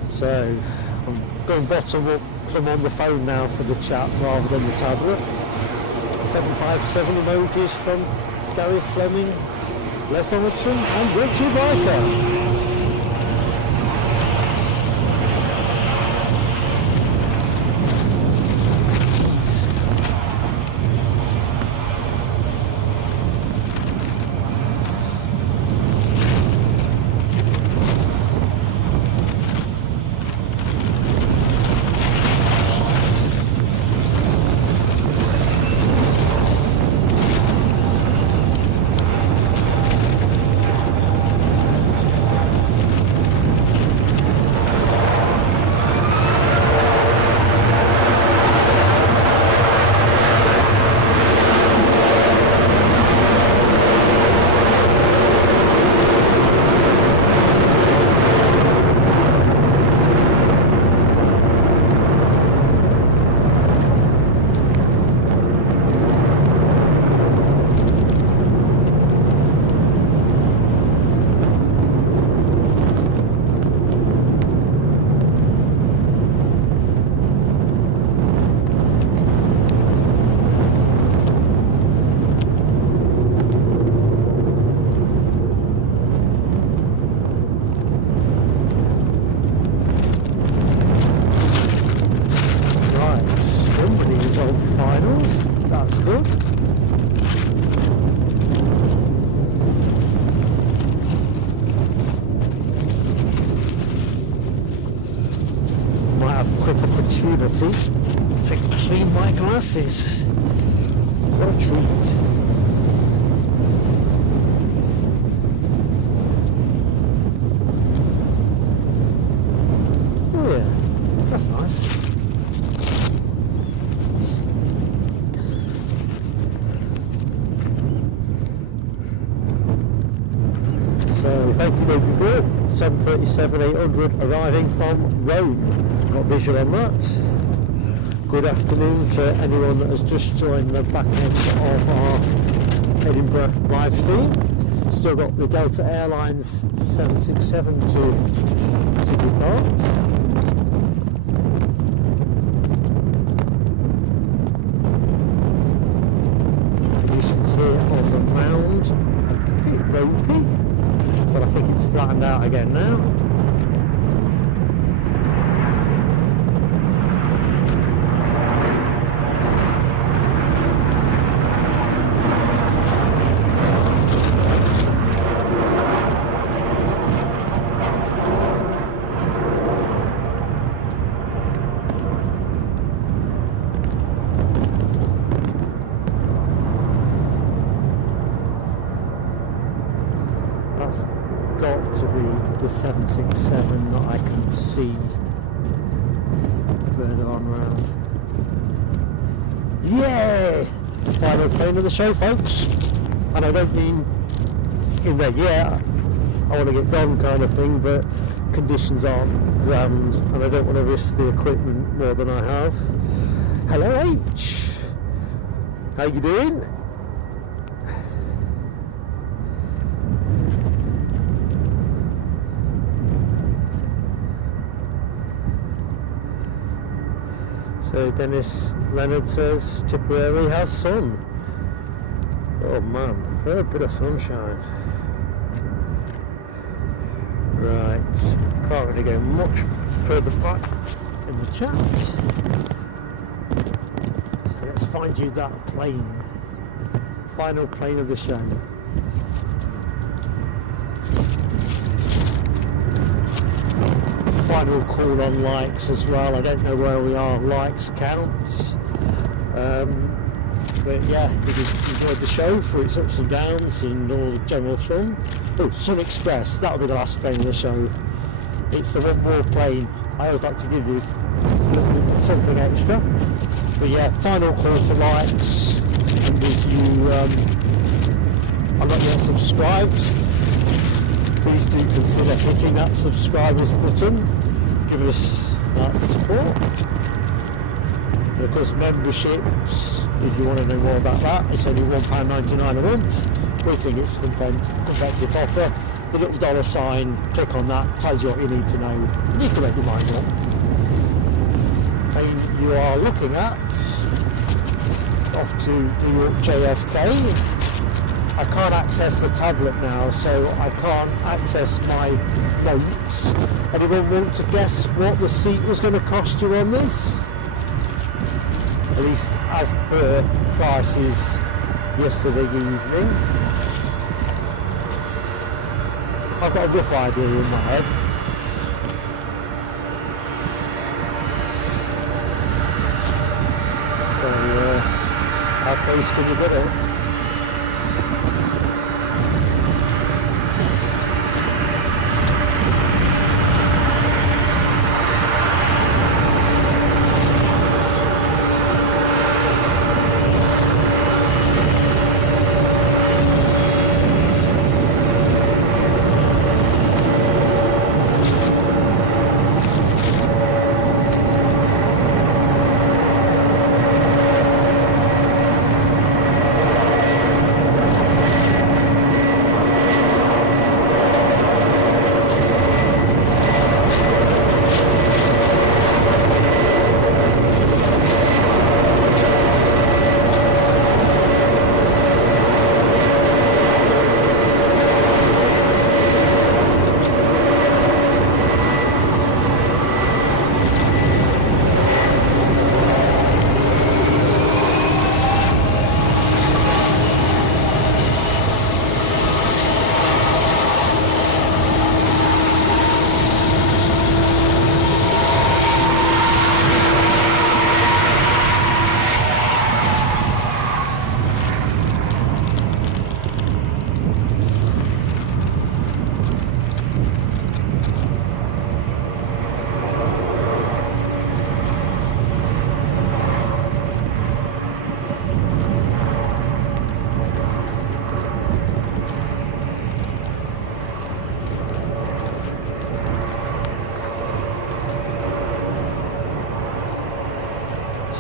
So I'm going bottom up because I'm on the phone now for the chat rather than the tablet. 757 emojis from Gary Fleming, Les Donaldson and Richard Riker. opportunity to clean my glasses. What a treat. Oh yeah, that's nice. So thank you, Logan Group. 737-800 arriving from Rome. Got visual on that. Good afternoon to anyone that has just joined the back end of our Edinburgh live stream. Still got the Delta Airlines 767 to depart. Conditions here on the ground, a bit ropey, but I think it's flattened out again now. That's got to be the 767 that I can see further on round. Yeah! Final plane of the show, folks. And I don't mean in red, yeah, I want to get gone kind of thing, but conditions aren't grand and I don't want to risk the equipment more than I have. Hello H! How you doing? So Dennis Leonard says Tipperary has sun. Oh man, for a bit of sunshine. Right, can't really go much further back in the chat. So let's find you that plane. Final plane of the show. Final call on likes as well. I don't know where we are likes count, but yeah, if you've enjoyed the show for its ups and downs and all the general fun. Oh, Sun Express, that'll be the last plane of the show. It's the one more plane. I always like to give you something extra, but yeah, final call for likes, and if you are not yet subscribed, please do consider hitting that subscribers button, give us that support. And of course memberships, if you want to know more about that, it's only £1.99 a month. We think it's a competitive offer. The little dollar sign, click on that, tells you what you need to know. You can make your mind up. And you are looking at off to New York JFK. I can't access the tablet now, so I can't access my notes. Anyone want to guess what the seat was going to cost you on this? At least as per prices yesterday evening. I've got a rough idea in my head. So, how close can you get it?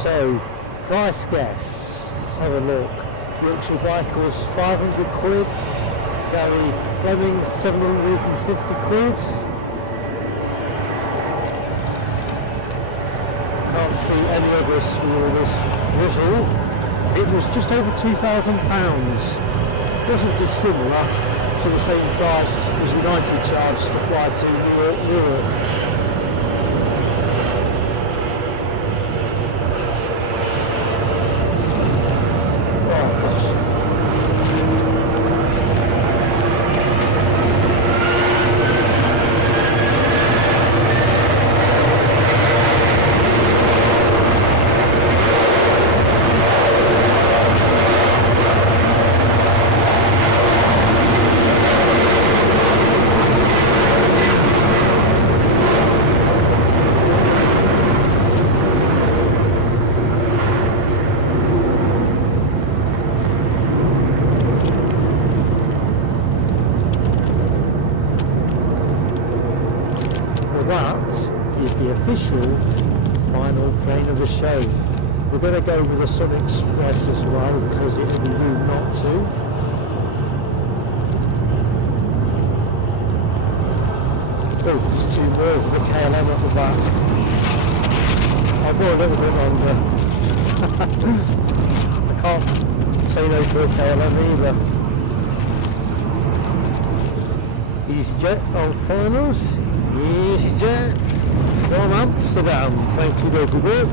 So, price guess. Let's have a look. Yorkshire bike was 500 quid. Gary Fleming 750 quid. Can't see any others through this drizzle. It was just over £2,000. Wasn't dissimilar to the same price as United charged to fly to Newark. Official final plane of the show. We're going to go with the Sun Express as well because it would be rude not to. Oh, there's two more with the KLM at the back. I'll go a little bit longer. I can't say no to a KLM either. EasyJet on finals. EasyJet from Amsterdam. Thank you, very good.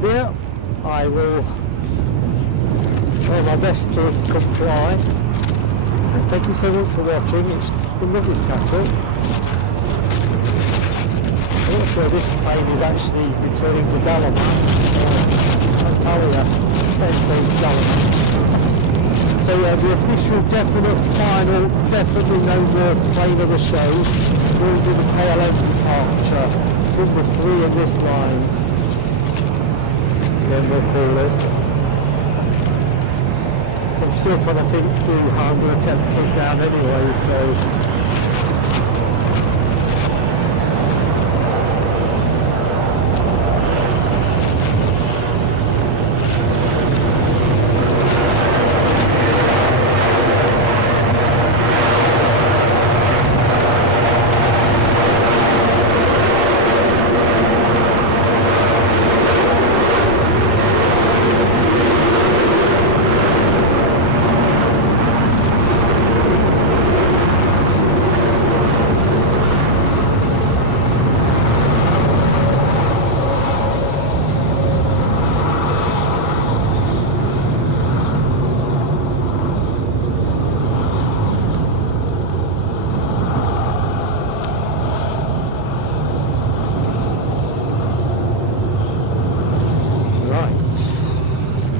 There, I will try my best to comply. Thank you so much for watching. It's been lovely to catch up. I'm not sure this plane is actually returning to Dalaman. Antalya. Let's say Dalaman. So yeah, the official definite final, definitely no more plane of the show will be the KLM departure, number 3 in this line. Then we'll call it. I'm still trying to think through how I'm going to attempt to kick down anyway, so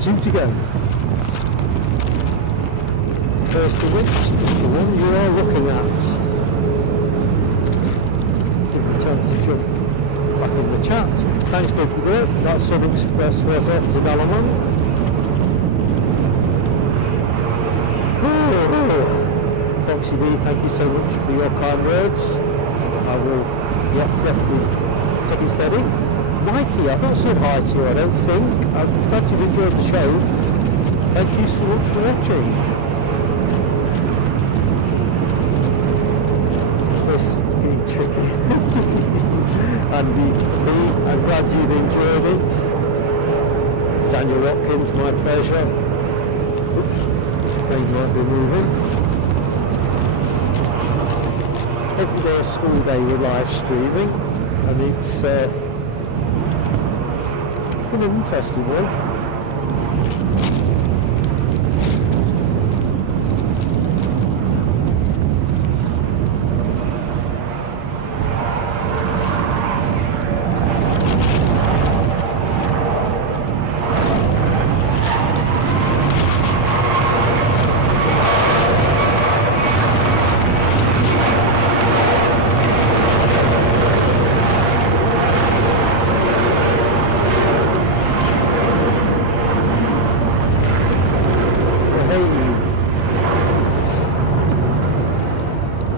two to go. First of which is the one you are looking at. Give me a chance to jump back in the chat. Thanks, Dr. Group. That Sun Express was off to Dalaman. Foxy B, thank you so much for your kind words. I will, definitely take it steady. Mikey, I've not said hi to you, I don't think. I'm glad you've enjoyed the show. Thank you so much for watching. This is getting tricky. And me, I'm glad you've enjoyed it. Daniel Watkins, my pleasure. Oops, they might be moving. Every day a school day we're live streaming, and it's been an interesting one.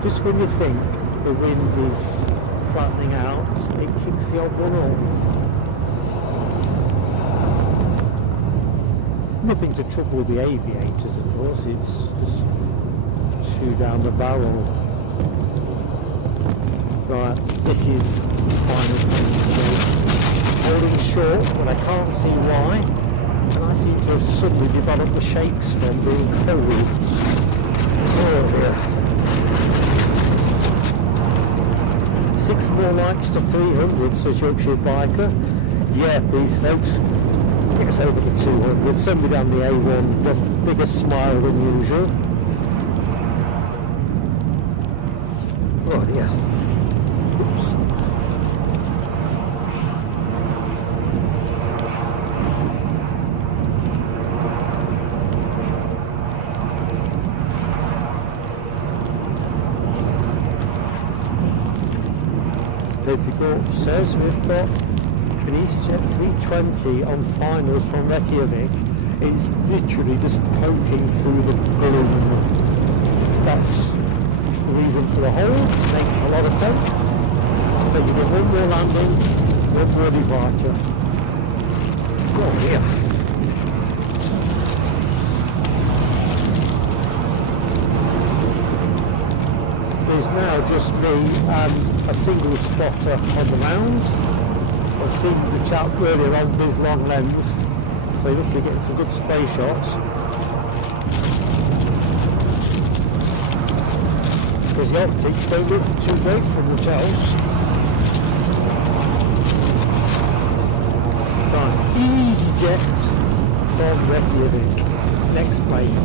Just when you think the wind is flattening out, it kicks the odd one up. Nothing to trouble the aviators, of course, it's just shoot down the barrel. Right, this is the final shape. Holding short, but I can't see why. And I seem to have suddenly developed the shakes from being cold. Oh dear. 6 more likes to 300, says Yorkshire Biker. Yeah, please folks, get us over to 200. Send me down the A1, does bigger smile than usual. Oh dear. Oops. Corp says we've got an EasyJet 320 on finals from Reykjavik. It's literally just poking through the gloom. That's the reason for the hold. Makes a lot of sense. So you get one more landing, one more departure. Oh dear. There's now just me and a single spotter on the round. I've seen the chap earlier on his long lens, so you're hopefully getting some good spray shots. Because the optics don't look too great from the gels. Right, EasyJet from Reykjavik. Next plane.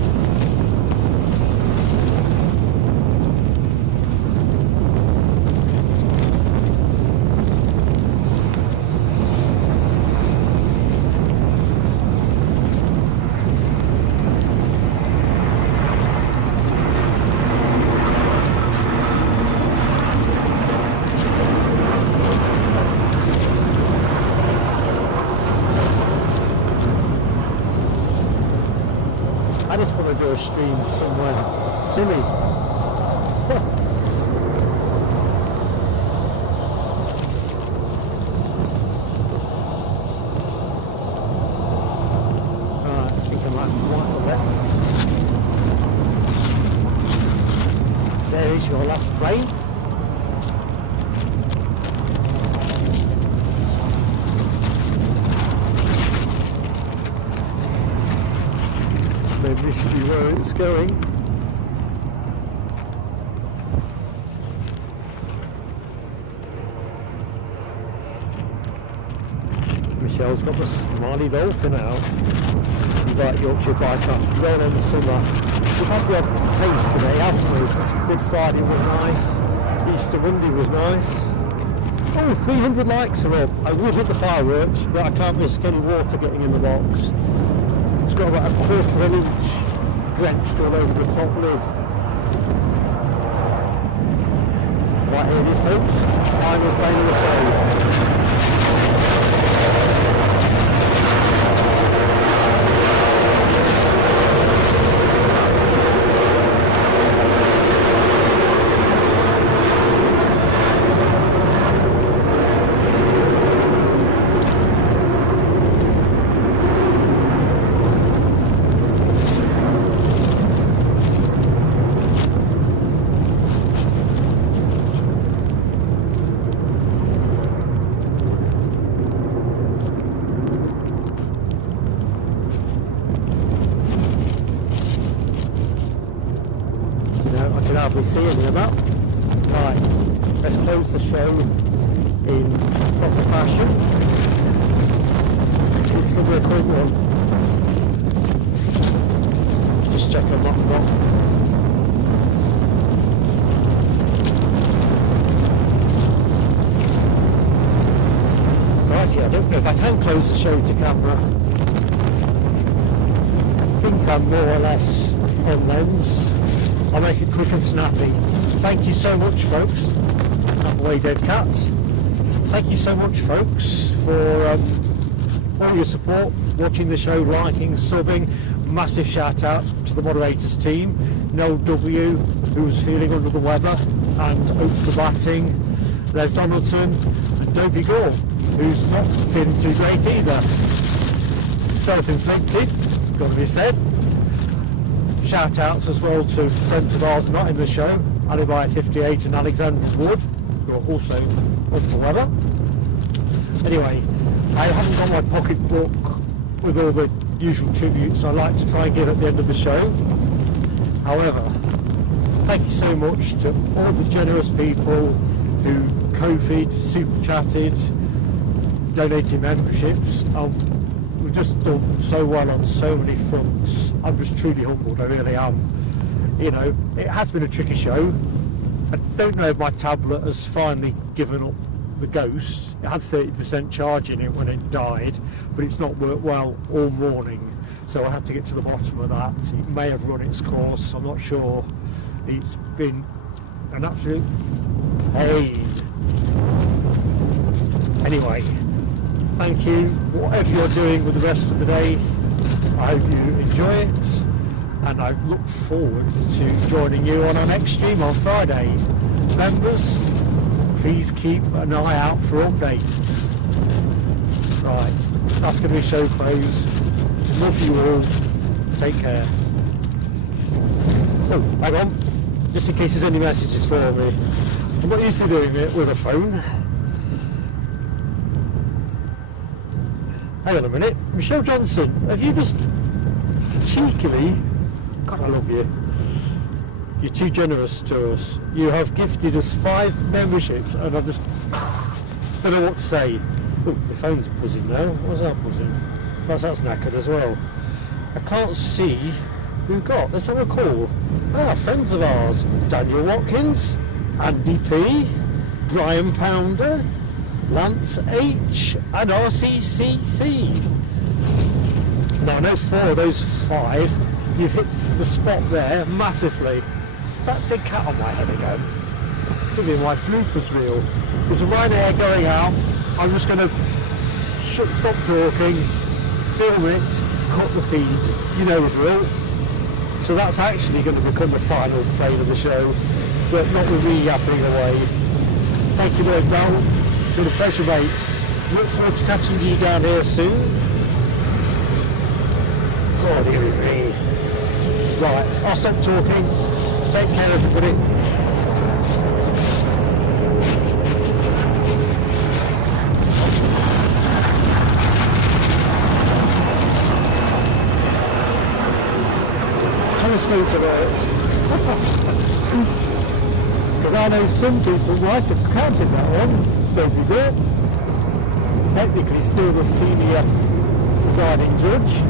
I just want to do a stream somewhere silly. Alright, I think I might have to wipe the letters. There is your last plane. Maybe this should be where it's going. Michelle's got the smiley dolphin out. Right, Yorkshire Biker, well on summer. We've had the odd taste today, haven't we? Good Friday was nice. Easter Monday was nice. Oh, 300 likes are up. I would hit the fireworks, but I can't risk any water getting in the box. It's got about a quarter of an inch drenched all over the top lid. Right, here it is, folks. Final plane of the show. I can hardly see any of that. Right, let's close the show in proper fashion. It's going to be a quick one. Just check I'm not wrong. Right, yeah, I don't know if I can close the show to camera. I think I'm more or less on lens. I'll make it quick and snappy. Thank you so much, folks. Out the way, dead cat. Thank you so much, folks, for all your support, watching the show, liking, subbing. Massive shout out to the moderators team, Noel W, who was feeling under the weather, and Oak for batting, Les Donaldson, and Dobie Gore, who's not feeling too great either. Self-inflicted, got to be said. Shout outs as well to friends of ours not in the show, Alibi 58 and Alexander Wood, who are also under the weather. Anyway, I haven't got my pocketbook with all the usual tributes I like to try and give at the end of the show. However, thank you so much to all the generous people who Ko-fi'd, super chatted, donated memberships. We've just done so well on so many fronts. I'm just truly humbled, I really am. You know, it has been a tricky show. I don't know if my tablet has finally given up the ghost. It had 30% charge in it when it died, but it's not worked well all morning, so I had to get to the bottom of that. It may have run its course, I'm not sure. It's been an absolute pain. Anyway, thank you. Whatever you're doing with the rest of the day, I hope you enjoy it, and I look forward to joining you on our next stream on Friday. Members, please keep an eye out for updates. Right, that's going to be show close. Love you all. Take care. Oh, hang on. Just in case there's any messages for me. I'm not used to doing it with a phone. Hang on a minute. Michelle Johnson, have you just cheekily... God, I love you. You're too generous to us. You have gifted us 5 memberships, and I just don't know what to say. Oh, the phone's buzzing now. What's that buzzing? That's knackered as well. I can't see who got. Let's have a call. Ah, friends of ours. Daniel Watkins, Andy P, Brian Pounder, Lance H, and RCCC. Now I know 4 of those 5, you've hit the spot there massively. That big cat on my head again. It's going to be my bloopers reel. There's a Ryanair going out. I'm just going to stop talking, film it, cut the feed. You know the drill. So that's actually going to become the final plane of the show, but not with me yapping away. Thank you very much. It's been a pleasure, mate. Look forward to catching you down here soon. God, dear me. Right, I'll stop talking. Take care, everybody. Telescope alerts. Because I know some people might have counted that one. Don't be good. Technically still the senior presiding judge.